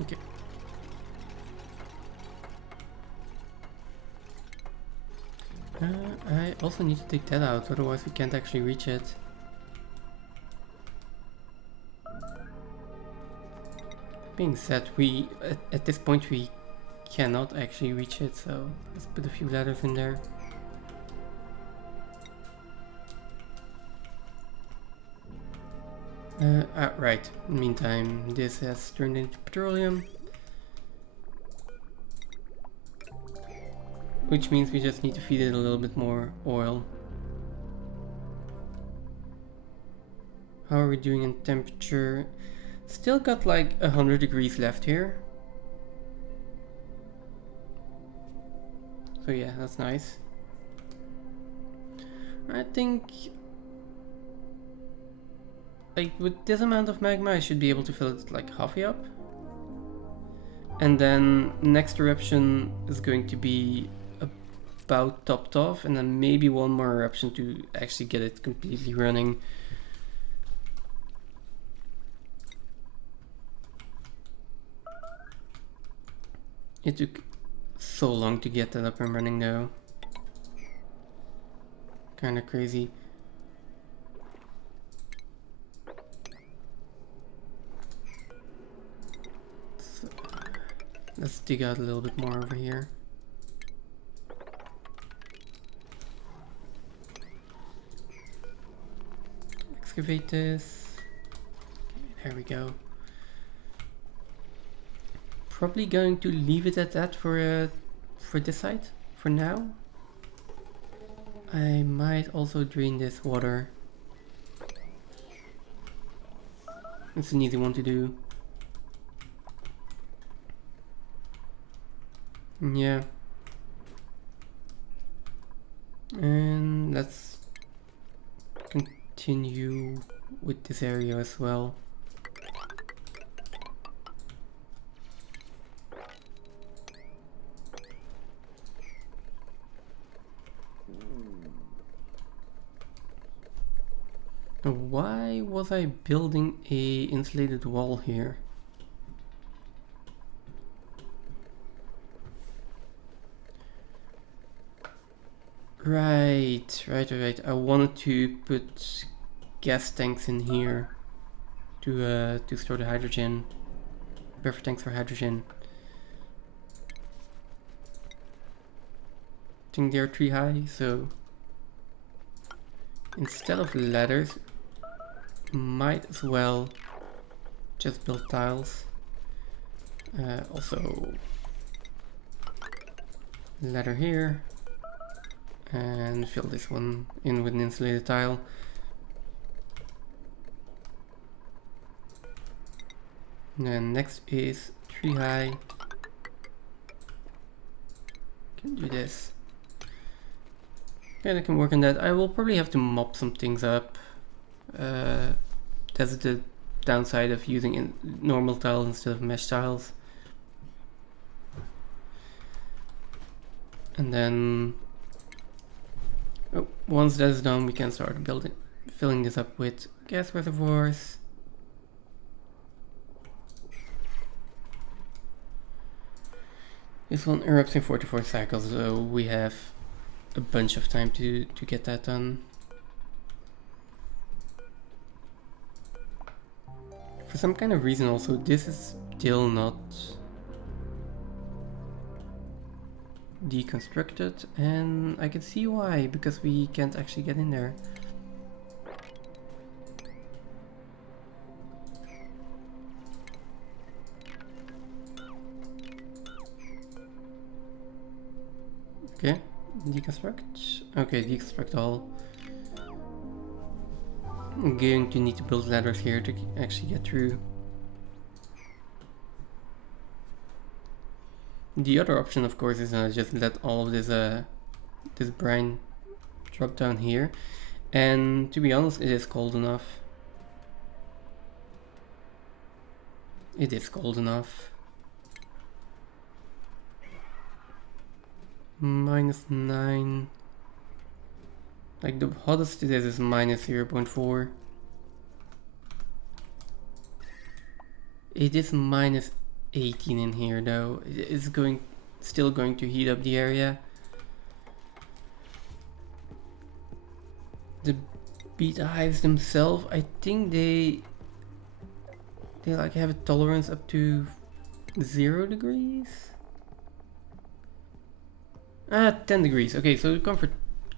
Okay. I also need to take that out, otherwise we can't actually reach it. Being said, we at this point we cannot actually reach it, so let's put a few ladders in there. Right, meantime, this has turned into petroleum. Which means we just need to feed it a little bit more oil. How are we doing in temperature? Still got like 100 degrees left here. So yeah, that's nice. I think like with this amount of magma I should be able to fill it like halfway up. And then next eruption is going to be about topped off, and then maybe one more eruption to actually get it completely running. It took so long to get that up and running though. Kinda crazy. So, let's dig out a little bit more over here. Excavate this. Okay, there we go. Probably going to leave it at that for this site for now. I might also drain this water. It's an easy one to do. Yeah. And let's continue with this area as well. Why was I building a insulated wall here? Right. I wanted to put gas tanks in here to store the hydrogen. Buffer tanks for hydrogen. I think they're 3 high, so instead of ladders, might as well just build tiles. Also ladder here, and fill this one in with an insulated tile. And then next is 3 high. Can do this. And I can work on that. I will probably have to mop some things up. That's the downside of using normal tiles instead of mesh tiles. And then once that is done, we can start filling this up with gas reservoirs. This one erupts in 44 cycles, so we have a bunch of time to get that done. For some kind of reason also, this is still not deconstructed, and I can see why, because we can't actually get in there. Okay, deconstruct. Okay, deconstruct all. I'm going to need to build ladders here to actually get through. The other option, of course, is just let all of this this brine drop down here. And to be honest, it is cold enough. It is cold enough. -9. Like the hottest it is -0.4. It is -18 in here though. It is still going to heat up the area. The beta hives themselves, I think they like have a tolerance up to 0 degrees. 10 degrees. Okay, so the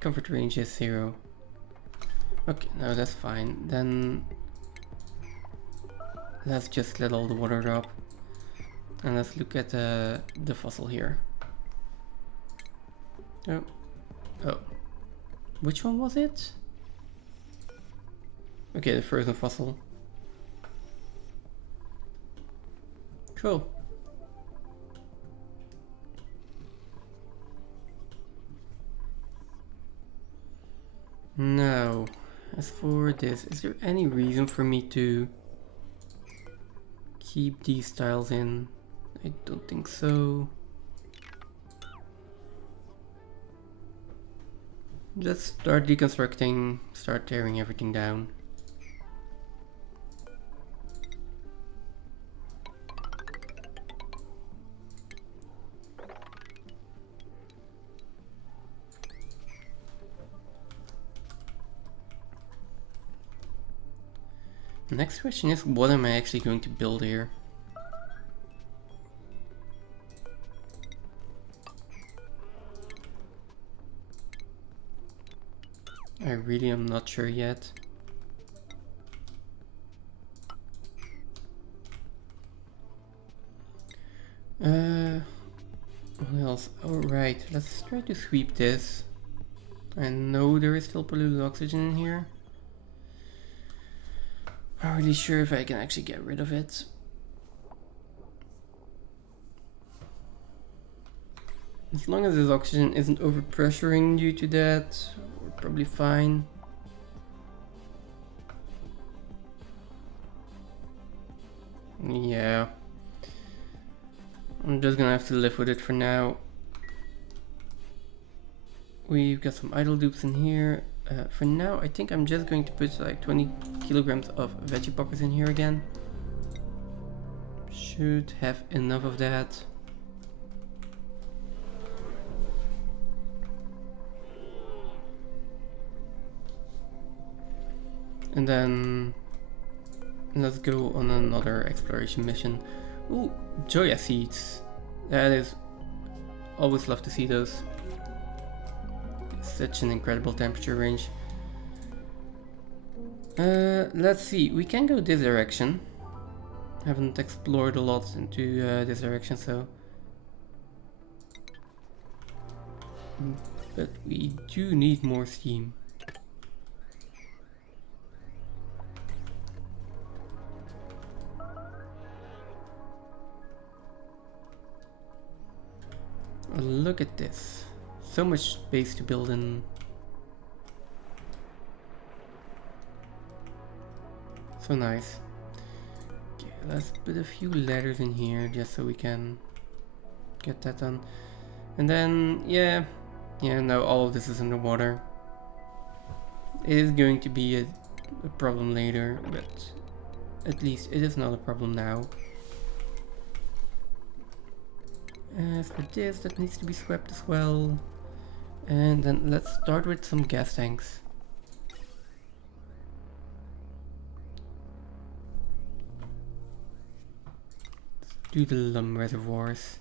comfort range is 0. Okay, no, that's fine. Then let's just let all the water drop. And let's look at the fossil here. Oh. Which one was it? Okay, the frozen fossil. Cool. Now, as for this, is there any reason for me to keep these tiles in? I don't think so. Let's start deconstructing, start tearing everything down. The next question is, what am I actually going to build here? I really am not sure yet. What else? Alright, let's try to sweep this. I know there is still polluted oxygen in here. Not really sure if I can actually get rid of it. As long as this oxygen isn't overpressuring due to that, we're probably fine. Yeah. I'm just gonna have to live with it for now. We've got some idle dupes in here. For now, I think I'm just going to put like 20 kilograms of veggie poppers in here again. Should have enough of that. And then let's go on another exploration mission. Ooh, Joya seeds. That is, always love to see those. Such an incredible temperature range. Let's see, we can go this direction. Haven't explored a lot into this direction, so. But we do need more steam. Look at this. So much space to build in. So nice. Okay, let's put a few ladders in here just so we can get that done. And then, yeah, now all of this is underwater. It is going to be a problem later, but at least it is not a problem now. As for this, that needs to be swept as well. And then let's start with some gas tanks. Let's do the lum reservoirs.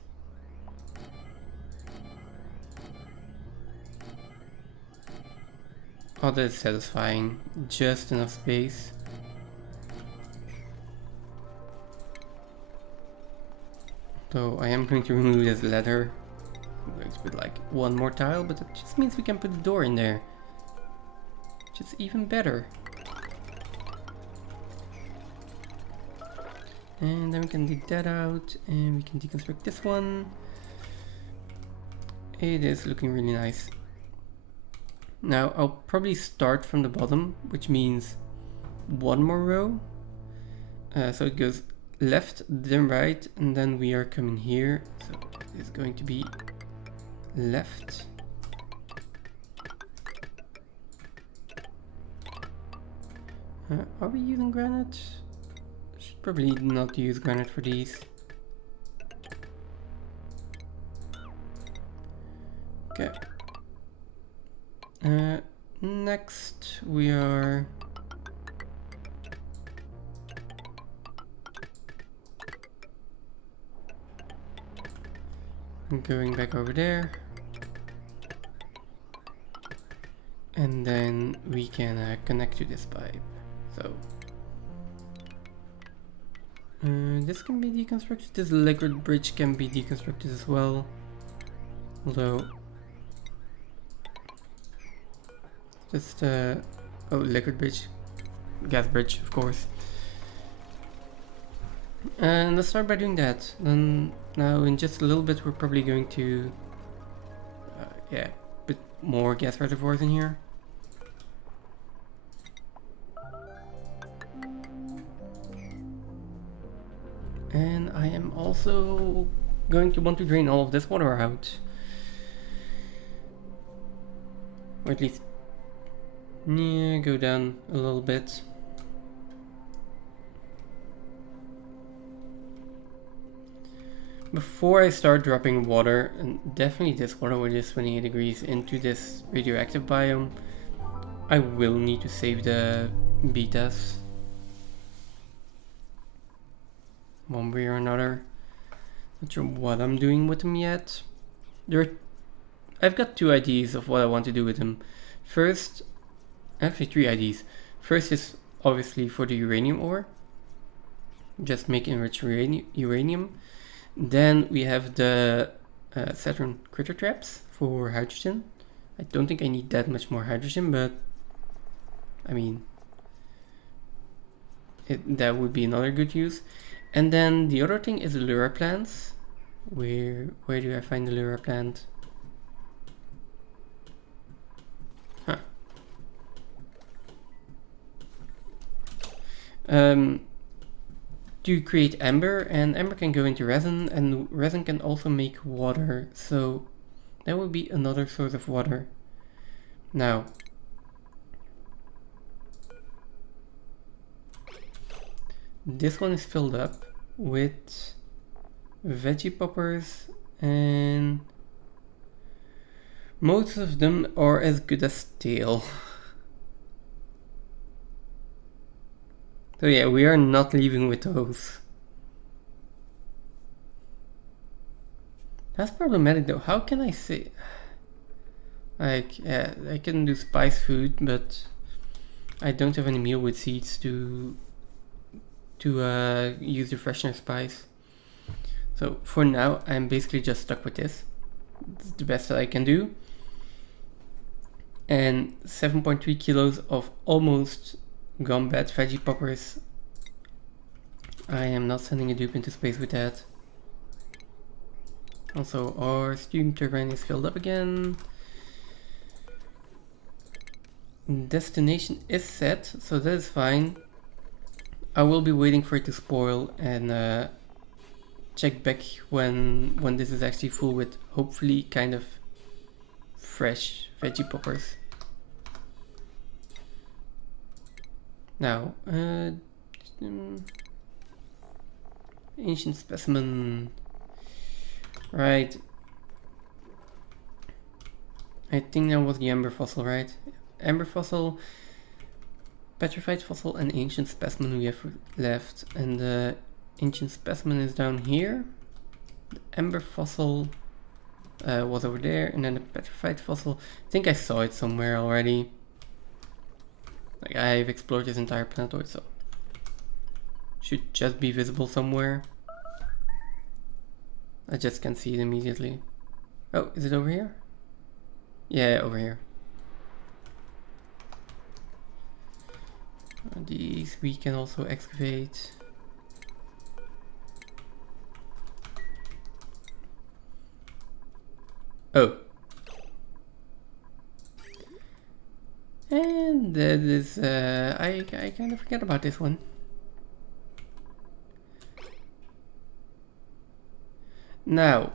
Oh, that's satisfying. Just enough space. So I am going to remove this ladder. I'm going to put like one more tile, but that just means we can put the door in there. Which is even better. And then we can dig that out and we can deconstruct this one. It is looking really nice. Now I'll probably start from the bottom, which means one more row. So it goes left, then right, and then we are coming here. So it's going to be left. Are we using granite? Should probably not use granite for these. Okay. Next we are going back over there, and then we can connect to this pipe. So this can be deconstructed. This liquid bridge can be deconstructed as well, although just oh, liquid bridge, gas bridge, of course. And let's start by doing that. Then now in just a little bit we're probably going to yeah, put more gas reservoirs in here. And I am also going to want to drain all of this water out. Or at least, yeah, go down a little bit. Before I start dropping water, and definitely this water which is 28 degrees, into this radioactive biome, I will need to save the betas. One way or another. Not sure what I'm doing with them yet. I've got two ideas of what I want to do with them. First, actually 3 ideas. First is obviously for the uranium ore. Just make enriched uranium. Then we have the Saturn critter traps for hydrogen. I don't think I need that much more hydrogen, but I mean, that would be another good use. And then the other thing is lure plants. Where do I find the lure plant? Huh. to create amber, and amber can go into resin, and resin can also make water, so that would be another source of water. Now, this one is filled up with veggie poppers, and most of them are as good as stale. So yeah, we are not leaving with those. That's problematic though. How can I say... Like, yeah, I can do spice food, but I don't have any meal with seeds to use the freshener spice. So for now, I'm basically just stuck with this. It's the best that I can do. And 7.3 kilos of almost gone bad veggie poppers. I am not sending a dupe into space with that. Also, our steam turbine is filled up again. Destination is set, so that is fine. I will be waiting for it to spoil and check back when this is actually full with hopefully kind of fresh veggie poppers. Now, ancient specimen. Right. I think that was the amber fossil, right? Amber fossil, petrified fossil, and ancient specimen we have left. And the ancient specimen is down here. The amber fossil was over there, and then the petrified fossil. I think I saw it somewhere already. Like, I've explored this entire planetoid, so should just be visible somewhere. I just can't see it immediately. Oh, is it over here? Yeah, over here. These we can also excavate. Oh. And that is, I kind of forget about this one. Now,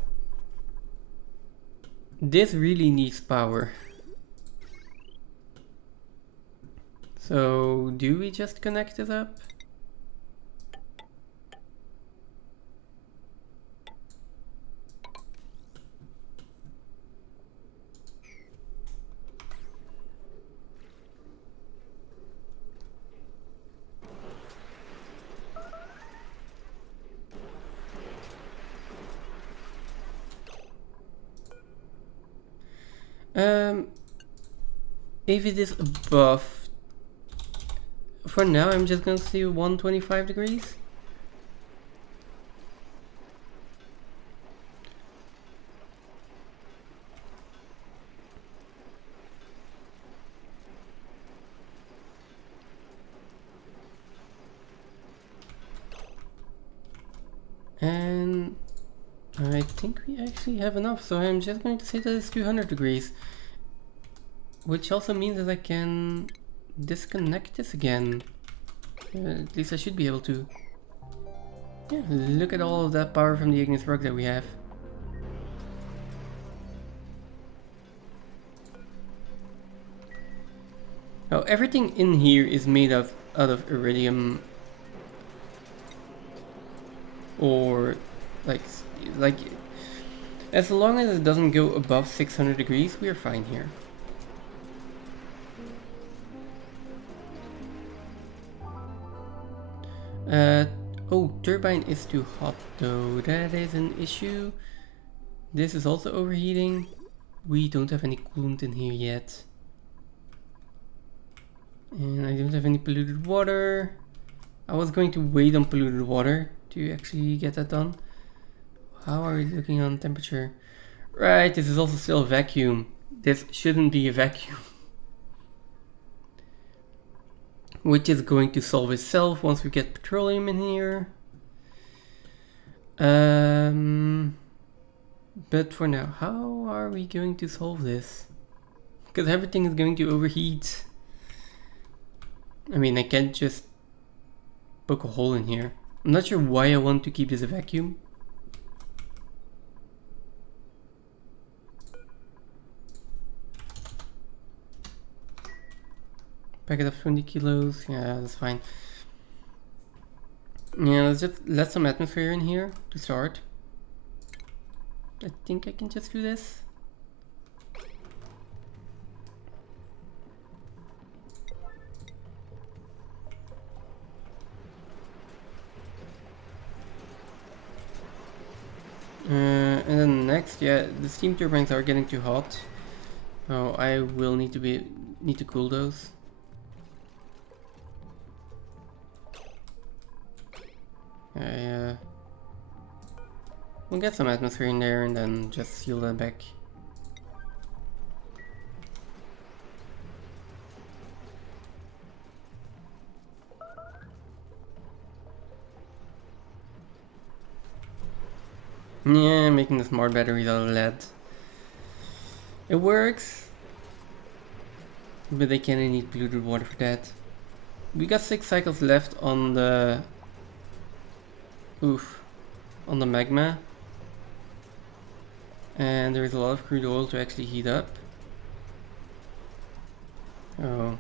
this really needs power. So, do we just connect it up? If it is above, for now I'm just gonna see 125 degrees. And I think we actually have enough, so I'm just going to say that it's 200 degrees. Which also means that I can disconnect this again. At least I should be able to. Yeah, look at all of that power from the igneous rock that we have. Now everything in here is made out of iridium, or like as long as it doesn't go above 600 degrees, we are fine here. Oh, turbine is too hot though, that is an issue. This is also overheating. We don't have any coolant in here yet. And I don't have any polluted water. I was going to wait on polluted water to actually get that done. How are we looking on temperature? Right, this is also still a vacuum. This shouldn't be a vacuum. Which is going to solve itself once we get petroleum in here. But for now, how are we going to solve this? Because everything is going to overheat. I mean, I can't just poke a hole in here. I'm not sure why I want to keep this a vacuum. Packet of 20 kilos, yeah, that's fine. Yeah, let's just let some atmosphere in here to start. I think I can just do this. And then next, yeah, the steam turbines are getting too hot. Oh, I will need to cool those. We'll get some atmosphere in there and then just seal that back. Yeah, making the smart batteries out of lead. It works, but they kinda need polluted water for that. We got 6 cycles left on the... on the magma. And there is a lot of crude oil to actually heat up. Oh,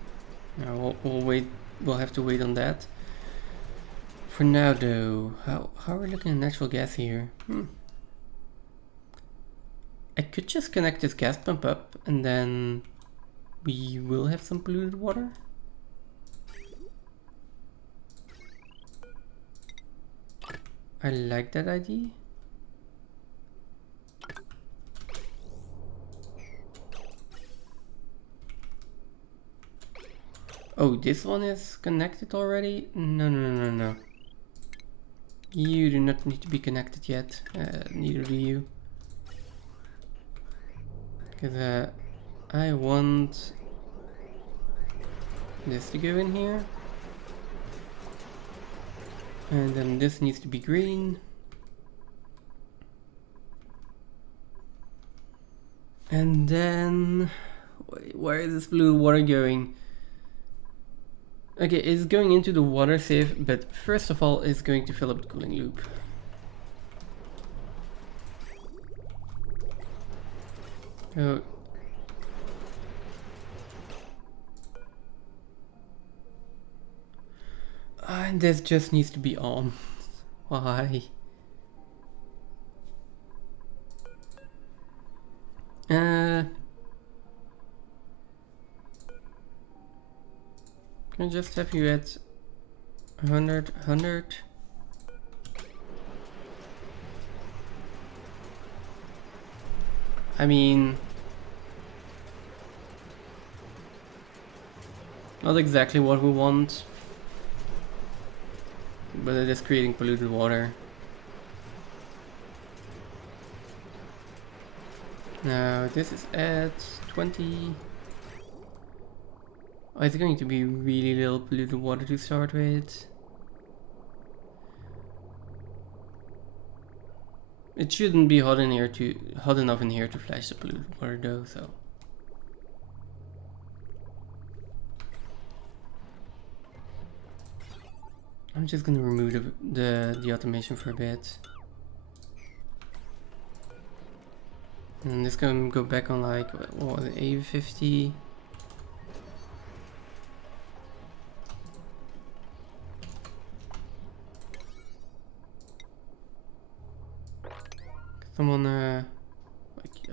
no, we'll wait. We'll have to wait on that. For now, though, how are we looking at natural gas here? I could just connect this gas pump up, and then we will have some polluted water. I like that idea. Oh, this one is connected already? No. You do not need to be connected yet. Neither do you. Because I want this to go in here. And then this needs to be green. And then... where is this blue water going? Okay, it's going into the water safe, but first of all, it's going to fill up the cooling loop. Oh. And this just needs to be on. Why? Can I just have you at 100? I mean, not exactly what we want, but it is creating polluted water. Now this is at 20. Oh, it's going to be really little polluted water to start with. It shouldn't be hot enough in here to flash the polluted water though, so. I'm just gonna remove the automation for a bit. And this can go back on like, what was it, A50?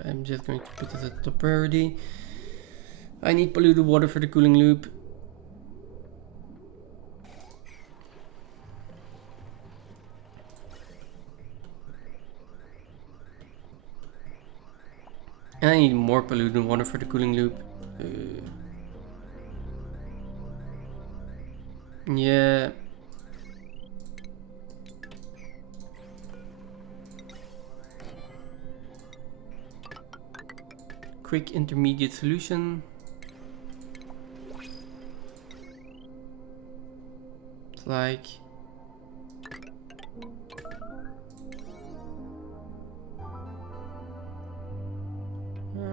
I'm just going to put this at top priority. I need polluted water for the cooling loop. And I need more polluted water for the cooling loop. Yeah. Quick intermediate solution. It's like...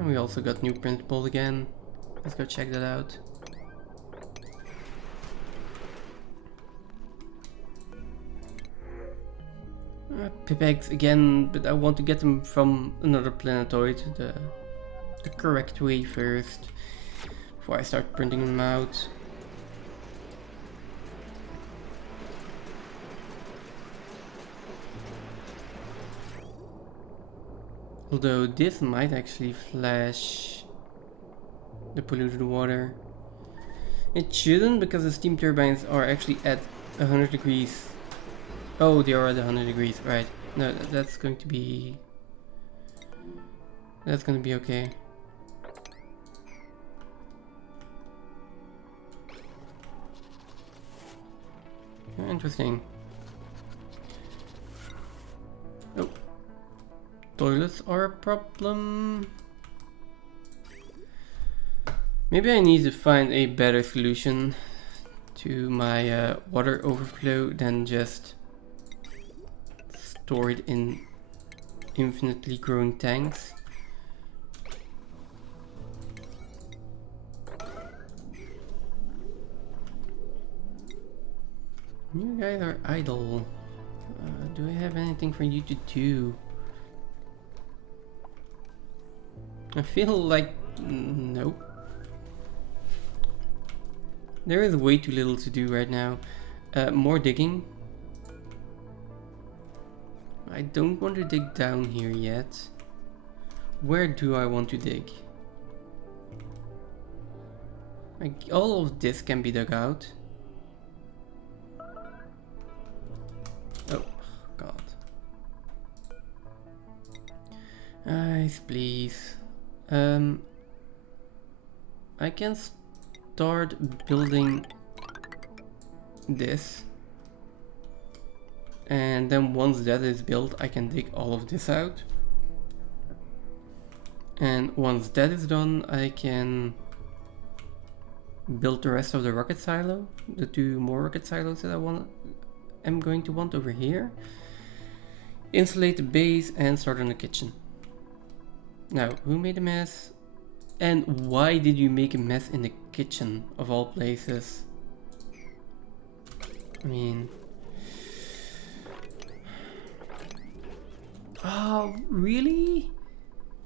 we also got new principles again. Let's go check that out. Pip eggs again, but I want to get them from another planetoid the correct way first, before I start printing them out. Although this might actually flash the polluted water. It shouldn't, because the steam turbines are actually at 100 degrees. Oh, they are at 100 degrees, right. No, that's going to be... That's going to be okay. Interesting. Oh. Toilets are a problem. Maybe I need to find a better solution to my water overflow than just store it in infinitely growing tanks. You guys are idle. Do I have anything for you to do? I feel like nope. There is way too little to do right now. More digging. I don't want to dig down here yet. Where do I want to dig? Like, all of this can be dug out. Oh, God. Ice, please. I can start building this. And then once that is built, I can dig all of this out. And once that is done, I can build the rest of the rocket silo. The 2 more rocket silos that I'm going to want over here. Insulate the base and start on the kitchen. Now, who made a mess? And why did you make a mess in the kitchen, of all places? I mean... Oh, really?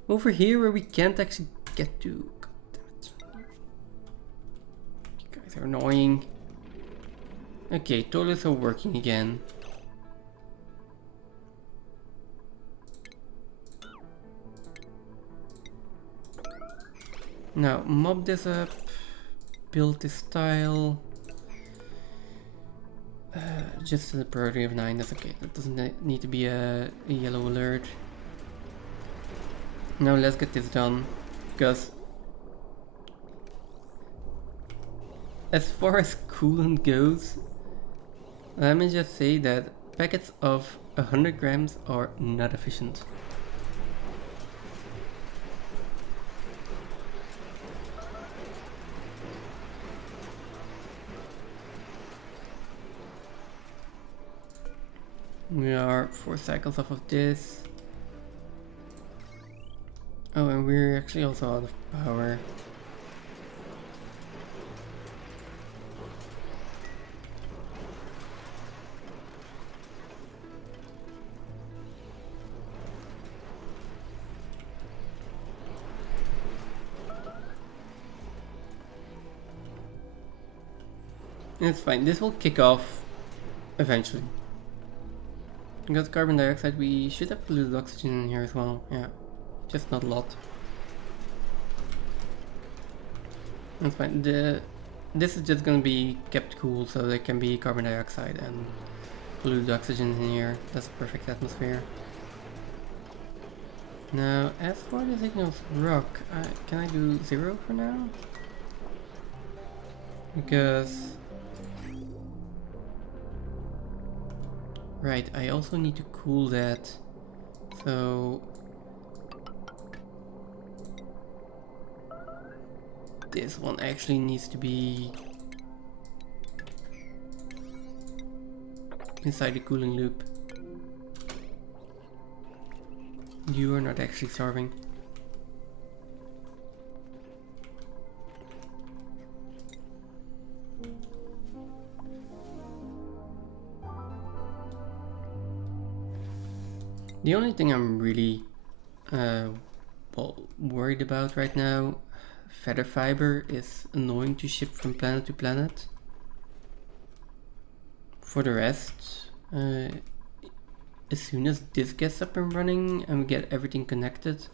Over here where we can't actually get to? God damn it. You guys are annoying. Okay, toilets are working again. Now, mob this up, build this tile. Just a priority of 9, that's okay. That doesn't need to be a yellow alert. Now let's get this done, because as far as coolant goes, let me just say that packets of 100 grams are not efficient. We are 4 cycles off of this. Oh, and we're actually also out of power. It's fine, this will kick off eventually. We got carbon dioxide, we should have polluted oxygen in here as well, yeah. Just not a lot. That's fine, this is just gonna be kept cool so there can be carbon dioxide and polluted oxygen in here. That's a perfect atmosphere. Now, as for the signals rock, can I do 0 for now? Because... Right, I also need to cool that, so... This one actually needs to be inside the cooling loop. You are not actually starving. The only thing I'm really worried about right now, feather fiber is annoying to ship from planet to planet. For the rest, as soon as this gets up and running and we get everything connected,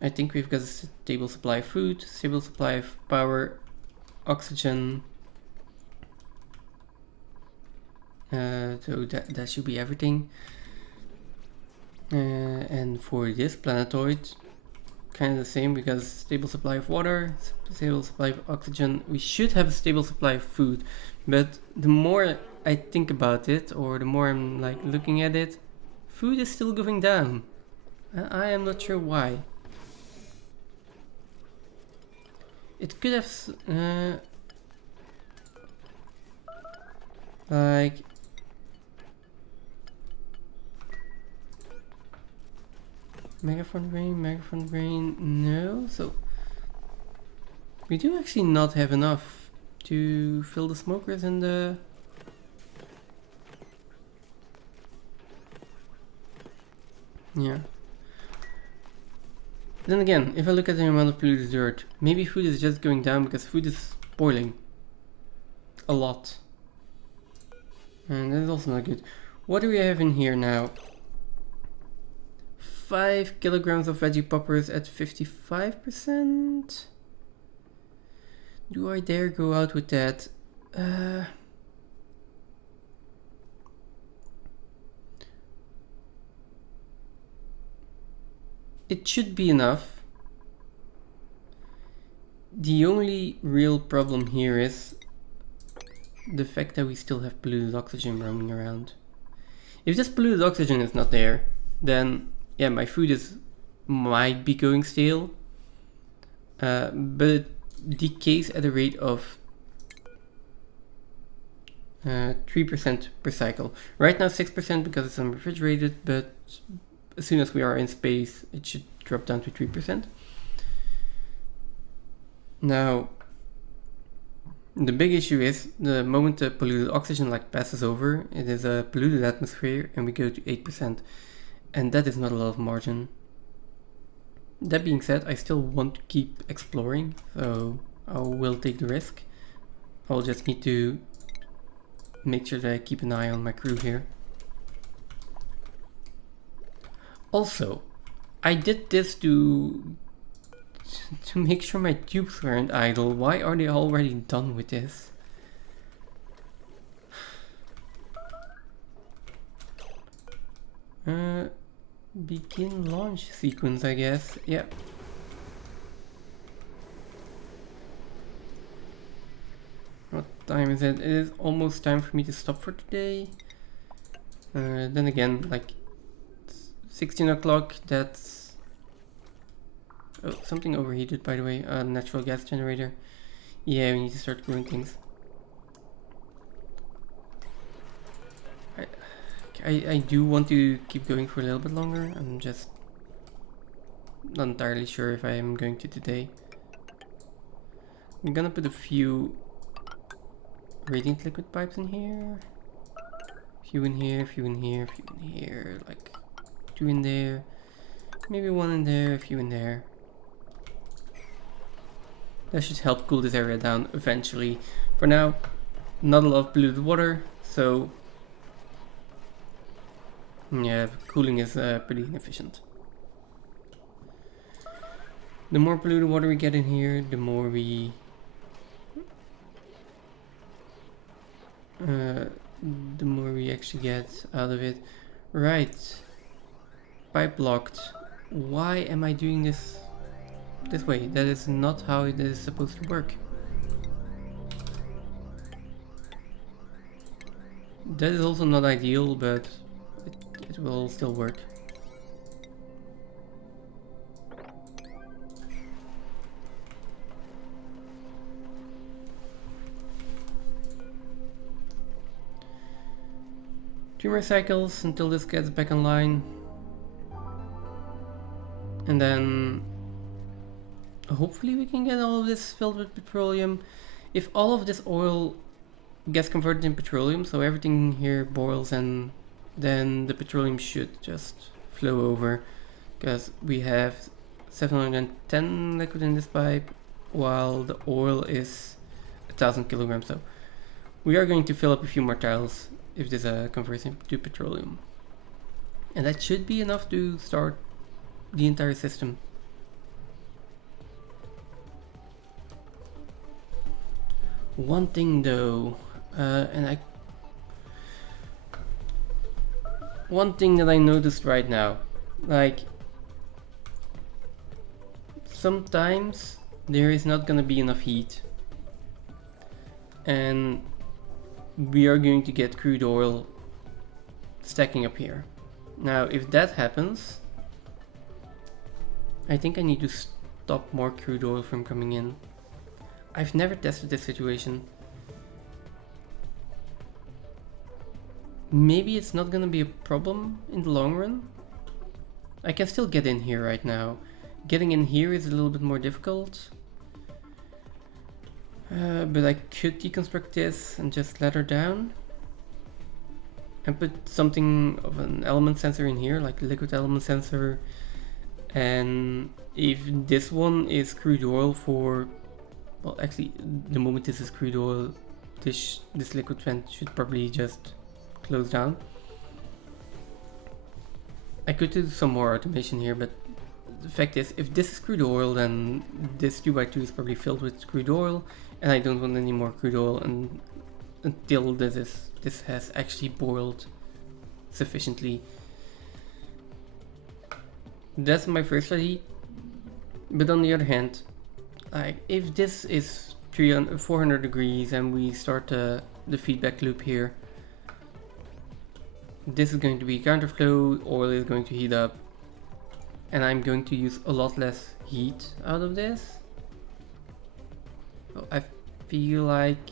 I think we've got a stable supply of food, stable supply of power, oxygen. So that should be everything. And for this planetoid, kind of the same, because stable supply of water, stable supply of oxygen. We should have a stable supply of food, but the more I think about it, or the more I'm like looking at it, food is still going down. I am not sure why. It could have like megaphone grain, no. So we do actually not have enough to fill the smokers and the yeah. Then again, if I look at the amount of polluted dirt, maybe food is just going down because food is spoiling a lot. And that is also not good. What do we have in here now? 5 kilograms of veggie poppers at 55%. Do I dare go out with that? It should be enough. The only real problem here is the fact that we still have polluted oxygen roaming around. If this polluted oxygen is not there, then yeah, my food might be going stale, but it decays at a rate of 3% per cycle. Right now 6% because it's unrefrigerated, but as soon as we are in space, it should drop down to 3%. Now, the big issue is the moment the polluted oxygen passes over, it is a polluted atmosphere and we go to 8%. And that is not a lot of margin. That being said, I still want to keep exploring, so I will take the risk. I'll just need to make sure that I keep an eye on my crew here. Also, I did this to make sure my tubes weren't idle. Why are they already done with this? Begin launch sequence, I guess. Yeah. What time is it? It is almost time for me to stop for today. Then again, like 16 o'clock, that's... Oh, something overheated, by the way. Natural gas generator. Yeah, we need to start doing things. I do want to keep going for a little bit longer. I'm just not entirely sure if I am going to today. I'm gonna put a few radiant liquid pipes in here. Few in here, few in here, few in here. Like 2 in there. Maybe 1 in there, a few in there. That should help cool this area down eventually. For now, not a lot of polluted water, so yeah, cooling is pretty inefficient. The more polluted water we get in here, the more we actually get out of it. Right. Pipe locked. Why am I doing this way? That is not how it is supposed to work. That is also not ideal, but it will still work. Two more cycles until this gets back online. And then hopefully we can get all of this filled with petroleum. If all of this oil gets converted in petroleum, so everything here boils and then the petroleum should just flow over, because we have 710 liquid in this pipe, while the oil is 1000 kilograms. So we are going to fill up a few more tiles if this converts into petroleum. And that should be enough to start the entire system. One thing though, one thing that I noticed right now, like sometimes there is not gonna be enough heat, and we are going to get crude oil stacking up here. Now, if that happens, I think I need to stop more crude oil from coming in. I've never tested this situation. Maybe it's not gonna be a problem in the long run. I can still get in here right now. Getting in here is a little bit more difficult. But I could deconstruct this and just let her down. And put something of an element sensor in here, like a liquid element sensor. And if this one is crude oil for... Well, actually, the moment this is crude oil, this liquid vent should probably just close down. I could do some more automation here, but the fact is, if this is crude oil, then this 2x2 is probably filled with crude oil, and I don't want any more crude oil until this has actually boiled sufficiently. That's my first strategy. But on the other hand, like if this is 400 degrees and we start the feedback loop here, this is going to be counterflow, oil is going to heat up, and I'm going to use a lot less heat out of this. So I feel like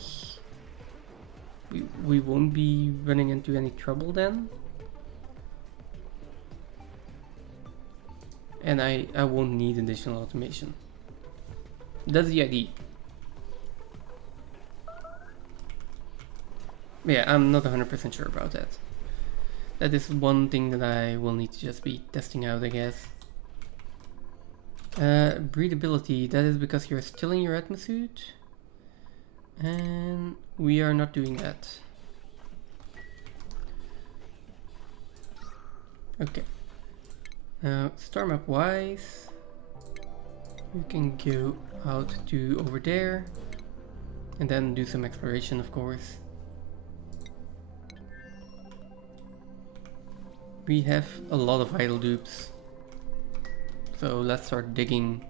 we won't be running into any trouble then. And I won't need additional automation. That's the idea. Yeah, I'm not 100% sure about that. That is one thing that I will need to just be testing out, I guess. Breathability, that is because you're still in your atmosuit. And we are not doing that. Okay. Now, star map wise, we can go out to over there and then do some exploration, of course. We have a lot of idle dupes, so let's start digging.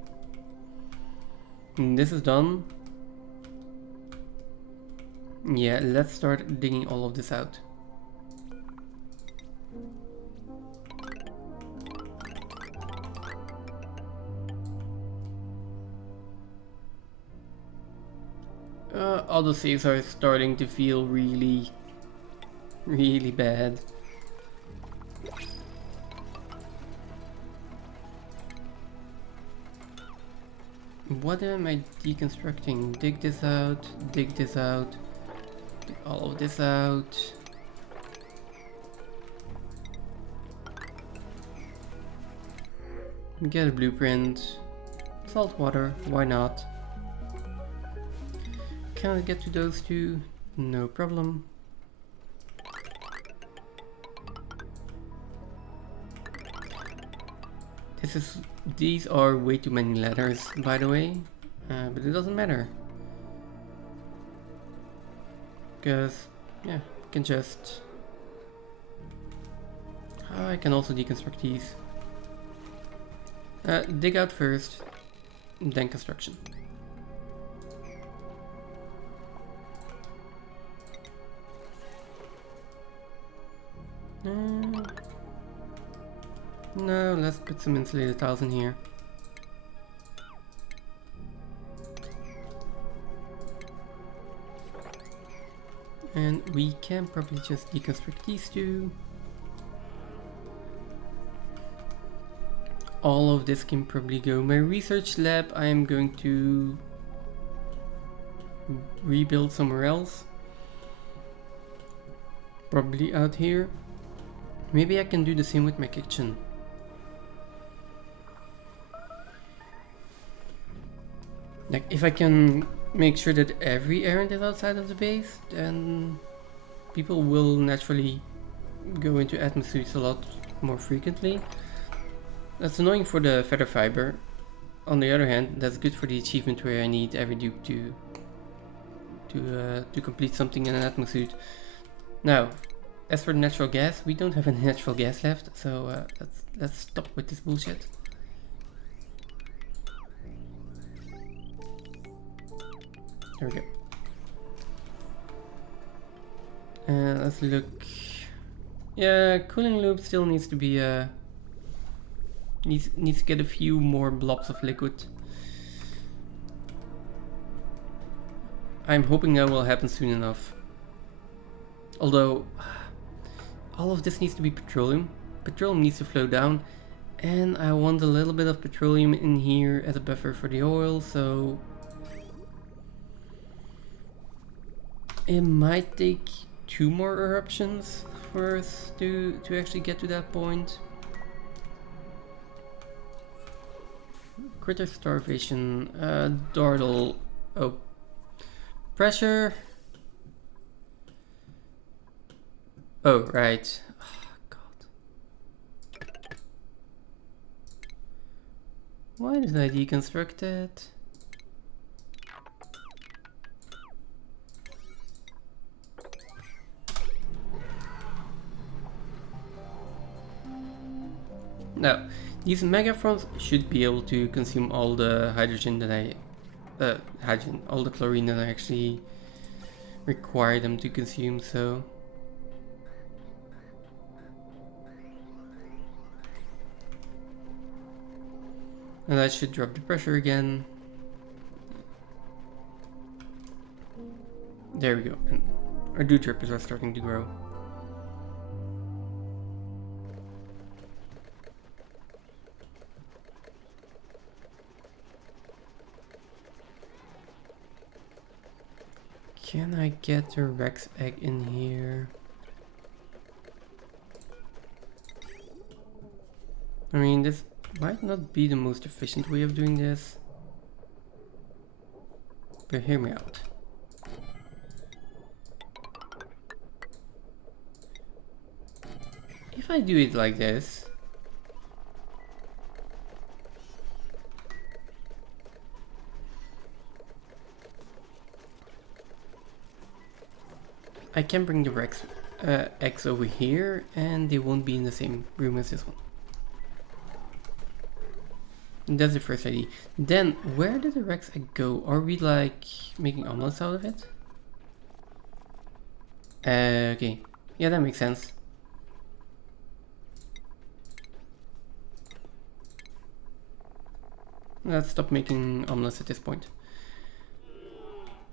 And this is done. Yeah, let's start digging all of this out. All the saves are starting to feel really bad. What am I deconstructing? Dig this out, dig this out, dig all of this out. Get a blueprint. Salt water, why not? Can I get to those two? No problem. These are way too many letters, by the way, but it doesn't matter. Because, yeah, you can just... I can also deconstruct these. Dig out first, then construction. No, let's put some insulated tiles in here. And we can probably just deconstruct these two. All of this can probably go. My research lab I am going to rebuild somewhere else. Probably out here. Maybe I can do the same with my kitchen. Like, if I can make sure that every errand is outside of the base, then people will naturally go into atmospheres a lot more frequently. That's annoying for the feather fiber. On the other hand, that's good for the achievement where I need every dupe to complete something in an atmosphere. Now, as for the natural gas, we don't have any natural gas left, so let's stop with this bullshit. There we go. Let's look. Yeah, cooling loop still needs to be needs to get a few more blobs of liquid. I'm hoping that will happen soon enough. Although all of this needs to be petroleum. Petroleum needs to flow down, and I want a little bit of petroleum in here as a buffer for the oil, so it might take 2 more eruptions for us to actually get to that point. Critter starvation, Dardle, oh, pressure. Oh, right. Oh, God. Why did I deconstruct it? Now, these megaforms should be able to consume all the hydrogen that all the chlorine that I actually require them to consume, so. And that should drop the pressure again. There we go, and our dew drippers are starting to grow. Can I get the Rex egg in here? I mean, this might not be the most efficient way of doing this, but hear me out. If I do it like this, I can bring the Rex eggs over here, and they won't be in the same room as this one. And that's the first idea. Then, where did the Rex egg go? Are we like making omelets out of it? Okay. Yeah, that makes sense. Let's stop making omelets at this point.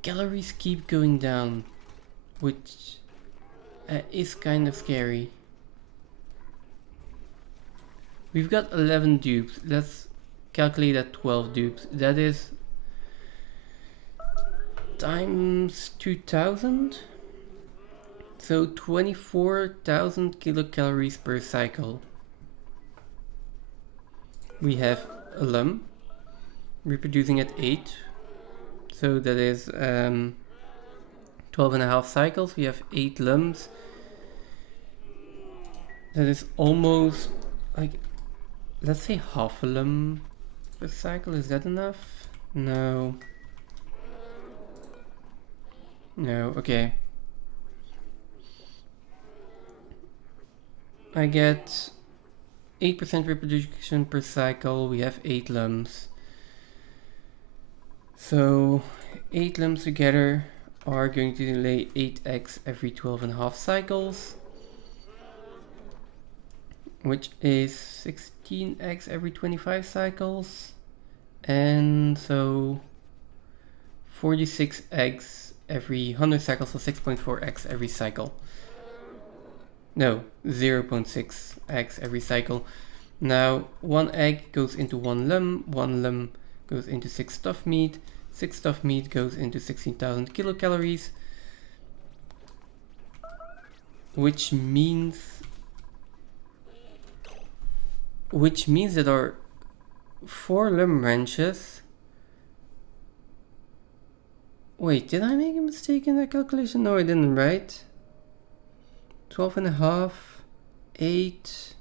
Calories keep going down, which is kind of scary. We've got 11 dupes. Let's calculate at 12 dupes. That is times 2000. So 24,000 kilocalories per cycle. We have a lum reproducing at 8. So that is 12 and a half cycles. We have 8 lums. That is almost like, let's say half a lum per cycle. Is that enough? No. No, okay. I get 8% reproduction per cycle. We have 8 lums. So 8 lums together are going to lay 8 eggs every 12 and a half cycles, which is 16 eggs every 25 cycles, and so 46 eggs every 100 cycles, so 6.4 eggs every cycle. No, 0.6 eggs every cycle. Now, 1 egg goes into 1 lum goes into 6 stuffed meat, 6 stuffed meat goes into 16,000 kilocalories, which means which means that our 4 limb branches. Wait, did I make a mistake in that calculation? No, I didn't, right? 12.5, 8,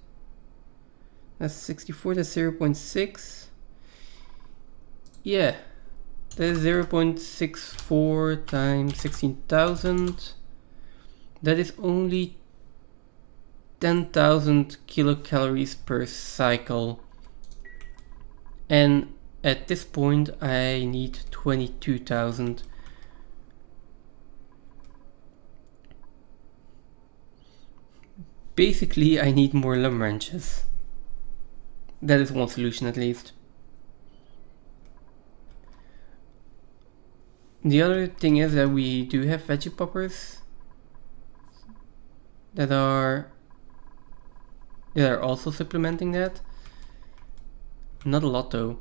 that's 64, that's 0.6. Yeah, that is 0.64 times 16,000. That is only 10,000 kilocalories per cycle. And at this point I need 22,000. Basically, I need more limb wrenches. That is one solution at least. The other thing is that we do have veggie poppers that are also supplementing that. Not a lot though.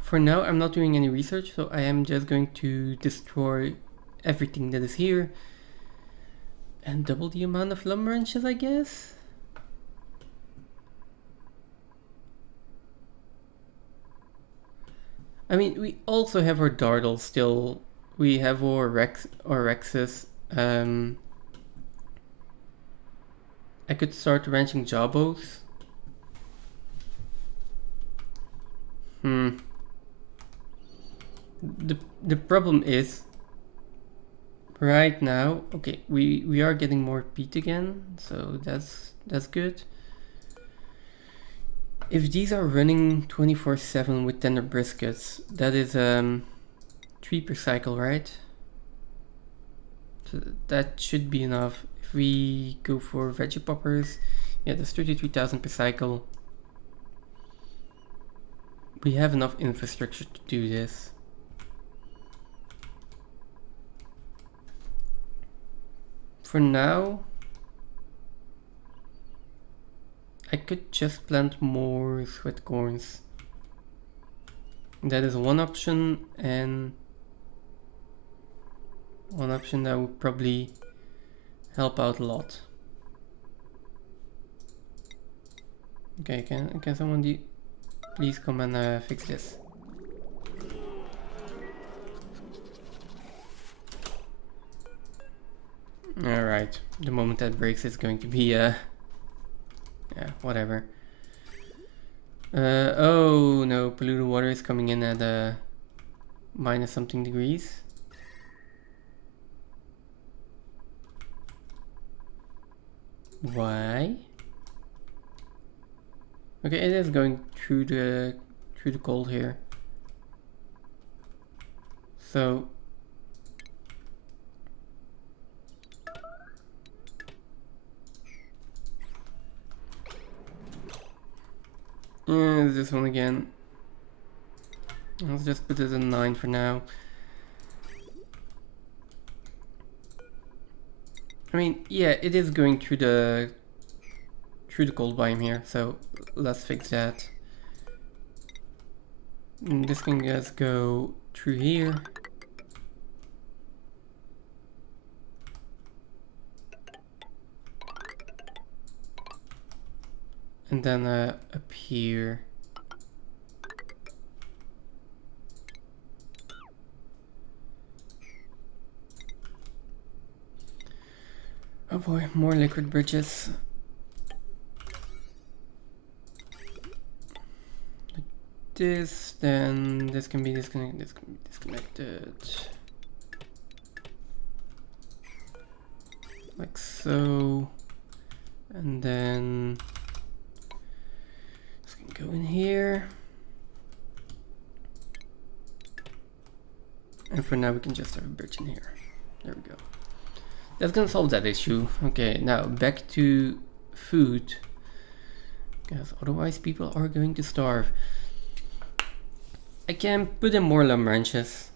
For now, I'm not doing any research, so I am just going to destroy everything that is here and double the amount of limb wrenches, I guess. I mean, we also have our dartles still. We have our Rexes. I could start wrenching jawbones. The problem is right now, okay, we are getting more peat again, so that's good. If these are running 24/7 with tender briskets, that is 3 per cycle, right? So that should be enough. If we go for veggie poppers, yeah, that's 33,000 per cycle. We have enough infrastructure to do this. For now, I could just plant more sweat corns. That is one option, and one option that would probably help out a lot. Okay, can someone please come and fix this? Alright, the moment that breaks it's going to be yeah, whatever. Oh no, polluted water is coming in at minus something degrees. Why? Okay, it is going through the cold here. So this one again. Let's just put it at 9 for now. I mean, yeah, it is going through the cold biome here, so let's fix that. And this can just go through here. And then up here. Oh boy, more liquid bridges. Like this, then this can be disconnected, this can be disconnected. Like so. And then this can go in here. And for now we can just have a bridge in here. There we go. That's gonna solve that issue. Okay, now back to food. Because otherwise people are going to starve. I can put in more limb branches.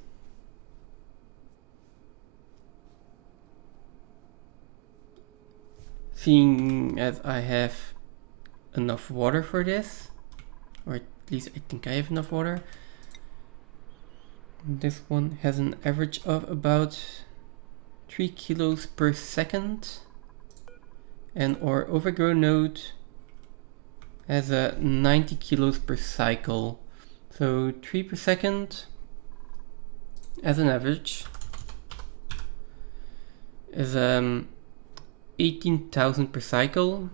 Seeing as I have enough water for this, or at least I think I have enough water. This one has an average of about 3 kilos per second, and our overgrow node has a 90 kilos per cycle. So 3 per second as an average is 18,000 per cycle.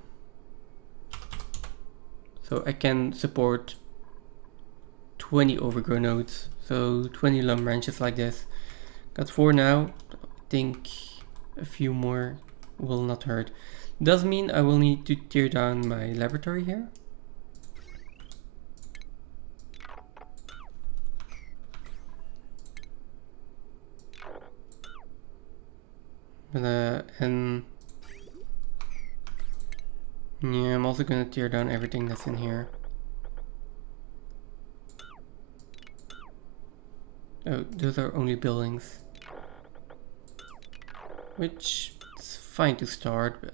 So I can support 20 overgrow nodes, so 20 lumber branches like this. Got 4 now. I think a few more will not hurt. Does mean I will need to tear down my laboratory here. And yeah, I'm also gonna tear down everything that's in here. Oh, those are only buildings. Which is fine to start, but...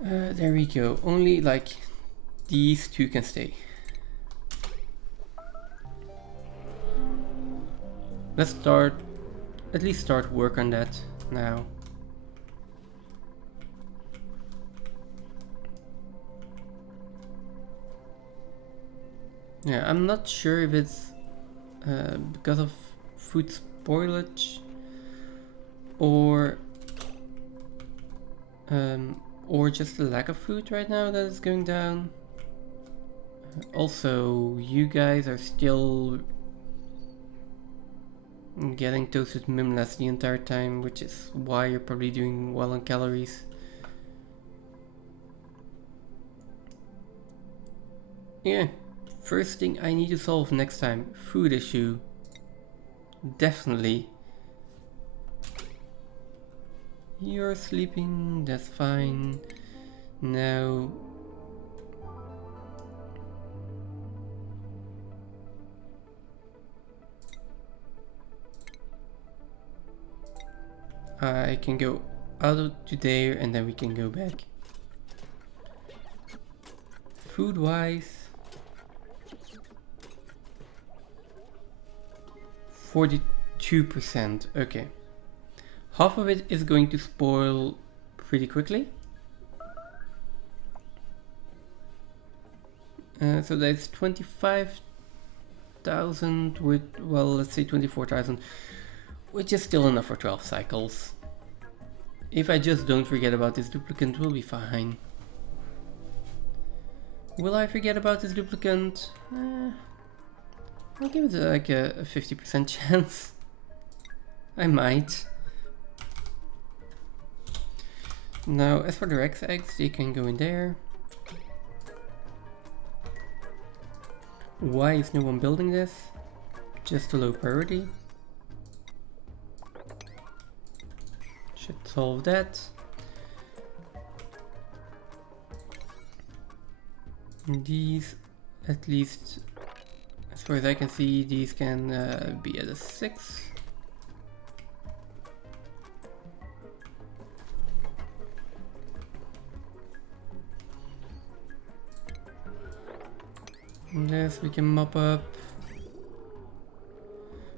there we go. Only like these two can stay. Let's at least start work on that now. Yeah, I'm not sure if it's because of food spoilage or just the lack of food right now that is going down. Also, you guys are still getting toasted mimless the entire time, which is why you're probably doing well on calories. Yeah, first thing I need to solve next time, food issue. Definitely. You're sleeping, that's fine. Now... I can go out to there and then we can go back. Food wise, 42%. Okay. Half of it is going to spoil pretty quickly. So that's 25,000 with, well, let's say 24,000. Which is still enough for 12 cycles. If I just don't forget about this duplicant, we'll be fine. Will I forget about this duplicant? I'll give it like a 50% chance. I might. Now, as for the Rex eggs, they can go in there. Why is no one building this? Just a low priority. Should solve that. These, at least as far as I can see, these can be at a 6. This we can mop up.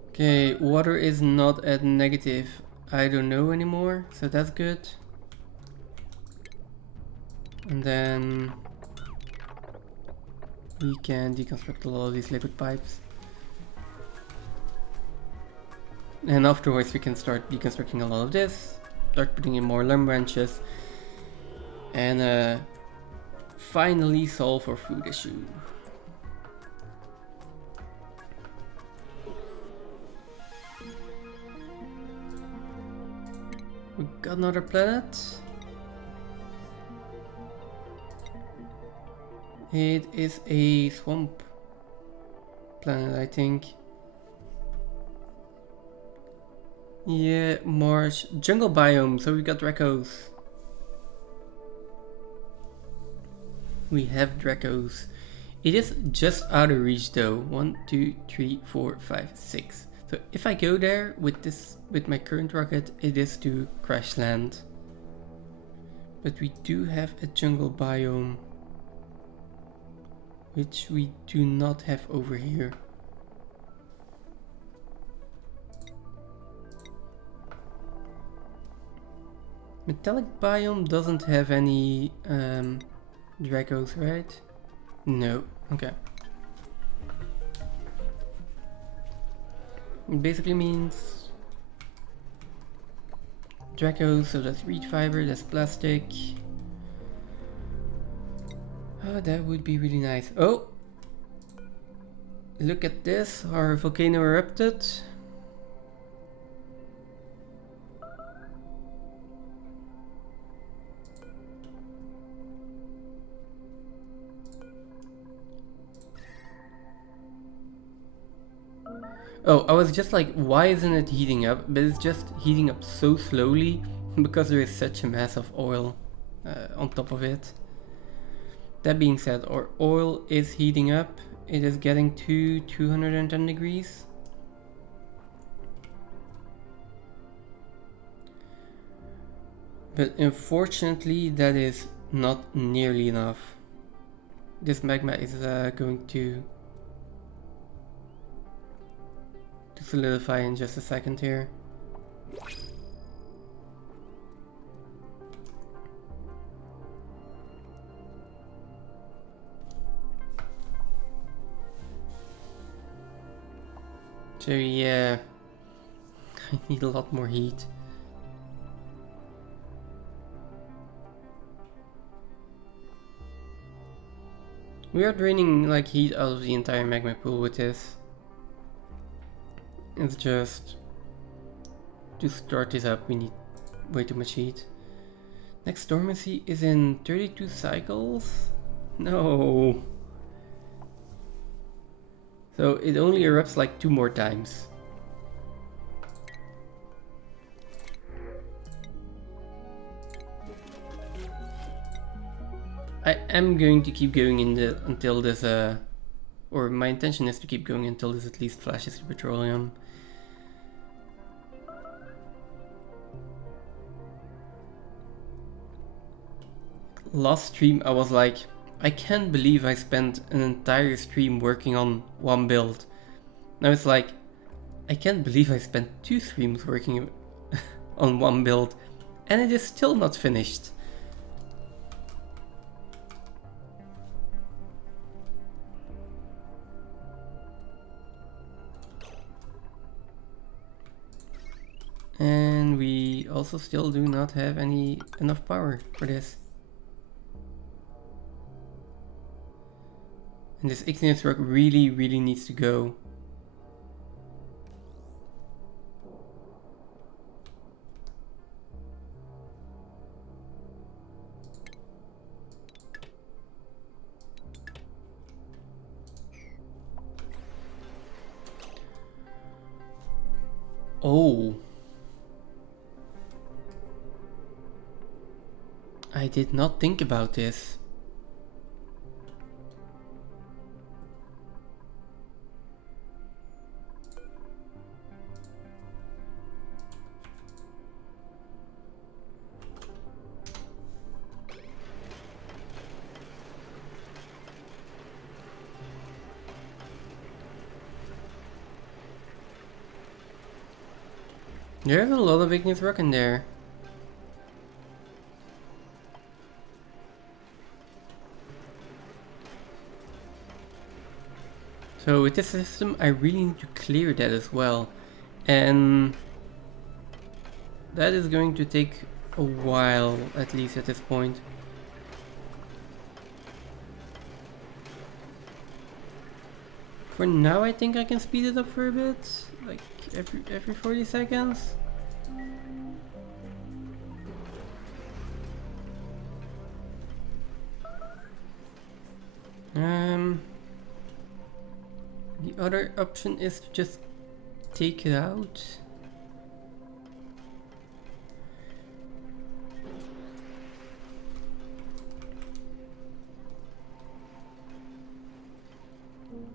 Okay, water is not at negative. I don't know anymore, so that's good. And then we can deconstruct a lot of these liquid pipes. And afterwards we can start deconstructing a lot of this, start putting in more lumber branches, and finally solve our food issue. We got another planet. It is a swamp planet, I think. Yeah, marsh. Jungle biome, so we got Dracos. We have Dracos. It is just out of reach though. 1, 2, 3, 4, 5, 6. So if I go there with my current rocket, it is to crash land. But we do have a jungle biome, which we do not have over here. Metallic biome doesn't have any Dracos, right? No. Okay. It basically means Dracos, so that's reed fiber, that's plastic. Oh, that would be really nice. Oh! Look at this, our volcano erupted. Oh, I was just like, why isn't it heating up? But it's just heating up so slowly because there is such a mass of oil on top of it. That being said, our oil is heating up. It is getting to 210 degrees. But unfortunately, that is not nearly enough. This magma is going to solidify in just a second here. So yeah, I need a lot more heat. We are draining like heat out of the entire magma pool with this. It's just to start this up we need way too much heat. Next dormancy is in 32 cycles? No. So it only erupts like 2 more times. I am going to keep going until this or my intention is to keep going until this at least flashes the petroleum. Last stream I was like, I can't believe I spent an entire stream working on one build. Now it's like, I can't believe I spent 2 streams working on one build and it is still not finished. And we also still do not have enough power for this. And this igneous rock really needs to go. Oh. I did not think about this. There's a lot of igneous rock in there. So with this system I really need to clear that as well. And that is going to take a while, at least at this point. For now I think I can speed it up for a bit, like every 40 seconds. The other option is to just take it out.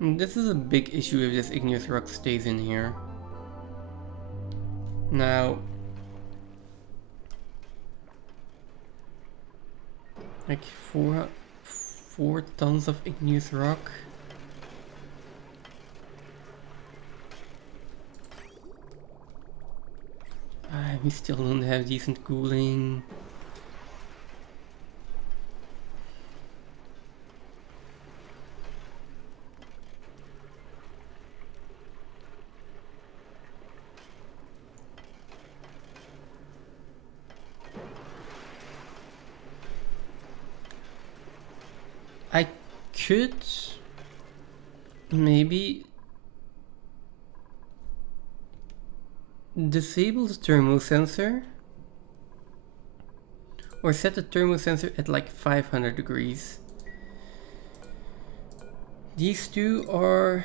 This is a big issue if this igneous rock stays in here. Now, like 4 tons of igneous rock. we still don't have decent cooling. I could maybe disable the thermal sensor or set the thermal sensor at like 500 degrees. These two are...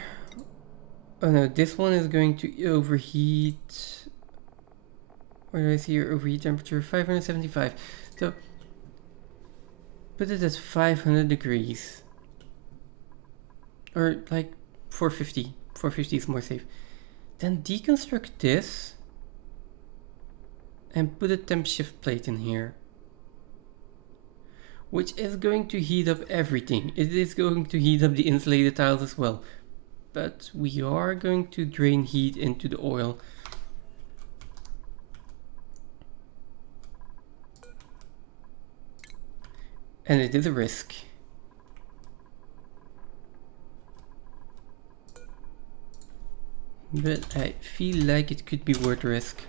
Oh no, this one is going to overheat. Where do I see your overheat temperature? 575. So put it at 500 degrees. Or like 450. 450 is more safe. Then deconstruct this and put a temp shift plate in here, which is going to heat up everything. It is going to heat up the insulated tiles as well, but we are going to drain heat into the oil. And it is a risk. But I feel like it could be worth the risk.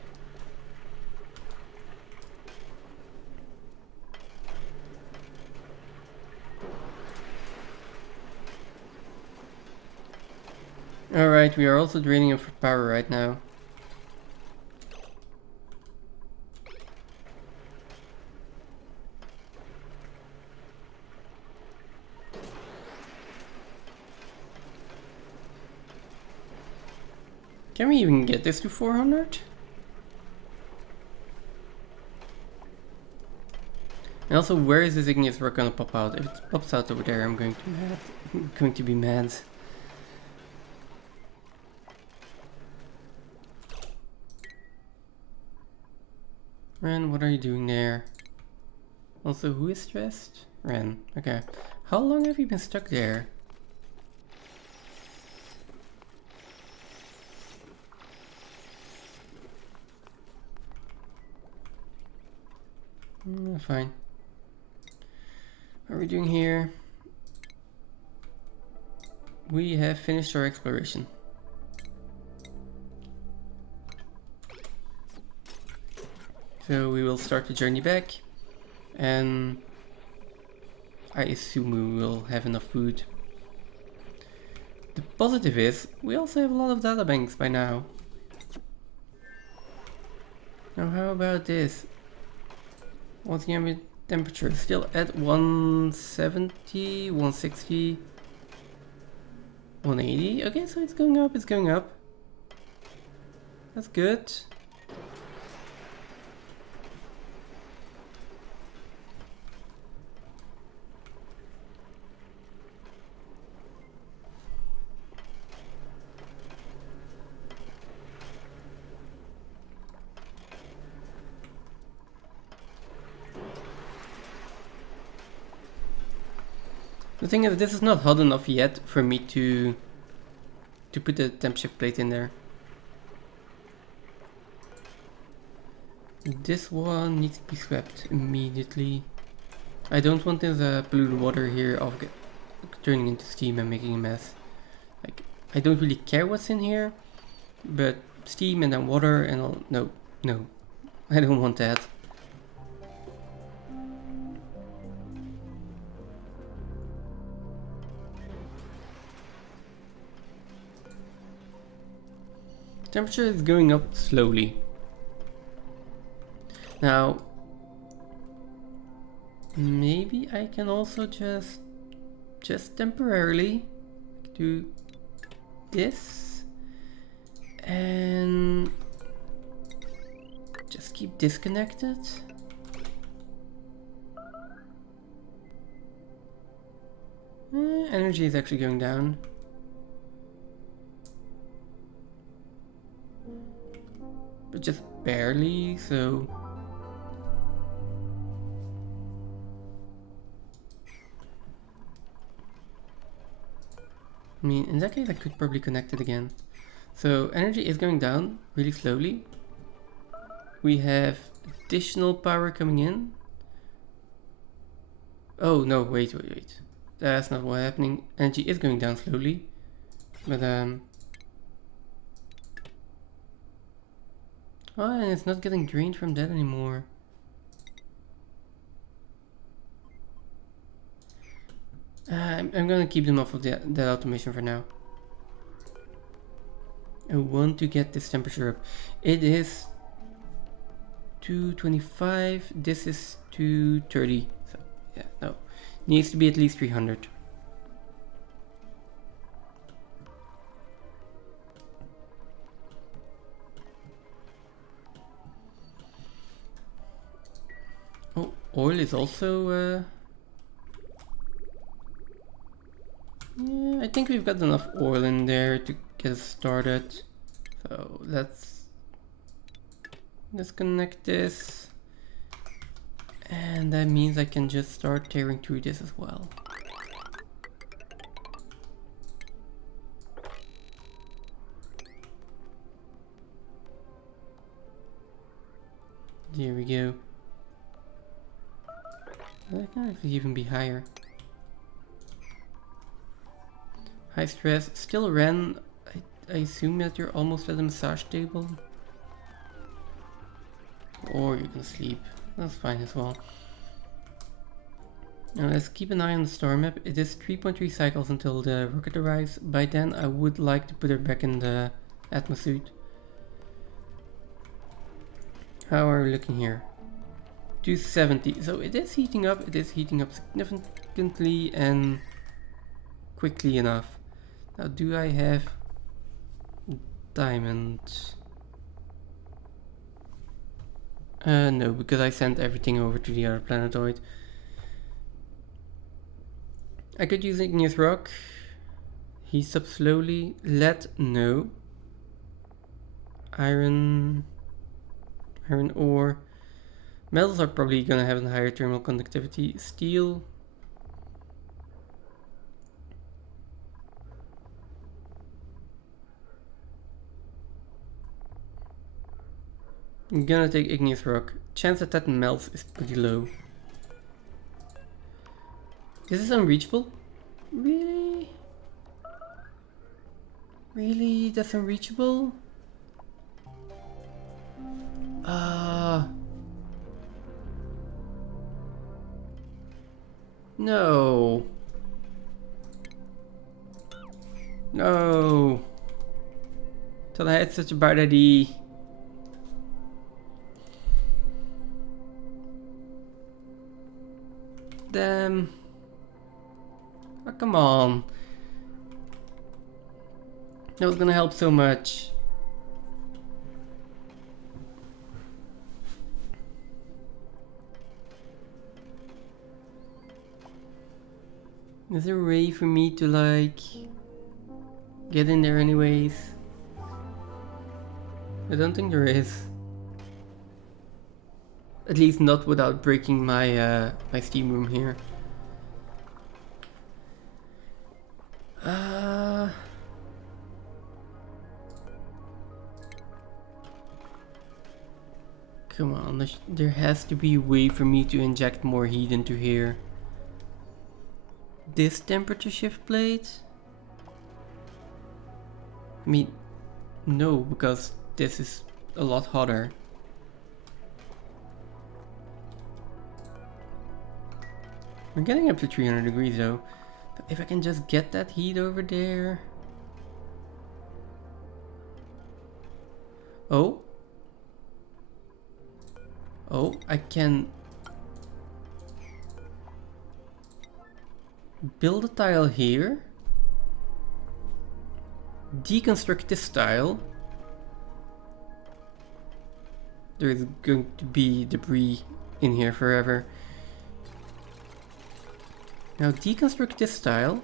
Alright, we are also draining him for power right now. Can we even get this to 400? And also, where is this igneous rock gonna pop out? If it pops out over there, I'm going to be mad. Ren, what are you doing there? Also, who is stressed? Ren, okay. How long have you been stuck there? Fine. What are we doing here? We have finished our exploration. So we will start the journey back, and I assume we will have enough food. The positive is, we also have a lot of data banks by now. Now how about this? What's the ambient temperature? Still at 170, 160, 180? Okay, so it's going up, it's going up. That's good. The thing is, this is not hot enough yet for me to put the temp shift plate in there. This one needs to be swept immediately. I don't want this polluted water here of turning into steam and making a mess. Like, I don't really care what's in here, but steam and then water and all. No, no, I don't want that. Temperature is going up slowly. Now, maybe I can also just temporarily do this and just keep disconnected. Energy is actually going down. But just barely, so... I mean, in that case I could probably connect it again. So energy is going down really slowly. we have additional power coming in. Oh no, wait. That's not what's happening. Energy is going down slowly. But oh, and it's not getting drained from that anymore. I'm gonna keep them off of that automation for now. I want to get this temperature up. It is 225. This is 230. So yeah, no, needs to be at least 300. Oh, oil is also yeah, I think we've got enough oil in there to get us started. So let's disconnect this. And that means I can just start tearing through this as well. There we go. That can actually even be higher. High stress, still Ren. I assume that you're almost at the massage table. Or you can sleep. That's fine as well. Now let's keep an eye on the star map. It is 3.3 cycles until the rocket arrives. By then I would like to put her back in the atmosuit. How are we looking here? 270. So it is heating up. It is heating up significantly and quickly enough. Now do I have diamond? No, because I sent everything over to the other planetoid. I could use igneous rock. Heats up slowly. Lead, no. Iron ore. Metals are probably gonna have a higher thermal conductivity. Steel. I'm gonna take igneous rock. Chance that that melts is pretty low. This is unreachable? Really? Really? That's unreachable? No. No. Thought I had such a bad idea. Damn. Oh, come on. That was gonna help so much. Is there a way for me to like get in there anyways? I don't think there is. At least not without breaking my my steam room here. Come on, there has to be a way for me to inject more heat into here. This temperature shift plate? I mean, no, because this is a lot hotter. We're getting up to 300 degrees though. But if I can just get that heat over there. Oh. Oh, I can build a tile here. Deconstruct this tile. There is going to be debris in here forever. Now deconstruct this tile.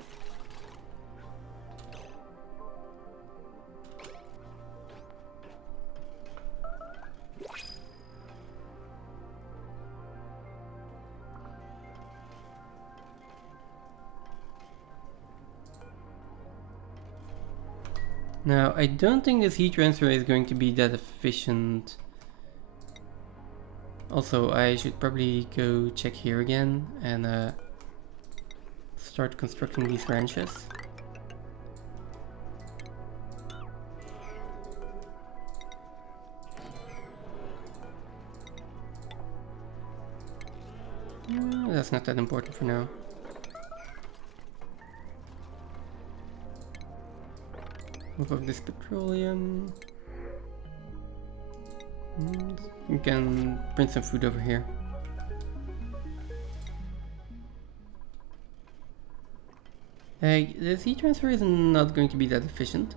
Now I don't think this heat transfer is going to be that efficient. Also, I should probably go check here again and start constructing these ranches. That's not that important for now. Move up this petroleum. We can print some food over here. Hey, this heat transfer is not going to be that efficient.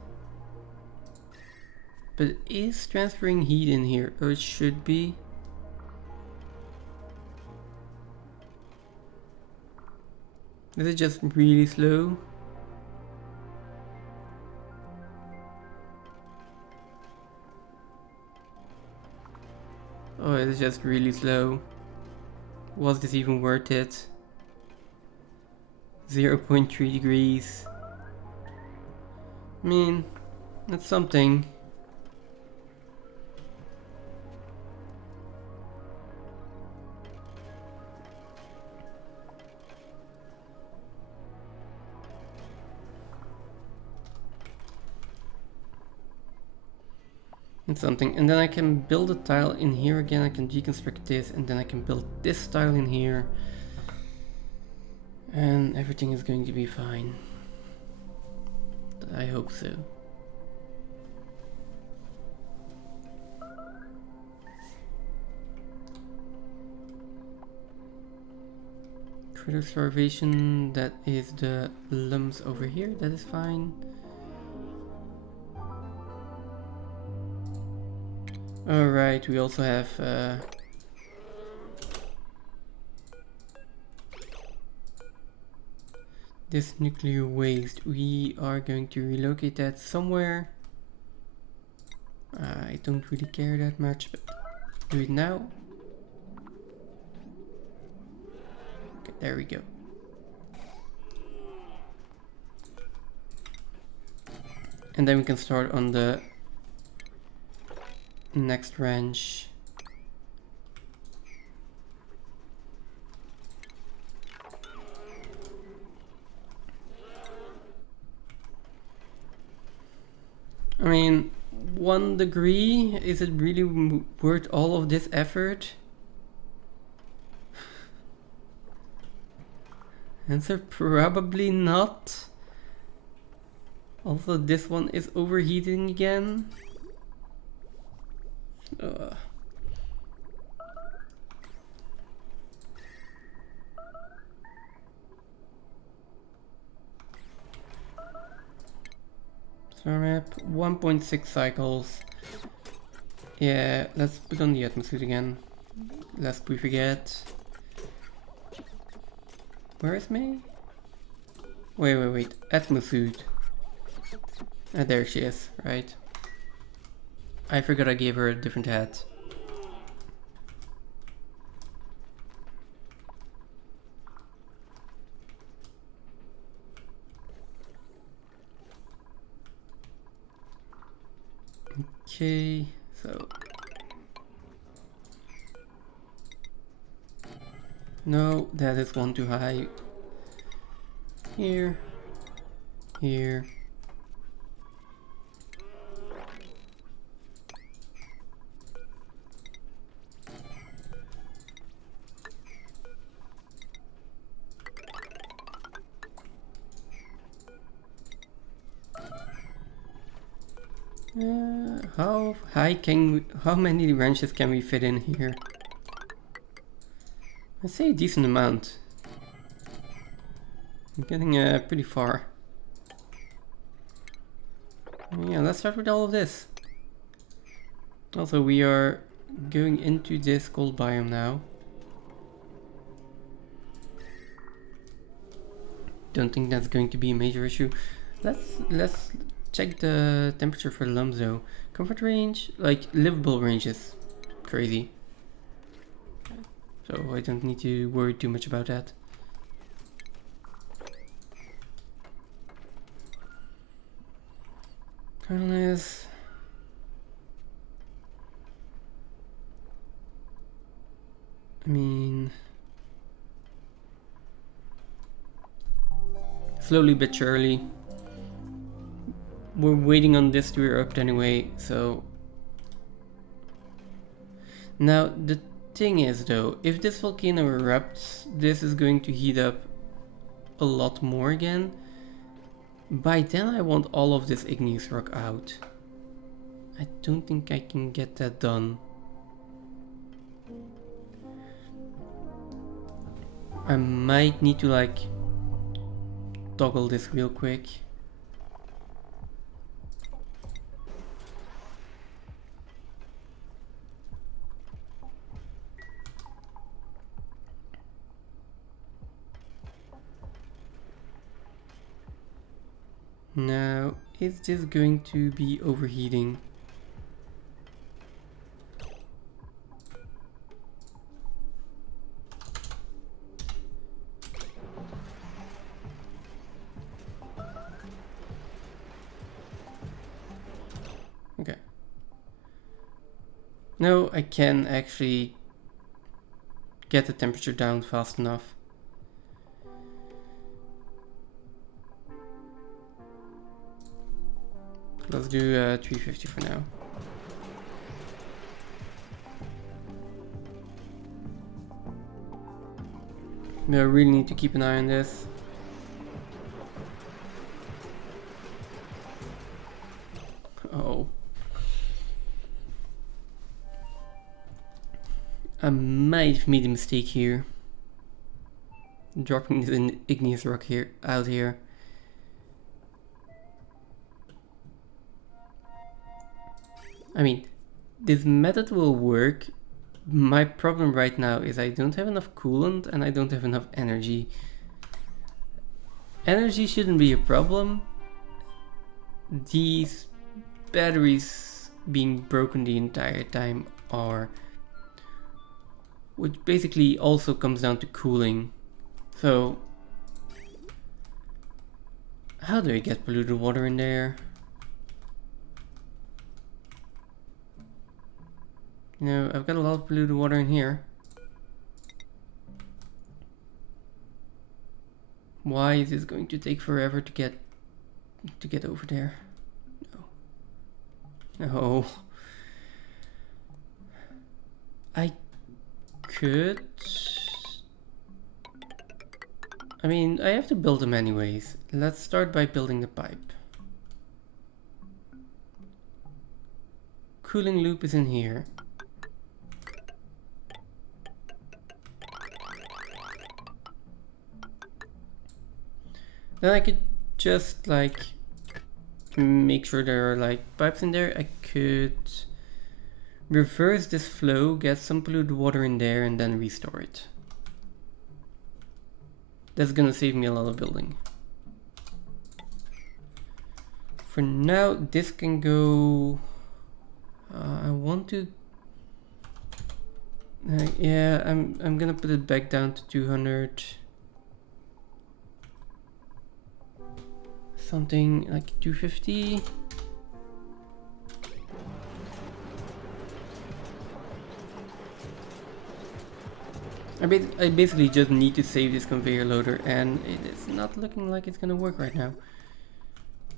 But it is transferring heat in here, or it should be. Is it just really slow? Oh, it is just really slow. Was this even worth it? 0.3 degrees. I mean, that's something. It's something. And then I can build a tile in here again. I can deconstruct this, and then I can build this tile in here. And everything is going to be fine. I hope so. Critter starvation, that is the lumps over here, that is fine. Alright, we also have this nuclear waste. We are going to relocate that somewhere. I don't really care that much, but do it now. Okay, there we go. And then we can start on the next ranch. I mean, 1 degree, is it really worth all of this effort? Answer, probably not. Also, this one is overheating again. Star map, 1.6 cycles. Yeah, let's put on the atmosphere again, lest we forget. Where is May? Wait, atmosphere. Ah, there she is, right. I forgot I gave her a different hat. Okay, so no, that is one too high. Here. How high how many ranches can we fit in here? I'd say a decent amount. I'm getting pretty far. Yeah, let's start with all of this. Also, we are going into this cold biome now. Don't think that's going to be a major issue. Let's check the temperature for the lumps though. Comfort range, like livable ranges, crazy. So I don't need to worry too much about that. Kindness. I mean, slowly but surely. We're waiting on this to erupt anyway, so... Now, the thing is though, if this volcano erupts, this is going to heat up a lot more again. By then I want all of this igneous rock out. I don't think I can get that done. I might need to like toggle this real quick. Now, is this going to be overheating? Okay. No, I can actually get the temperature down fast enough. Let's do 350 for now. But I really need to keep an eye on this. Oh. I might have made a mistake here. Dropping the igneous rock here out here. I mean, this method will work. My problem right now is I don't have enough coolant and I don't have enough energy. Energy shouldn't be a problem. These batteries being broken the entire time are, which basically also comes down to cooling. So, how do I get polluted water in there? You know, I've got a lot of polluted water in here. Why is this going to take forever to get over there? No. I could... I mean, I have to build them anyways. Let's start by building the pipe. Cooling loop is in here. Then I could just like make sure there are like pipes in there. I could reverse this flow, get some polluted water in there and then restore it. That's gonna save me a lot of building. For now, this can go... I want to... yeah, I'm gonna put it back down to 200. Something like 250. I basically just need to save this conveyor loader and it is not looking like it's gonna work right now.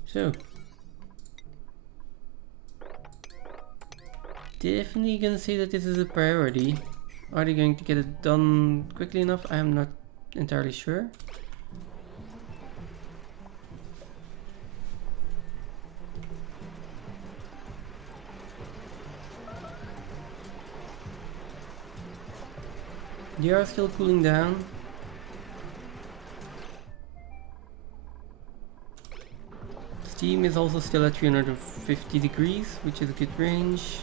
So, definitely gonna say that this is a priority. Are they going to get it done quickly enough? I am not entirely sure. They are still cooling down. Steam is also still at 350 degrees, which is a good range.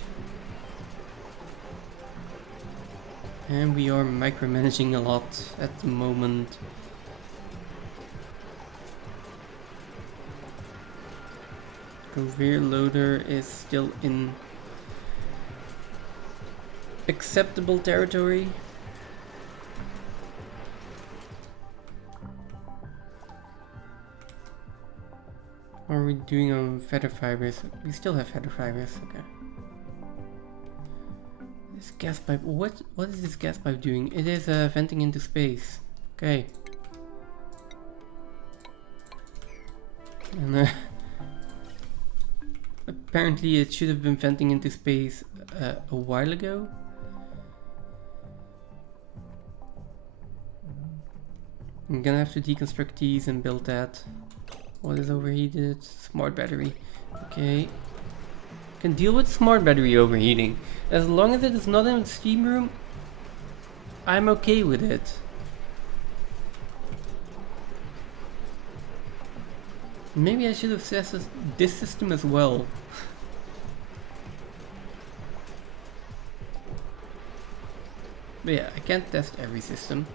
And we are micromanaging a lot at the moment. Conveyor loader is still in acceptable territory. What are we doing on feather fibers? We still have feather fibers, okay. This gas pipe. What is this gas pipe doing? It is venting into space. Okay. And apparently it should have been venting into space a while ago. I'm gonna have to deconstruct these and build that. What is overheated? Smart battery. Okay. Can deal with smart battery overheating. As long as it is not in the steam room, I'm okay with it. Maybe I should have tested this system as well. But yeah, I can't test every system.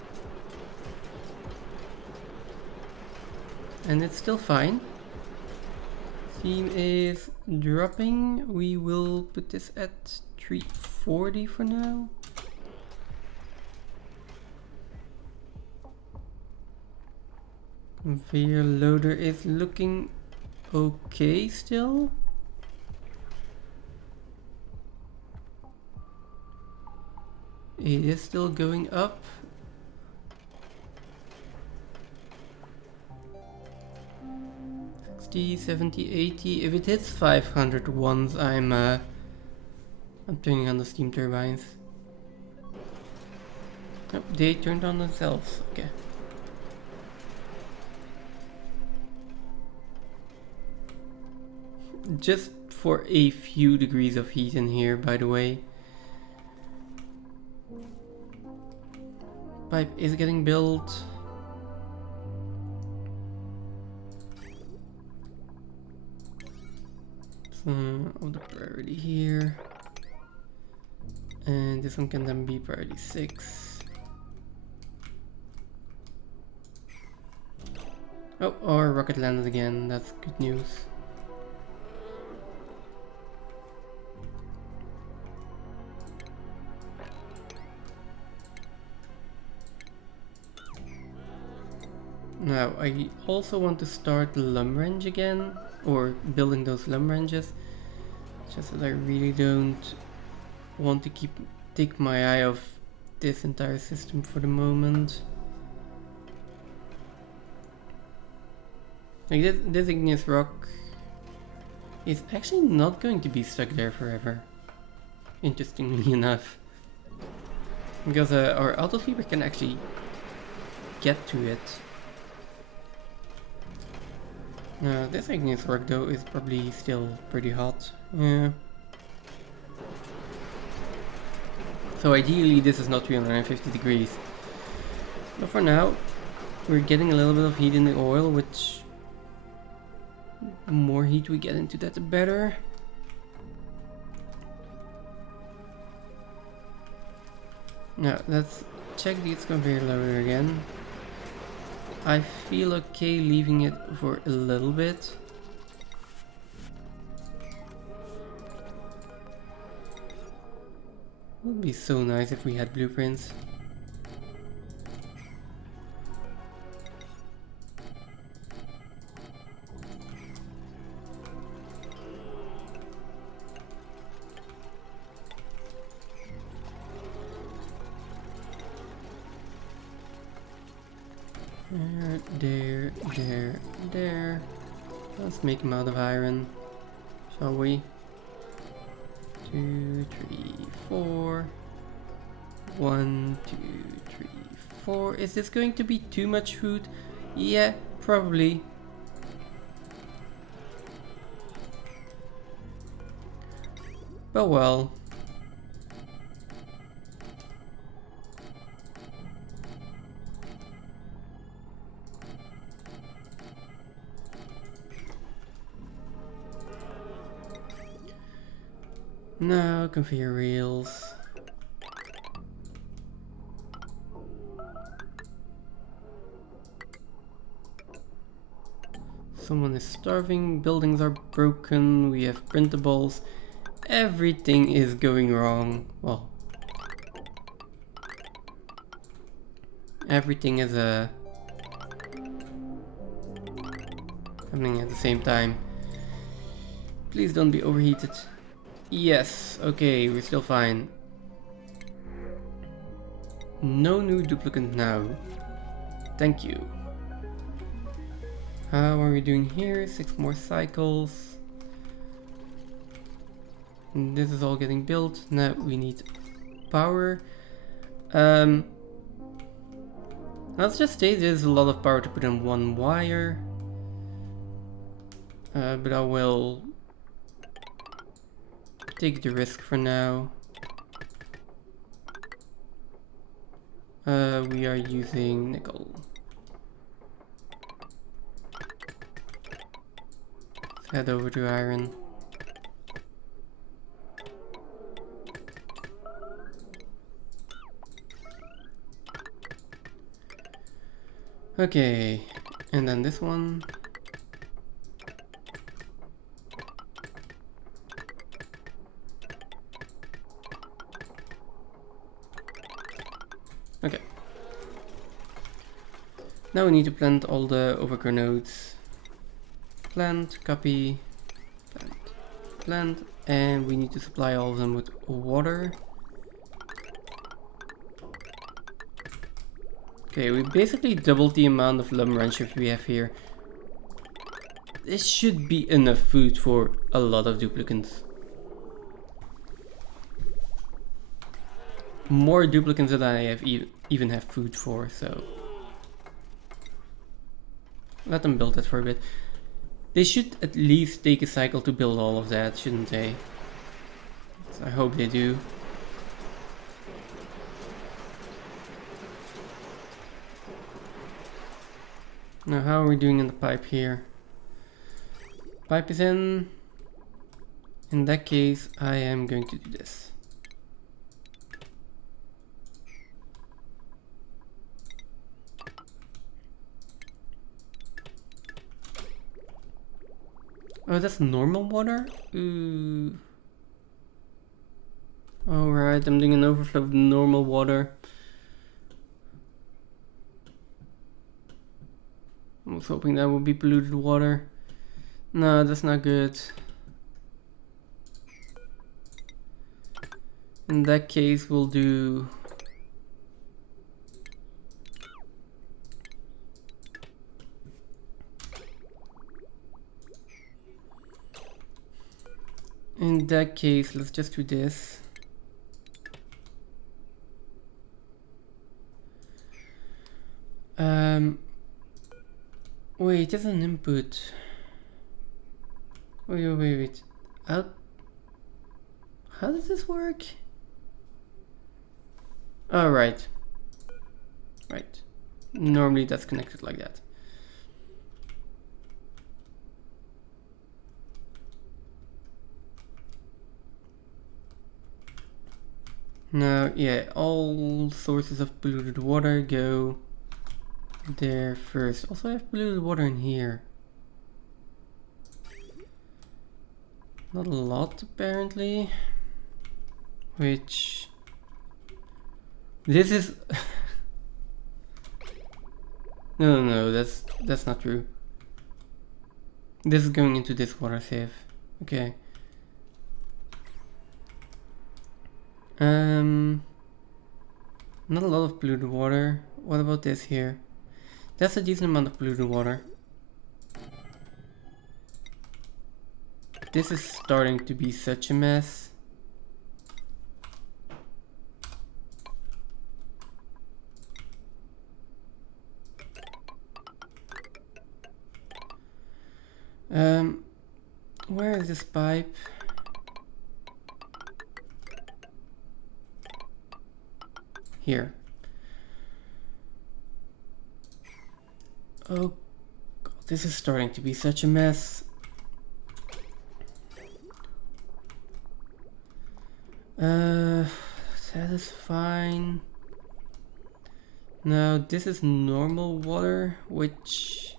And it's still fine. Steam is dropping. We will put this at 340 for now. Conveyor loader is looking okay still. It is still going up. 60, 70, 80. If it hits 500 once, I'm turning on the steam turbines. Oh, they turned on themselves. Okay. Just for a few degrees of heat in here, by the way. Pipe is getting built. Some of the priority here. And this one can then be priority 6. Oh, our rocket landed again. That's good news. Now, I also want to start the lumber range again, or building those lumber ranges, just that I really don't want to take my eye off this entire system for the moment. Like this igneous rock is actually not going to be stuck there forever, interestingly enough, because our autosweeper can actually get to it. This igneous rock though is probably still pretty hot. Yeah. So ideally this is not 350 degrees. But for now, we're getting a little bit of heat in the oil, which the more heat we get into that, the better. Now let's check this conveyor loader again. I feel okay leaving it for a little bit. It would be so nice if we had blueprints. There. Let's make him out of iron, shall we? 2, 3, 4. 1, 2, 3, 4. Is this going to be too much food? Yeah, probably. But well. Now, conveyor rails. Someone is starving, buildings are broken, we have printables. Everything is going wrong. Well, everything is happening at the same time. Please don't be overheated. Yes, okay, we're still fine. No new duplicant now. Thank you. How are we doing here? 6 more cycles. And this is all getting built. Now we need power. Let's just say there's a lot of power to put in one wire. But I will take the risk for now. We are using nickel. Let's head over to iron. Okay, and then this one. Okay. Now we need to plant all the overgrown nodes. Plant, copy, plant, plant, and we need to supply all of them with water. Okay, we basically doubled the amount of lumber and ships we have here. This should be enough food for a lot of duplicants. More duplicants than I have even have food for, so let them build that for a bit. They should at least take a cycle to build all of that, shouldn't they? So I hope they do. Now how are we doing in the pipe here? Pipe is in. In that case, I am going to do this. Oh, that's normal water? Alright, I'm doing an overflow of normal water. I was hoping that would be polluted water. No, that's not good. In that case, we'll do... In that case, let's just do this. Wait, there's an input. Wait. How does this work? Oh, right. Right. Normally that's connected like that. Now, yeah, all sources of polluted water go there first. Also, I have polluted water in here. Not a lot, apparently. Which... This is... No, that's not true. This is going into this water sieve. Okay. Not a lot of polluted water. What about this here? That's a decent amount of polluted water. This is starting to be such a mess. Where is this pipe? Here. Oh God, this is starting to be such a mess. That is fine. Now this is normal water, which...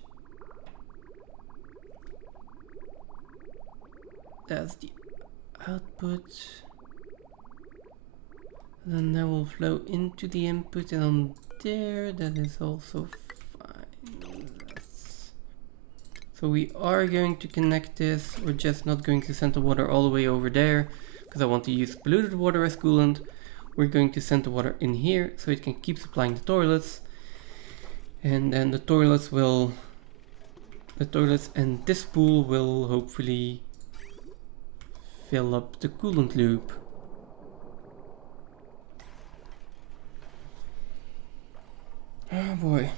That's the output. And then that will flow into the input, and on there, that is also fine. So we are going to connect this. We're just not going to send the water all the way over there, because I want to use polluted water as coolant. we're going to send the water in here so it can keep supplying the toilets. And then the toilets and this pool will hopefully fill up the coolant loop. Oh boy.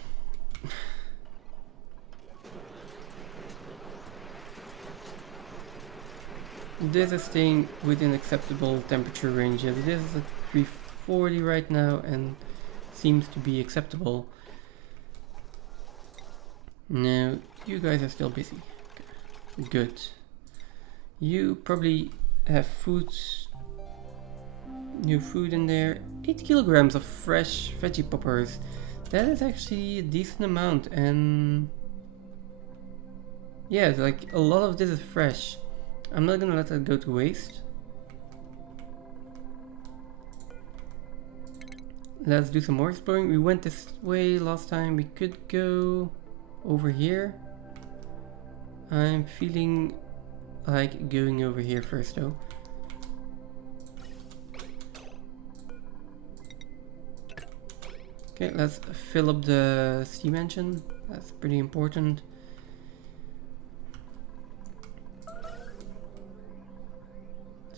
This is staying within acceptable temperature ranges. This is at 340 right now and seems to be acceptable. No, you guys are still busy. Okay. Good. You probably have new food in there. 8 kilograms of fresh veggie poppers. That is actually a decent amount, and yeah, like a lot of this is fresh. I'm not gonna let that go to waste. Let's do some more exploring. We went this way last time. We could go over here. I'm feeling like going over here first though. Okay, let's fill up the steam engine. That's pretty important.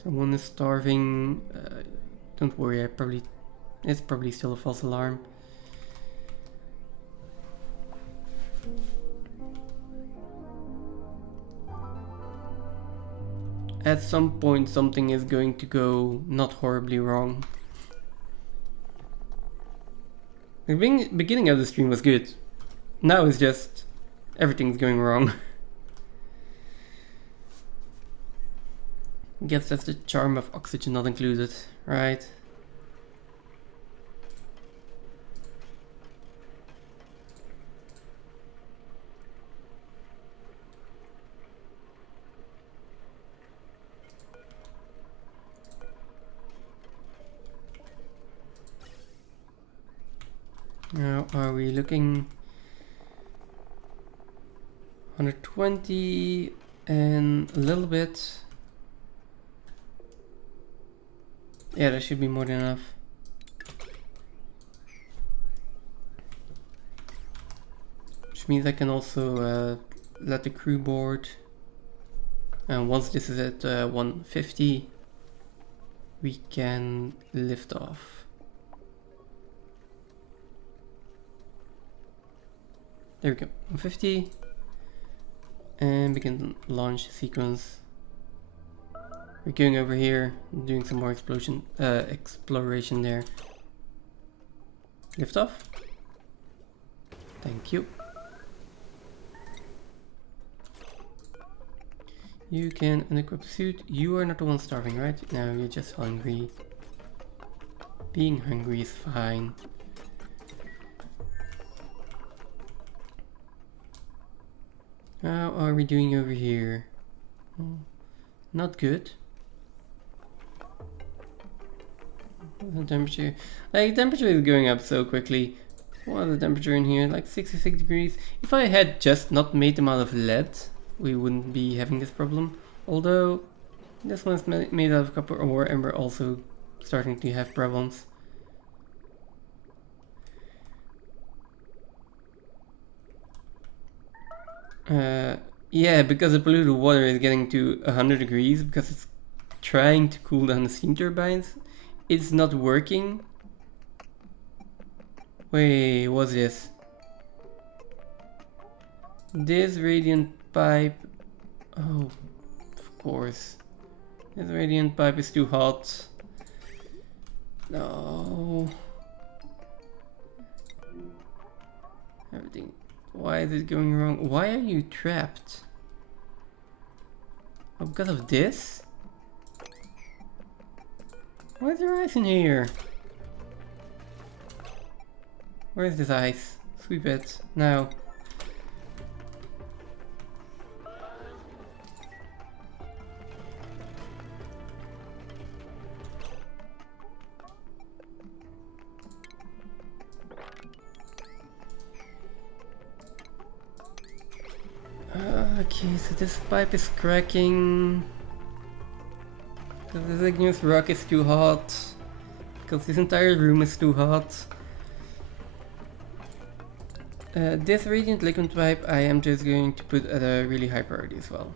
Someone is starving. Don't worry, it's probably still a false alarm. At some point something is going to go not horribly wrong. The beginning of the stream was good. Now it's just everything's going wrong. Guess that's the charm of oxygen not included, right? Now, are we looking 120 and a little bit? Yeah, that should be more than enough. Which means I can also let the crew board. And once this is at 150, we can lift off. There we go, 150. And begin launch sequence. We're going over here, doing some more exploration there. Lift off. Thank you. You can unequip the suit. You are not the one starving, right? No, you're just hungry. Being hungry is fine. How are we doing over here? Not good. The temperature, temperature is going up so quickly. What is the temperature in here? Like 66 degrees. If I had just not made them out of lead, we wouldn't be having this problem. Although this one's made out of copper ore and we're also starting to have problems. Yeah, because the polluted water is getting to 100 degrees because it's trying to cool down the steam turbines. It's not working. Wait, what's this? This radiant pipe. Oh, of course. This radiant pipe is too hot. No. Everything. Why is it going wrong? Why are you trapped? Oh, because of this? Why is there ice in here? Where is this ice? Sweep it. Now. Okay, so this pipe is cracking. Because this igneous rock is too hot. because this entire room is too hot. This radiant liquid pipe I am just going to put at a really high priority as well.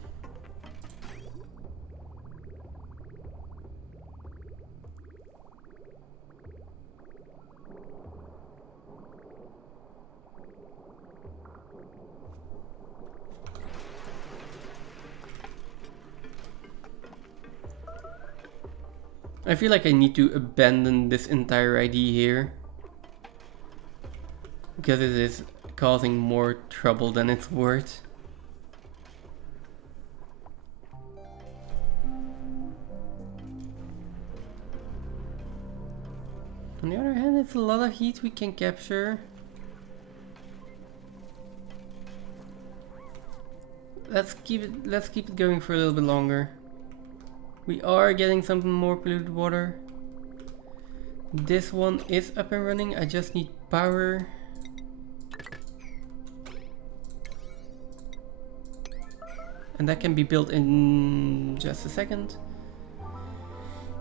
I feel like I need to abandon this entire idea here, because it is causing more trouble than it's worth. On the other hand, it's a lot of heat we can capture. Let's keep it going for a little bit longer. We are getting some more polluted water. This one is up and running. I just need power. And that can be built in just a second.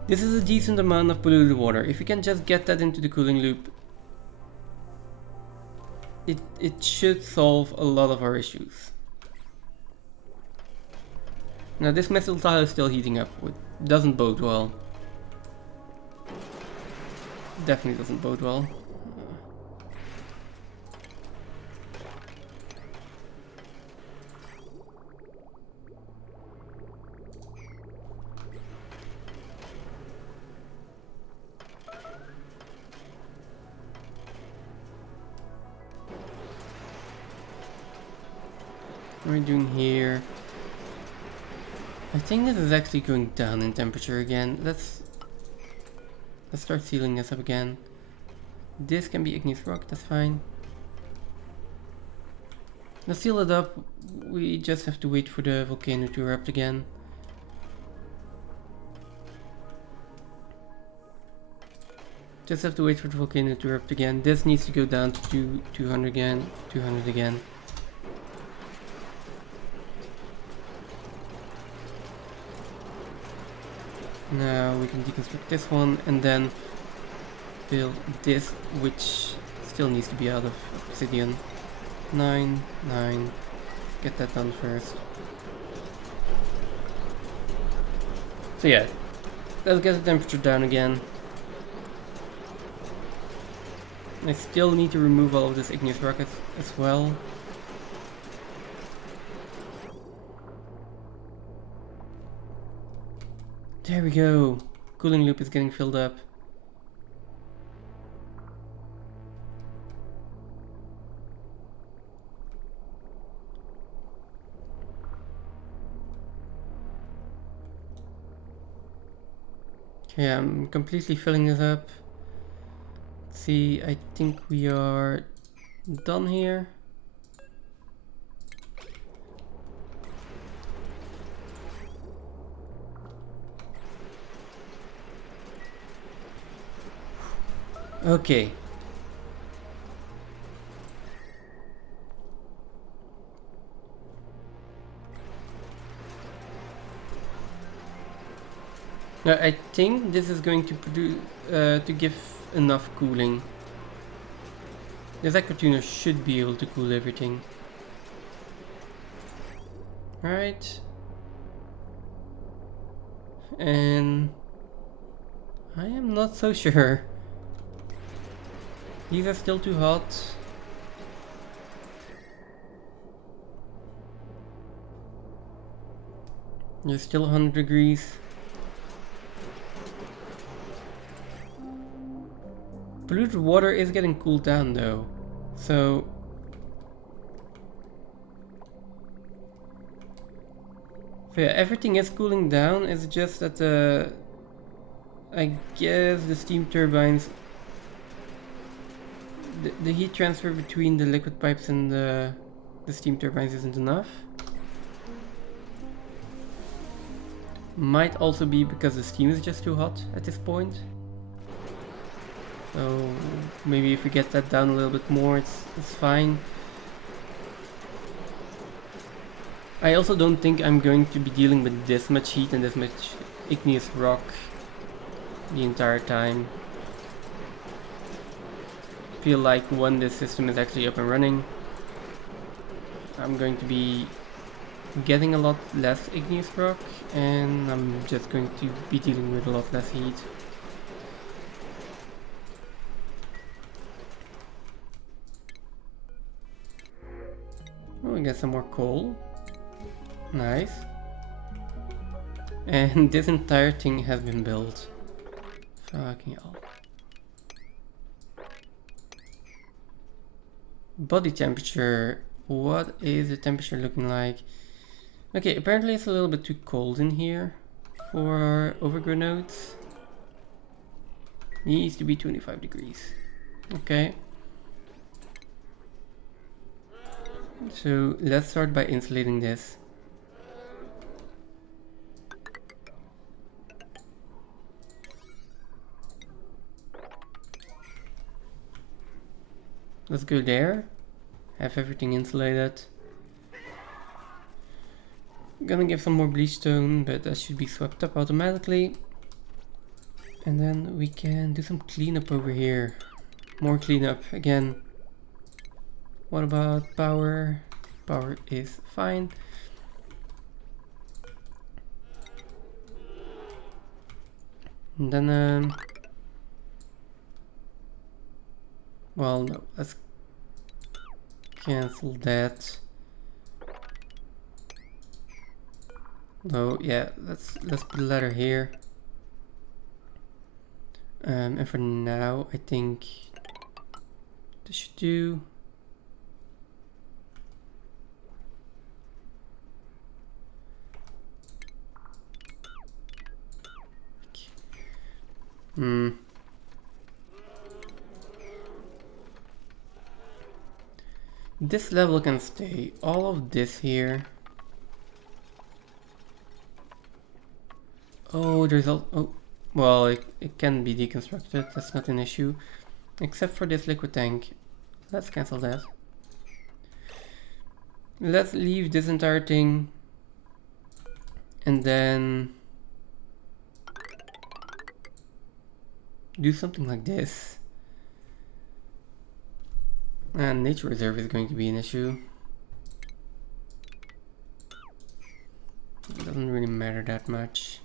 This is a decent amount of polluted water. If we can just get that into the cooling loop, it should solve a lot of our issues. Now this metal tile is still heating up, which doesn't bode well. Definitely doesn't bode well. What are we doing here? I think this is actually going down in temperature again. Let's start sealing this up again. This can be igneous rock, that's fine. Let's seal it up. We just have to wait for the volcano to erupt again. Just have to wait for the volcano to erupt again. This needs to go down to 200 again, 200 again. Now we can deconstruct this one and then build this, which still needs to be out of obsidian. 9, 9. Get that done first. So yeah, let's get the temperature down again. I still need to remove all of this igneous rock as well. There we go. Cooling loop is getting filled up. Okay, I'm completely filling this up. Let's see, I think we are done here. Okay. Now I think this is going to produce to give enough cooling. This aquatuner should be able to cool everything. Alright. And I am not so sure. These are still too hot. They're still 100 degrees. Polluted water is getting cooled down though, so yeah, everything is cooling down. It's just that I guess the steam turbines, the heat transfer between the liquid pipes and the steam turbines isn't enough. Might also be because the steam is just too hot at this point. So maybe if we get that down a little bit more, it's fine. I also don't think I'm going to be dealing with this much heat and this much igneous rock the entire time. feel like when this system is actually up and running, I'm going to be getting a lot less igneous rock, and I'm just going to be dealing with a lot less heat. Oh, we get some more coal. Nice. And this entire thing has been built. Fucking hell. Body temperature. What is the temperature looking like? Okay, apparently it's a little bit too cold in here for our overgrow nodes. Needs to be 25 degrees. Okay. So let's start by insulating this. Let's go there. Have everything insulated. Gonna give some more bleach stone, but that should be swept up automatically. And then we can do some cleanup over here. More cleanup again. What about power? Power is fine. And then well, no, let's cancel that. No, yeah, let's put a ladder here. And for now, I think this should do. This level can stay. All of this here. Oh, there's a... Oh, well, it can be deconstructed. That's not an issue. Except for this liquid tank. Let's cancel that. Let's leave this entire thing. And then... do something like this. And nature reserve is going to be an issue. It doesn't really matter that much.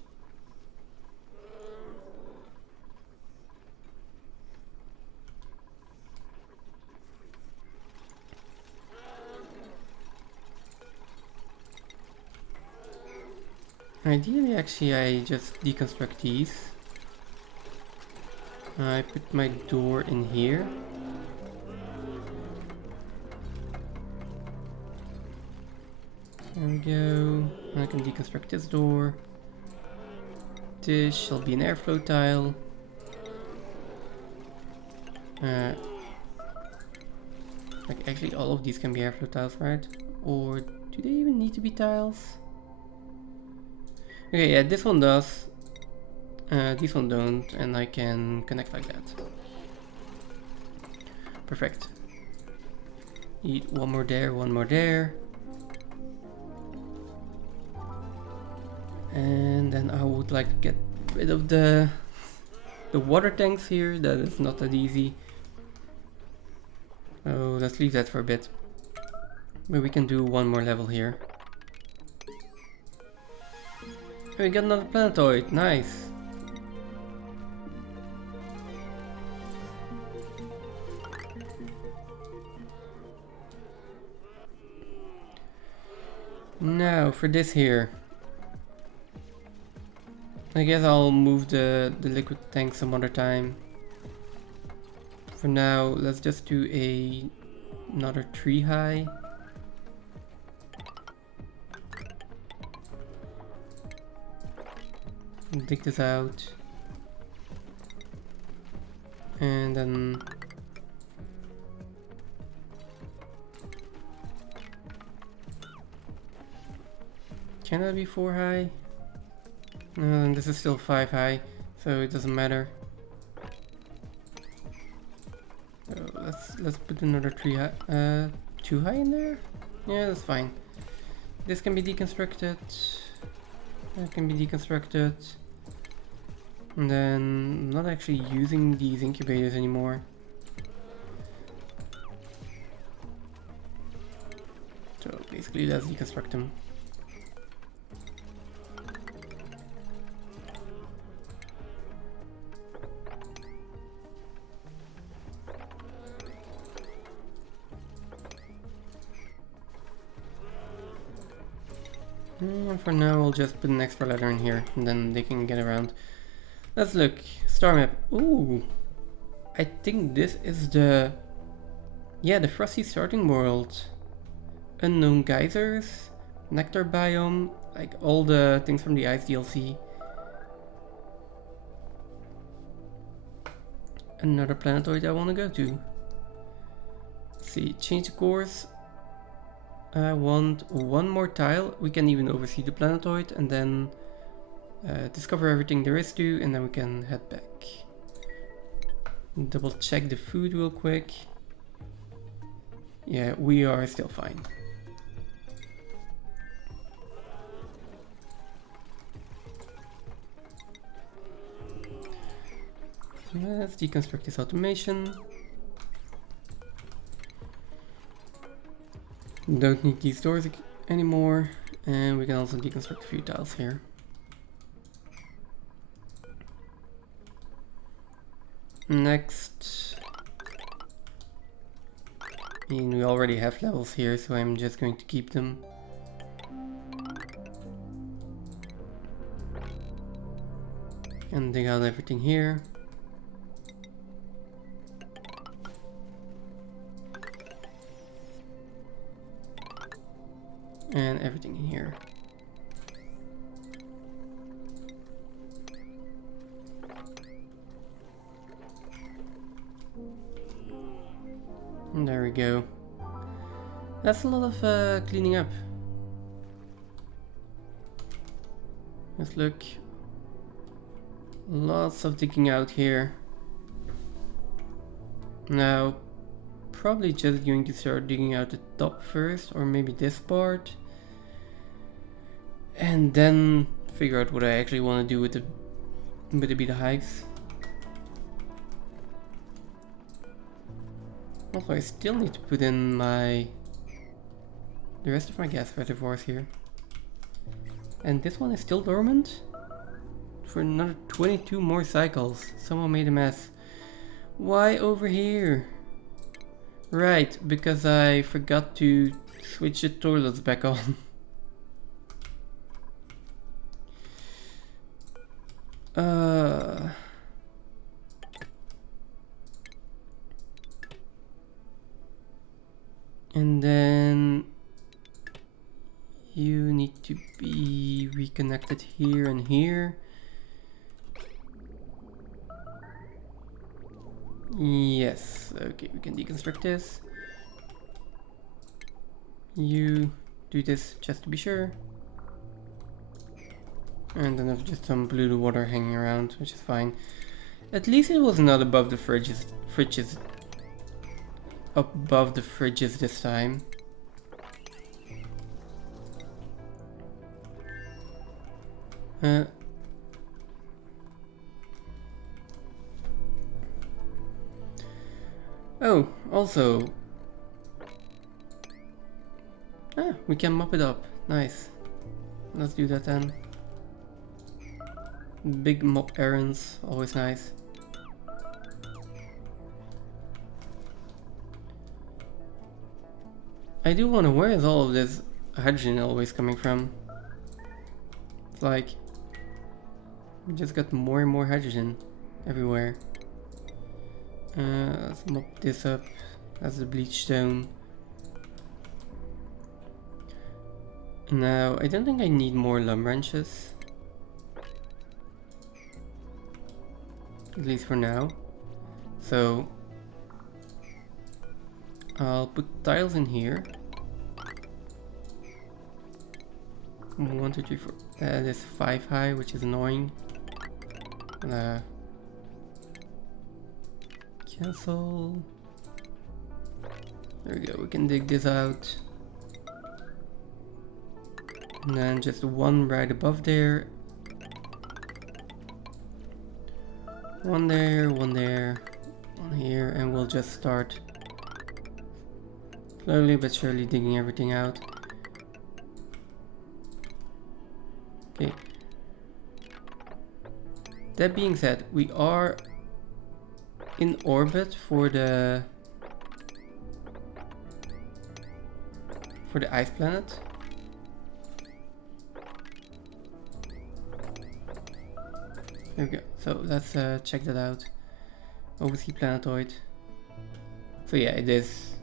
Ideally, actually, I just deconstruct these. I put my door in here. There we go. I can deconstruct this door. This shall be an airflow tile. Like actually all of these can be airflow tiles, right? Or do they even need to be tiles? Okay, yeah, this one does. These one don't, and I can connect like that. Perfect. Need one more there, one more there. And then I would like to get rid of the water tanks here. That is not that easy. Oh, let's leave that for a bit. But we can do one more level here. And we got another planetoid, nice. Now for this here. I guess I'll move the liquid tank some other time. For now, let's just do another tree high. Dig this out. And then can that be 4 high? No, this is still 5 high, so it doesn't matter. So let's put another 3 high, 2 high in there. Yeah, that's fine. This can be deconstructed. That can be deconstructed. And then I'm not actually using these incubators anymore. basically let's deconstruct them. For now, we'll just put an extra ladder in here, and then they can get around. Let's look. Star map. Ooh. I think this is the... Yeah, the Frosty starting world. Unknown geysers. Nectar biome. Like all the things from the Ice DLC. Another planetoid I want to go to. Let's see, change the course. I want one more tile. We can even oversee the planetoid and then discover everything there is to, and then we can head back. Double check the food real quick. Yeah, we are still fine. Let's deconstruct this automation. Don't need these doors anymore, and we can also deconstruct a few tiles here. Next, and we already have levels here, so I'm just going to keep them. And dig out everything here. And everything in here. And there we go. That's a lot of cleaning up. Let's look. Lots of digging out here. Now, probably just going to start digging out the top first, or maybe this part. And then figure out what I actually want to do with the beehives. Also, I still need to put in the rest of my gas reservoirs here. And this one is still dormant for another 22 more cycles. Someone made a mess. Why over here? Right, because I forgot to switch the toilets back on. And then you need to be reconnected here and here. Yes, okay, we can deconstruct this. You do this just to be sure. And then there's just some blue water hanging around, which is fine. At least it was not above the fridges above the fridges this time. Oh, also, we can mop it up. Nice. Let's do that then. Big mop errands, always nice. I do wonder, where is all of this hydrogen always coming from? It's like we just got more and more hydrogen everywhere. Let's mop this up. That's the bleach stone. Now, I don't think I need more lumber wrenches. At least for now. So I'll put tiles in here. 1, 2, 3, 4. That is 5 high, which is annoying. Cancel. There we go. We can dig this out. And then just one right above there. One there, one here, and we'll just start slowly but surely digging everything out. Okay. That being said, we are in orbit for the ice planet. There we go. So let's check that out. Oversea planetoid. So yeah, it is.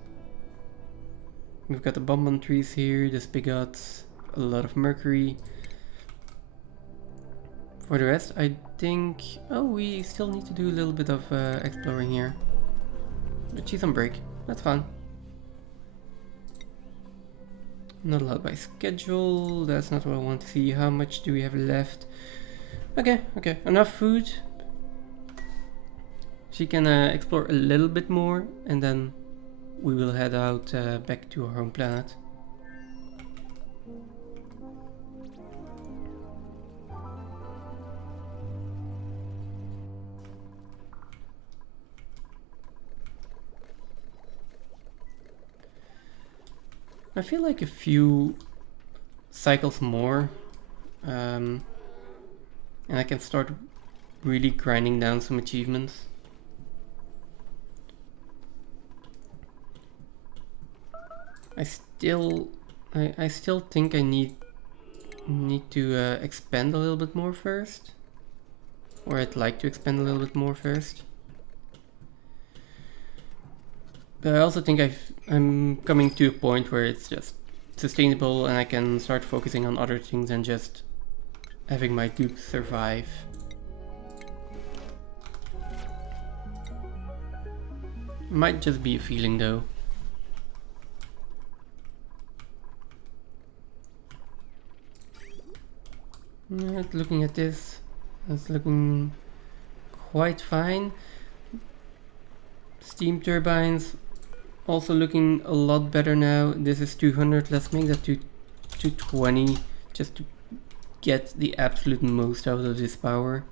We've got the bonbon trees here, the spigots, a lot of mercury. For the rest, I think... Oh, we still need to do a little bit of exploring here. But she's on break. That's fine. Not allowed by schedule. That's not what I want to see. How much do we have left? Okay, okay. Enough food. She can explore a little bit more. And then we will head out back to our home planet. I feel like a few cycles more and I can start really grinding down some achievements. I still think I need to expand a little bit more first, or I'd like to expand a little bit more first. But I also think I'm coming to a point where it's just sustainable and I can start focusing on other things than just having my dupes survive. Might just be a feeling though. Looking at this, it's looking quite fine. Steam turbines also looking a lot better now. This is 200, let's make that to 220 just to get the absolute most out of this power.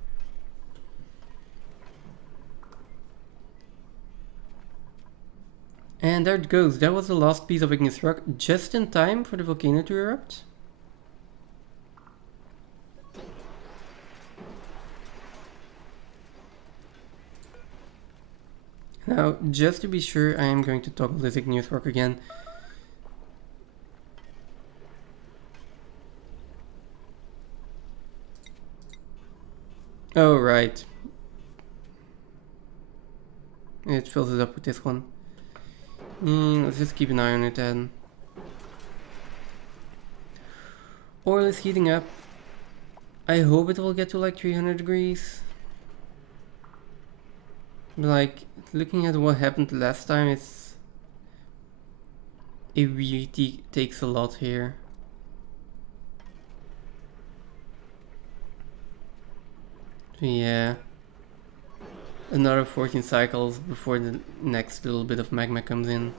And there it goes. That was the last piece of igneous rock, just in time for the volcano to erupt. Now, just to be sure, I am going to toggle this igneous rock again. Oh, right. It fills it up with this one. Let's just keep an eye on it then. Oil is heating up. I hope it will get to like 300 degrees. But like, looking at what happened last time, it really takes a lot here. So yeah. Another 14 cycles before the next little bit of magma comes in.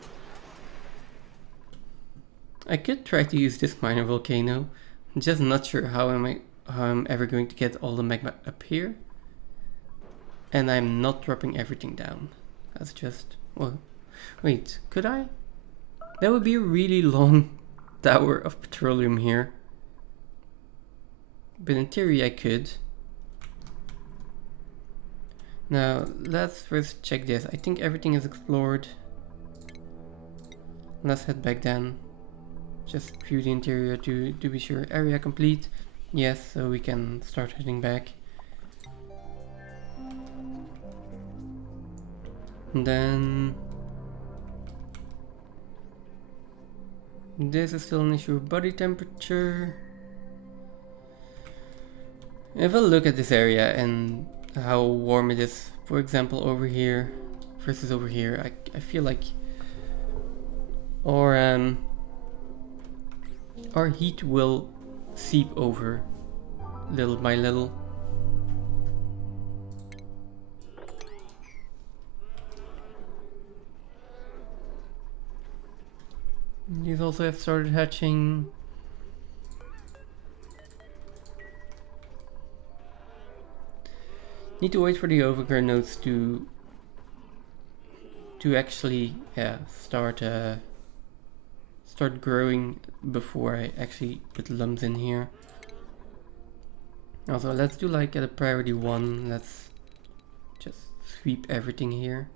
I could try to use this minor volcano. I'm just not sure how I'm ever going to get all the magma up here. And I'm not dropping everything down. That's just... well, wait, could I? That would be a really long tower of petroleum here. But in theory I could. Now, let's first check this. I think everything is explored. Let's head back then. Just view the interior to be sure. Area complete. Yes, so we can start heading back. And then... this is still an issue of body temperature. If I look at this area and how warm it is, for example, over here versus over here, I feel like our heat will seep over little by little. These also have started hatching. Need to wait for the overgrown nodes to actually start growing before I actually put lumps in here. Also, let's do like at a priority 1. Let's just sweep everything here.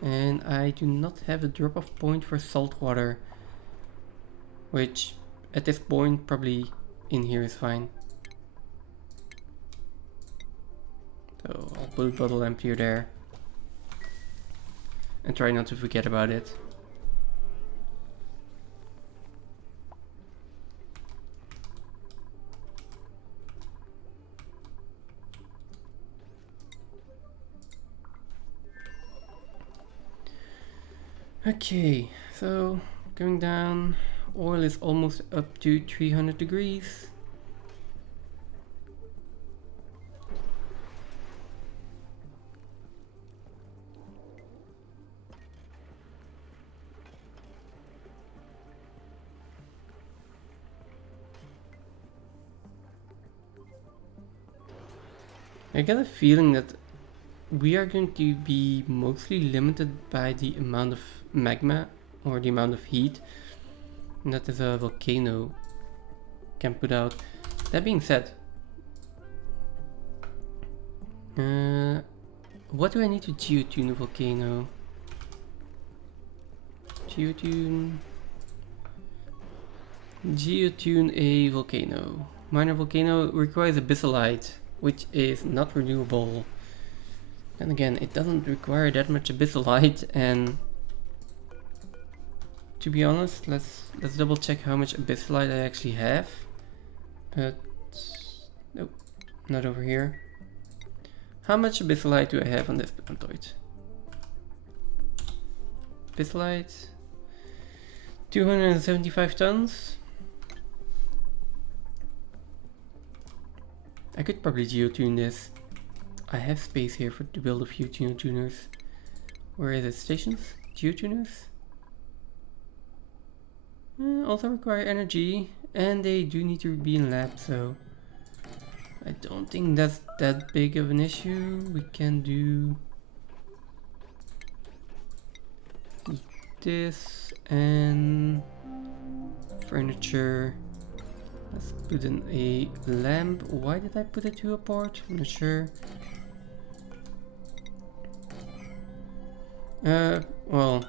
And I do not have a drop-off point for salt water, which at this point probably in here is fine. So I'll put a bottle emptier there and try not to forget about it. Okay, so going down, oil is almost up to 300 degrees. I get a feeling that we are going to be mostly limited by the amount of magma or the amount of heat that is a volcano can put out. That being said, what do I need to geotune a volcano? Geotune a volcano. Minor volcano requires abyssalite, which is not renewable. And again, it doesn't require that much abyssalite, and to be honest, let's double check how much abyssalite I actually have. But nope, not over here. How much abyssalite do I have on this plantoid? Abyssalite, 275 tons. I could probably geotune this. I have space here to build a few geotuners. Where is it? Stations? Geotuners? Also require energy, and they do need to be in lab, so I don't think that's that big of an issue. We can do this and furniture. Let's put in a lamp. Why did I put the two apart? I'm not sure. Well,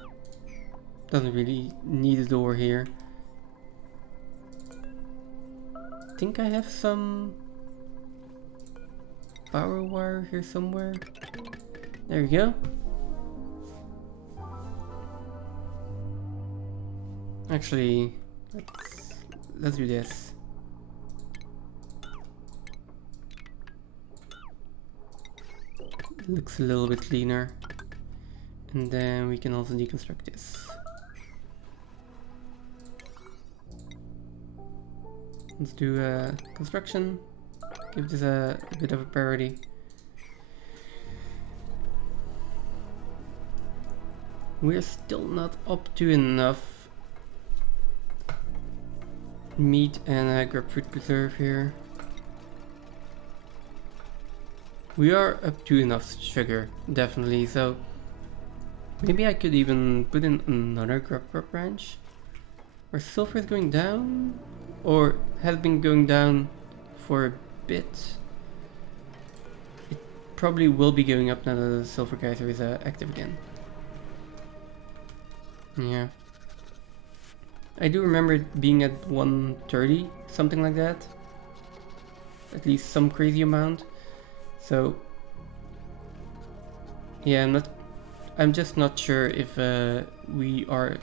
doesn't really need a door here. I think I have some power wire here somewhere. There we go. Actually, let's do this. Looks a little bit cleaner. And then we can also deconstruct this. Let's do construction. Give this a bit of a priority. We're still not up to enough meat and grapefruit preserve here. We are up to enough sugar, definitely, so maybe I could even put in another grapefruit branch. Our sulfur is going down, or has been going down for a bit. It probably will be going up now that the sulfur geyser is active again. Yeah. I do remember it being at 130, something like that. At least some crazy amount. So yeah, I'm just not sure if we are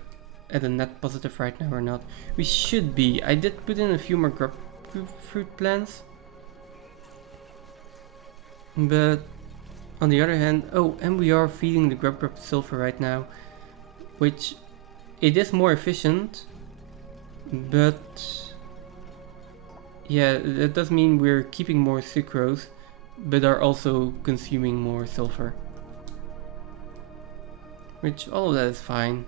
at a net positive right now or not. We should be. I did put in a few more grapefruit plants. But on the other hand, oh, and we are feeding the grapefruit sulfur right now, which it is more efficient, but yeah, that does mean we're keeping more sucrose, but are also consuming more sulfur. Which all of that is fine.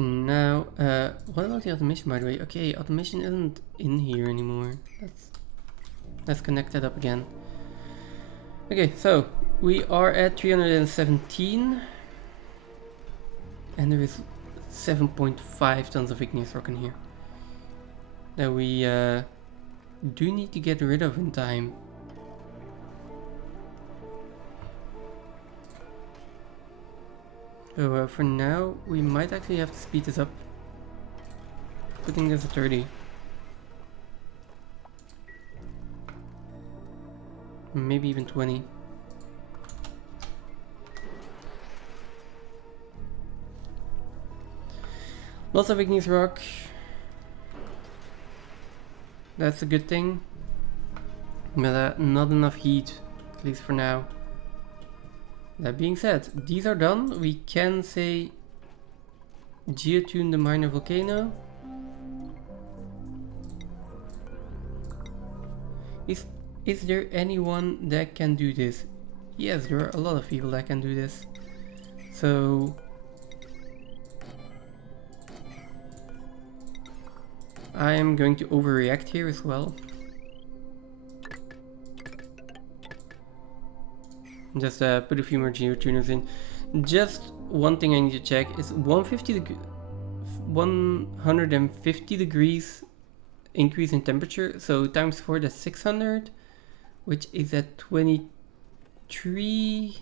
Now, what about the automation, by the way? Okay, automation isn't in here anymore. Let's connect that up again. Okay, so we are at 317 and there is 7.5 tons of igneous rock in here that we do need to get rid of in time. So for now we might actually have to speed this up, putting this at 30. Maybe even 20. Lots of igneous rock. That's a good thing. But not enough heat, at least for now. That being said, these are done. We can say geotune the minor volcano. Is there anyone that can do this? Yes, there are a lot of people that can do this. So I am going to overreact here as well. Just put a few more geotuners in. Just one thing I need to check is 150 degrees increase in temperature. So times 4, that's 600, which is at 23,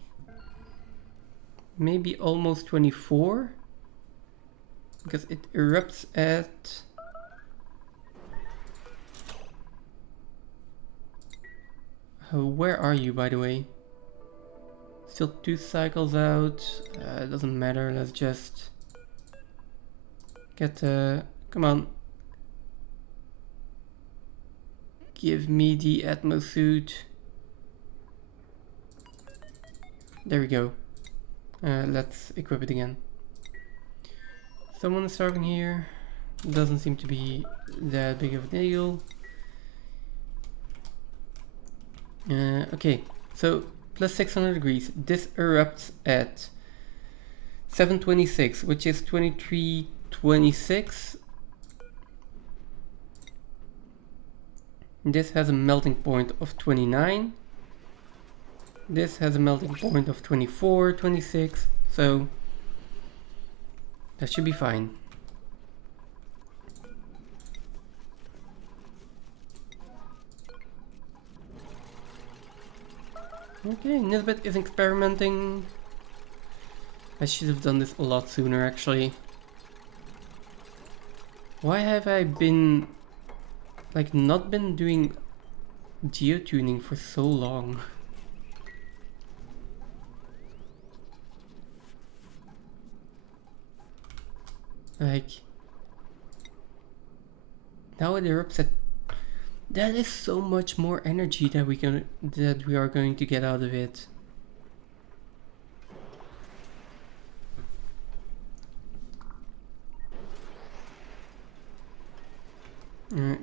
maybe almost 24, because it erupts at where are you, by the way? Still 2 cycles out. It doesn't matter. Let's just get come on. Give me the Atmo suit. There we go. Let's equip it again. Someone is starving here. Doesn't seem to be that big of a deal. Okay, so plus 600 degrees. This erupts at 726, which is 2326. This has a melting point of 29. This has a melting point of 24, 26. So that should be fine. Okay, Nisbet is experimenting. I should have done this a lot sooner, actually. Why have I been, like, not been doing geotuning for so long? Like, now it erupts at. That is so much more energy that we are going to get out of it.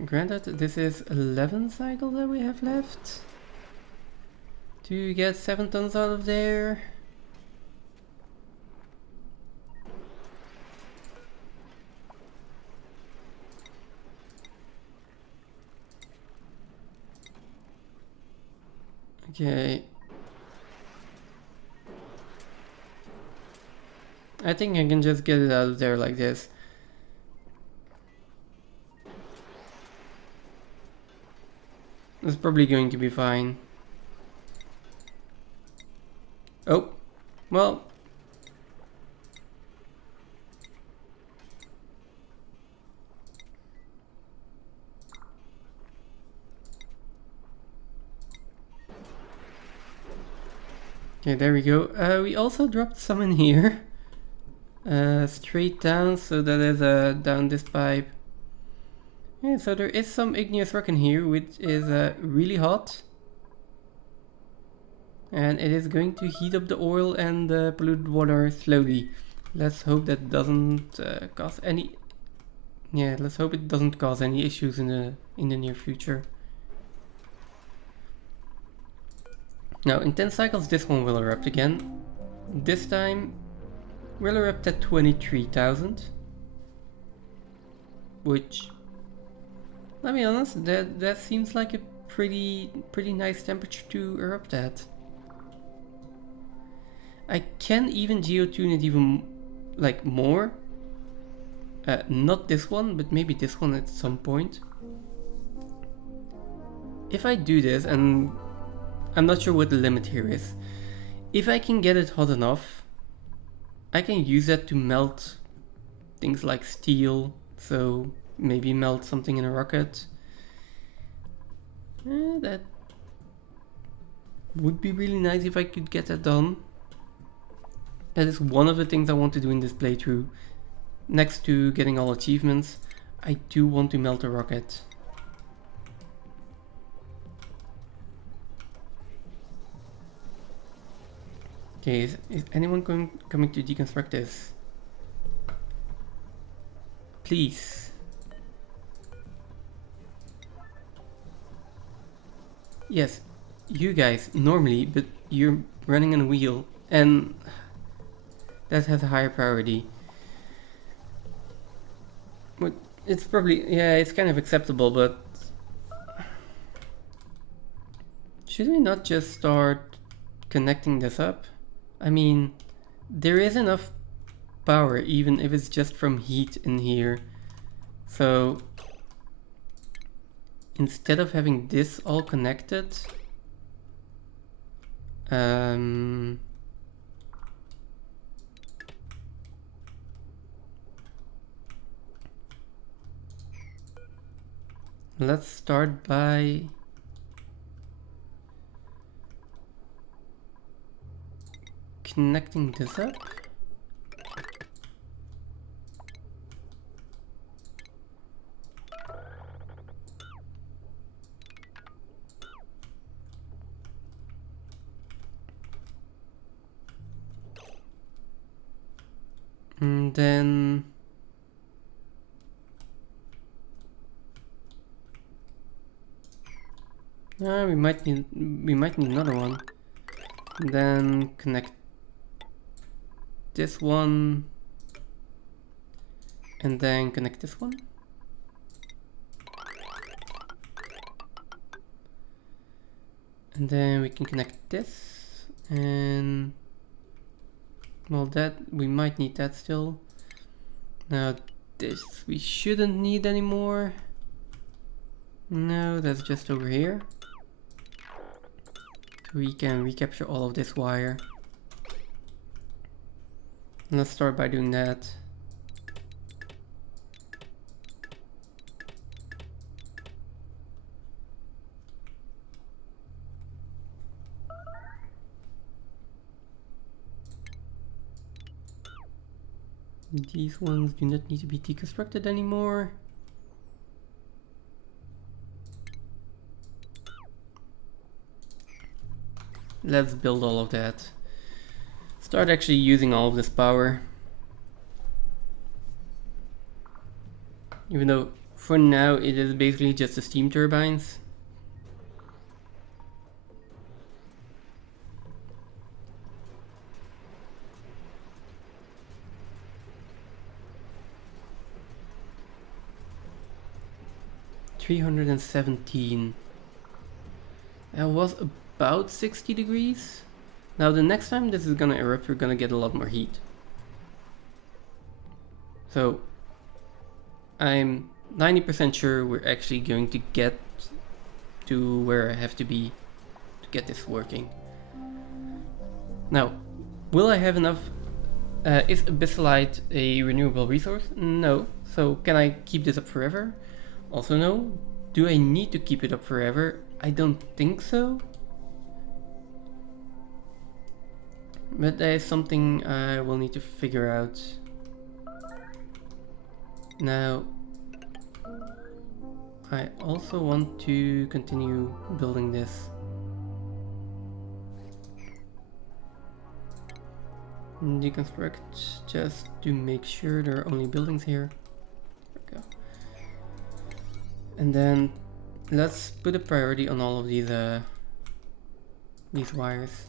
Granted, this is 11 cycles that we have left to get 7 tons out of there. Okay. I think I can just get it out of there like this. It's probably going to be fine. Oh, well. Okay, there we go. We also dropped some in here. Straight down, so that is down this pipe. Yeah, so there is some igneous rock in here, which is really hot. And it is going to heat up the oil and pollute the water slowly. Let's hope that doesn't cause any... Yeah, let's hope it doesn't cause any issues in the near future. Now, in 10 cycles, this one will erupt again. This time, we'll erupt at 23,000. Which, let me be honest, that seems like a pretty nice temperature to erupt at. I can even geotune it even like more. Not this one, but maybe this one at some point. If I do this, and I'm not sure what the limit here is, if I can get it hot enough, I can use that to melt things like steel, so maybe melt something in a rocket. That would be really nice if I could get that done. That is one of the things I want to do in this playthrough. Next to getting all achievements, I do want to melt a rocket. Okay, is anyone coming to deconstruct this? Please. Yes, you guys, normally, but you're running on a wheel, and that has a higher priority. But it's probably, yeah, it's kind of acceptable, but should we not just start connecting this up? I mean, there is enough power, even if it's just from heat in here. So instead of having this all connected, let's start by connecting this up. And then we might need another one. And then connect this one, and then connect this one. And then we can connect this, and well, that we might need that still. Now this we shouldn't need anymore. No, that's just over here. So we can recapture all of this wire. Let's start by doing that. These ones do not need to be deconstructed anymore. Let's build all of that. Start actually using all of this power. Even though for now it is basically just the steam turbines. $317. That was about 60 degrees. Now the next time this is gonna erupt, we're gonna get a lot more heat. So I'm 90% sure we're actually going to get to where I have to be to get this working. Now, will I have enough? Is abyssalite a renewable resource? No. So can I keep this up forever? Also no. Do I need to keep it up forever? I don't think so. But that is something I will need to figure out. Now, I also want to continue building this. Deconstruct just to make sure there are only buildings here. There we go. And then let's put a priority on all of these wires.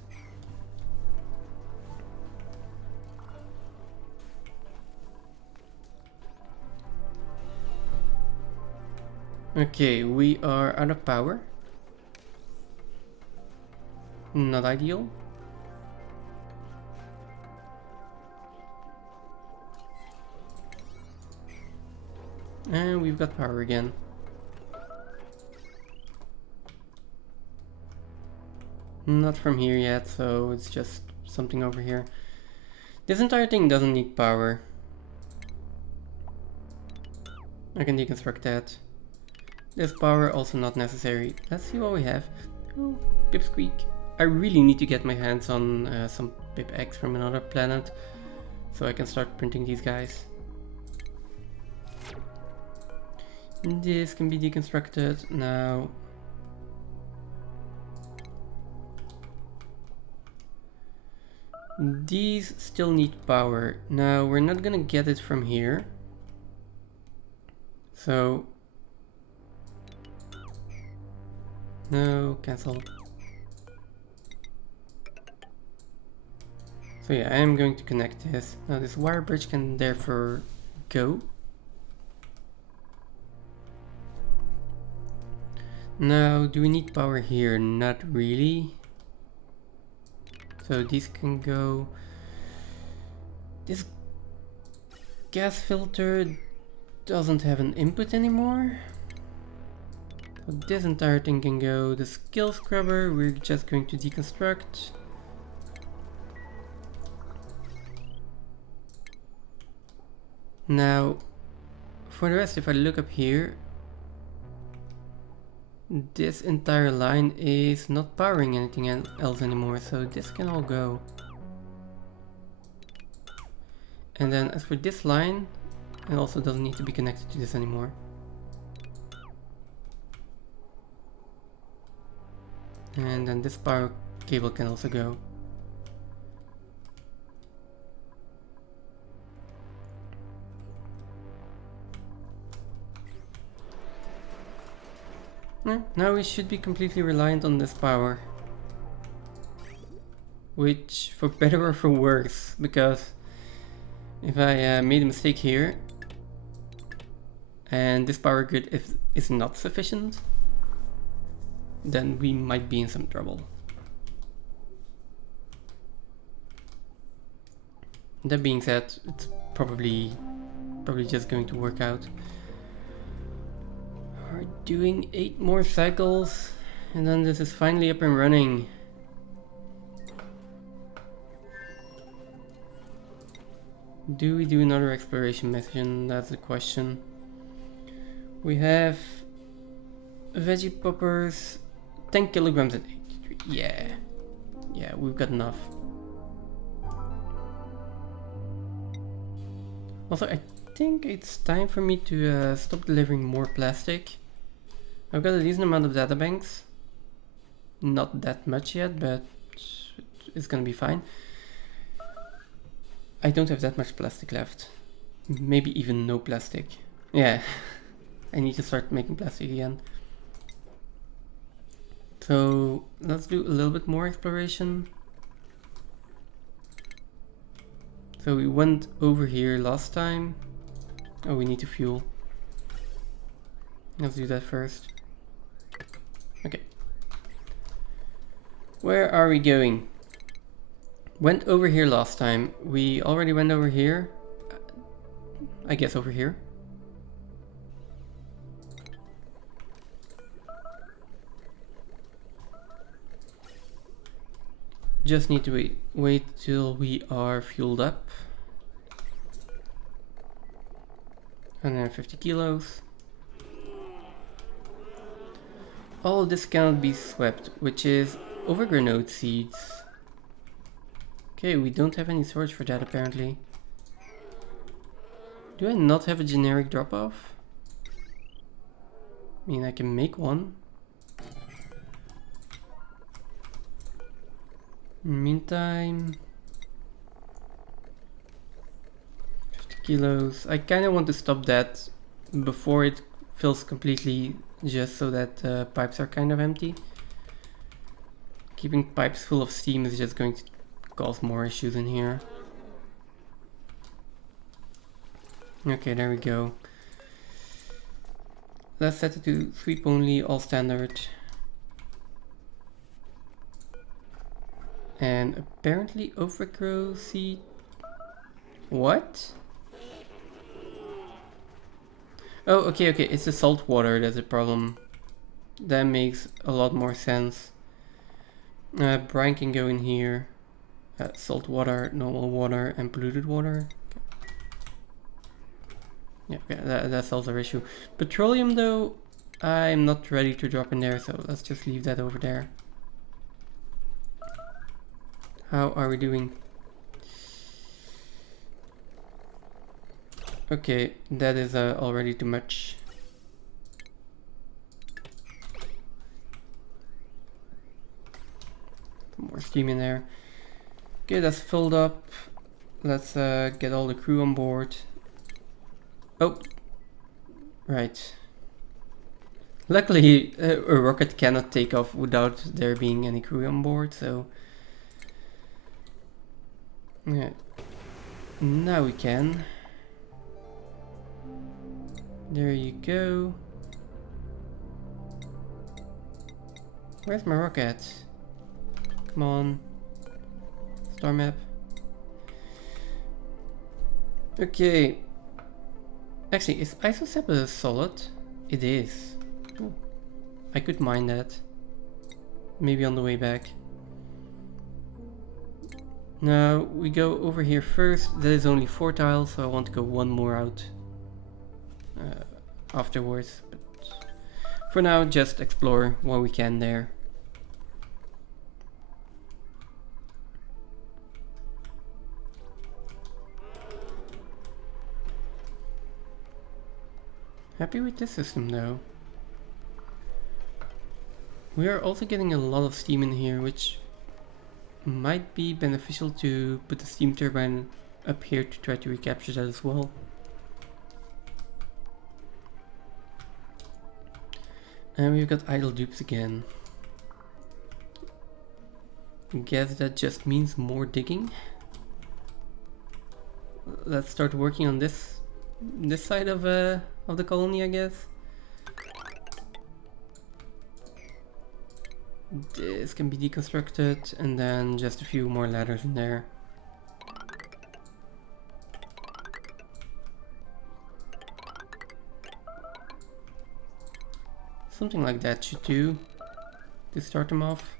Okay, we are out of power. Not ideal. And we've got power again. Not from here yet, so it's just something over here. This entire thing doesn't need power. I can deconstruct that. This power also not necessary. Let's see what we have. Oh, Pipsqueak. I really need to get my hands on some Pip eggs from another planet, so I can start printing these guys. This can be deconstructed now. These still need power. Now we're not gonna get it from here. So no, cancel. So yeah, I am going to connect this. Now this wire bridge can therefore go. Now, do we need power here? Not really. So these can go. This gas filter doesn't have an input anymore. So this entire thing can go. The skill scrubber, we're just going to deconstruct. Now, for the rest, if I look up here, this entire line is not powering anything else anymore, so this can all go. And then as for this line, it also doesn't need to be connected to this anymore. And then this power cable can also go. Now we should be completely reliant on this power. Which, for better or for worse, because if I made a mistake here and this power grid is not sufficient, then we might be in some trouble. That being said, it's probably just going to work out. We're doing 8 more cycles and then this is finally up and running. Do we do another exploration mission? That's the question. We have veggie poppers, 10 kilograms at 83. Yeah, we've got enough. Also, I think it's time for me to stop delivering more plastic. I've got a decent amount of databanks. Not that much yet, but it's gonna be fine. I don't have that much plastic left. Maybe even no plastic. Yeah, I need to start making plastic again. So let's do a little bit more exploration. So we went over here last time. Oh, we need to fuel. Let's do that first. Okay. Where are we going? Went over here last time. We already went over here. I guess over here. Just need to wait till we are fueled up. 150 kilos. All of this cannot be swept, which is overgranode seeds. Okay, we don't have any storage for that apparently. Do I not have a generic drop-off? I mean, I can make one. Meantime, 50 kilos. I kind of want to stop that before it fills completely, just so that pipes are kind of empty. Keeping pipes full of steam is just going to cause more issues in here. Okay, there we go. Let's set it to sweep only, all standard. And apparently overgrow seed. What? Oh, okay, okay, it's the salt water that's a problem. That makes a lot more sense. Brine can go in here. Salt water, normal water, and polluted water. Yeah, okay, that solves our issue. Petroleum though, I'm not ready to drop in there, so let's just leave that over there. How are we doing? Okay, that is already too much. More steam in there. Okay, that's filled up. Let's get all the crew on board. Oh, right. Luckily, a rocket cannot take off without there being any crew on board, so... Yeah. Now we can. There you go. Where's my rocket? Come on. Star map. Okay. Actually, is isosep a solid? It is. Ooh. I could mine that. Maybe on the way back. Now we go over here first. That is only 4 tiles, so I want to go one more out afterwards. But for now, just explore what we can there. Happy with this system though. We are also getting a lot of steam in here, which might be beneficial to put the steam turbine up here to try to recapture that as well. And we've got idle dupes again. I guess that just means more digging. Let's start working on this side of the colony, I guess. This can be deconstructed, and then just a few more ladders in there. Something like that should do to start them off.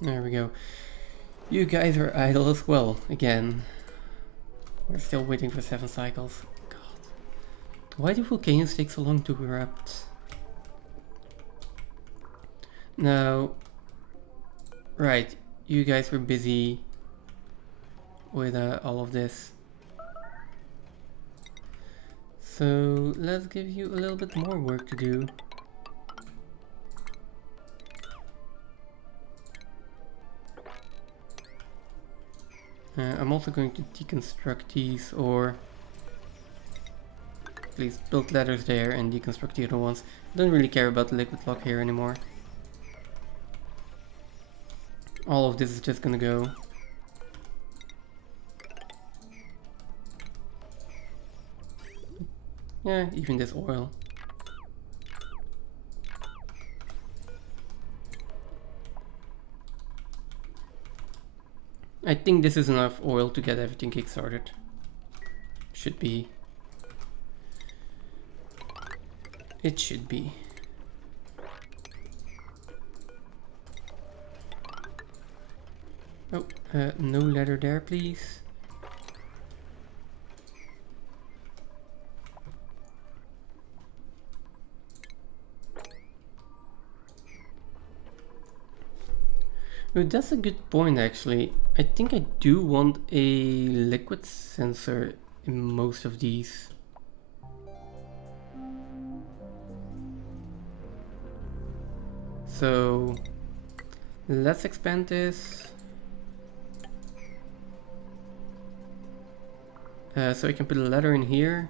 There we go. You guys are idle as well, again. We're still waiting for 7 cycles. God. Why do volcanoes take so long to erupt? Now, right, you guys were busy with all of this. So let's give you a little bit more work to do. I'm also going to deconstruct these, or please build ladders there and deconstruct the other ones. I don't really care about the liquid lock here anymore. All of this is just gonna go. Yeah, even this oil. I think this is enough oil to get everything kick-started. Should be. It should be. Oh, no ladder there, please. Oh, that's a good point, actually. I think I do want a liquid sensor in most of these. So let's expand this. So I can put a ladder in here.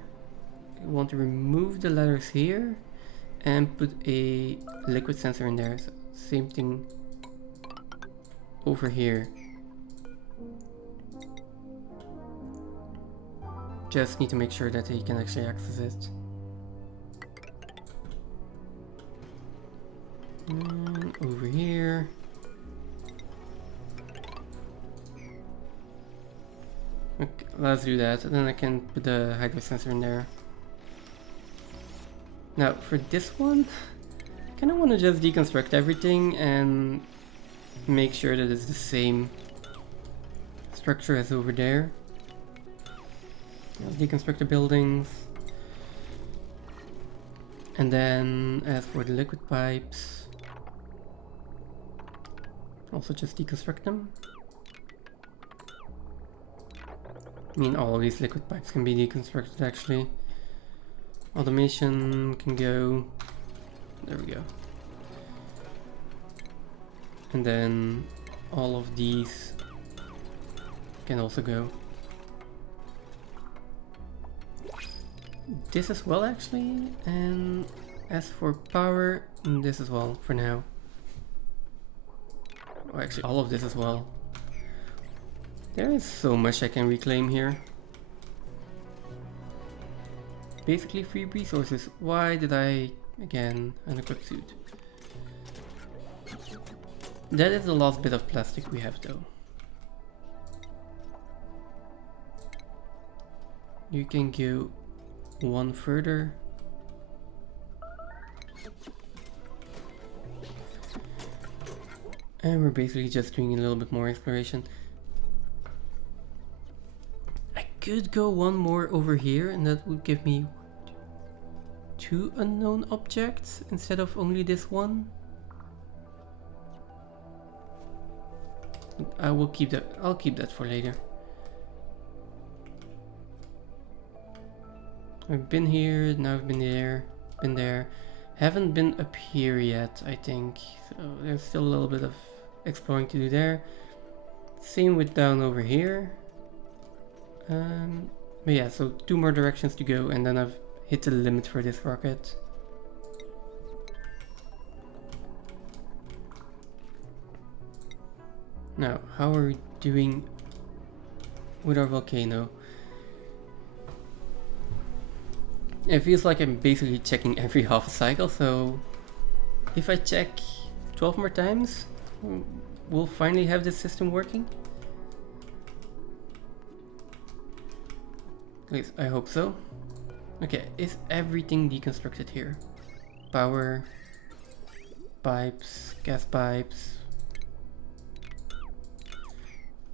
I want to remove the ladders here and put a liquid sensor in there. So same thing over here. Just need to make sure that he can actually access it. And over here. Okay, let's do that. And then I can put the hydro sensor in there. Now for this one, I kind of want to just deconstruct everything and make sure that it's the same structure as over there. Let's deconstruct the buildings. And then as for the liquid pipes, also just deconstruct them. I mean, all of these liquid pipes can be deconstructed actually. Automation can go. There we go. And then all of these can also go. This as well actually, and as for power, this as well for now. Oh, actually all of this as well. There is so much I can reclaim here. Basically free resources. Why did I, again, unequip suit? That is the last bit of plastic we have though. You can go one further. And we're basically just doing a little bit more exploration. I could go one more over here and that would give me 2 unknown objects instead of only this one. I will keep that. I'll keep that for later. I've been here, now I've been there. Haven't been up here yet, I think. So there's still a little bit of exploring to do there. Same with down over here. But yeah, so 2 more directions to go and then I've hit the limit for this rocket. Now, how are we doing with our volcano? It feels like I'm basically checking every half cycle, so if I check 12 more times, we'll finally have this system working. At least I hope so. Okay, is everything deconstructed here? Power, pipes, gas pipes.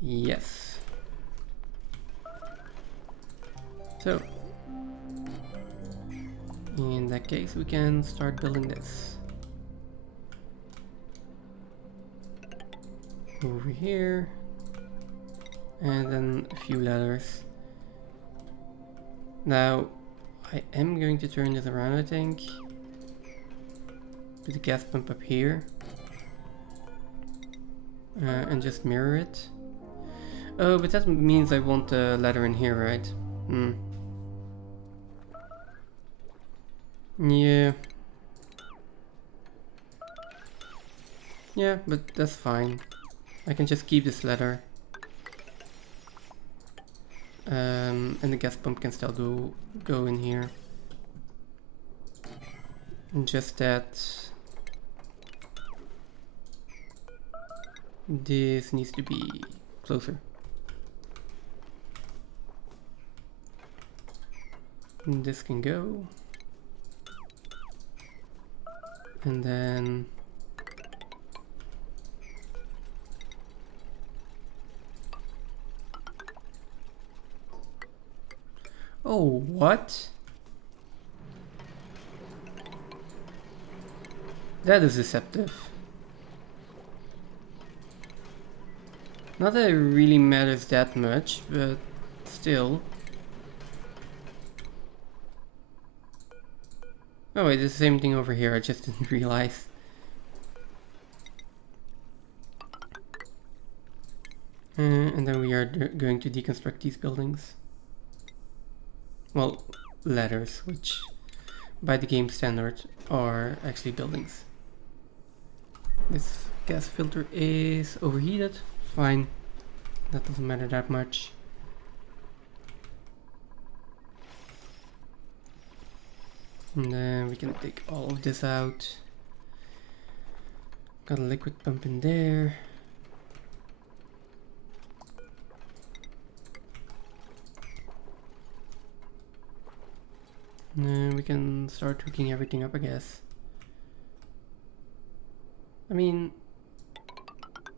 Yes. So, in that case, we can start building this. Over here. And then a few ladders. Now, I am going to turn this around, I think. Put the gas pump up here. And just mirror it. Oh, but that means I want a ladder in here, right? Hmm. Yeah. Yeah, but that's fine. I can just keep this ladder. And the gas pump can still go in here. And just that this needs to be closer. And this can go. And then oh, what? That is deceptive. Not that it really matters that much, but still. Oh wait, it's the same thing over here, I just didn't realize. And then we are going to deconstruct these buildings. Well, ladders, which by the game standard are actually buildings. This gas filter is overheated. Fine, that doesn't matter that much. And then we can take all of this out. Got a liquid pump in there. We can start hooking everything up, I guess. I mean,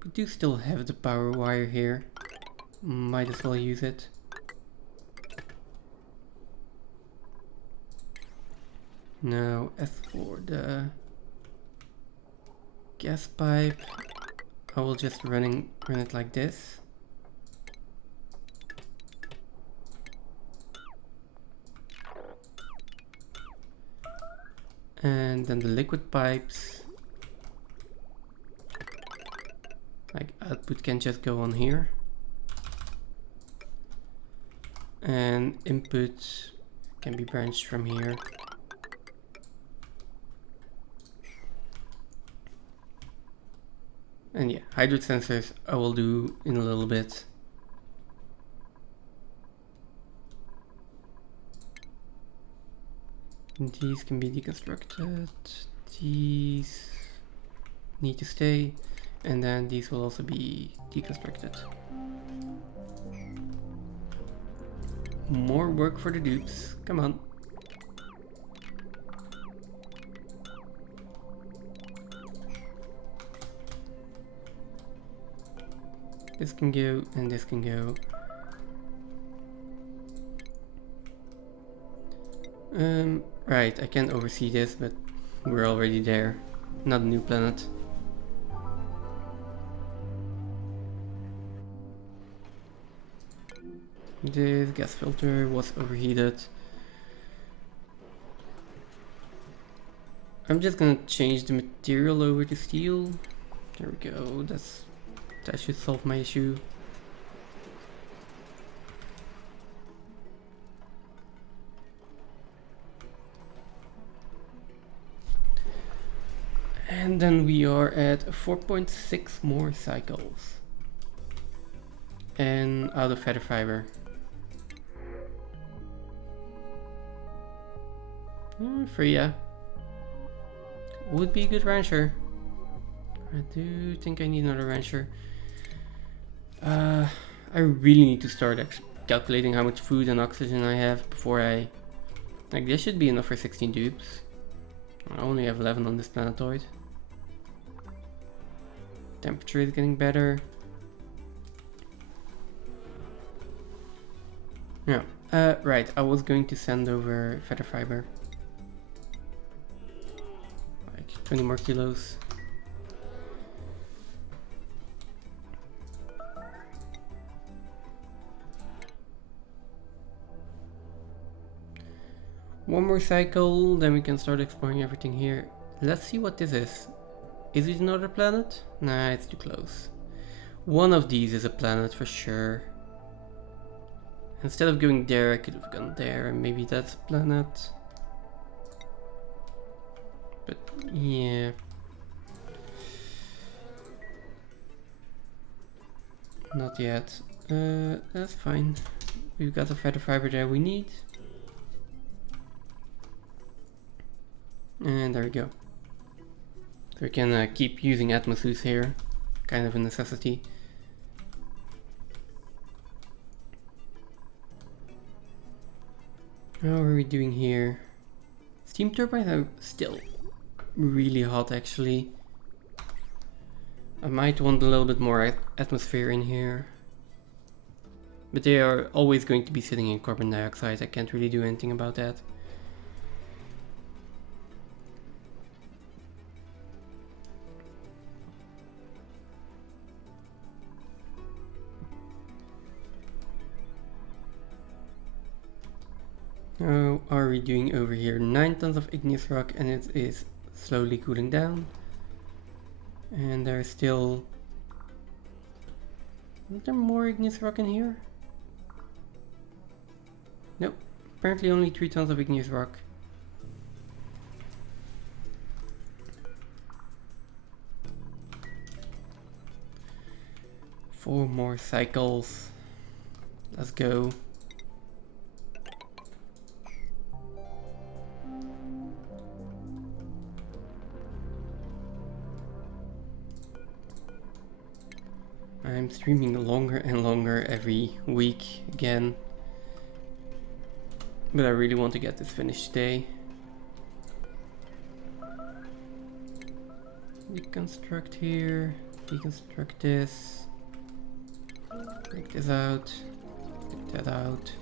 we do still have the power wire here. Might as well use it. Now, as for the gas pipe, I will just run it like this. And then the liquid pipes, like output can just go on here. And input can be branched from here. And yeah, hydrate sensors I will do in a little bit. These can be deconstructed. These need to stay. And then these will also be deconstructed. More work for the dupes. Come on. This can go and this can go. Right, I can't oversee this, but we're already there. Not a new planet. This gas filter was overheated. I'm just gonna change the material over to steel. There we go, that should solve my issue. And then we are at 4.6 more cycles. And out of feather fiber. Freya would be a good rancher. I do think I need another rancher. I really need to start calculating how much food and oxygen I have before I... Like, this should be enough for 16 dupes. I only have 11 on this planetoid. Temperature is getting better. Yeah, right, I was going to send over feather fiber. Like 20 more kilos. One more cycle, then we can start exploring everything here. Let's see what this is. Is it another planet? Nah, it's too close. One of these is a planet for sure. Instead of going there, I could have gone there, and maybe that's a planet. But yeah. Not yet. That's fine. We've got the feather fiber there we need. And there we go. So we can keep using atmosuits here. Kind of a necessity. How are we doing here? Steam turbines are still really hot actually. I might want a little bit more atmosphere in here. But they are always going to be sitting in carbon dioxide. I can't really do anything about that. How are we doing over here? 9 tons of igneous rock and it is slowly cooling down. And there's still... Is there more igneous rock in here? Nope. Apparently only 3 tons of igneous rock. Four more cycles. Let's go. I'm streaming longer and longer every week again. But I really want to get this finished today. Deconstruct here, deconstruct this, take this out, take that out.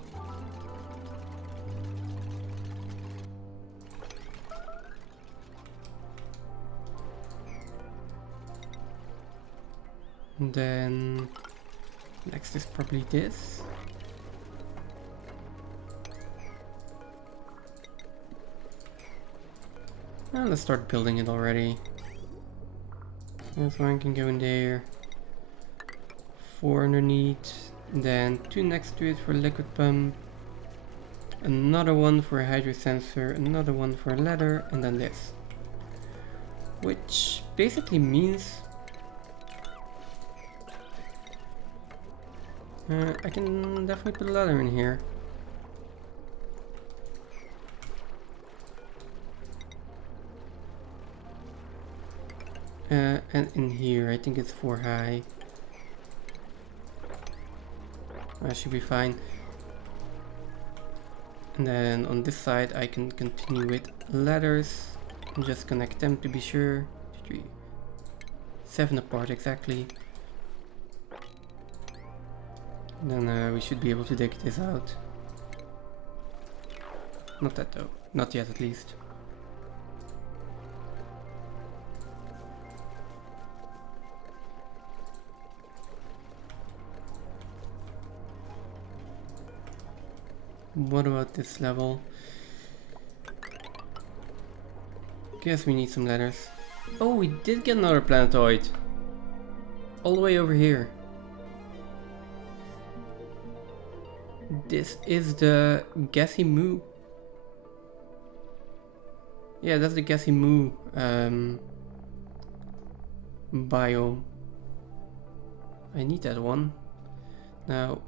And then next is probably this. And let's start building it already. This one can go in there. 4 underneath. Then 2 next to it for liquid pump. Another one for a hydro sensor. Another one for a ladder. And then this. Which basically means I can definitely put a ladder in here. And in here, I think it's 4 high. That should be fine. And then on this side, I can continue with ladders and just connect them to be sure. 2, 3, 7 apart exactly. And then we should be able to dig this out. Not that though, not yet at least. What about this level? Guess we need some ladders. Oh, we did get another planetoid. All the way over here. This is the gassy moo. Yeah, that's the gassy moo biome. I need that one. Now,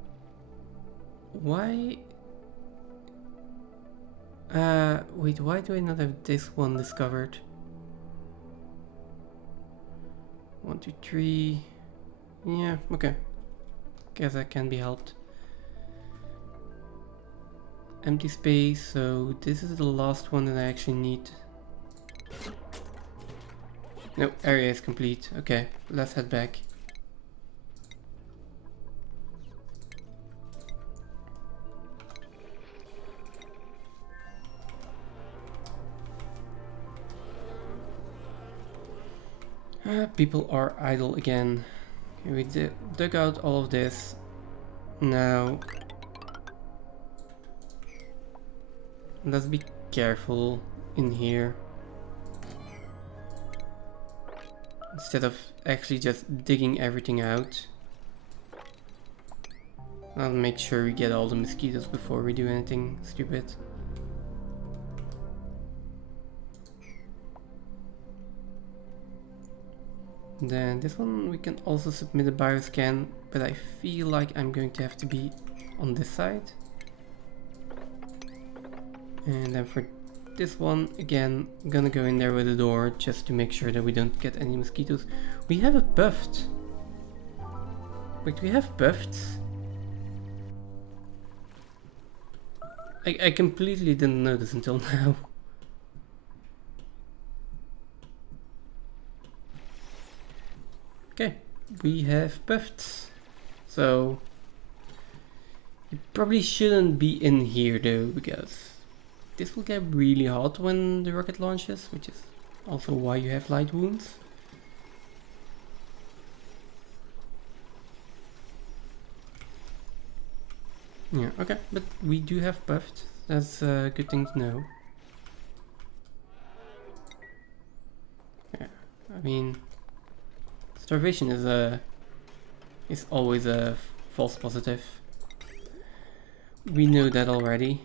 why? Wait, why do I not have this one discovered? 1, 2, 3. Yeah, okay. Guess that can be helped. Empty space, so this is the last one that I actually need. No, area is complete. Okay, let's head back. People are idle again. Okay, we dug out all of this. Now, let's be careful in here. Instead of actually just digging everything out. I'll make sure we get all the mosquitoes before we do anything stupid. Then this one we can also submit a bioscan, but I feel like I'm going to have to be on this side. And then for this one, again, I'm gonna go in there with a door just to make sure that we don't get any mosquitoes. We have it buffed. Wait, we have buffed? I completely didn't notice until now. Okay, we have buffed. So, you probably shouldn't be in here though, because this will get really hot when the rocket launches, which is also why you have light wounds. Yeah, okay, but we do have buffed. That's a good thing to know. Yeah, I mean, starvation is always a false positive. We know that already.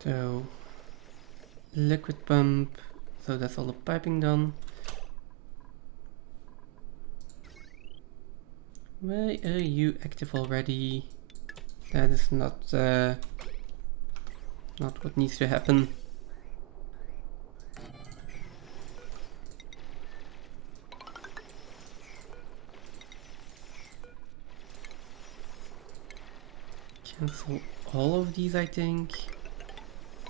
So, liquid pump, so that's all the piping done. Why are you active already? That is not what needs to happen. Cancel all of these, I think,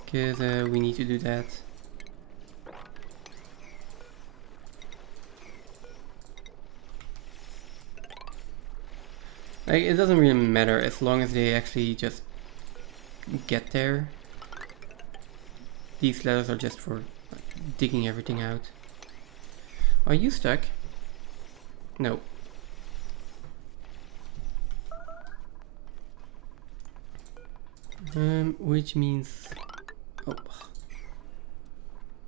because we need to do that. Like, it doesn't really matter as long as they actually just get there. These ladders are just for like, digging everything out. Are you stuck? No. Which means... Oh.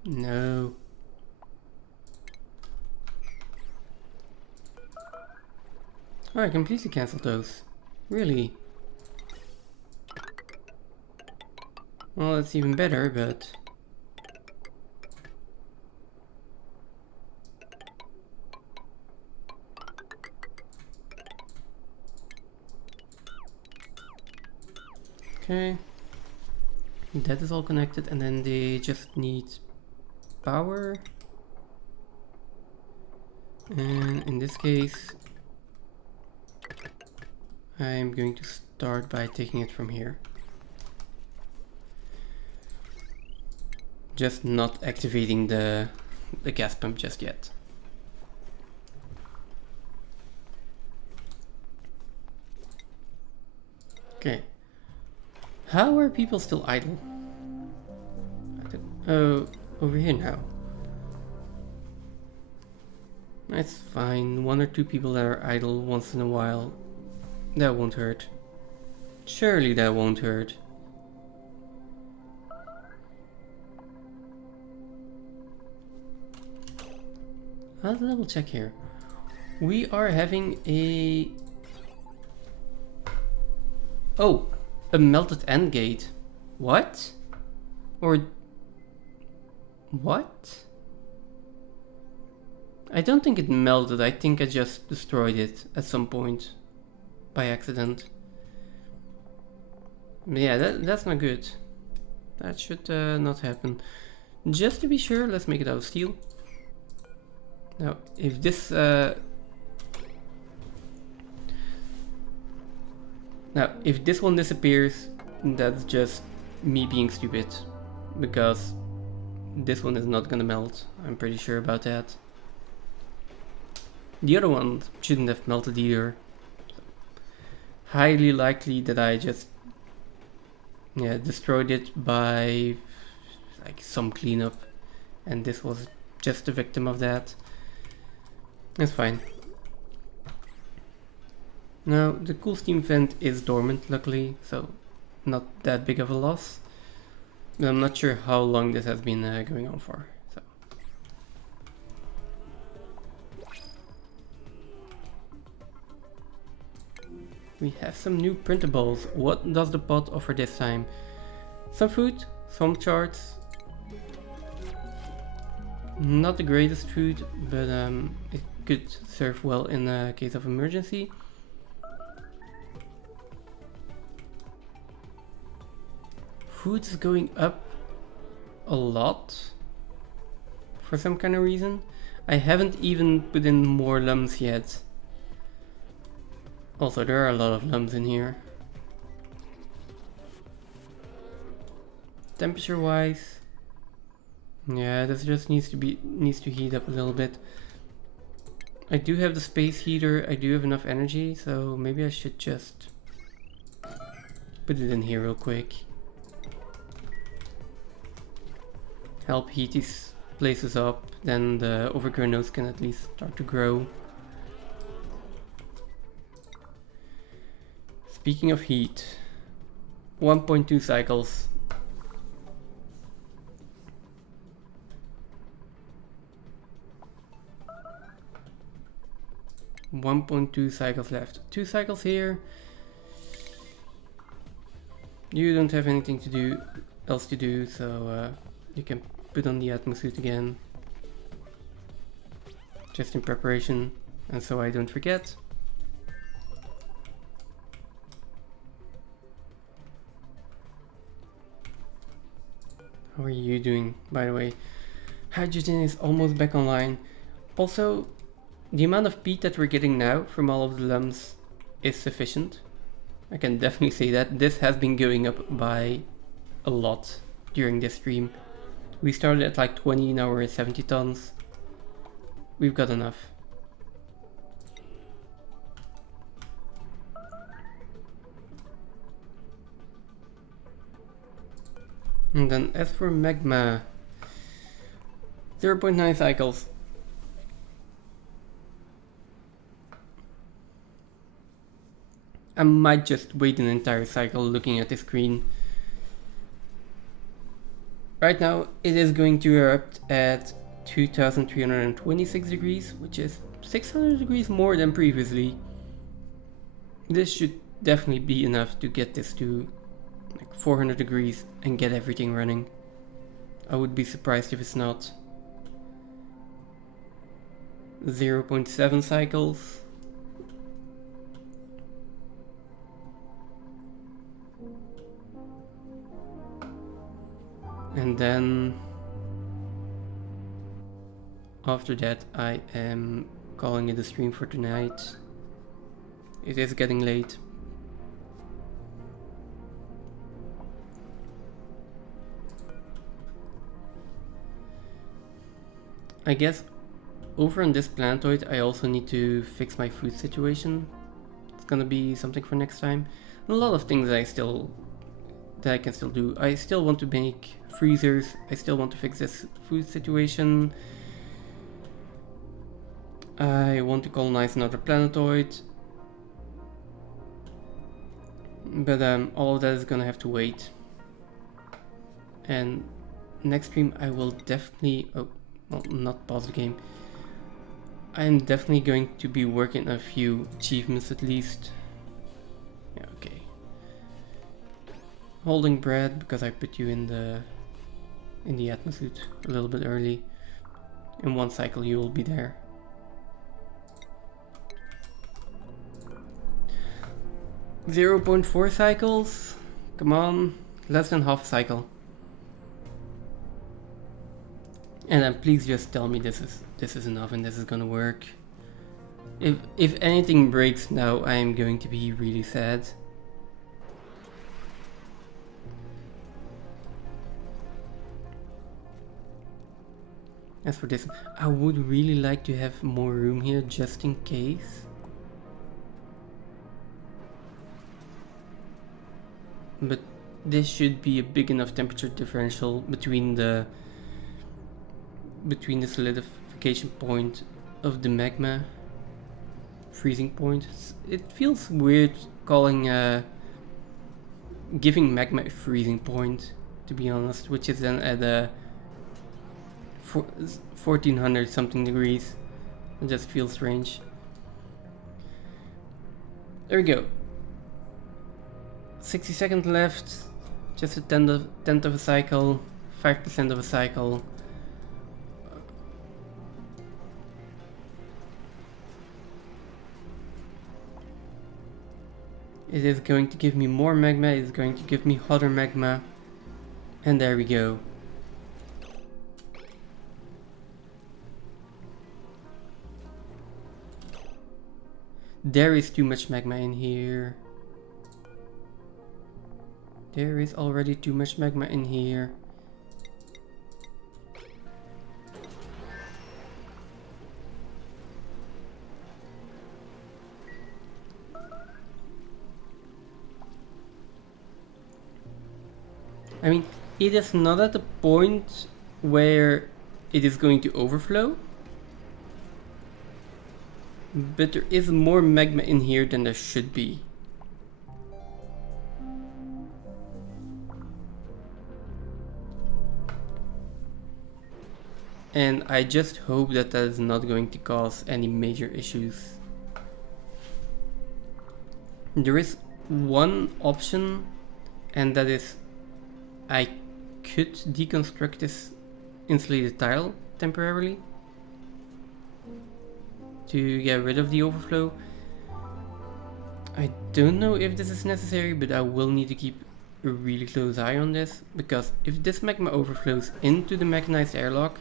No. Oh, I completely cancelled those. Really? Well, that's even better, but... Okay. That is all connected, and then they just need power. And in this case, I'm going to start by taking it from here. Just not activating the gas pump just yet. Okay. How are people still idle? Oh, over here now. That's fine. 1 or 2 people that are idle once in a while. That won't hurt. Surely that won't hurt. I'll double check here. We are having a... Oh, a melted end gate. What? Or... What? I don't think it melted. I think I just destroyed it at some point. By accident. But yeah, that's not good. That should not happen. Just to be sure, let's make it out of steel. Now, if this... Now, if this one disappears, that's just me being stupid. Because this one is not gonna melt. I'm pretty sure about that. The other one shouldn't have melted either. Highly likely that I just destroyed it by like some cleanup, and this was just a victim of that. That's fine. Now the cool steam vent is dormant, luckily, so not that big of a loss. But I'm not sure how long this has been going on for. So. We have some new printables. What does the pot offer this time? Some food, some charts. Not the greatest food, but it could serve well in a case of emergency. Food is going up a lot for some kind of reason. I haven't even put in more lumps yet. Also, there are a lot of lumps in here. Temperature wise, yeah, this just needs to heat up a little bit. I do have the space heater, I do have enough energy, so maybe I should just put it in here real quick. Help heat these places up, then the overgrown nodes can at least start to grow. Speaking of heat, 1.2 cycles. .2 cycles left. 2 cycles here. You don't have anything else to do, so you can put on the atmosuit again. Just in preparation, and so I don't forget. How are you doing, by the way? Hydrogen is almost back online. Also, the amount of peat that we're getting now from all of the lumps is sufficient. I can definitely say that. This has been going up by a lot during this stream. We started at like 20, now we're at 70 tons. We've got enough. And then as for magma, 0.9 cycles. I might just wait an entire cycle looking at the screen. Right now it is going to erupt at 2326 degrees, which is 600 degrees more than previously. This should definitely be enough to get this to like 400 degrees and get everything running. I would be surprised if it's not. 0.7 cycles. And then after that I am calling it a stream for tonight. It is getting late. I guess over on this planetoid I also need to fix my food situation. It's gonna be something for next time. And a lot of things that I can still do. I still want to make freezers. I still want to fix this food situation. I want to colonize another planetoid. But all of that is gonna have to wait. And next stream I will definitely... Oh, well, not pause the game. I am definitely going to be working a few achievements at least. Yeah, okay. Holding bread because I put you in the atmosphere a little bit early. In one cycle you will be there. .4 cycles? Come on, less than half a cycle. And then please just tell me this is enough and this is gonna work. If anything breaks now, I am going to be really sad. As for this, I would really like to have more room here just in case. But this should be a big enough temperature differential between the solidification point of the magma freezing point. It feels weird calling giving magma a freezing point, to be honest, which is then at 1400 something degrees. It just feels strange. There we go. 60 seconds left, just a tenth of a cycle, 5% of a cycle. It is going to give me more magma, it is going to give me hotter magma, and there we go. There is too much magma in here. There is already too much magma in here. I mean, it is not at the point where it is going to overflow. But there is more magma in here than there should be. And I just hope that that is not going to cause any major issues. There is one option, and that is I could deconstruct this insulated tile temporarily to get rid of the overflow. I don't know if this is necessary, but I will need to keep a really close eye on this, because if this magma overflows into the mechanized airlock,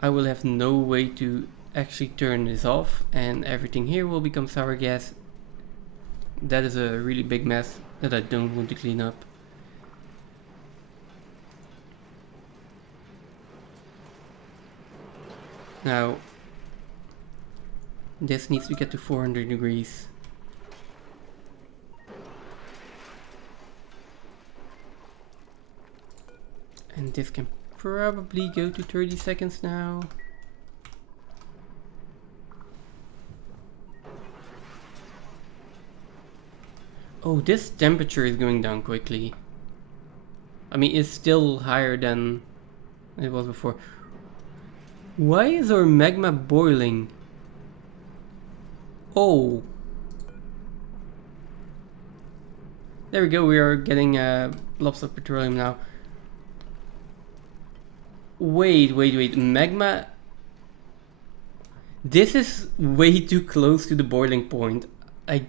I will have no way to actually turn this off, and everything here will become sour gas. That is a really big mess that I don't want to clean up. Now, this needs to get to 400 degrees. And this can probably go to 30 seconds now. Oh, this temperature is going down quickly. I mean, it's still higher than it was before. Why is our magma boiling? Oh. There we go, we are getting lots of petroleum now. Wait, magma? This is way too close to the boiling point. I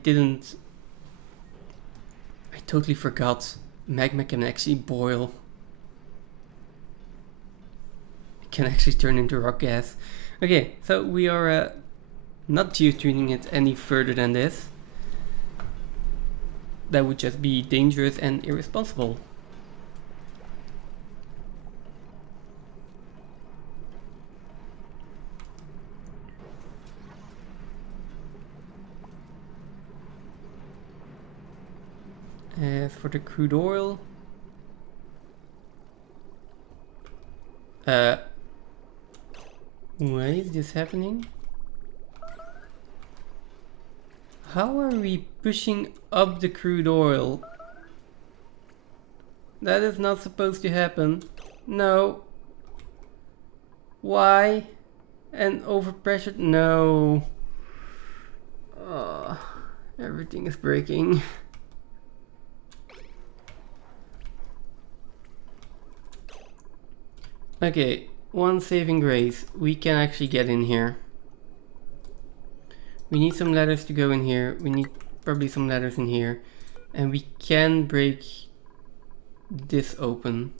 totally forgot. Magma can actually boil. It can actually turn into rock gas. Okay, so we are not geotuning it any further than this. That would just be dangerous and irresponsible. As for the crude oil, why is this happening? How are we pushing up the crude oil? That is not supposed to happen. No. Why? And overpressured? No. Everything is breaking. Okay, one saving grace. We can actually get in here. We need some ladders to go in here. We need probably some ladders in here. And we can break this open.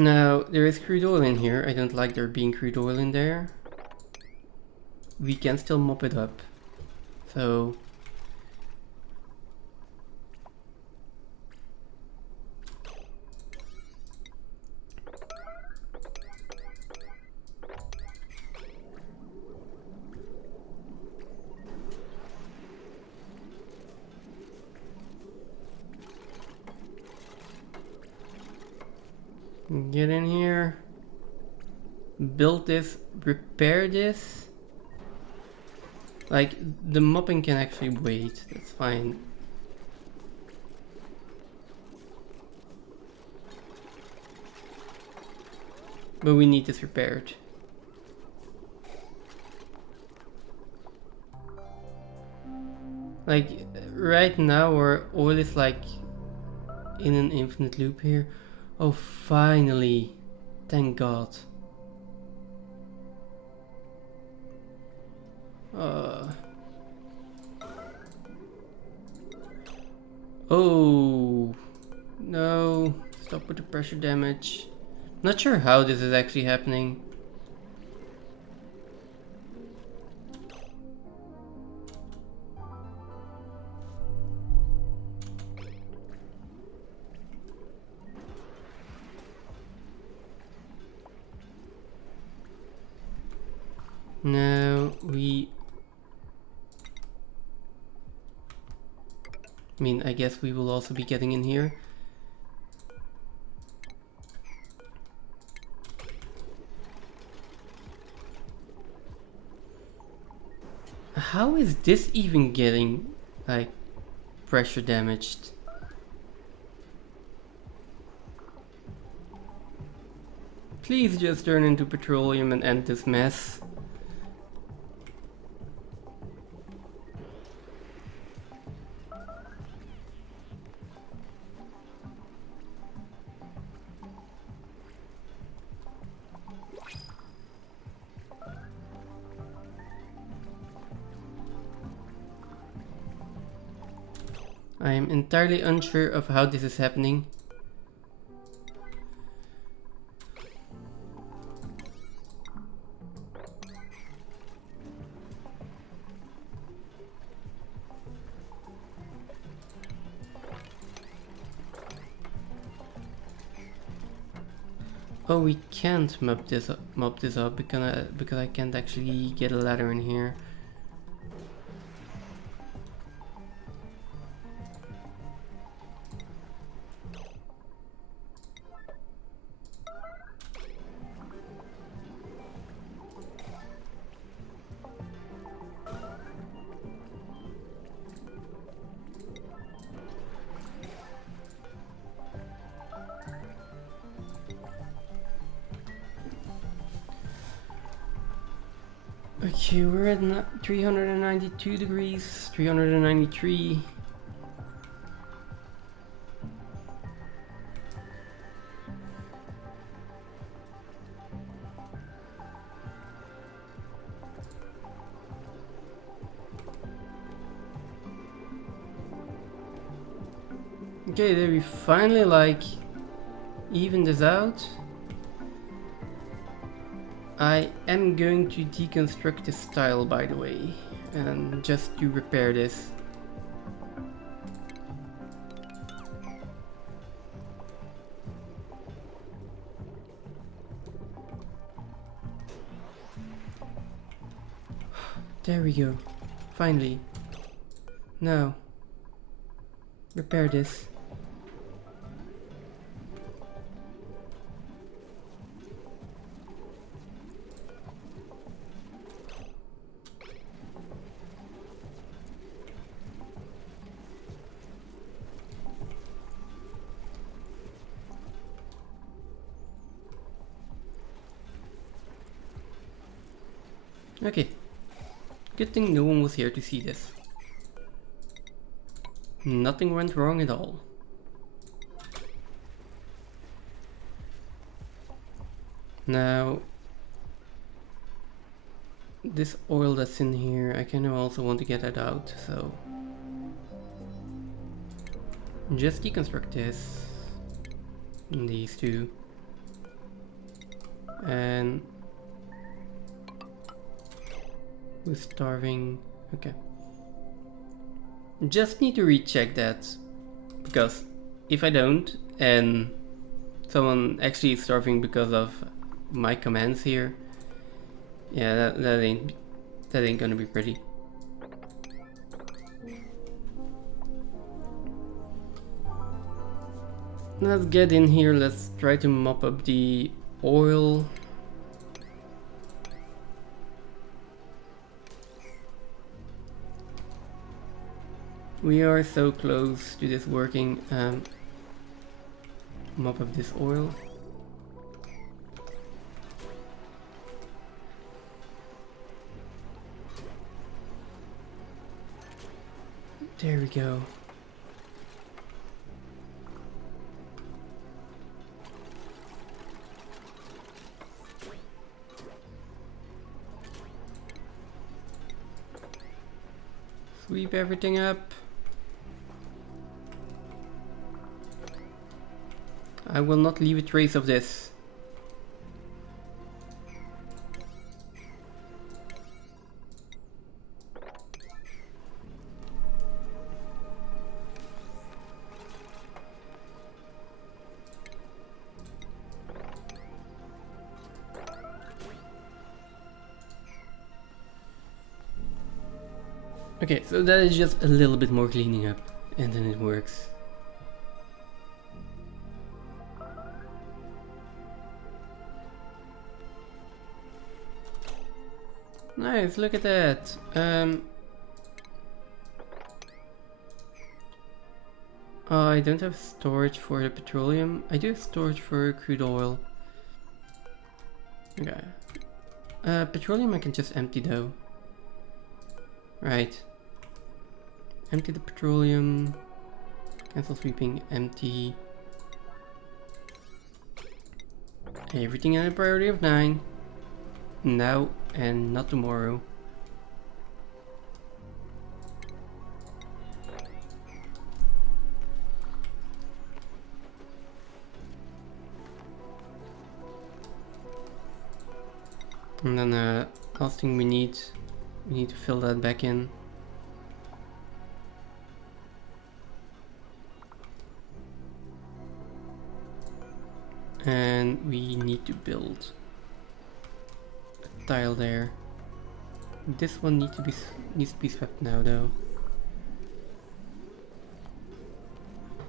Now, there is crude oil in here. I don't like there being crude oil in there. We can still mop it up. So... get in here. Build this. Repair this. Like, the mopping can actually wait. That's fine. But we need this repaired. Like, right now our oil is like in an infinite loop here. Oh, finally. Thank God. Oh, no. Stop with the pressure damage. Not sure how this is actually happening. Now I guess we will also be getting in here. How is this even getting, like, pressure damaged? Please just turn into petroleum and end this mess. I am entirely unsure of how this is happening. Oh, we can't mop this up because I can't actually get a ladder in here. Okay, we're at 392 degrees, 393. Okay, there we finally like even this out. I am going to deconstruct this tile, by the way, and just to repair this. There we go. Finally. Now, repair this. Okay. Good thing no one was here to see this. Nothing went wrong at all. Now, this oil that's in here, I kind of also want to get that out, so just deconstruct this, these two, and who's starving? Okay. Just need to recheck that, because if I don't, and someone actually is starving because of my commands here, yeah, that ain't gonna be pretty. Let's get in here, let's try to mop up the oil. We are so close to this working. Mop up this oil. There we go. Sweep everything up. I will not leave a trace of this. Okay, so that is just a little bit more cleaning up, and then it works. Nice, look at that. I don't have storage for the petroleum. I do have storage for crude oil. Okay. Petroleum I can just empty though. Right. Empty the petroleum. Cancel sweeping, empty. Everything at a priority of 9. Now and not tomorrow. And then last thing we need to fill that back in. And we need to build a tile there. This one needs to be swept now though.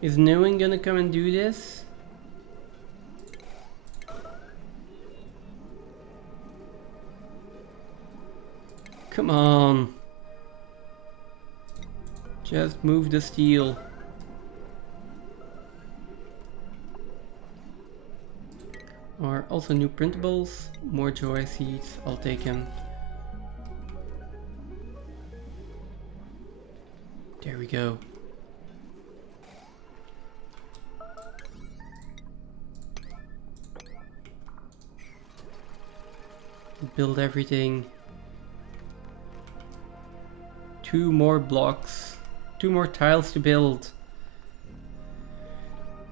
Is no one gonna come and do this? Come on. Just move the steel. Or also new printables, more joy seeds, I'll take them. There we go. Build everything. 2 more blocks. 2 more tiles to build.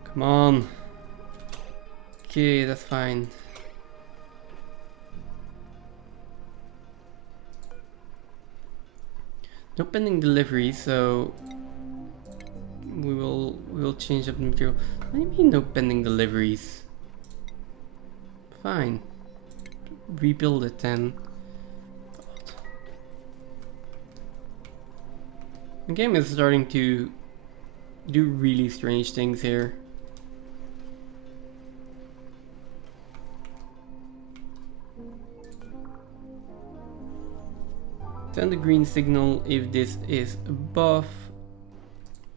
Come on. Okay, that's fine. No pending delivery, so we will change up the material. What do you mean no pending deliveries? Fine. Rebuild it then. God. The game is starting to do really strange things here. Send the green signal if this is above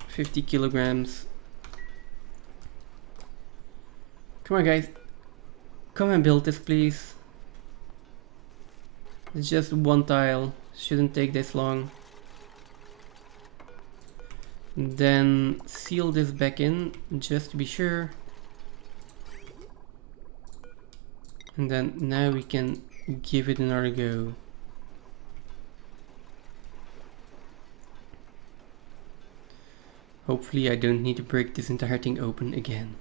50 kilograms. Come on guys, come and build this please. It's just 1 tile, shouldn't take this long. Then seal this back in just to be sure. And then now we can give it another go. Hopefully I don't need to break this entire thing open again.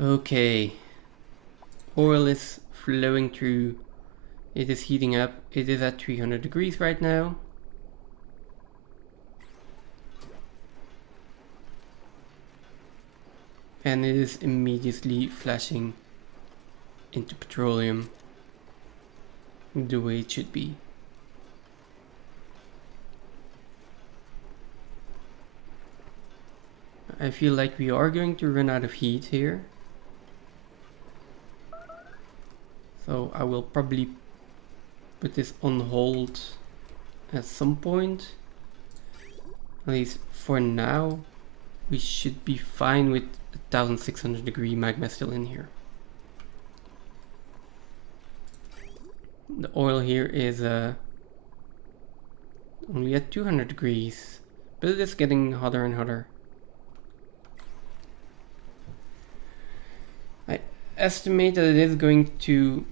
Okay. Oil is flowing through. It is heating up. It is at 300 degrees right now. And it is immediately flashing into petroleum. The way it should be. I feel like we are going to run out of heat here. So I will probably put this on hold at some point. At least for now, we should be fine with 1600 degree magma still in here. The oil here is only at 200 degrees, but it is getting hotter and hotter. I estimate that it is going to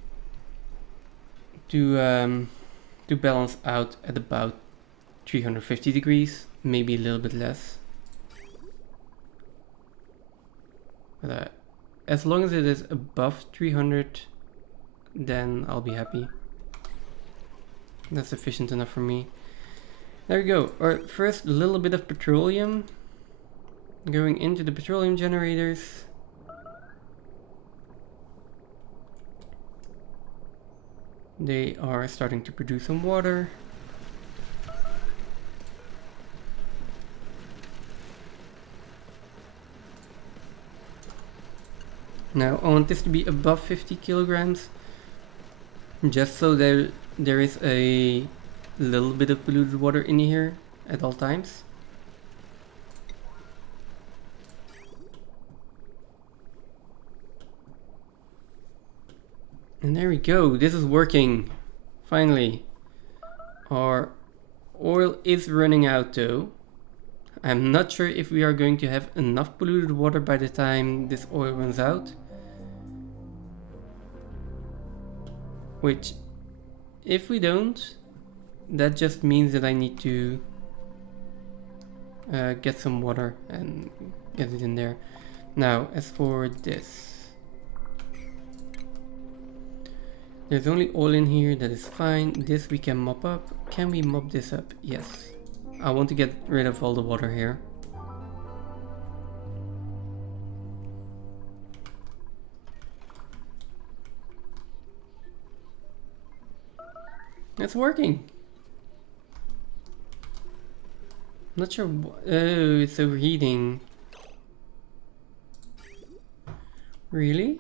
balance out at about 350 degrees, maybe a little bit less. But as long as it is above 300, then I'll be happy. That's sufficient enough for me. There we go. Alright, first a little bit of petroleum going into the petroleum generators. They are starting to produce some water. Now I want this to be above 50 kilograms, just so there is a little bit of polluted water in here at all times. And there we go, this is working, finally. Our oil is running out though. I'm not sure if we are going to have enough polluted water by the time this oil runs out. Which, if we don't, that just means that I need to get some water and get it in there. Now, as for this, there's only oil in here, that is fine. This we can mop up. Can we mop this up? Yes. I want to get rid of all the water here. It's working. Not sure. Oh, it's overheating. Really?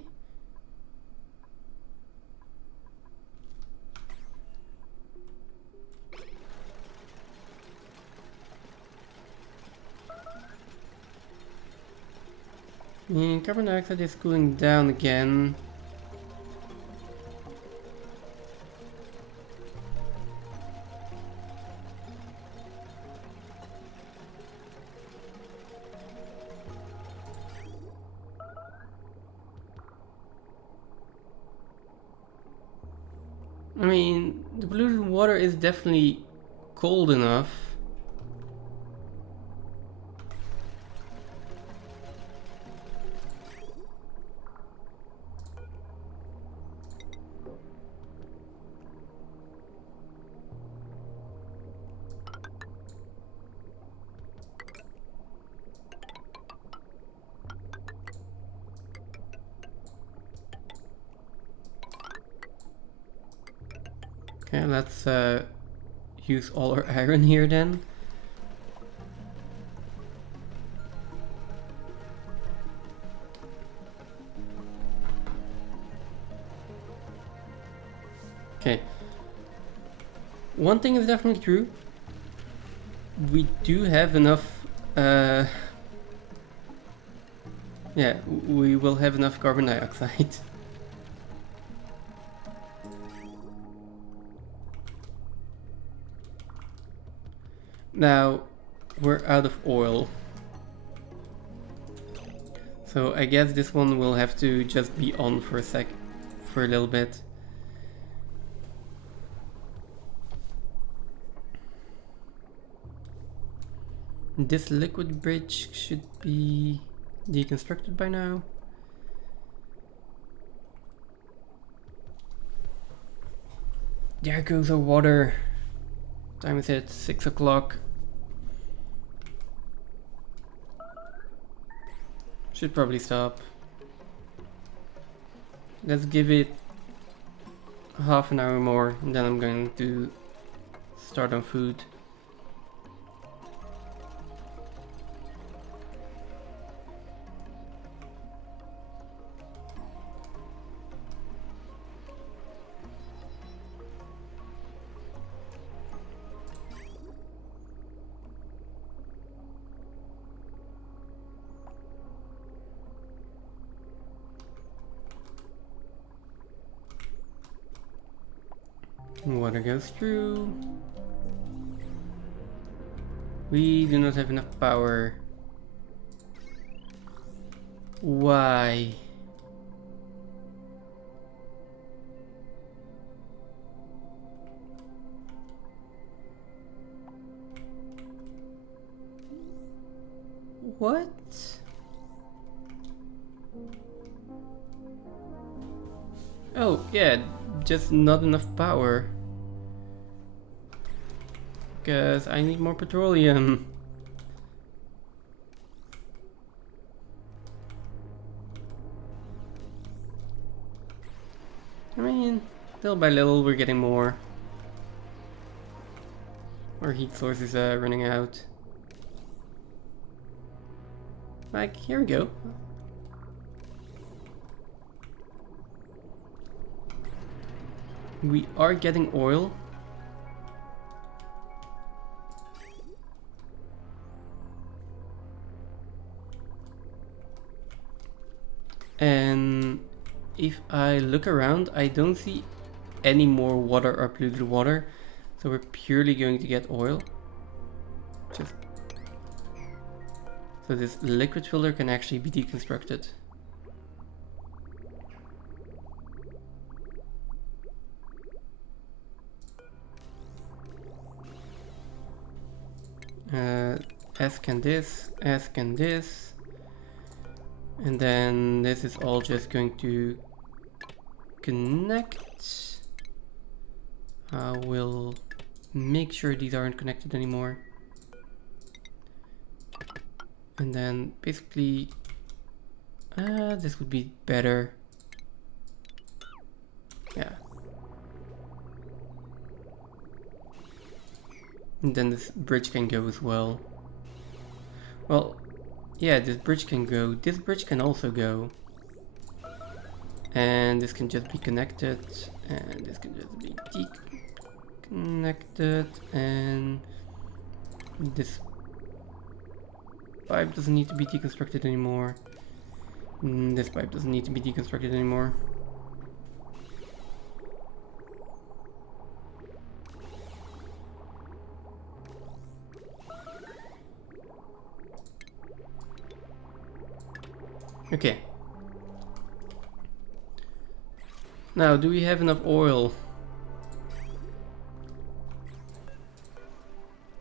Carbon dioxide is cooling down again. I mean, the polluted water is definitely cold enough. Okay, let's use all our iron here then. Okay. One thing is definitely true. We do have enough, yeah, we will have enough carbon dioxide. Now, we're out of oil. So I guess this one will have to just be on for a little bit. This liquid bridge should be deconstructed by now. There goes our water. Time is at 6 o'clock. Should probably stop. Let's give it half an hour more, and then I'm going to start on food. Water goes through. We do not have enough power. Why? What? Oh, yeah, just not enough power. Because I need more petroleum. I mean, little by little we're getting more. Our heat source is running out. Like, here we go. We are getting oil. And if I look around, I don't see any more water or polluted water. So we're purely going to get oil. Just so this liquid filter can actually be deconstructed. As can this, as can this. And then this is all just going to connect. I will make sure these aren't connected anymore. And then basically, this would be better. Yeah. And then this bridge can go as well. Well, yeah, this bridge can go. This bridge can also go. And this can just be connected. And this can just be deconnected. And this pipe doesn't need to be deconstructed anymore. This pipe doesn't need to be deconstructed anymore. Okay. Now, do we have enough oil?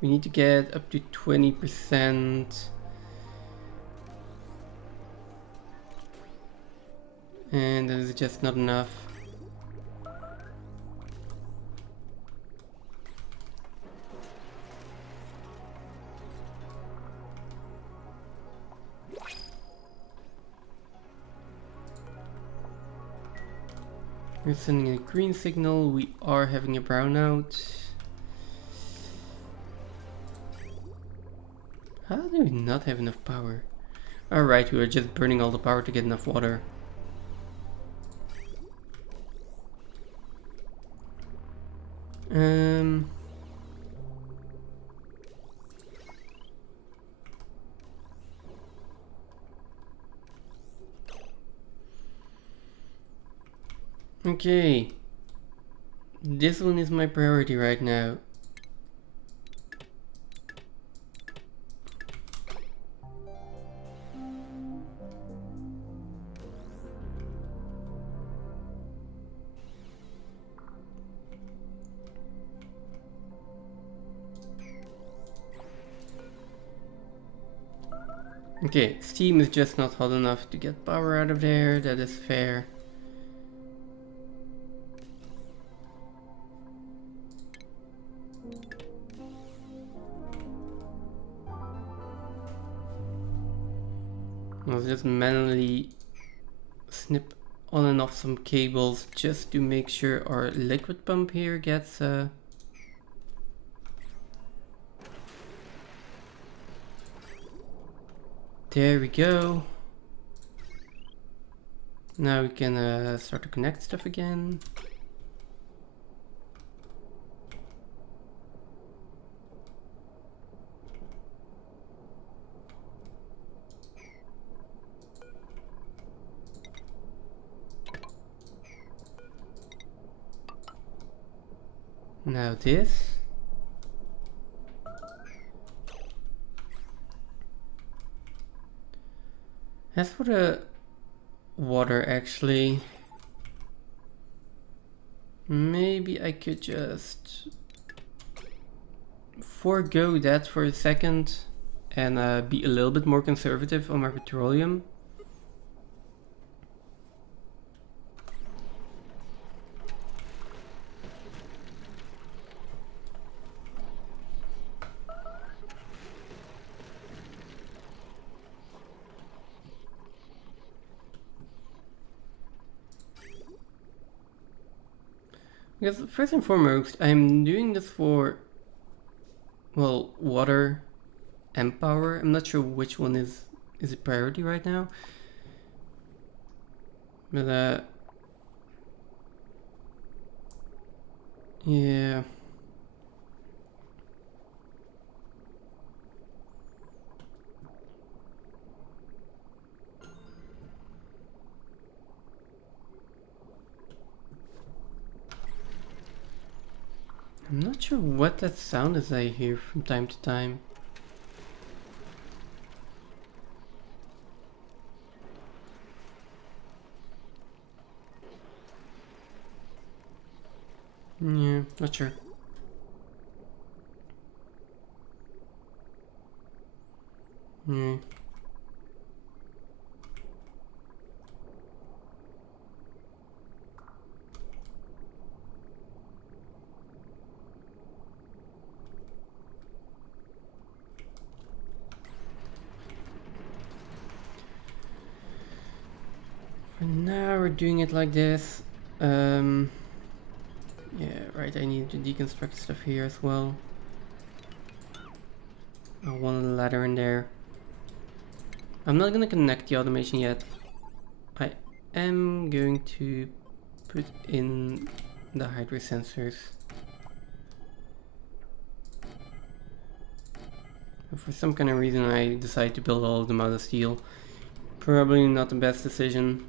We need to get up to 20%. And that is just not enough. We're sending a green signal. We are having a brownout. How do we not have enough power? Alright, we were just burning all the power to get enough water. Okay. This one is my priority right now. Okay, steam is just not hot enough to get power out of there, that is fair. I'll just manually snip on and off some cables just to make sure our liquid pump here gets there we go. Now we can start to connect stuff again. Now this. As for the water, actually, maybe I could just forego that for a second and be a little bit more conservative on my petroleum. Because first and foremost, I'm doing this for, well, water and power. I'm not sure which one is a priority right now. But yeah. I'm not sure what that sound is I hear from time to time. Yeah, not sure. Yeah. And now we're doing it like this. Yeah, right, I need to deconstruct stuff here as well. I want a ladder in there. I'm not gonna connect the automation yet. I am going to put in the hydro sensors. For some kind of reason I decided to build all of them out of steel. Probably not the best decision.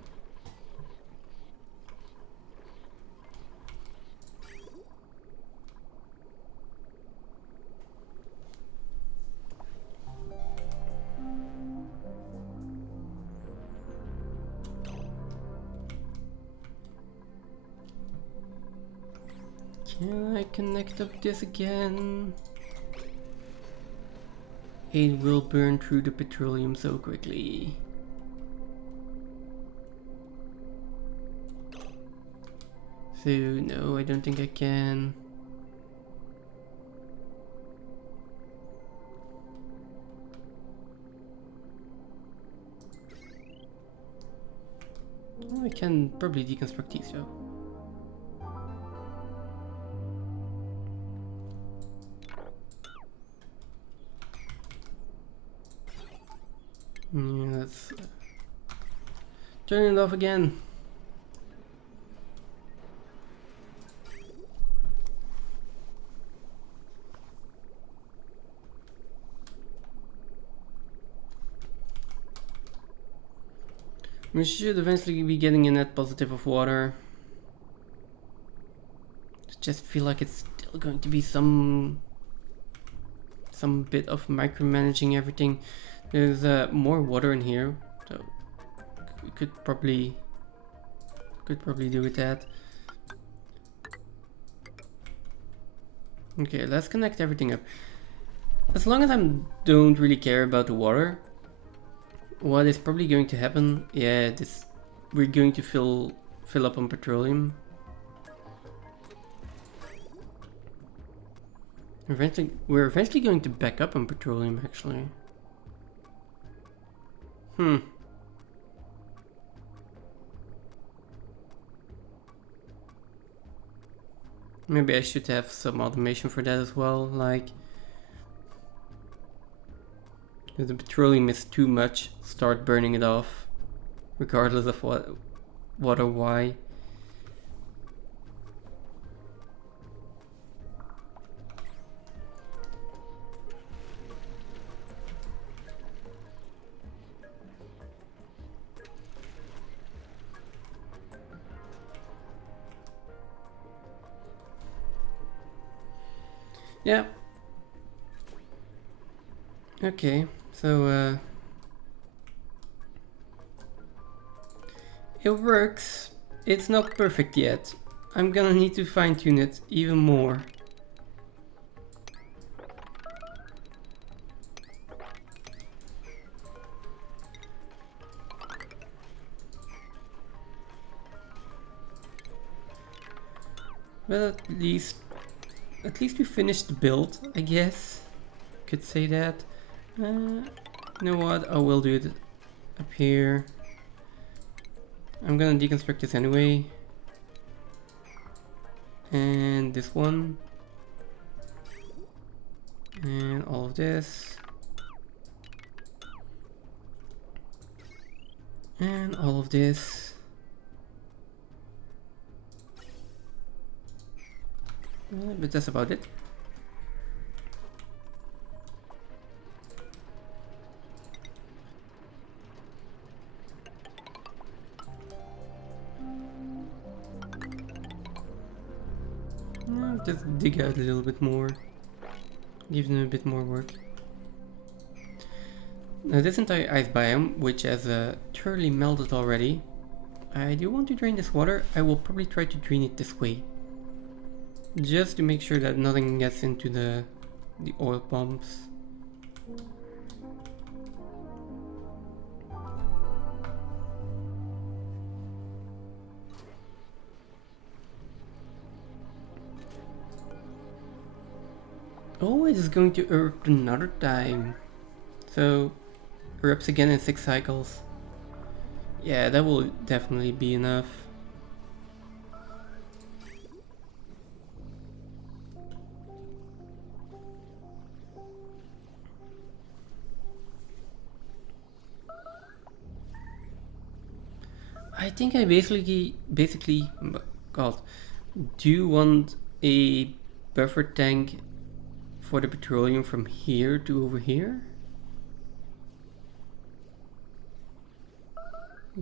Can I connect up this again? It will burn through the petroleum so quickly. So no, I don't think I can. Oh, I can probably deconstruct these though. Yeah, let's turn it off again. We should eventually be getting a net positive of water. I just feel like it's still going to be some bit of micromanaging everything. There's more water in here, so we could probably do with that. Okay, let's connect everything up. As long as I don't really care about the water, what is probably going to happen? Yeah, we're going to fill up on petroleum. We're eventually going to back up on petroleum, actually. Maybe I should have some automation for that as well, like if the petroleum is too much, start burning it off, regardless of what or why. Yeah. Okay, so it works. It's not perfect yet. I'm gonna need to fine-tune it even more. But at least we finished the build, I guess. Could say that. You know what? I will do it up here. I'm gonna deconstruct this anyway. And this one. And all of this. And all of this. But that's about it. Just dig out a little bit more. Give them a bit more work. Now this entire ice biome, which has thoroughly melted already, I do want to drain this water. I will probably try to drain it this way. Just to make sure that nothing gets into the oil pumps. Oh, it is going to erupt another time. So, erupts again in 6 cycles. Yeah, that will definitely be enough. I think I basically, God, do you want a buffer tank for the petroleum from here to over here?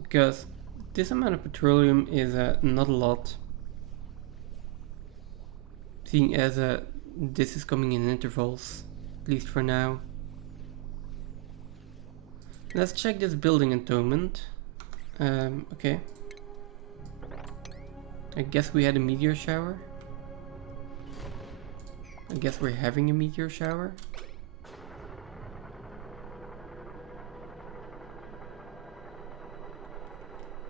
Because this amount of petroleum is not a lot, seeing as this is coming in intervals, at least for now. Let's check this building entombment. Okay. I guess we had a meteor shower. I guess we're having a meteor shower.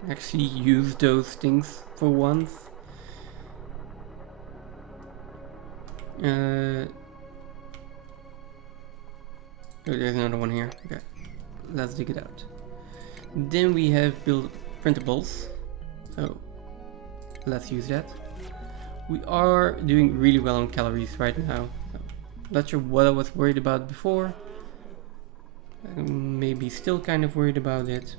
Actually use those things for once. Oh, there's another one here. Okay, let's dig it out. Then we have build printables. So let's use that. We are doing really well on calories right now. So, not sure what I was worried about before. Maybe still kind of worried about it.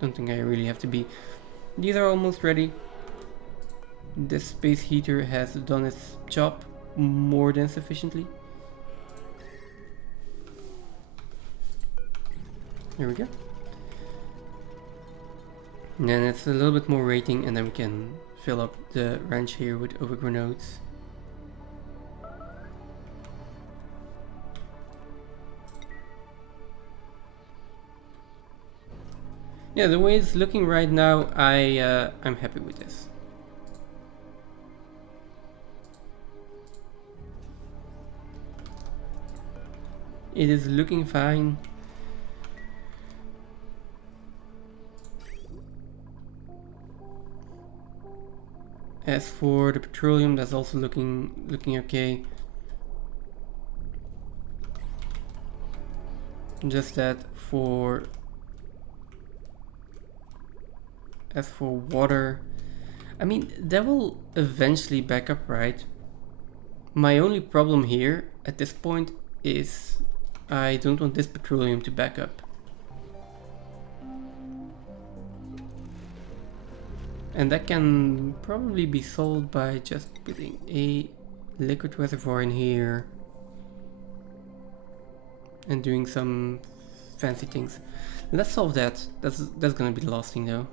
Don't think I really have to be. These are almost ready. This space heater has done its job more than sufficiently. There we go. And then it's a little bit more rating, and then we can fill up the ranch here with overgrown oats. Yeah, the way it's looking right now, I'm happy with this. It is looking fine. As for the petroleum, that's also looking okay. Just that for as for water, I mean, that will eventually back up, right? My only problem here at this point is I don't want this petroleum to back up. And that can probably be solved by just putting a liquid reservoir in here and doing some fancy things. Let's solve that. That's gonna be the last thing though.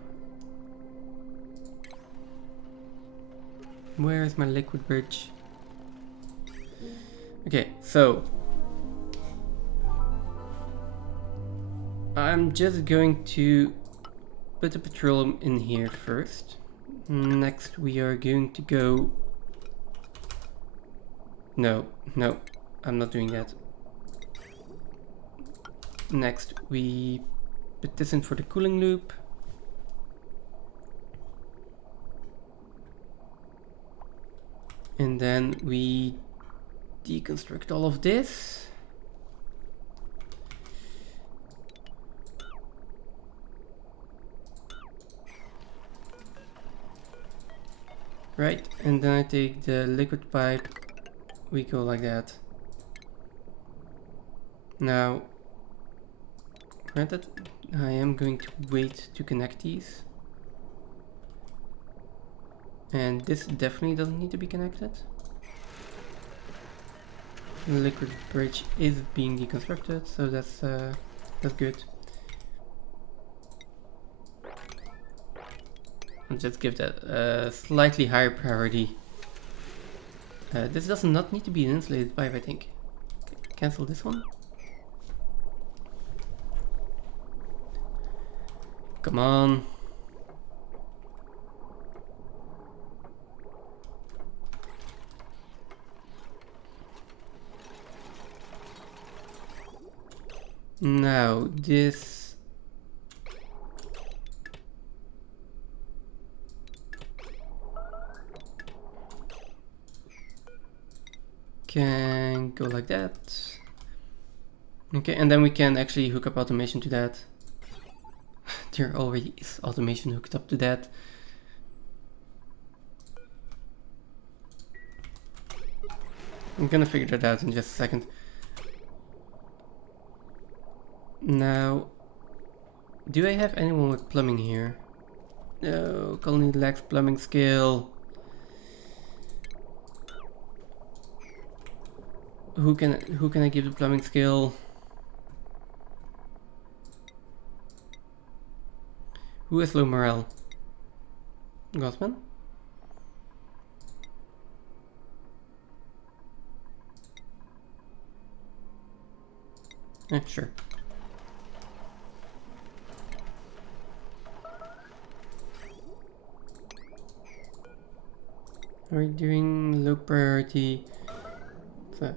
Where is my liquid bridge? Okay, so I'm just going to put the petroleum in here first. Next we are going to go... No, I'm not doing that. Next we put this in for the cooling loop. And then we deconstruct all of this. Right, and then I take the liquid pipe, we go like that. Now, granted, I am going to wait to connect these. And this definitely doesn't need to be connected. The liquid bridge is being deconstructed, so that's good. I'll just give that a slightly higher priority. This does not need to be an insulated pipe, I think. Okay, cancel this one. Come on. Now this can go like that. Okay, and then we can actually hook up automation to that. There already is automation hooked up to that. I'm gonna figure that out in just a second. Now, do I have anyone with plumbing here? No, colony lacks plumbing skill. Who can I give the plumbing skill? Who has low morale? Gothman? Sure. Are we doing low priority? So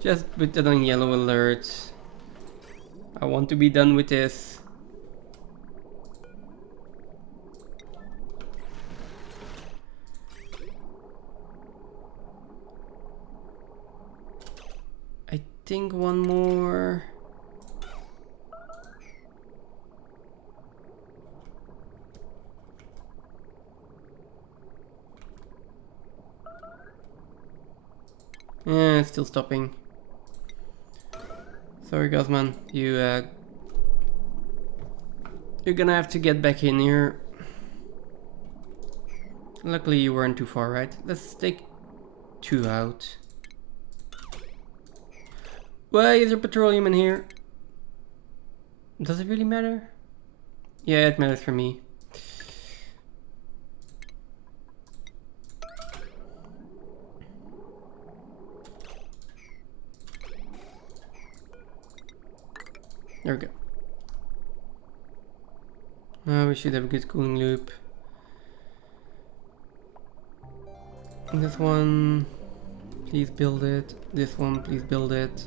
just put that on yellow alert. I want to be done with this. I think one more. It's still stopping. Sorry, Gosman. You're gonna have to get back in here. Luckily, you weren't too far, right? Let's take 2 out. Why is there petroleum in here? Does it really matter? Yeah, it matters for me. There we go. Now we should have a good cooling loop. And this one, please build it. This one, please build it.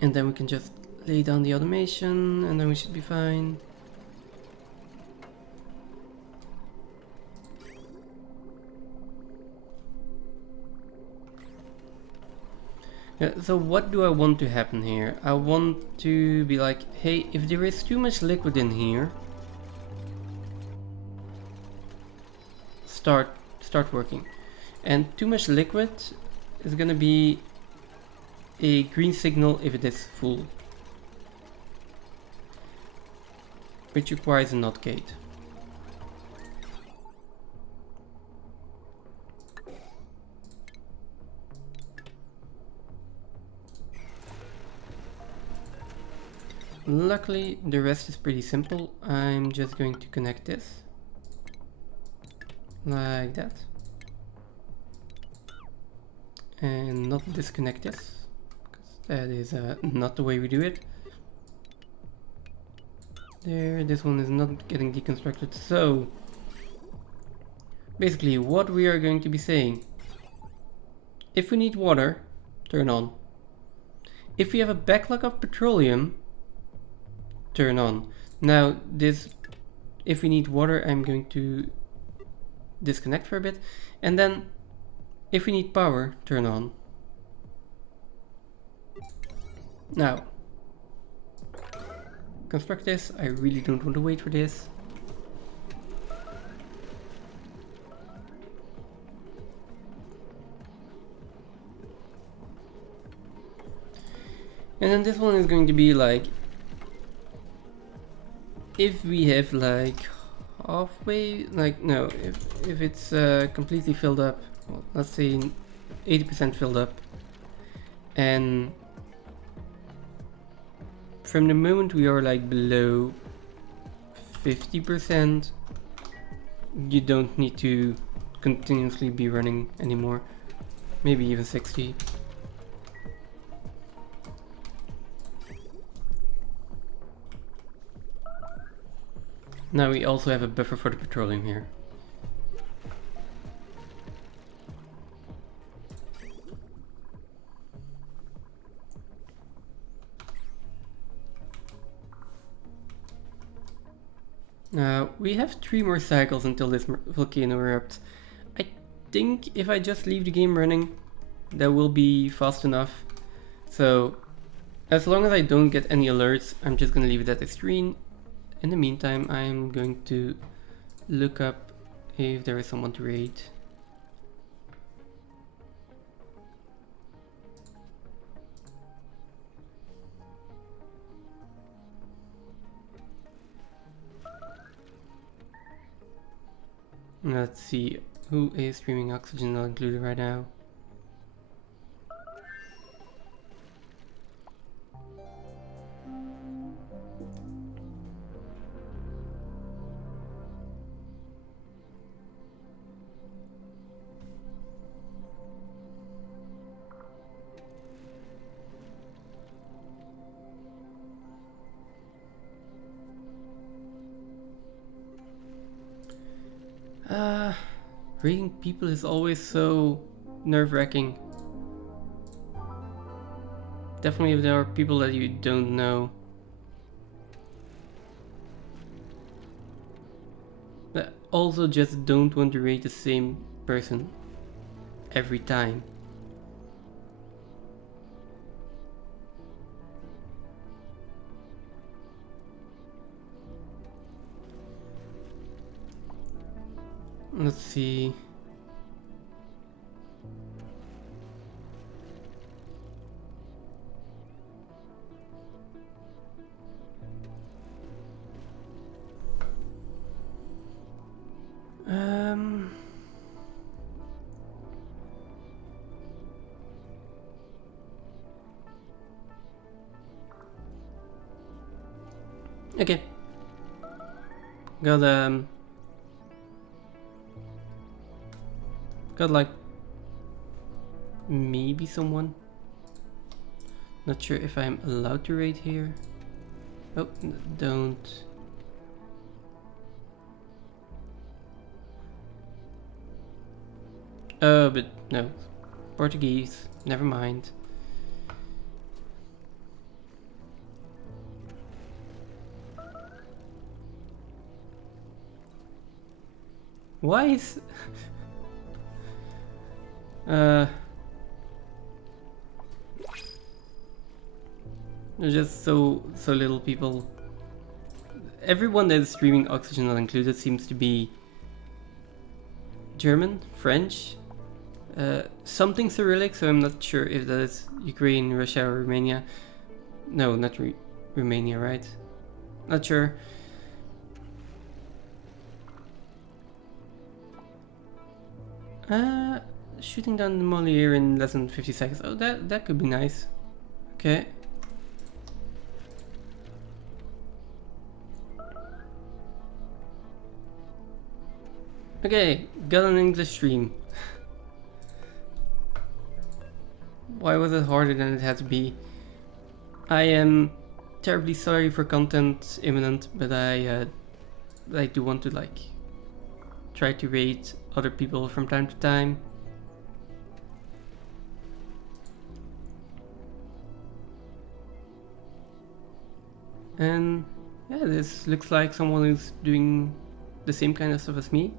And then we can just lay down the automation and then we should be fine. Yeah, so what do I want to happen here? I want to be like, hey, if there is too much liquid in here, start working. And too much liquid is gonna be a green signal if it is full, which requires a NOT gate. Luckily, the rest is pretty simple. I'm just going to connect this like that and not disconnect this, because that is not the way we do it. There, this one is not getting deconstructed. So basically what we are going to be saying, if we need water, turn on. If we have a backlog of petroleum, turn on. Now this, if we need water, I'm going to disconnect for a bit, and then if we need power, turn on. Now construct this. I really don't want to wait for this. And then this one is going to be like, if we have like halfway, like no, if it's completely filled up, well, let's say 80% filled up, and from the moment we are like below 50%, you don't need to continuously be running anymore, maybe even 60. Now we also have a buffer for the petroleum here. Now we have 3 more cycles until this volcano erupts. I think if I just leave the game running, that will be fast enough. So as long as I don't get any alerts, I'm just gonna leave it at the screen. In the meantime, I'm going to look up if there is someone to raid. Let's see, who is streaming Oxygen Not Included right now? Reading people is always so nerve-wracking. Definitely if there are people that you don't know. But also just don't want to rate the same person every time. Let's see. Okay. Got like maybe someone. Not sure if I'm allowed to raid here. Oh, don't. Oh, but no. Portuguese. Never mind. Why is... There's just so little people. Everyone that is streaming Oxygen Not Included seems to be German, French, something Cyrillic, so I'm not sure if that is Ukraine, Russia, or Romania. No, not Romania, right? Not sure. Shooting down the Moliere in less than 50 seconds. Oh, that could be nice. Okay. Okay, got an English stream. Why was it harder than it had to be? I am terribly sorry for content imminent, but I do want to like try to rate other people from time to time. And yeah, this looks like someone who's doing the same kind of stuff as me.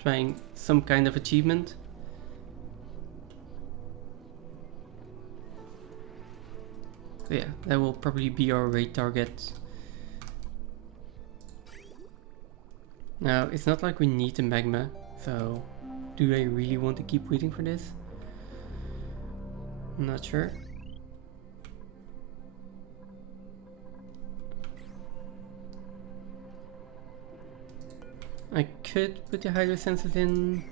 Trying some kind of achievement. So yeah, that will probably be our raid target. Now, it's not like we need the magma, so do I really want to keep waiting for this? I'm not sure. I could put the hydro sensors in.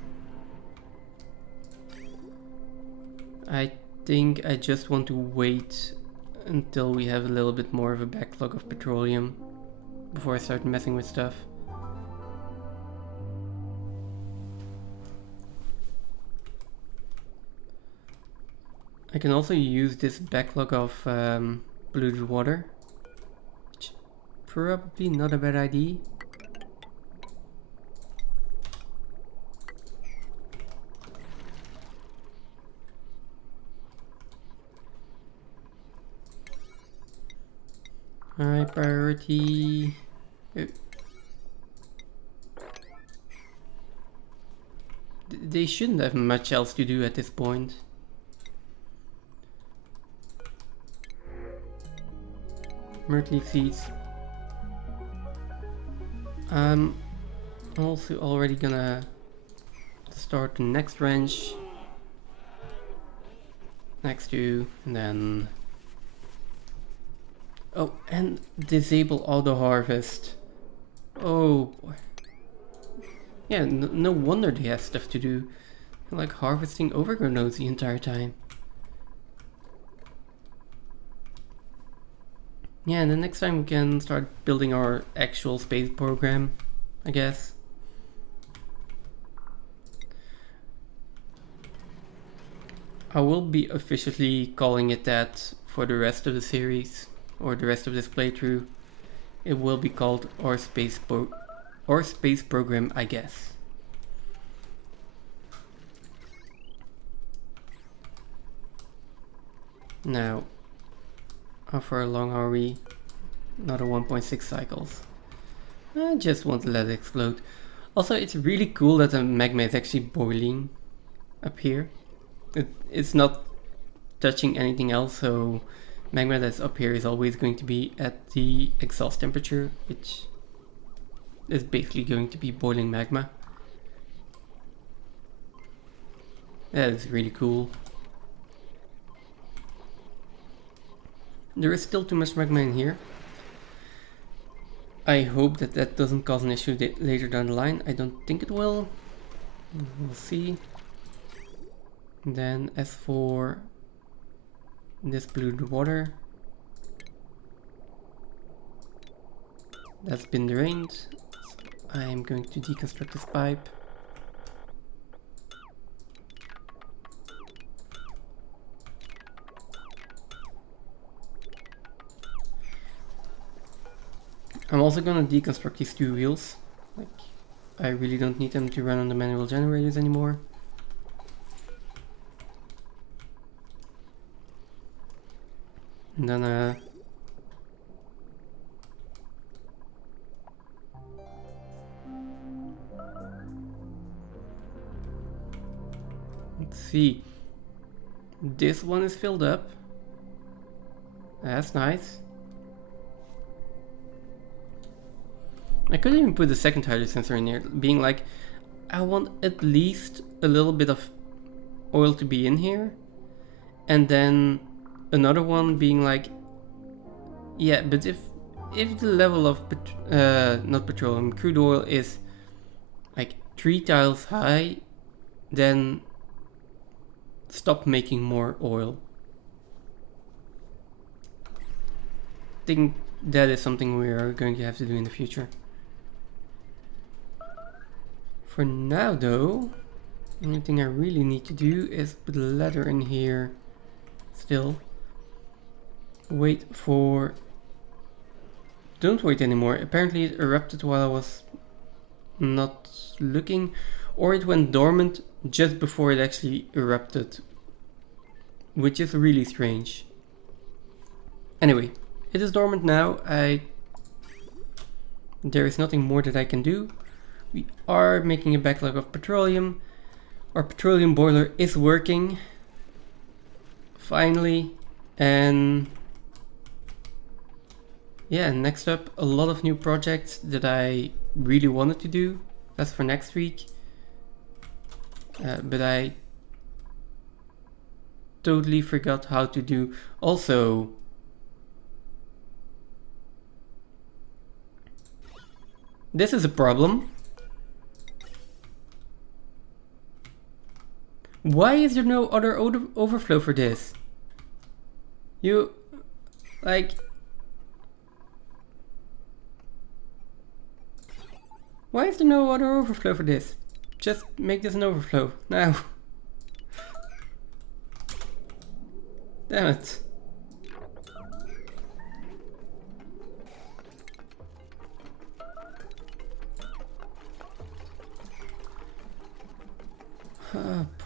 I think I just want to wait until we have a little bit more of a backlog of petroleum before I start messing with stuff. I can also use this backlog of polluted water, which probably not a bad idea. High priority. Oh. they shouldn't have much else to do at this point. Myrtle seeds. I'm also already gonna start the next ranch next to, and then oh, and disable auto harvest. Oh boy. Yeah, no wonder they have stuff to do. Like harvesting overgrown nodes the entire time. Yeah, and the next time we can start building our actual space program, I guess. I will be officially calling it that for the rest of the series, or the rest of this playthrough. It will be called our space program, I guess. Now, how far along are we? Another 1.6 cycles. I just want to let it explode. Also, it's really cool that the magma is actually boiling up here. It's not touching anything else, so magma that's up here is always going to be at the exhaust temperature, which is basically going to be boiling magma. That is really cool. There is still too much magma in here. I hope that that doesn't cause an issue later down the line. I don't think it will. We'll see. And then as for this polluted water, that's been drained. So I am going to deconstruct this pipe. I'm also gonna deconstruct these two wheels. Like, I really don't need them to run on the manual generators anymore. And then let's see. This one is filled up. That's nice. I could even put the second hydro sensor in here, being like, I want at least a little bit of oil to be in here. And then another one being like, yeah, but if the level of not petroleum, crude oil is like 3 tiles high, then stop making more oil. I think that is something we are going to have to do in the future. For now though, the only thing I really need to do is put a ladder in here still. Wait for... Don't wait anymore. Apparently it erupted while I was not looking, or it went dormant just before it actually erupted, which is really strange. Anyway, it is dormant now. There is nothing more that I can do. We are making a backlog of petroleum. Our petroleum boiler is working finally, and yeah, next up, a lot of new projects that I really wanted to do. That's for next week. But I totally forgot how to do. Also, this is a problem. Why is there no other overflow for this? You, like... Why is there no other overflow for this? Just make this an overflow, now. Damn it. Oh boy.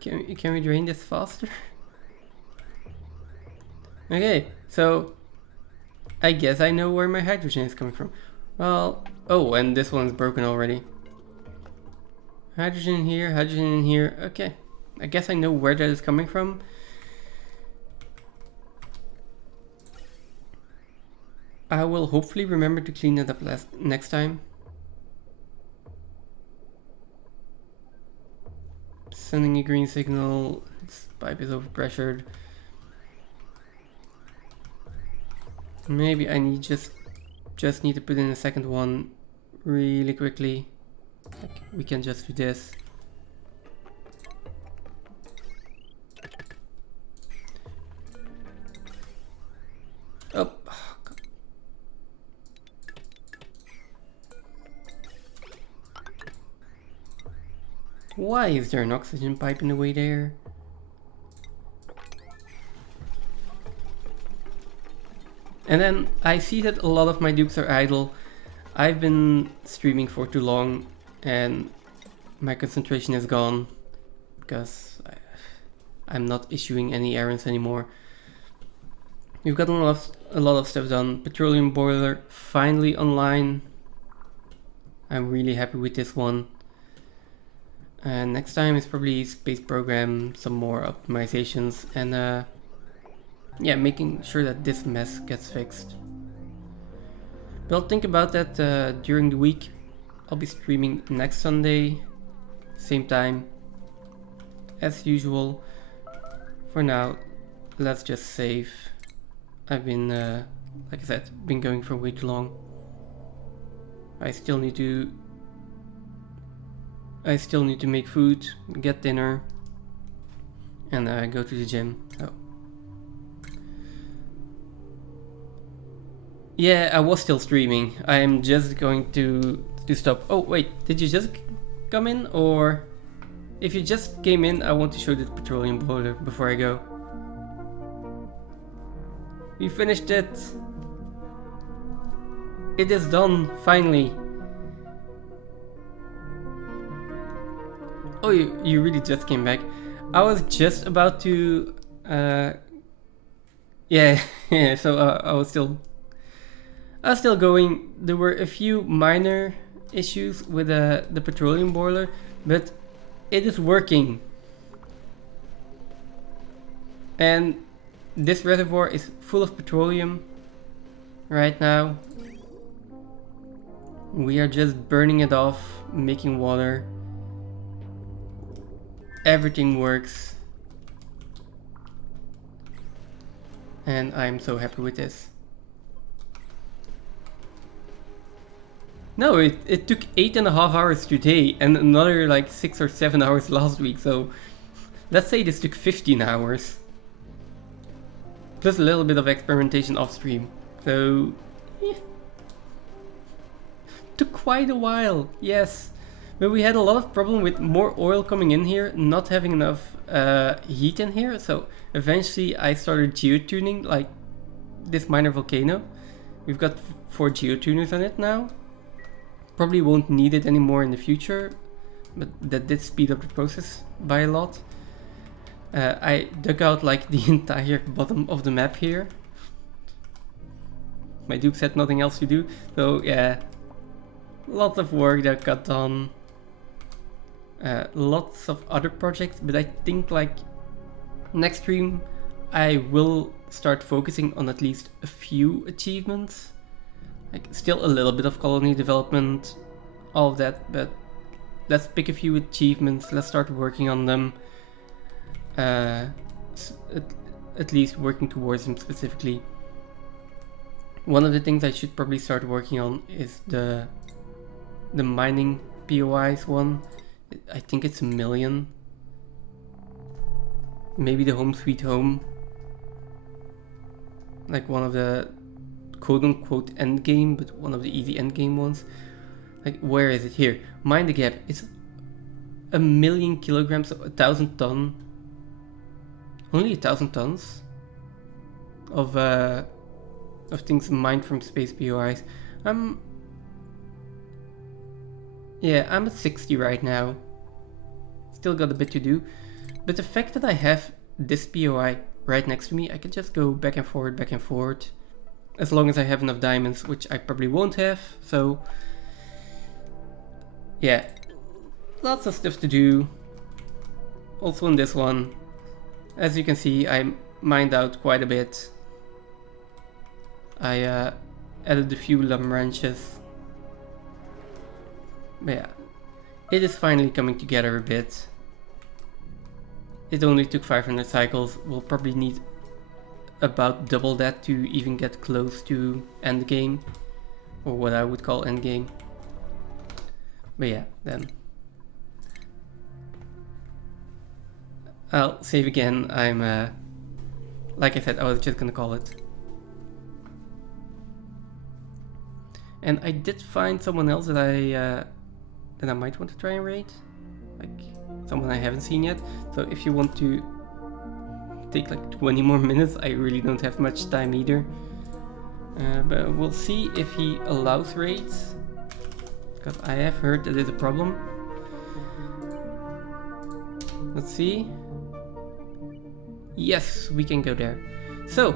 Can we drain this faster? Okay, so I guess I know where my hydrogen is coming from. Well, oh, and this one's broken already. Hydrogen in here. Okay, I guess I know where that is coming from. I will hopefully remember to clean it up next time. Sending a green signal. This pipe is overpressured. Maybe I need just need to put in a second one really quickly. Okay, we can just do this. Oh, God. Why is there an oxygen pipe in the way there? And then I see that a lot of my dupes are idle. I've been streaming for too long and my concentration is gone because I'm not issuing any errands anymore. We've got a lot of stuff done. Petroleum boiler finally online. I'm really happy with this one. And next time is probably space program, some more optimizations, and yeah, making sure that this mess gets fixed. But I'll think about that during the week. I'll be streaming next Sunday, same time, as usual. For now, let's just save. I've been, like I said, been going for way too long. I still need to make food, get dinner, and go to the gym. So. Yeah, I was still streaming. I am just going to stop. Oh wait, did you just come in, or if you just came in, I want to show the petroleum boiler before I go. We finished it. It is done, finally. Oh, you really just came back. I was just about to... Yeah, yeah, so I was still going. There were a few minor issues with the petroleum boiler, but it is working. And this reservoir is full of petroleum right now. We are just burning it off, making water. Everything works. And I'm so happy with this. No, it took 8.5 hours today and another like 6 or 7 hours last week, so let's say this took 15 hours. Plus a little bit of experimentation off stream. So, yeah. Took quite a while, yes. But we had a lot of problem with more oil coming in here, not having enough heat in here. So eventually I started geotuning like this minor volcano. We've got 4 geotuners on it now. Probably won't need it anymore in the future, but that did speed up the process by a lot. I dug out like the entire bottom of the map here. My Duke had nothing else to do, so yeah, lots of work that got done. Lots of other projects, but I think like next stream I will start focusing on at least a few achievements. Like still a little bit of colony development, all of that, but let's pick a few achievements, let's start working on them. At least working towards them specifically. One of the things I should probably start working on is the mining POIs one. I think it's 1 million. Maybe the home sweet home. Like one of the quote-unquote end game, but one of the easy end game ones. Like, where is it? Here. Mine the gap. It's 1 million kilograms, so 1,000 ton. Only 1,000 tons of things mined from space POIs. Yeah, I'm at 60 right now. Still got a bit to do. But the fact that I have this POI right next to me. I can just go back and forth, as long as I have enough diamonds, which I probably won't have. So yeah, lots of stuff to do. Also in this one, as you can see, I mined out quite a bit. I added a few lumber wrenches. But yeah, it is finally coming together a bit. It only took 500 cycles. We'll probably need about double that to even get close to end game, or what I would call end game. But yeah, then I'll save again. I'm like I said, I was just gonna call it. And I did find someone else that I might want to try and raid, like someone I haven't seen yet. So if you want to take like 20 more minutes, I really don't have much time either. But we'll see if he allows raids, because I have heard that there's a problem. Let's see. Yes, we can go there. So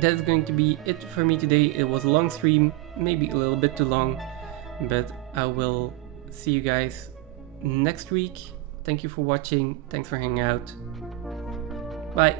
that is going to be it for me today. It was a long stream, maybe a little bit too long, but I will see you guys next week. Thank you for watching. Thanks for hanging out. Bye.